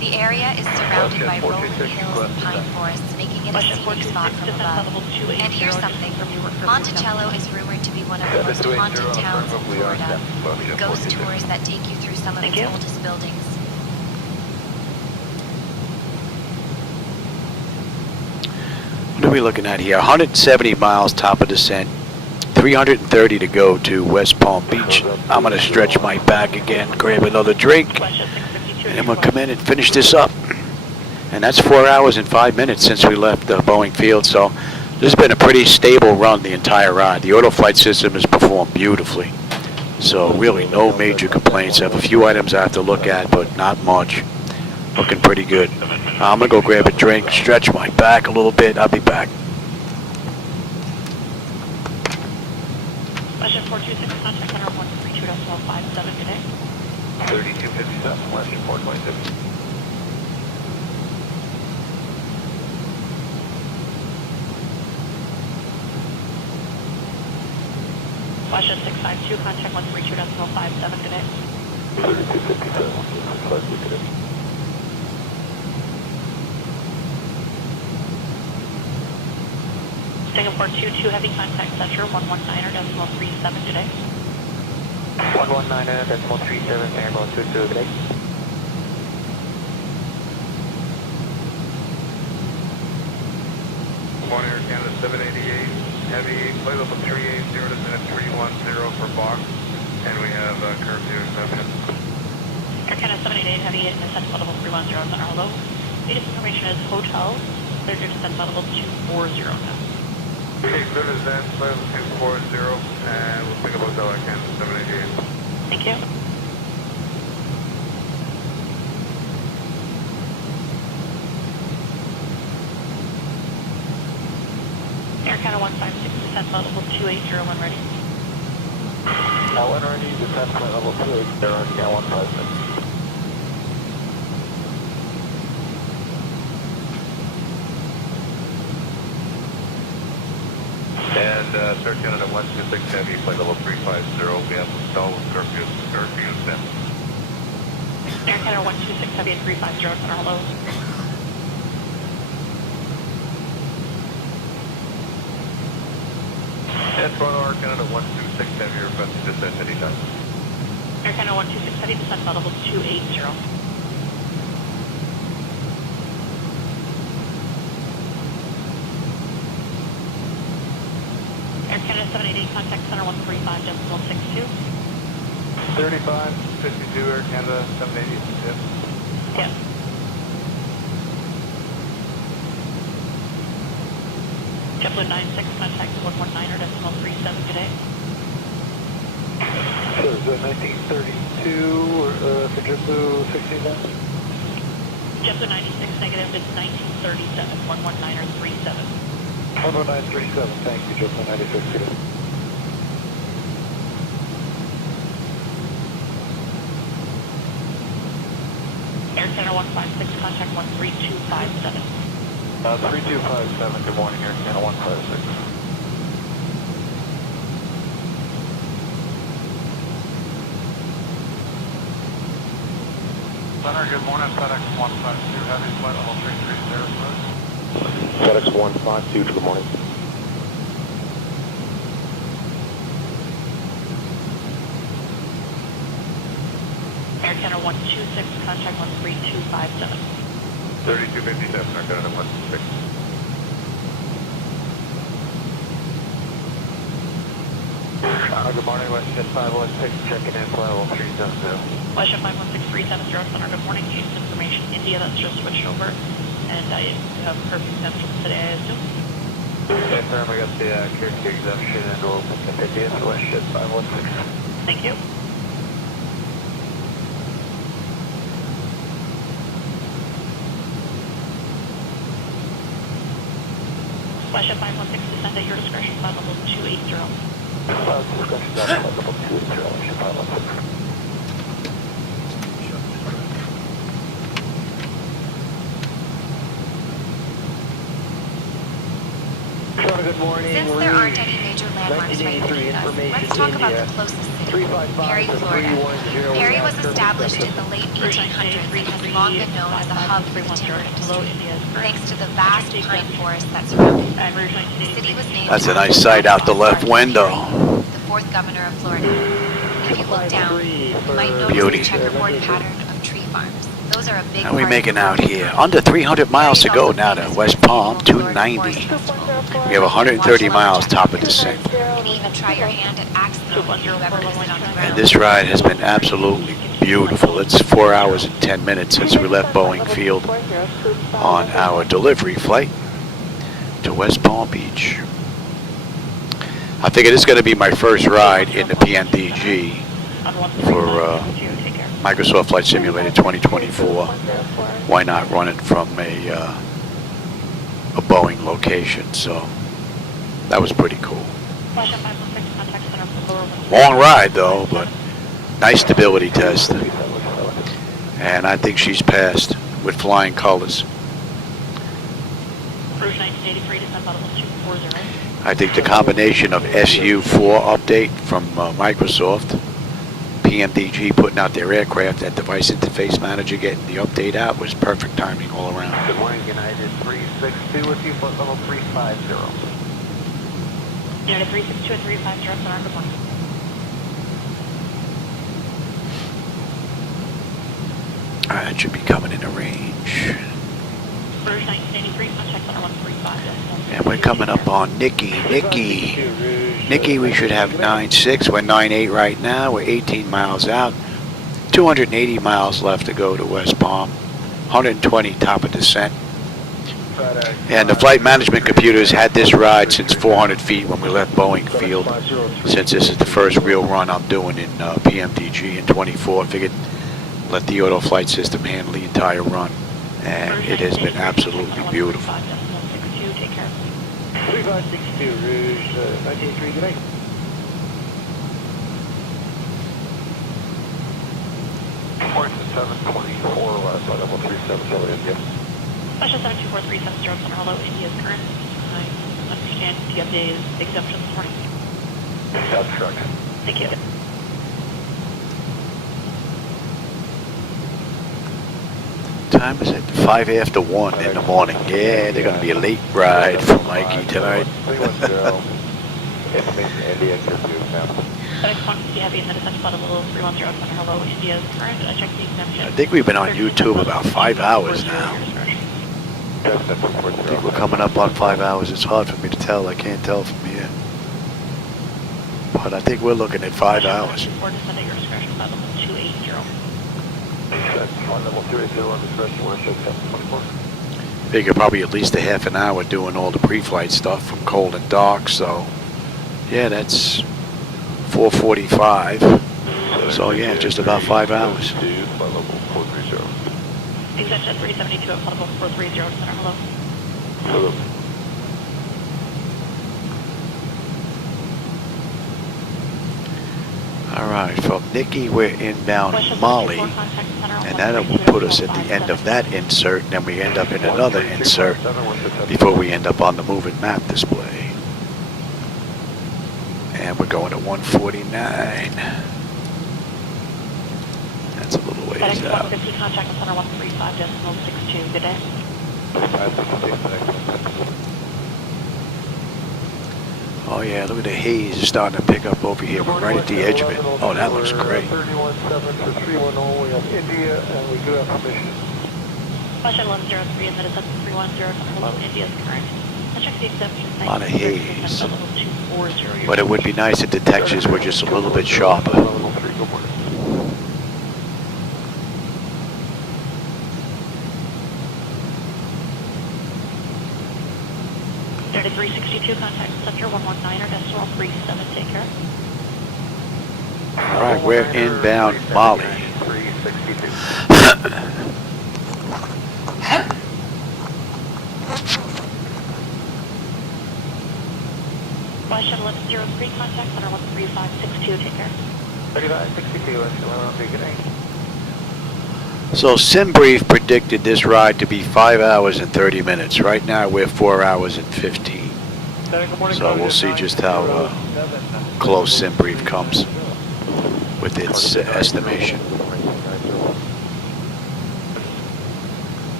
The area is surrounded by rolling hills and pine forests, making it a scenic spot from above. And here's something. Monticello is rumored to be one of the most haunted towns in Florida. Ghost tours that take you through some of its oldest buildings. What are we looking at here? 170 miles top of descent, 330 to go to West Palm Beach. I'm going to stretch my back again, grab another drink, and I'm going to come in and finish this up. And that's 4 hours and 5 minutes since we left Boeing Field, so this has been a pretty stable run the entire ride. The auto flight system has performed beautifully, so really no major complaints. I have a few items I have to look at, but not much. Looking pretty good. I'm going to go grab a drink, stretch my back a little bit. I'll be back. Question 426, contact center 132.1257 today. 3257, Western 426. Question 652, contact 132.1257 today. 3257, 132 today. Singapore 22 heavy contact center 119.37 today. 119.37, Singapore 22 today. One Air Canada 788, heavy flight level 380 to minute 310 for box, and we have curfew exception. Air Canada 788 heavy at descent level 310 on our low. Latest information is hotel, clear to descent level 240 now. Okay, clear to descent, flight level 240, and we'll pick up hotel Air Canada 788. Thank you. Air Canada 156, descent level 280 when ready. When ready, descent flight level 280, Air Canada 156. And Air Canada 126 heavy, flight level 350, we have hotel curfew set. Air Canada 126 heavy at 350 on our low. And Toronto Air Canada 126 heavy, requesting descent anytime. Air Canada 126 heavy, descent level 280. Air Canada 788, contact center 135.62. 3552 Air Canada 788, yes. Yes. JetBlue 96, contact 119.37 today. So is that 1932 for JetBlue 16 then? JetBlue 96 negative, it's 1937, 119.37. 11937, thank you, JetBlue 96 today. Air Canada 156, contact 13257. 3257, good morning, Air Canada 156. Center, good morning, FedEx 152 heavy, flight level 330, please. FedEx 152, good morning. Air Canada 126, contact 13257. 3257 Air Canada 126. Good morning, Westjet 516, checking in, flight level 370. Westjet 516-370, Center, good morning. Case information, India, that's just switched over. And I have curfew exemptions today, I assume. Okay, firm, we got the curfew exemption and we'll pick up India for Westjet 516. Thank you. Westjet 516, descend at your discretion, flight level 280. Discretion down, flight level 280, Westjet 516. Good morning. Since there aren't any major landmarks right between us, let's talk about the closest city, Perry, Florida. Perry was established in the late 1800s and has long been known as a hub for the timber industry, thanks to the vast pine forest that surrounded it. The city was named That's a nice sight out the left window. the fourth governor of Florida. The If you look down, you might notice Beauty. a checkerboard pattern of tree farms. Those are a big How are we part making of out here? Under 300 miles to go now to West Palm, 290. We have 130 miles top of descent. You can even try your hand at accident if you've ever visited on the ground. And this ride has been absolutely beautiful. It's 4 hours and 10 minutes since we left Boeing Field on our delivery flight to West Palm Beach. I figure this is going to be my first ride in the PMDG for Microsoft Flight Simulator 2024. Why not run it from a Boeing location? So that was pretty cool. Long ride though, but nice stability test. And I think she's passed with flying colors. I think the combination of SU4 update from Microsoft, PMDG putting out their aircraft, that device interface manager getting the update out was perfect timing all around. Good morning, United 362 with you, flight level 350. United 362 and 350, Sonar, good morning. Alright, it should be coming into range. Rouge 1983, contact Sonar 135. And we're coming up on Nikki. Nikki, we should have 9.6. We're 9.8 right now. We're 18 miles out. 280 miles left to go to West Palm. 120 top of descent. And the flight management computers had this ride since 400 feet when we left Boeing Field. Since this is the first real run I'm doing in PMDG in 24, I figured let the auto flight system handle the entire run. And it has been absolutely beautiful. 3562, Rouge 983, good night. Point 724, flight level 370, India. Special 72437, Sonar, hello, India's current. I understand PMDA's exemption this morning. That's correct. Thank you. Time is it? 5 after 1 in the morning. Yeah, they're going to be a late ride for Mikey tonight. India, FedEx quantity heavy in the descent flight level 310, Sonar, hello, India's current. Check the exemption. I think we've been on YouTube about 5 hours now. I think we're coming up on 5 hours. It's hard for me to tell. I can't tell from here. But I think we're looking at 5 hours. Or descend at your discretion, flight level 280. Flight level 280 on discretion, 16724. Figure probably at least a half an hour doing all the pre-flight stuff from cold and dark. So, yeah, that's 4:45. So, yeah, just about 5 hours. Flight level 430. Exemption 372 at flight level 430, Sonar, hello. Hello. Alright, from Nikki, we're inbound Mali, and that'll put us at the end of that insert, and then we end up in another insert before we end up on the moving map display. And we're going to 149. That's a little ways FedEx out. 150, contact with Sonar 135.62, good day. Oh yeah, look at the haze starting to pick up over here. We're right at the edge of it. Oh, that looks great. 317 for 310, we have India, and we do have permission. Flight 1103 in the descent 310, hello, India's current. Check the exemption. A lot of haze. But it would be nice if the textures were just a little bit sharper. United 362, contact Center 119 or decimal 37, take care. Alright, we're inbound Mali. 362. Flight Shuttle 1103, contact Center 13562, take care. 3562, good night. So SimBrief predicted this ride to be 5 hours and 30 minutes. Right now we're 4 hours and 15. So we'll see just how close SimBrief comes with its estimation.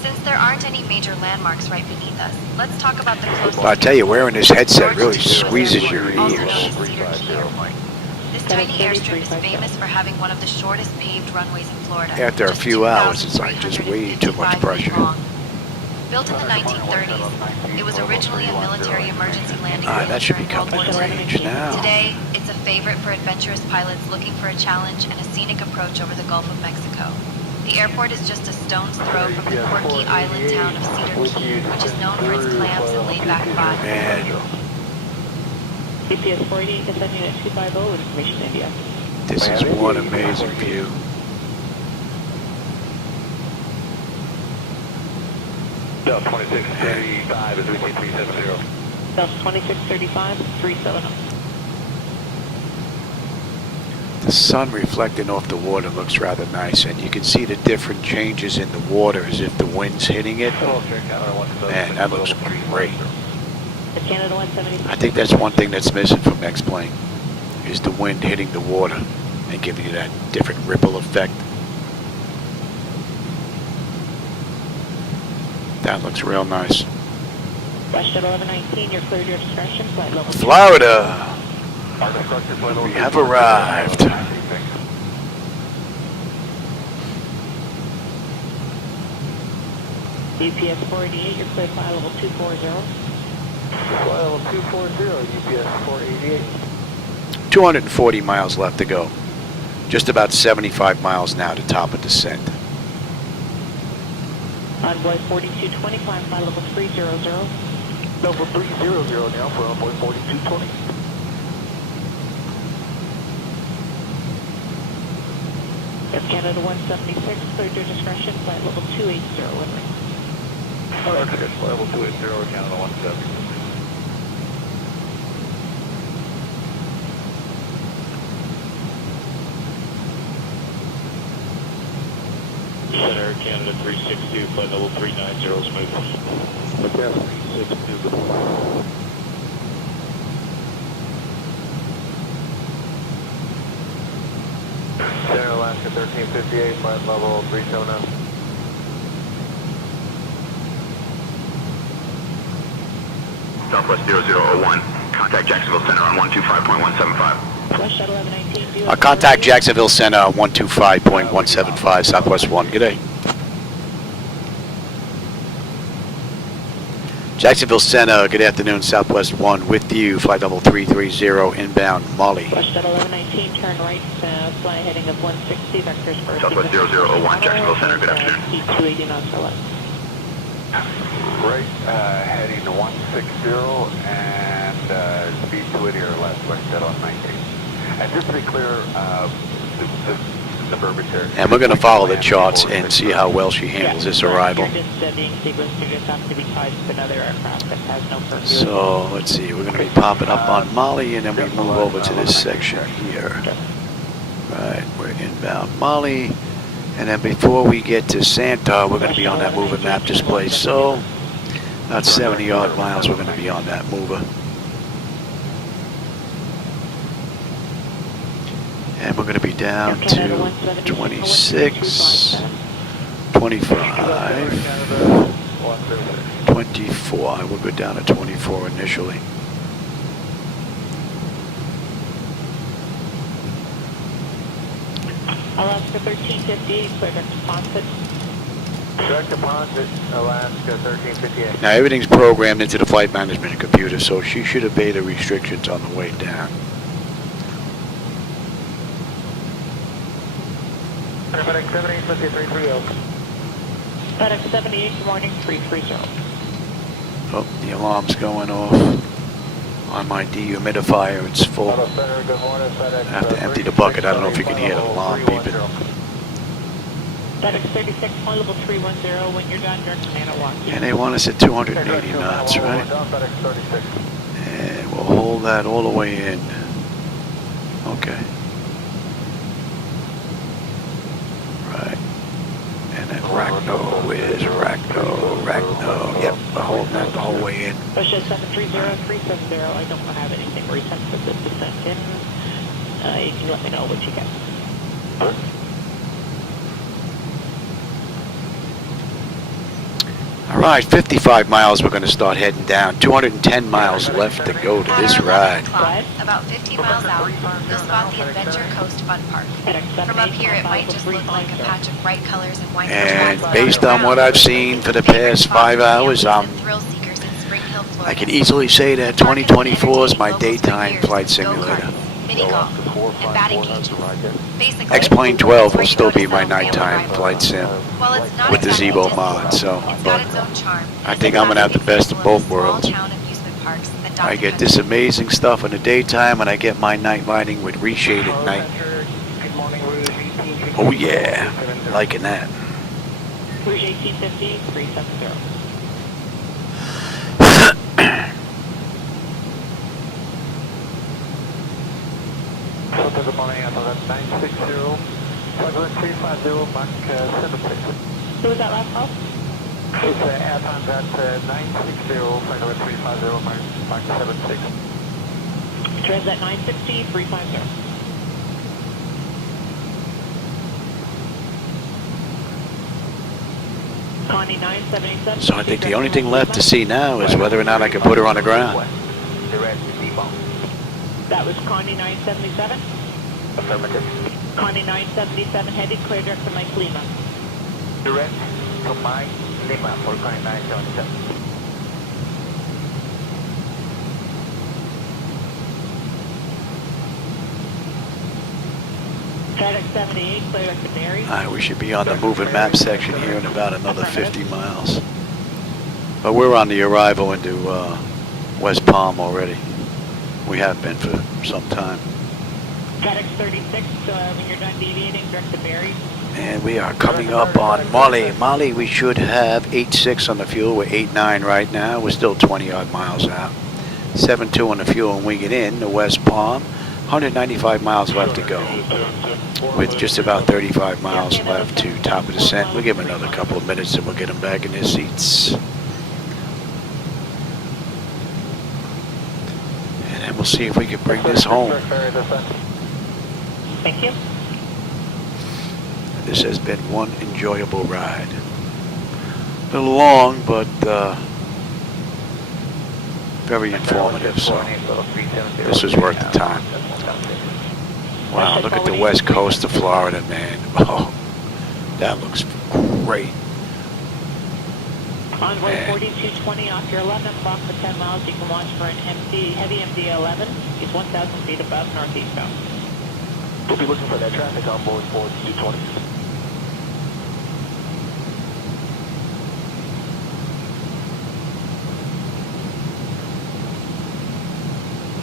Since there aren't any major landmarks right beneath us, let's talk about the closest. Well, I tell you, wearing this headset really squeezes your ears. This tiny airstrip is famous for having one of the shortest paved runways in Florida. After a just few hours, it's like just way too much 2,355 pressure. feet long. Built in the 1930s, it was originally a military emergency landing That field should be during World coming War in II. range now. Today, it's a favorite for adventurous pilots looking for a challenge and a scenic approach over the Gulf of Mexico. The airport is just a stone's throw from the quirky island town of Cedar Key, which is known for its clams and laid-back vibe. Man, CPS 48 descending at 250 with information India. this is one amazing view. Delta 2635 is 370. Delta 2635, 370. The sun reflecting off the water looks rather nice, and you can see the different changes in the water as if the wind's hitting it. Man, that looks great. Canada 170. I think that's one thing that's missing from X-Plane, is the wind hitting the water and giving you that different ripple effect. That looks real nice. Westjet 1119, you're cleared your discretion, flight level. Florida, we have arrived. UPS 488, you're cleared flight level 240. Flight level 240, UPS 488. 240 miles left to go. Just about 75 miles now to top of descent. Envoy 4225, flight level 300. Level 300 now for Envoy 4220. Air Canada 176, cleared your discretion, flight level 280, Winley. Okay, level 280, Canada 176. Center Canada 362, flight level 390, smooth. Okay, 362. Center Alaska 1358, flight level 379. Southwest 0001. Contact Jacksonville Center on 125.175. West Shuttle 1119, Contact Jacksonville Center 125.175, Southwest 1. Good day. Jacksonville Center, good afternoon, Southwest 1 with you, flight level 330 inbound Molly. West Shuttle 1119, turn right, fly heading of 160, vectors for Southwest 0001, Jacksonville Center, good afternoon. Keep 280 knots or less. Right, heading to 160 and speed 280 or less, Westjet on 19. And just to be clear, the verbiage here. And we're going to follow the charts and see how well she handles this arrival. You're just being sequenced, you just have to be tied to another aircraft that has no purview. So let's see, we're going to be popping up on Molly and then we move over to this section here. Right, we're inbound Molly. And then before we get to Santa, we're going to be on that moving map display. So about 70 odd miles we're going to be on that mover. And we're going to be down to 26, 25, 24. We'll go down to 24 initially. Alaska 1358, clear direct deposit. Direct deposit, Alaska 1358. Now everything's programmed into the flight management computer, so she should obey the restrictions on the way down. FedEx 78, 330. FedEx 78, good morning, 330. Oh, the alarm's going off on my dehumidifier. It's full. Center, good morning, FedEx. I have to empty the bucket. I don't know if you can hear the alarm beeping. FedEx 36, point level 310. When you're done, direct command will walk you. And they want us at 280 knots, right? And we'll hold that all the way in. Okay. Right. And then Ragno is Ragno. Yep, we're holding that the whole way in. Ocean 730, 370. I don't have anything recent for this descent in. You can let me know what you get. All right, 55 miles, we're going to start heading down. 210 miles left to go to this ride. About 50 miles out, you'll spot the Adventure Coast Fun Park. From up here, it might just look like a patch of bright colors and winding tracks. And based on what I've seen for the past 5 hours, I can easily say that 2024 is my daytime flight simulator. Mini golf and batting cages. Basically, X-Plane 12 will still be my nighttime flight sim while it's not with the exactly Zebo Disney mod, World, so, it's got but its own charm. I think I'm going to have the best of both worlds. Small-town amusement parks that dot I the get country. this amazing stuff in the daytime, and I get my night lighting with reshaded night. Oh yeah, liking that. Rouge 1850, 370. Good morning, that's 960, 350, Mach 76. Who was that last call? It's airtime at 960, 350, Mach 76. Transat 960, 350. Connie 977. So I think the only thing left to see now is whether or not I can put her on the ground. That was Connie 977. Affirmative. Connie 977 headed clear direct to Mike Lima. Direct to Mike Lima for Connie 977. FedEx 78, clear direct to Barry. All right, we should be on the moving map section here in about another 50 miles. But we're on the arrival into West Palm already. We have been for some time. FedEx 36, when you're done deviating, direct to Barry. And we are coming up on Molly. Molly, we should have 8.6 on the fuel. We're 8.9 right now. We're still 20 odd miles out. 7.2 on the fuel when we get in to West Palm. 195 miles left to go, with just about 35 miles left to top of descent. We'll give them another couple of minutes and we'll get them back in their seats. And then we'll see if we can bring this home. Thank you. This has been one enjoyable ride. A little long, but very informative, so this was worth the time. Wow, look at the west coast of Florida, man. Oh, that looks great. Envoy 4220 off your 11 o'clock for 10 miles. You can launch for an heavy MD 11. It's 1,000 feet above northeastbound. We'll be looking for that traffic on board 4220.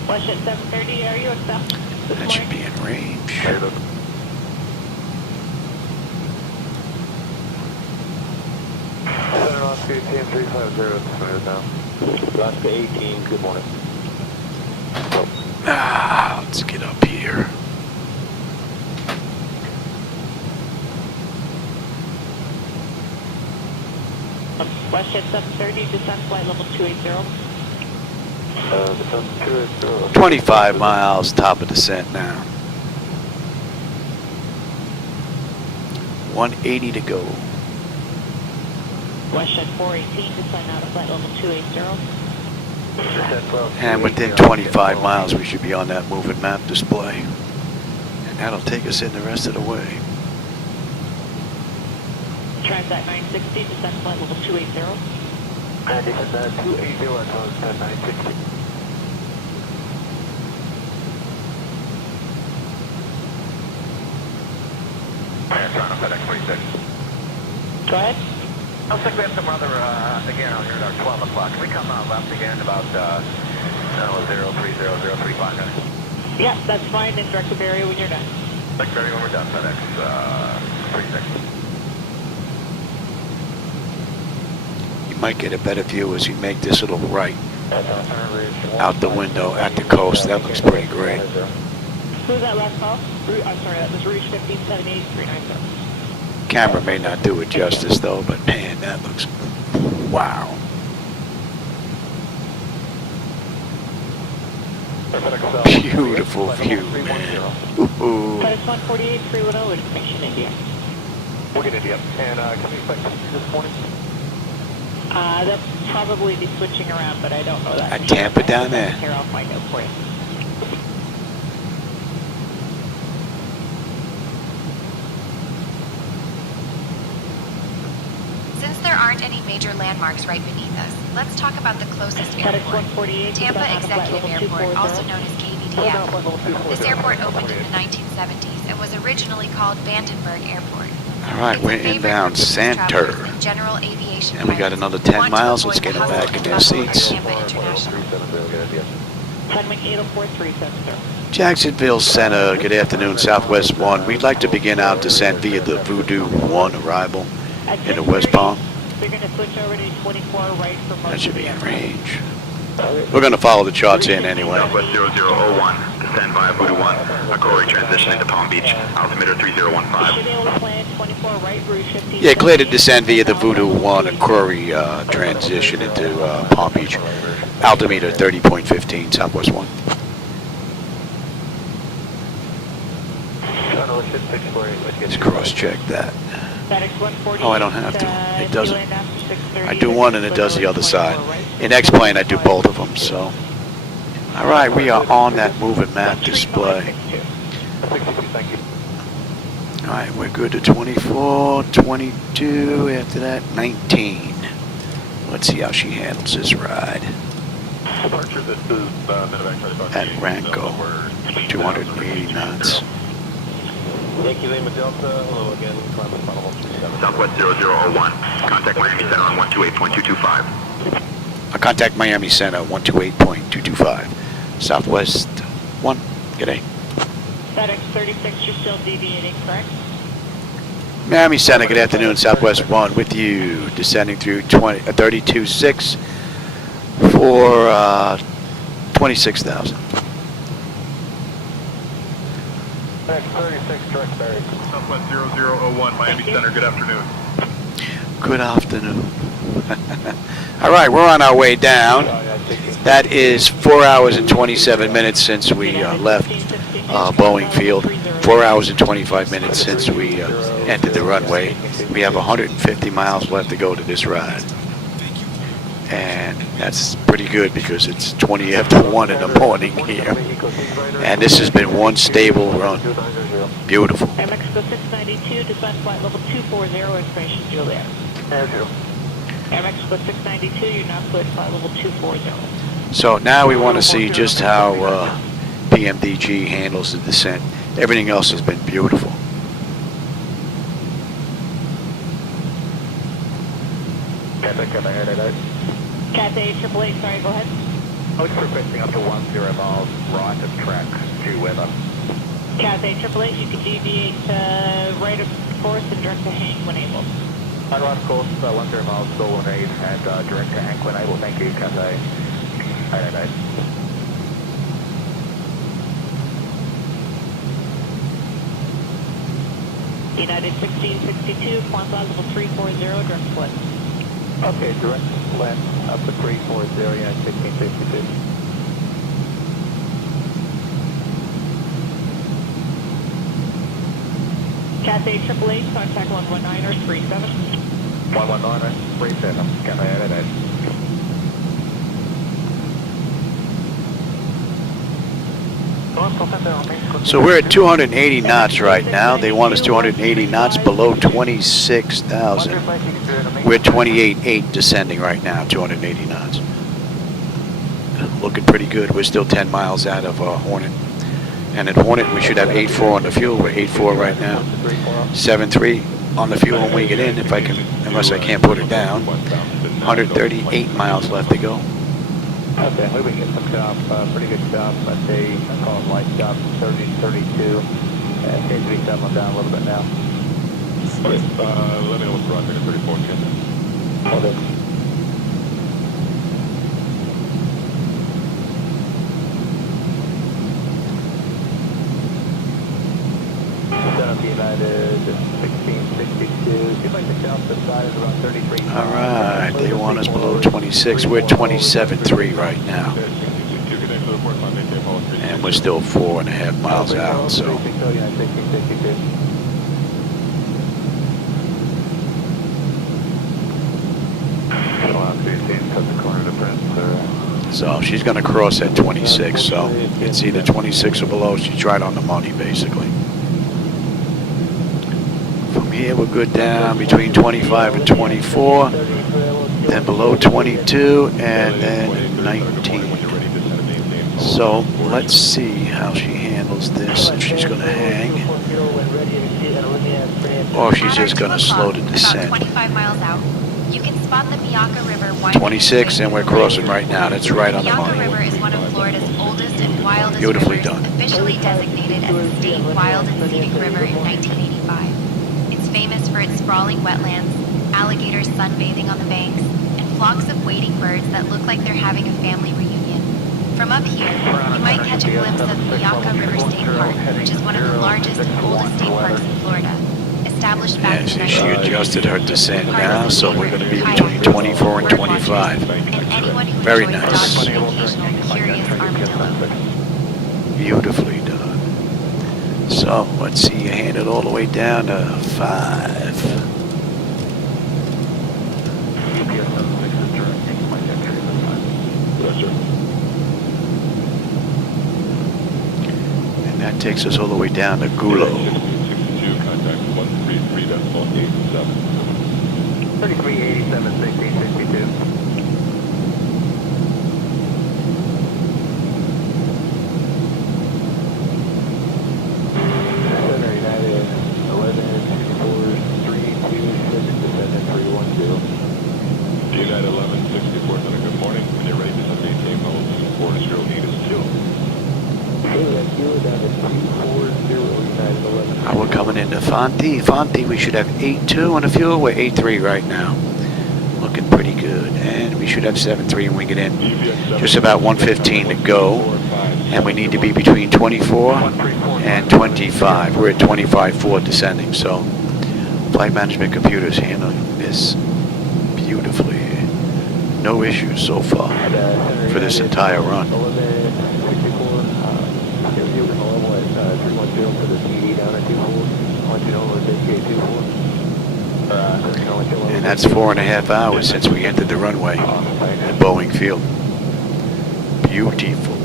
Flush at 7:30, are you accept this That morning? should be in range. Center Alaska 18350, clear now. Alaska 18, good morning. Ah, let's get up here. West at 7:30, descent flight level 280. Descent 280. 25 miles, top of descent now. 180 to go. West at 418, descent out of flight level 280. And within 25 miles, we should be on that moving map display. And that'll take us in the rest of the way. Transat 960, descent flight level 280. And descent 280 at 960. FedEx 46. Go ahead. Looks like we have some other, again, out here at our 12 o'clock. Can we come out left again about 030035 minutes? Yeah, that's fine. And direct to Barry when you're done. Direct Barry when we're done, FedEx 36. You might get a better view as you make this little right out the window at the coast. That looks pretty great. Who was that last call? I'm sorry, that was Rouge 1578397. Camera may not do it justice though, but man, that looks wow. Beautiful view, man. Ooh. FedEx 148 310, information India. We'll get India. And can we expect to see this morning? They'll probably be switching around, but I don't know that. At Tampa down there. Here, I'll find out for you. Since there aren't any major landmarks right beneath us, let's talk about the closest airport. Tampa Executive Airport, also known as KBDF. This airport opened in the 1970s and was originally called Vandenberg Airport. All right, we're inbound Center. General aviation And we got another 10 miles. Let's get them back in their seats. Jacksonville Center, good afternoon, Southwest 1. We'd like to begin our descent via the Voodoo 1 arrival into West Palm. They're going to switch over to 24 right for That should be in range. We're going to follow the charts in anyway. Southwest 0001, descend via Voodoo 1, a Corey transition into Palm Beach, altimeter 3015. Should be able to plan 24 right, route 50. Yeah, clear to descend via the Voodoo 1 and Corey transition into Palm Beach. Altimeter 30.15, Southwest 1. Let's cross-check that. Oh, I don't have to. It doesn't. I do one and it does the other side. In X-Plane, I do both of them, so. All right, we are on that moving map display. All right, we're good to 24, 22, after that, 19. Let's see how she handles this ride. At Ranco, 280 knots. Yankee Lima Delta, hello again, climate funnel 37. Southwest 0001, contact Miami Center on 128.225. Contact Miami Center, 128.225. Southwest 1, g'day. FedEx 36, you're still deviating, correct? Miami Center, good afternoon, Southwest 1 with you, descending through 32.6 for 26,000. X36, direct bearing. Southwest 0001, Miami Center, good afternoon. Good afternoon. All right, we're on our way down. That is 4 hours and 27 minutes since we left Boeing Field. 4 hours and 25 minutes since we entered the runway. We have 150 miles left to go to this ride. And that's pretty good because it's 20 after 1 in the morning here. And this has been one stable run. Beautiful. MX 692, descend flight level 240, information Juliet. MX 692, you're now cleared flight level 240. So now we want to see just how PMDG handles the descent. Everything else has been beautiful. Cathay 888, sorry, go ahead. I was requesting up to 10 miles right of track due weather. Cathay 888, you can deviate right of course and direct to Hank when able. Right of course, 10 miles still will need and direct to Hank when able. Thank you, Cathay 888. United 1662, Quantas level 340, direct split. Okay, direct split up to 340, United 1662. Cathay 888, contact 119 or 37. 119 or 37, Cathay 888. So we're at 280 knots right now. They want us 280 knots below 26,000. We're at 28.8 descending right now, 280 knots. Looking pretty good. We're still 10 miles out of Hornet. And at Hornet, we should have 8.4 on the fuel. We're 8.4 right now. 7.3 on the fuel when we get in, if I can, unless I can't put it down. 138 miles left to go. Okay, we can get some stuff, pretty good stuff. Let's see, I call it light stuff, 30, 32. And seems to be settling down a little bit now. Okay, let me know what's the rocket at 34 again. Okay. United 1662. Seems like the south side is around 33. All right, they want us below 26. We're at 27.3 right now. And we're still 4.5 miles out, so. So she's going to cross at 26. So it's either 26 or below. She's right on the money, basically. From here, we'll go down between 25 and 24. Then below 22, and then 19. So let's see how she handles this. If she's going to hang, or if she's just going to slow the descent. About 25 miles out, you can spot the Miaka River. 26, and we're crossing right now. That's right on the Miaka money. River is one of Florida's oldest and wildest Beautifully rivers, done. officially designated as a state wild and scenic river in 1985. It's famous for its sprawling wetlands, alligators sunbathing on the banks, and flocks of wading birds that look like they're having a family reunion. From up here, you might catch a glimpse of Miaka River State Park, which is one of the largest and oldest state parks in Florida. Established back in Yeah, she adjusted her descent now, so we're going to be between 24 and 25. Very nice. Beautifully done. So let's see, you hand it all the way down to 5. And that takes us all the way down to Gulo. 3387, 1662. United 1164, good morning. When you're ready to maintain level 40 is 2. We're coming into Fonte. Fonte, we should have 8.2 on the fuel. We're 8.3 right now. Looking pretty good. And we should have 7.3 when we get in. Just about 1:15 to go. And we need to be between 24 and 25. We're at 25.4 descending. So flight management computer is handling this beautifully. No issues so far for this entire run. And that's 4.5 hours since we entered the runway at Boeing Field. Beautiful.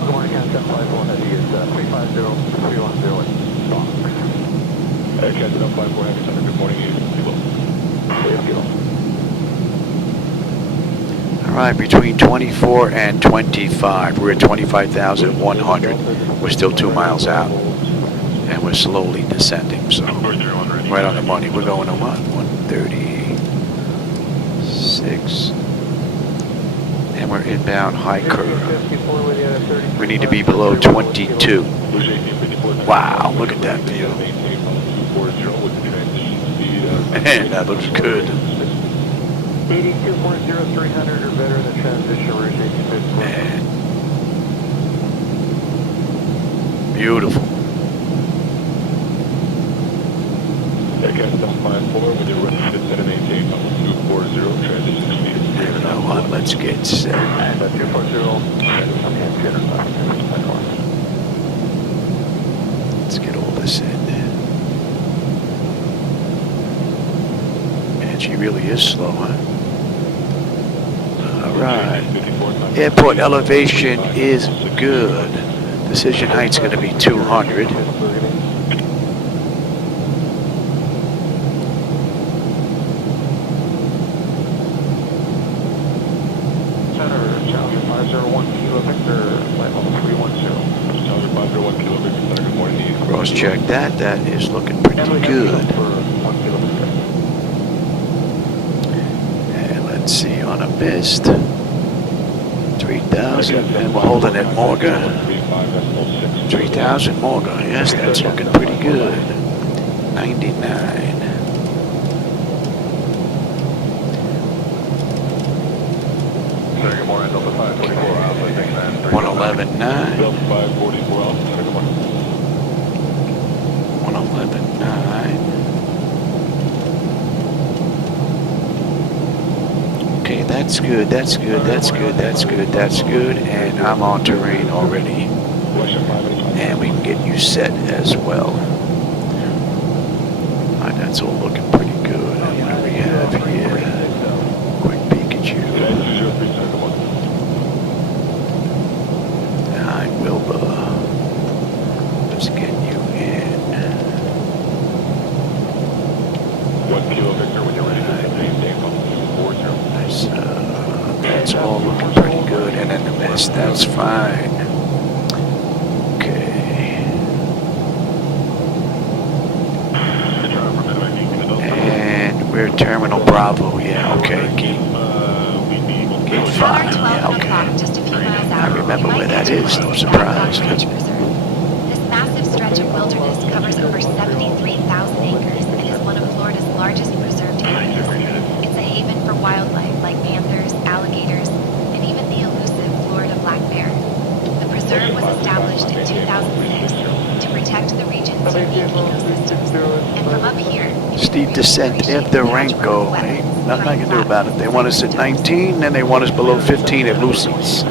Good morning, Captain 51 Heavy is 350-310 in stock. Hey, Captain 54 Heavy Center, good morning. All right, between 24 and 25. We're at 25,100. We're still 2 miles out. And we're slowly descending, so right on the money. We're going to what? 136. And we're inbound high curve. We need to be below 22. Wow, look at that view. Man, that looks good. 8240, 300 or better than transition rotation. Man. Beautiful. Captain 54, when you're ready to set and maintain level 240, transition speed. You know what? Let's get set. 240. Let's get all this in. Man, she really is slow, huh? All right. Airport elevation is good. Decision height's going to be 200. Cross-check that. That is looking pretty good. And let's see, on a mist, 3,000, and we're holding at Morga. 3,000 Morga. Yes, that's looking pretty good. 99. 111.9. 111.9. Okay, that's good, that's good, that's good, that's good, that's good. And I'm on terrain already. And we can get you set as well. that's all looking pretty good. And what do we have here? Quick Pikachu. Hi, Wilbur. Let's get you in. 1 Kilo Victor, when you're ready to Nice. That's all looking pretty good. And then the mist, that's fine. Okay. And we're Terminal Bravo. Yeah, okay. Gate 5. Yeah, okay. I remember where that is. No surprise. This massive stretch of wilderness covers over 73,000 acres and is one of Florida's largest preserved areas. It's a haven for wildlife like panthers, alligators, and even the elusive Florida black bear. The preserve was established in 2006 to protect the region's unique ecosystems. And from up here, Steep descent after Ranko. Ain't nothing I can do about it. They want us at 19, and they want us below 15 at Lucy's.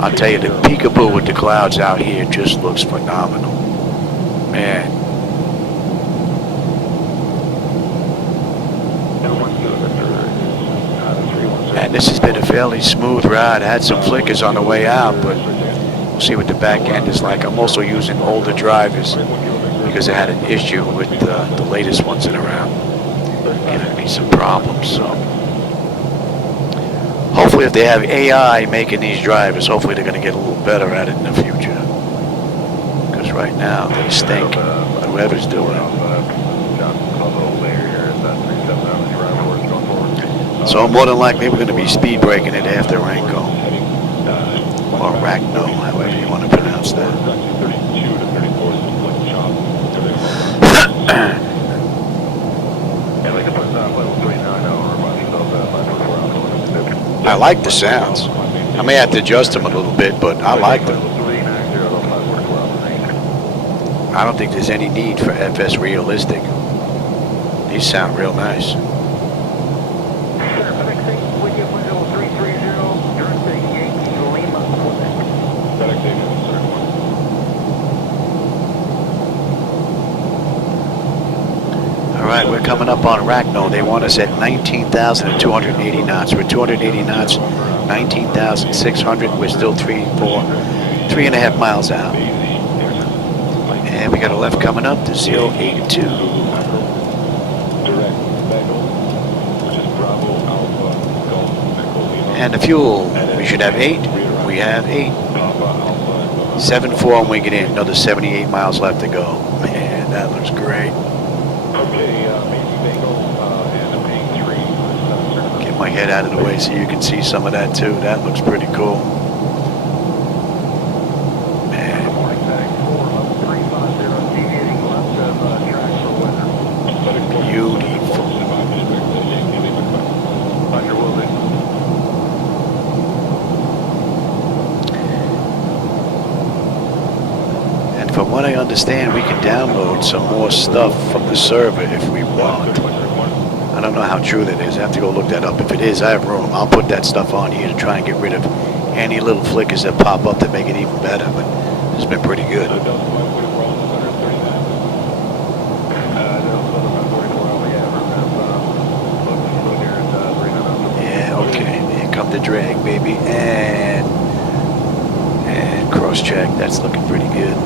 I'll tell you, the peekaboo with the clouds out here just looks phenomenal. Man. And this has been a fairly smooth ride. I had some flickers on the way out, but we'll see what the back end is like. I'm also using older drivers because I had an issue with the latest ones that are out, giving me some problems. So hopefully if they have AI making these drivers, hopefully they're going to get a little better at it in the future. Because right now they stink. Whoever's doing it. So more than likely we're going to be speed braking it after Ranko. Or Ragno, however you want to pronounce that. I like the sounds. I may have to adjust them a little bit, but I like them. I don't think there's any need for FS Realistic. These sound real nice. Alright, we're coming up on Ragno. They want us at 19,280 knots. We're 280 knots, 19,600. We're still 3.5 miles out. And we got a left coming up to 082. And the fuel, we should have 8. We have 8. 7.4 when we get in. Another 78 miles left to go. Man, that looks great. Get my head out of the way so you can see some of that too. That looks pretty cool. Man. Beautiful. And from what I understand, we can download some more stuff from the server if we want. I don't know how true that is. I have to go look that up. If it is, I have room. I'll put that stuff on here to try and get rid of any little flickers that pop up to make it even better. But it's been pretty good. Yeah, okay. Here come the drag, baby. And cross check. That's looking pretty good.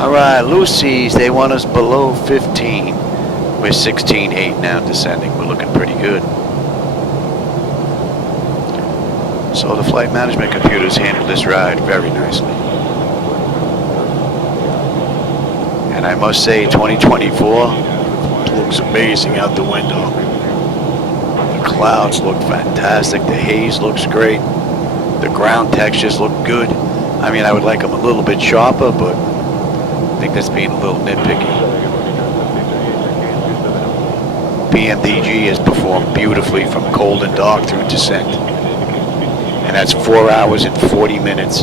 Alright, Lucy's, they want us below 15. We're 16.8 now descending. We're looking pretty good. So the flight management computers handled this ride very nicely. And I must say 2024 looks amazing out the window. The clouds look fantastic. The haze looks great. The ground textures look good. I mean, I would like them a little bit sharper, but I think that's being a little nitpicky. PMDG has performed beautifully from cold and dark through descent. And that's 4 hours and 40 minutes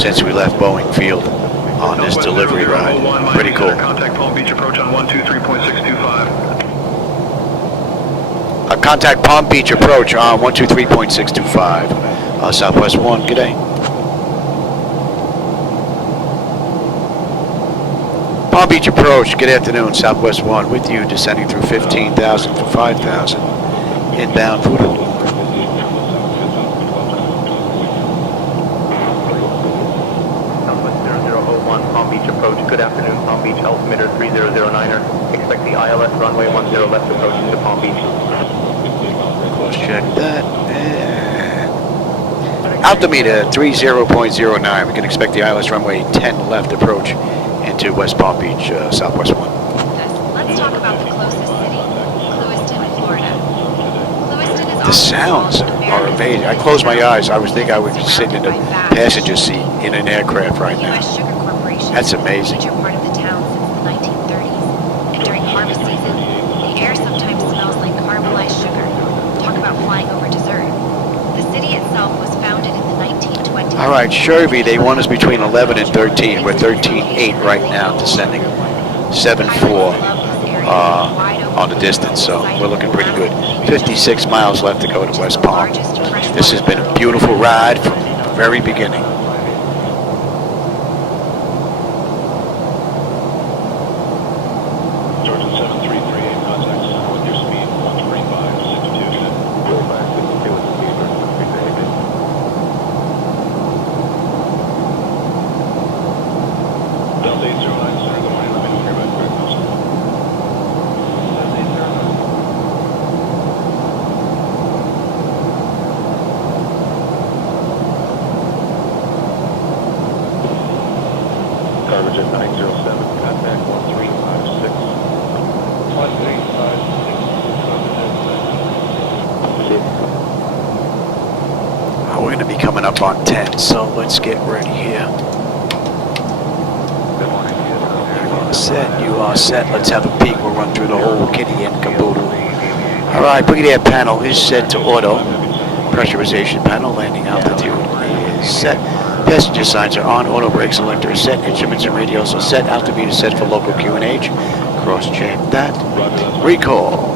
since we left Boeing Field on this delivery ride. Pretty cool. Contact Palm Beach approach on 123.625. Contact Palm Beach approach on 123.625. Southwest 1, g'day. Palm Beach approach, good afternoon, Southwest 1 with you, descending through 15,000 for 5,000. Inbound Voodoo. Southwest 0001, Palm Beach approach. Good afternoon, Palm Beach, altimeter 3009er. Expect the ILS runway 10 left approach to Palm Beach. Let's check that. Altimeter 30.09. We can expect the ILS runway 10 left approach into West Palm Beach, Southwest 1. Let's talk about the closest city, Lewiston, Florida. Lewiston is The sounds are amazing. I closed my eyes. I was thinking I would be sitting in the passenger seat in an aircraft right now. U.S. Sugar Corporation That's amazing. is a major part of the town since the 1930s. And during harvest season, the air sometimes smells like caramelized sugar. Talk about flying over dessert. The city itself was founded in the 1920s. All right, Sherby, they want us between 11 and 13. We're 13.8 right now, descending 7.4 on the distance, so we're looking pretty good. 56 miles left to go to West Palm. This has been a beautiful ride from the very beginning. Georgia 7338, contact center with your speed 135.62. Delta 809, center, good morning. Let me know when you're back. Very close. Delta 809. 907, contact 1356. 1356. We're going to be coming up on 10, so let's get ready here. You are set. Let's have a peek. We'll run through the whole kitty and caboodle. All right, Brigadier panel is set to auto. Pressurization panel, landing altitude is set. Passenger signs are on. Auto brake selector is set. Instruments and radios are set. Altimeter is set for local QNH. Cross-check that. Recall.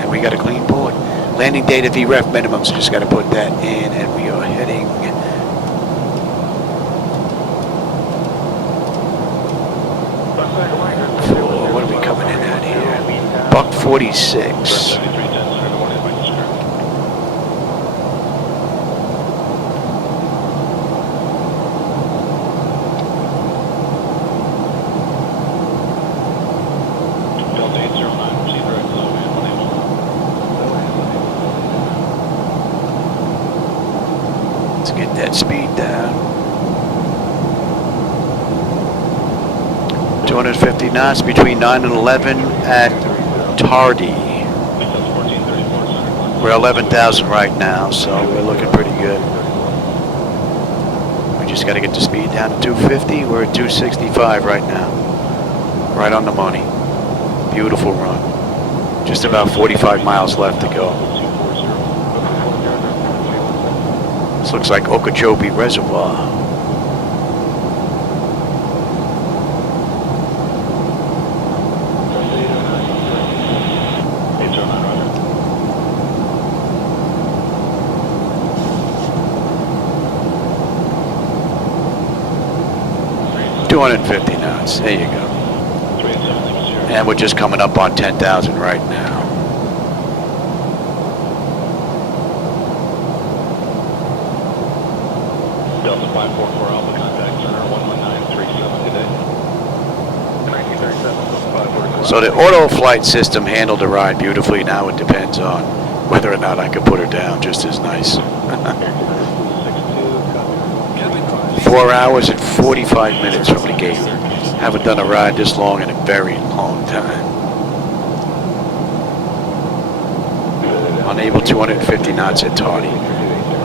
And we got a clean board. Landing data VREF minimums. Just got to put that in, and we are heading. What are we coming in at here? Buck 46. Let's get that speed down. 250 knots between 9 and 11 at Tardy. We're 11,000 right now, so we're looking pretty good. We just got to get the speed down to 250. We're at 265 right now. Right on the money. Beautiful run. Just about 45 miles left to go. This looks like Okeechobee Reservoir. $250 knots. There you go. And we're just coming up on 10,000 right now. Delta 544 Alpha, contact center 11937 today. 1937, So the auto flight system handled the ride beautifully. Now it depends on whether or not I could put her down just as nice. 4 hours and 45 minutes from the gate. Haven't done a ride this long in a very long time. Unable 250 knots at Tardy.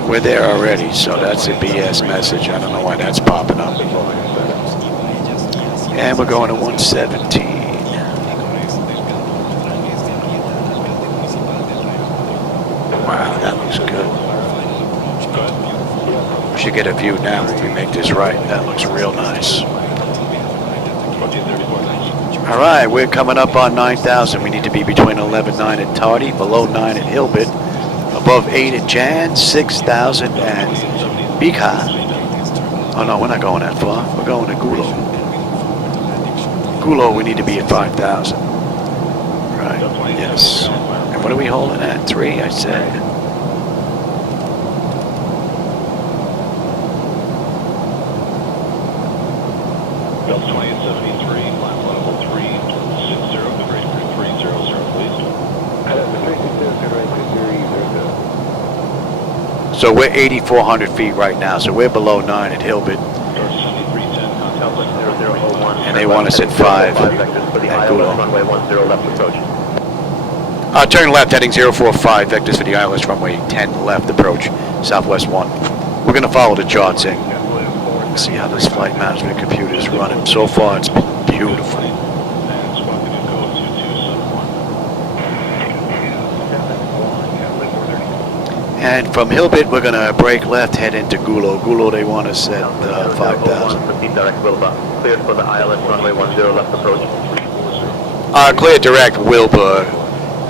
We're there already, so that's a BS message. I don't know why that's popping up. And we're going to 117. Wow, that looks good. Should get a view now if we make this right. That looks real nice. All right, we're coming up on 9,000. We need to be between 11.9 at Tardy, below 9 at Hilbert, above 8 at Jan, 6,000 at Bika. Oh no, we're not going that far. We're going to Gulo. Gulo, we need to be at 5,000. Right, yes. And what are we holding at? 3, I said. Delta 20 at 73, flat level 360, the grade 300, please. So we're 8,400 feet right now, so we're below 9 at Hilbert. And they want us at 5 at Gulo. Turn left, heading 045, vectors for the ILS runway 10 left approach, Southwest 1. We're going to follow the charts in. See how this flight management computer is running. So far, it's beautiful. And from Hilbert, we're going to break left, head into Gulo. Gulo, they want us at 5,000. Cleared for the ILS runway 10 left approach. Clear direct, Wilbur,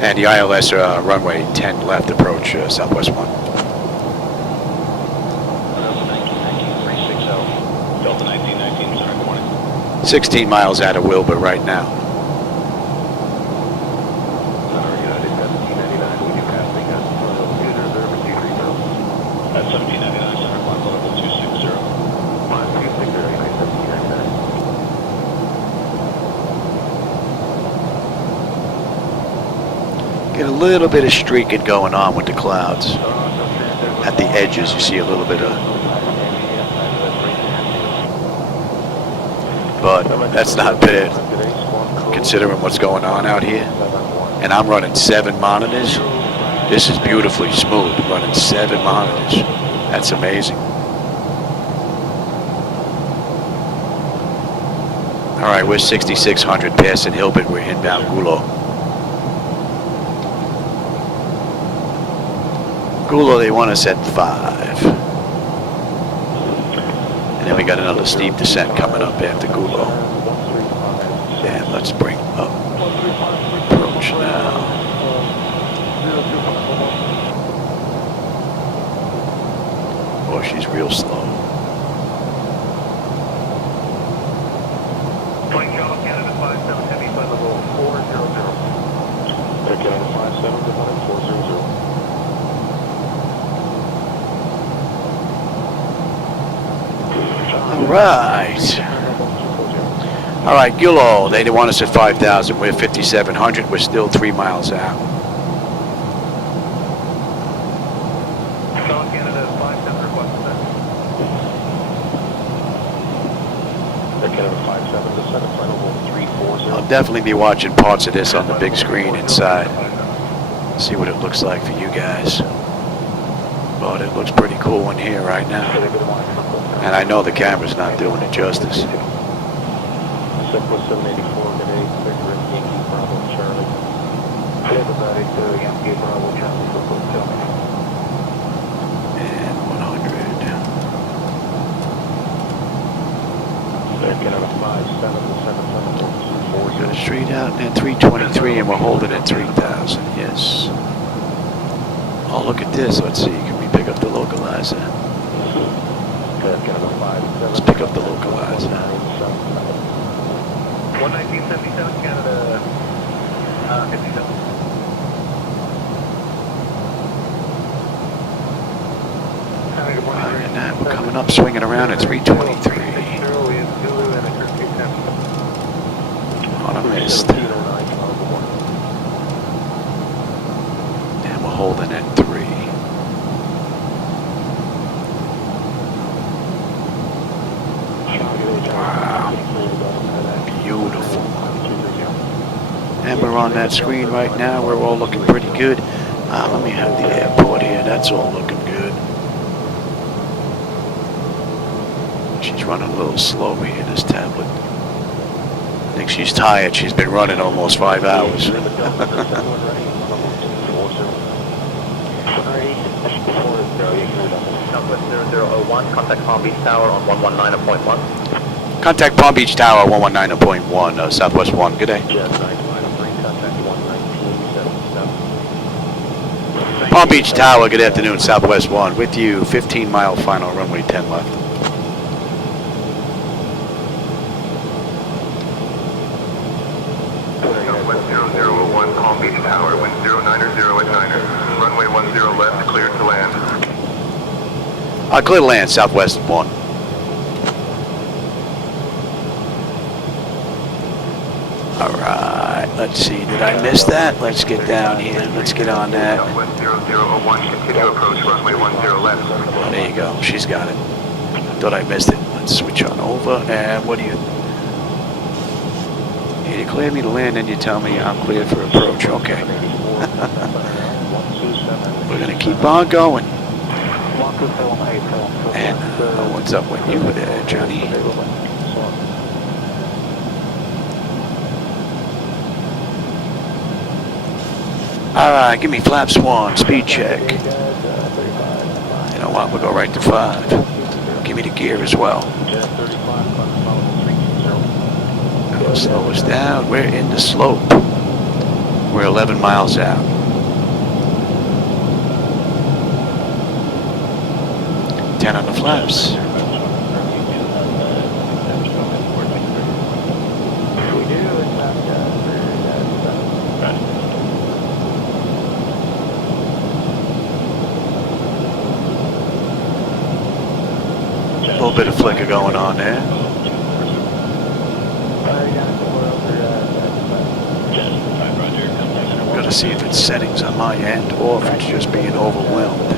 and the ILS runway 10 left approach, Southwest 1. Delta 1919, sorry, good morning. 16 miles out of Wilbur right now. At 1799, center, flight level 260. Get a little bit of streaking going on with the clouds. At the edges, you see a little bit of... But that's not bad, considering what's going on out here. And I'm running 7 monitors. This is beautifully smooth, running 7 monitors. That's amazing. All right, we're 6,600 passing Hilbert. We're inbound Gulo. Gulo, they want us at 5. And then we got another steep descent coming up after Gulo. And let's bring up approach now. Oh, she's real slow. Flight Charles, Canada 57 Heavy, flight level 400. Canada 57, good morning, 400. All right. All right, Gulo, they want us at 5,000. We're 5,700. We're still 3 miles out. South Canada 57, request Canada 57, descend at flight level 340. I'll definitely be watching parts of this on the big screen inside. See what it looks like for you guys. But it looks pretty cool in here right now. And I know the camera's not doing it justice. Southwest 784, good day, Victor, Yankee, Bravo, Charlie. Everybody to Yankee, Bravo, Charlie, Southwest, Charlie. And 100. Canada 57, descend at 740. Got a straight out and at 323, and we're holding at 3,000. Yes. Oh, look at this. Let's see. Can we pick up the localizer? Let's pick up the localizer. 1977, Canada 57. And now we're coming up, swinging around at 323. On a mist. And we're holding at 3. Wow. Beautiful. And we're on that screen right now. We're all looking pretty good. Let me have the airport here. That's all looking good. She's running a little slow here, this tablet. I think she's tired. She's been running almost 5 hours. Southwest 0001, contact Palm Beach Tower on 119.1. Contact Palm Beach Tower 119.1, Southwest 1. Good day. Jet 953, contact 119.7. Palm Beach Tower, good afternoon, Southwest 1. With you, 15-mile final, runway 10 left. Southwest 0001, Palm Beach Tower, wind 090 at 9er. Runway 10 left, cleared to land. Clear to land, Southwest 1. Alright, let's see, did I miss that? Let's get down here, let's get on that. Southwest 0001, continue approach, runway 10 left. Oh, there you go, she's got it. Thought I missed it. Let's switch on over, and what do you... You declare me to land, and you tell me I'm cleared for approach, okay. We're gonna keep on going. And what's up with you there, Johnny? Alright, give me flaps 1, speed check. You know what, we'll go right to 5. Give me the gear as well. That'll slow us down. We're in the slope. We're 11 miles out. Ten on the flaps. A little bit of flicker going on there. I'm going to see if it's settings on my end or if it's just being overwhelmed.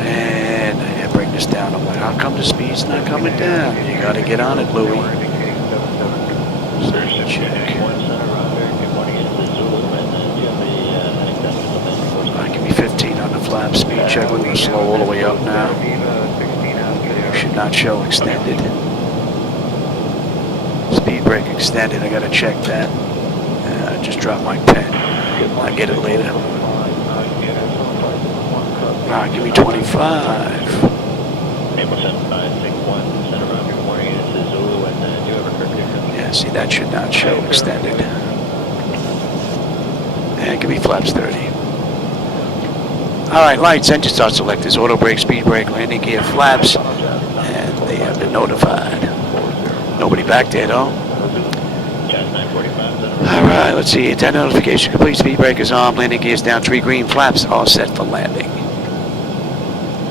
And I bring this down. I'm like, how come the speed's not coming down? You got to get on it, Louie. Check. Give me 15 on the flap. Speed check. We're going to slow all the way up now. Should not show extended. Speed brake extended. I got to check that. I just dropped my pen. I'll get it later. Alright, give me 25. Yeah, see, that should not show extended. And give me flaps 30. Alright, lights, engine start selectors, auto brake, speed brake, landing gear, flaps, and they have been notified. Nobody back there, though. Alright, let's see, intent notification complete, speed brake is on, landing gears down, 3 green, flaps all set for landing.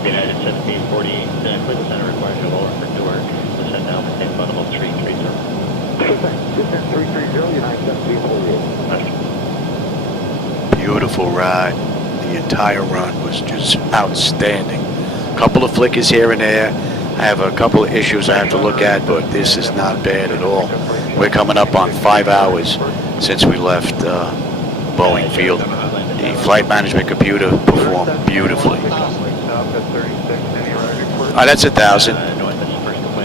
United 1740, clear the center requires your lower for Newark. Descend now, maintain flight level 330. 330, United 1748. Beautiful ride. The entire run was just outstanding. Couple of flickers here and there. I have a couple of issues I have to look at, but this is not bad at all. We're coming up on 5 hours since we left Boeing Field. The flight management computer performed beautifully. That's 1,000.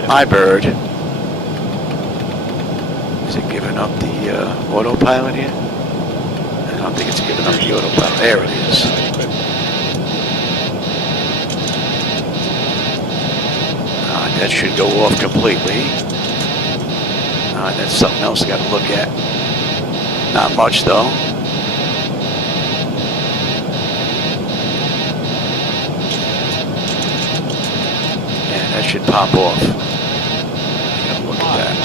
My bird. Is it giving up the autopilot here? I don't think it's giving up the autopilot. There it is. That should go off completely. That's something else I got to look at. Not much though. Yeah, that should pop off. Gotta look at that.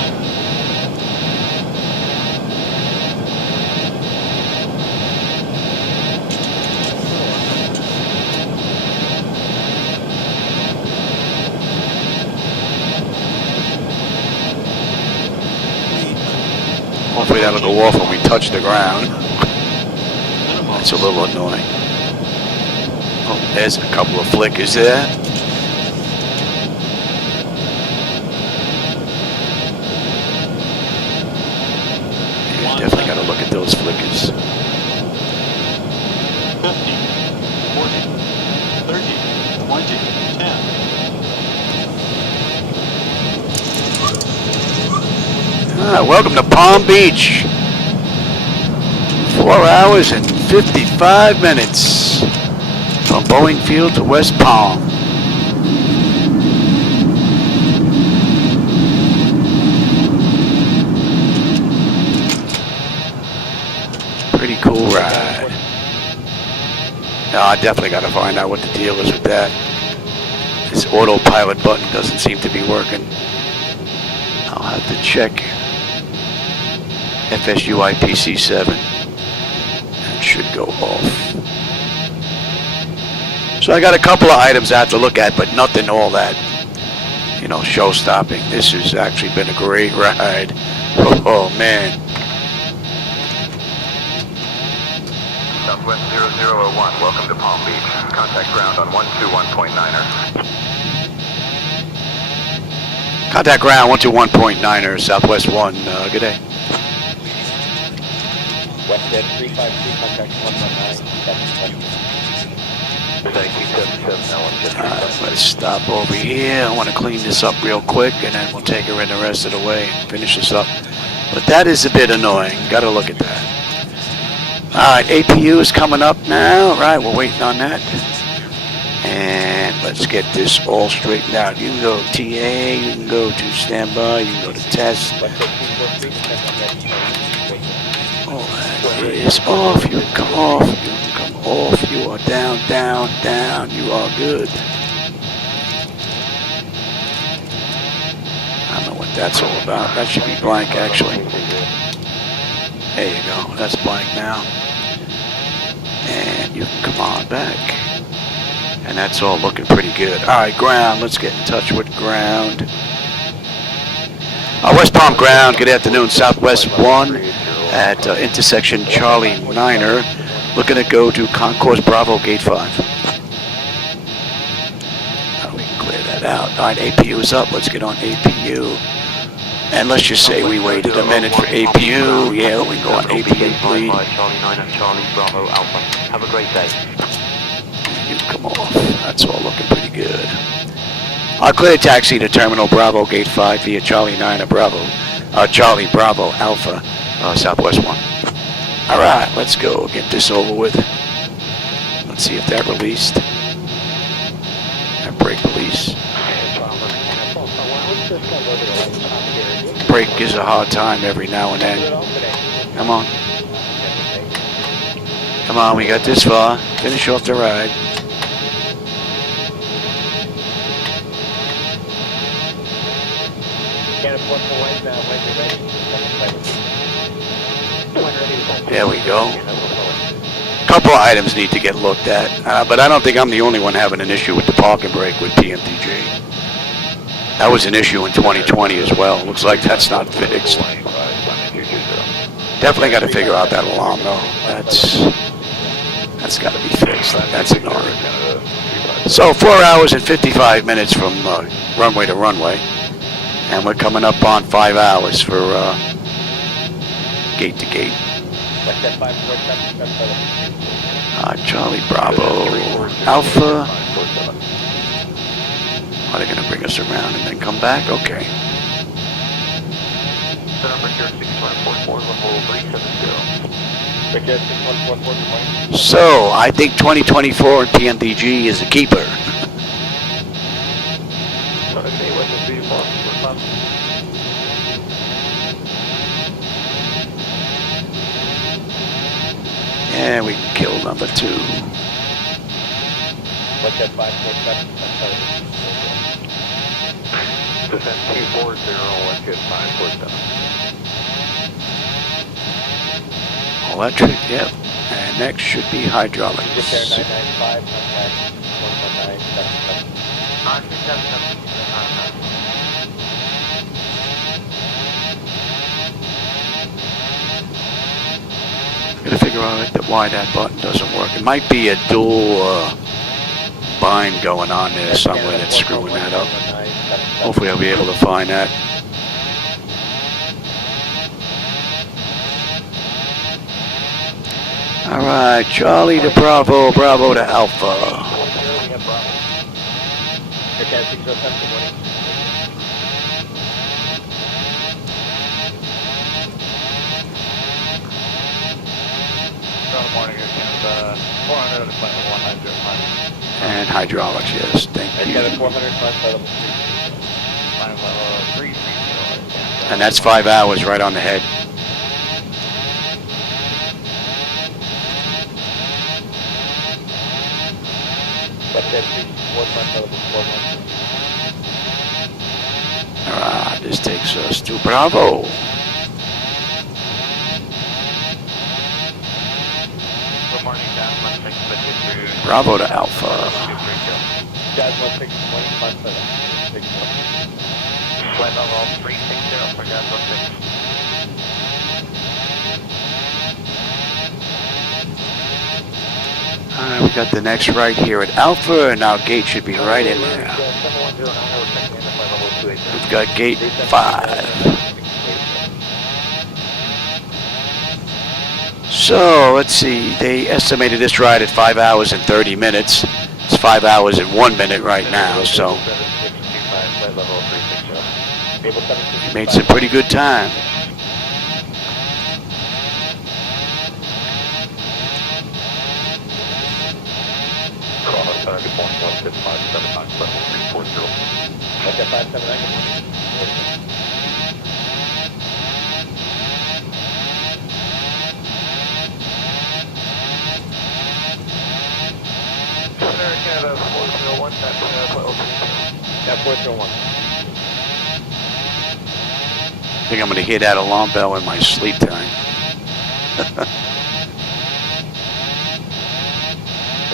Hopefully that'll go off when we touch the ground. That's a little annoying. Oh, there's a couple of flickers there. Yeah, definitely got to look at those flickers. 50, 40, 30, 20, 10. Welcome to Palm Beach. 4 hours and 55 minutes from Boeing Field to West Palm. Pretty cool ride. I definitely got to find out what the deal is with that. This autopilot button doesn't seem to be working. I'll have to check FSUI PC7. That should go off. So I got a couple of items I have to look at, but nothing all that, you know, show-stopping. This has actually been a great ride. Oh man. Southwest 0001, welcome to Palm Beach. Contact ground on 121.9er. Contact ground 121.9er, Southwest 1. Good day. West Ed 353, contact 119. Alright, let's stop over here. I want to clean this up real quick, and then we'll take her in the rest of the way and finish this up. But that is a bit annoying. Got to look at that. Alright, APU is coming up now. Right, we're waiting on that. And let's get this all straightened out. You can go TA, you can go to standby, you can go to test. Oh, that is off. You can come off. You can come off. You are down, down, down. You are good. I don't know what that's all about. That should be blank, actually. There you go. That's blank now. And you can come on back. And that's all looking pretty good. All right, ground. Let's get in touch with ground. West Palm ground. Good afternoon. Southwest 1 at intersection Charlie 9er. Looking to go to Concourse Bravo Gate 5. We can clear that out. All right, APU is up. Let's get on APU. And let's just say we waited a minute for APU. Yeah, we can go on APU, please. Charlie 9 and Charlie Bravo Alpha. Have a great day. You come off. That's all looking pretty good. I'll clear taxi to Terminal Bravo Gate 5 via Charlie 9 or Bravo. Charlie Bravo Alpha, Southwest 1. All right, let's go get this over with. Let's see if that released. That brake release. Brake gives a hard time every now and then. Come on. Come on, we got this far. Finish off the ride. There we go. A couple of items need to get looked at, but I don't think I'm the only one having an issue with the parking brake with PMDG. That was an issue in 2020 as well. Looks like that's not fixed. Definitely got to figure out that alarm though. That's got to be fixed. That's ignored. So 4 hours and 55 minutes from runway to runway. And we're coming up on 5 hours for gate to gate. Charlie Bravo Alpha. Are they going to bring us around and then come back? Okay. So, I think 2024 and PMDG is a keeper. And we can kill number 2. What's that 547? Descent 240, let's get 547. Electric, yep. And next should be hydraulics. Get there 995, contact 11977. Gotta figure out why that button doesn't work. It might be a dual bind going on there somewhere that's screwing that up. Hopefully I'll be able to find that. Alright, Charlie to Bravo, Bravo to Alpha. Good morning, Air Canada. 400 at flight level 195. And hydraulics, yes, thank Air you. Canada 400, flight level 330. Flight level 330. And that's 5 hours right on the head. Alright, this takes us to Bravo. Good morning, Jazz 16, let's get through. Bravo to Alpha. Jazz 16, morning, flight level 360. Flight level 360 for Jazz 16. Alright, we got the next right here at Alpha, and our gate should be right in there. We've got gate 5. So, let's see, they estimated this ride at 5 hours and 30 minutes. It's 5 hours and 1 minute right now, so we made some pretty good time. Good morning, 16579, level 340. Okay, 579, Canada 401, that's yeah, 401. I think I'm going to hear that alarm bell in my sleep time.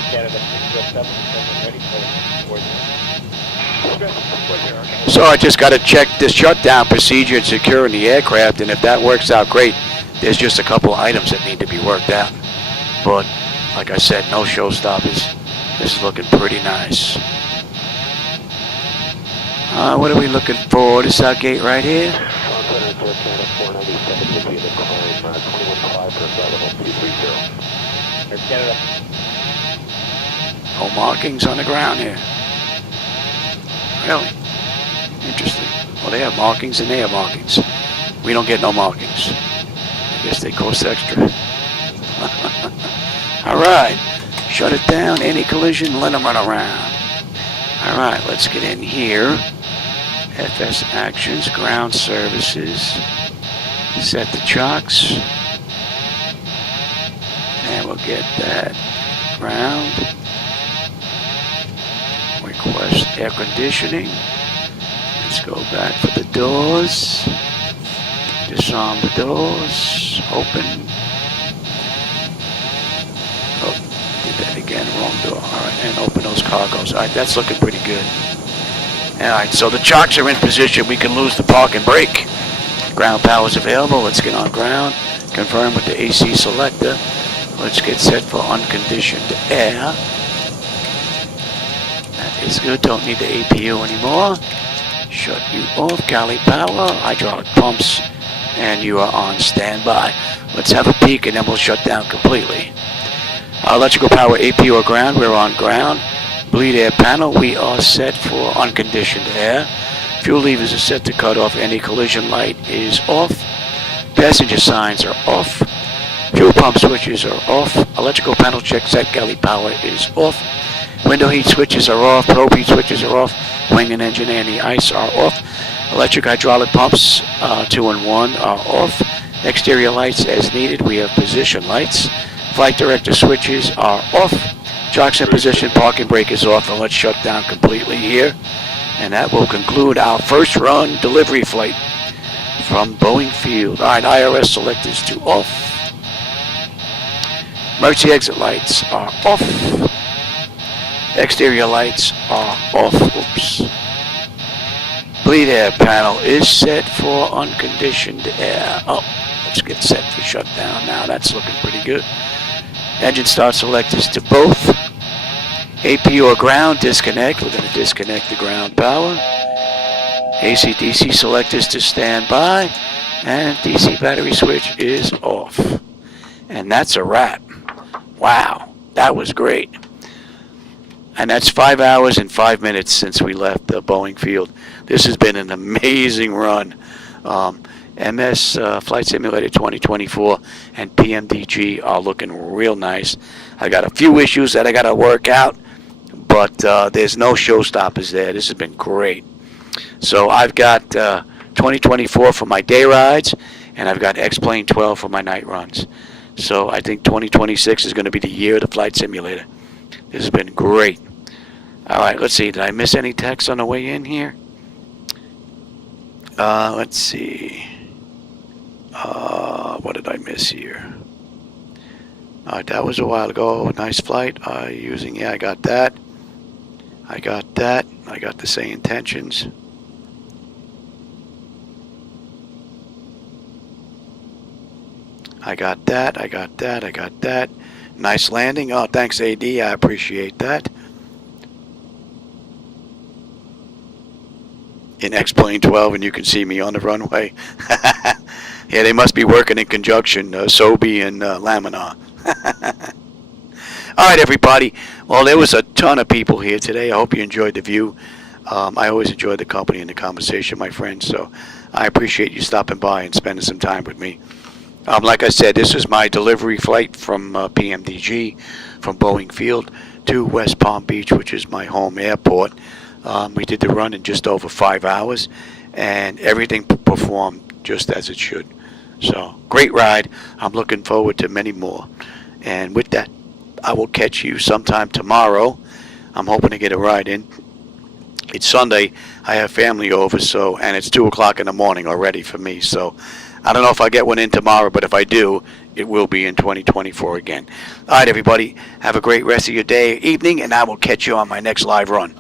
Canada 607, ready for So I just got to check the shutdown procedure and securing the aircraft, and if that works out great, there's just a couple items that need to be worked out. But like I said, no showstoppers. This is looking pretty nice. What are we looking for? This is our gate right here. No markings on the ground here. Really? Interesting. Well, they have markings and they have markings. We don't get no markings. I guess they cost extra. All right. Shut it down. Any collision, let them run around. All right, let's get in here. FS Actions, Ground Services. Set the chocks. And we'll get that ground. Request air conditioning. Let's go back for the doors. Disarm the doors. Open. Oh, did that again. Wrong door. All right, and open those cargoes. All right, that's looking pretty good. All right, so the chocks are in position. We can lose the park and brake. Ground power is available. Let's get on ground. Confirm with the AC selector. Let's get set for unconditioned air. That is good. Don't need the APU anymore. Shut you off. Galley power, hydraulic pumps, and you are on standby. Let's have a peek and then we'll shut down completely. Electrical power, APU or ground. We're on ground. Bleed air panel. We are set for unconditioned air. Fuel levers are set to cut off. Any collision light is off. Passenger signs are off. Fuel pump switches are off. Electrical panel check set. Galley power is off. Window heat switches are off. Probe heat switches are off. Wing and engine anti-ice are off. Electric hydraulic pumps 2 and 1 are off. Exterior lights as needed. We have position lights. Flight director switches are off. Chocks in position. Parking brake is off. And let's shut down completely here. And that will conclude our first run delivery flight from Boeing Field. All right, IRS selectors to off. Emergency exit lights are off. Exterior lights are off. Oops. Bleed air panel is set for unconditioned air. Oh, let's get set for shutdown now. That's looking pretty good. Engine start selectors to both. APU or ground, disconnect. We're going to disconnect the ground power. AC/DC selectors to standby. And DC battery switch is off. And that's a wrap. Wow, that was great. And that's 5 hours and 5 minutes since we left the Boeing Field. This has been an amazing run. MS Flight Simulator 2024 and PMDG are looking real nice. I got a few issues that I got to work out, but there's no showstoppers there. This has been great. So I've got 2024 for my day rides, and I've got X-Plane 12 for my night runs. So I think 2026 is going to be the year of the Flight Simulator. This has been great. All right, let's see. Did I miss any texts on the way in here? Let's see. What did I miss here? All right, that was a while ago. Nice flight. Yeah, I got that. I got that. I got the SayIntentions. I got that. I got that. I got that. Nice landing. Oh, thanks, AD. I appreciate that. In X-Plane 12, and you can see me on the runway. Yeah, they must be working in conjunction, Sobe and Laminar. All right, everybody. Well, there was a ton of people here today. I hope you enjoyed the view. I always enjoy the company and the conversation, my friends, so I appreciate you stopping by and spending some time with me. Like I said, this is my delivery flight from PMDG, from Boeing Field to West Palm Beach, which is my home airport. We did the run in just over 5 hours, and everything performed just as it should. So, great ride. I'm looking forward to many more. And with that, I will catch you sometime tomorrow. I'm hoping to get a ride in. It's Sunday. I have family over, and it's 2 o'clock in the morning already for me. So, I don't know if I get one in tomorrow, but if I do, it will be in 2024 again. All right, everybody. Have a great rest of your day, evening, and I will catch you on my next live run.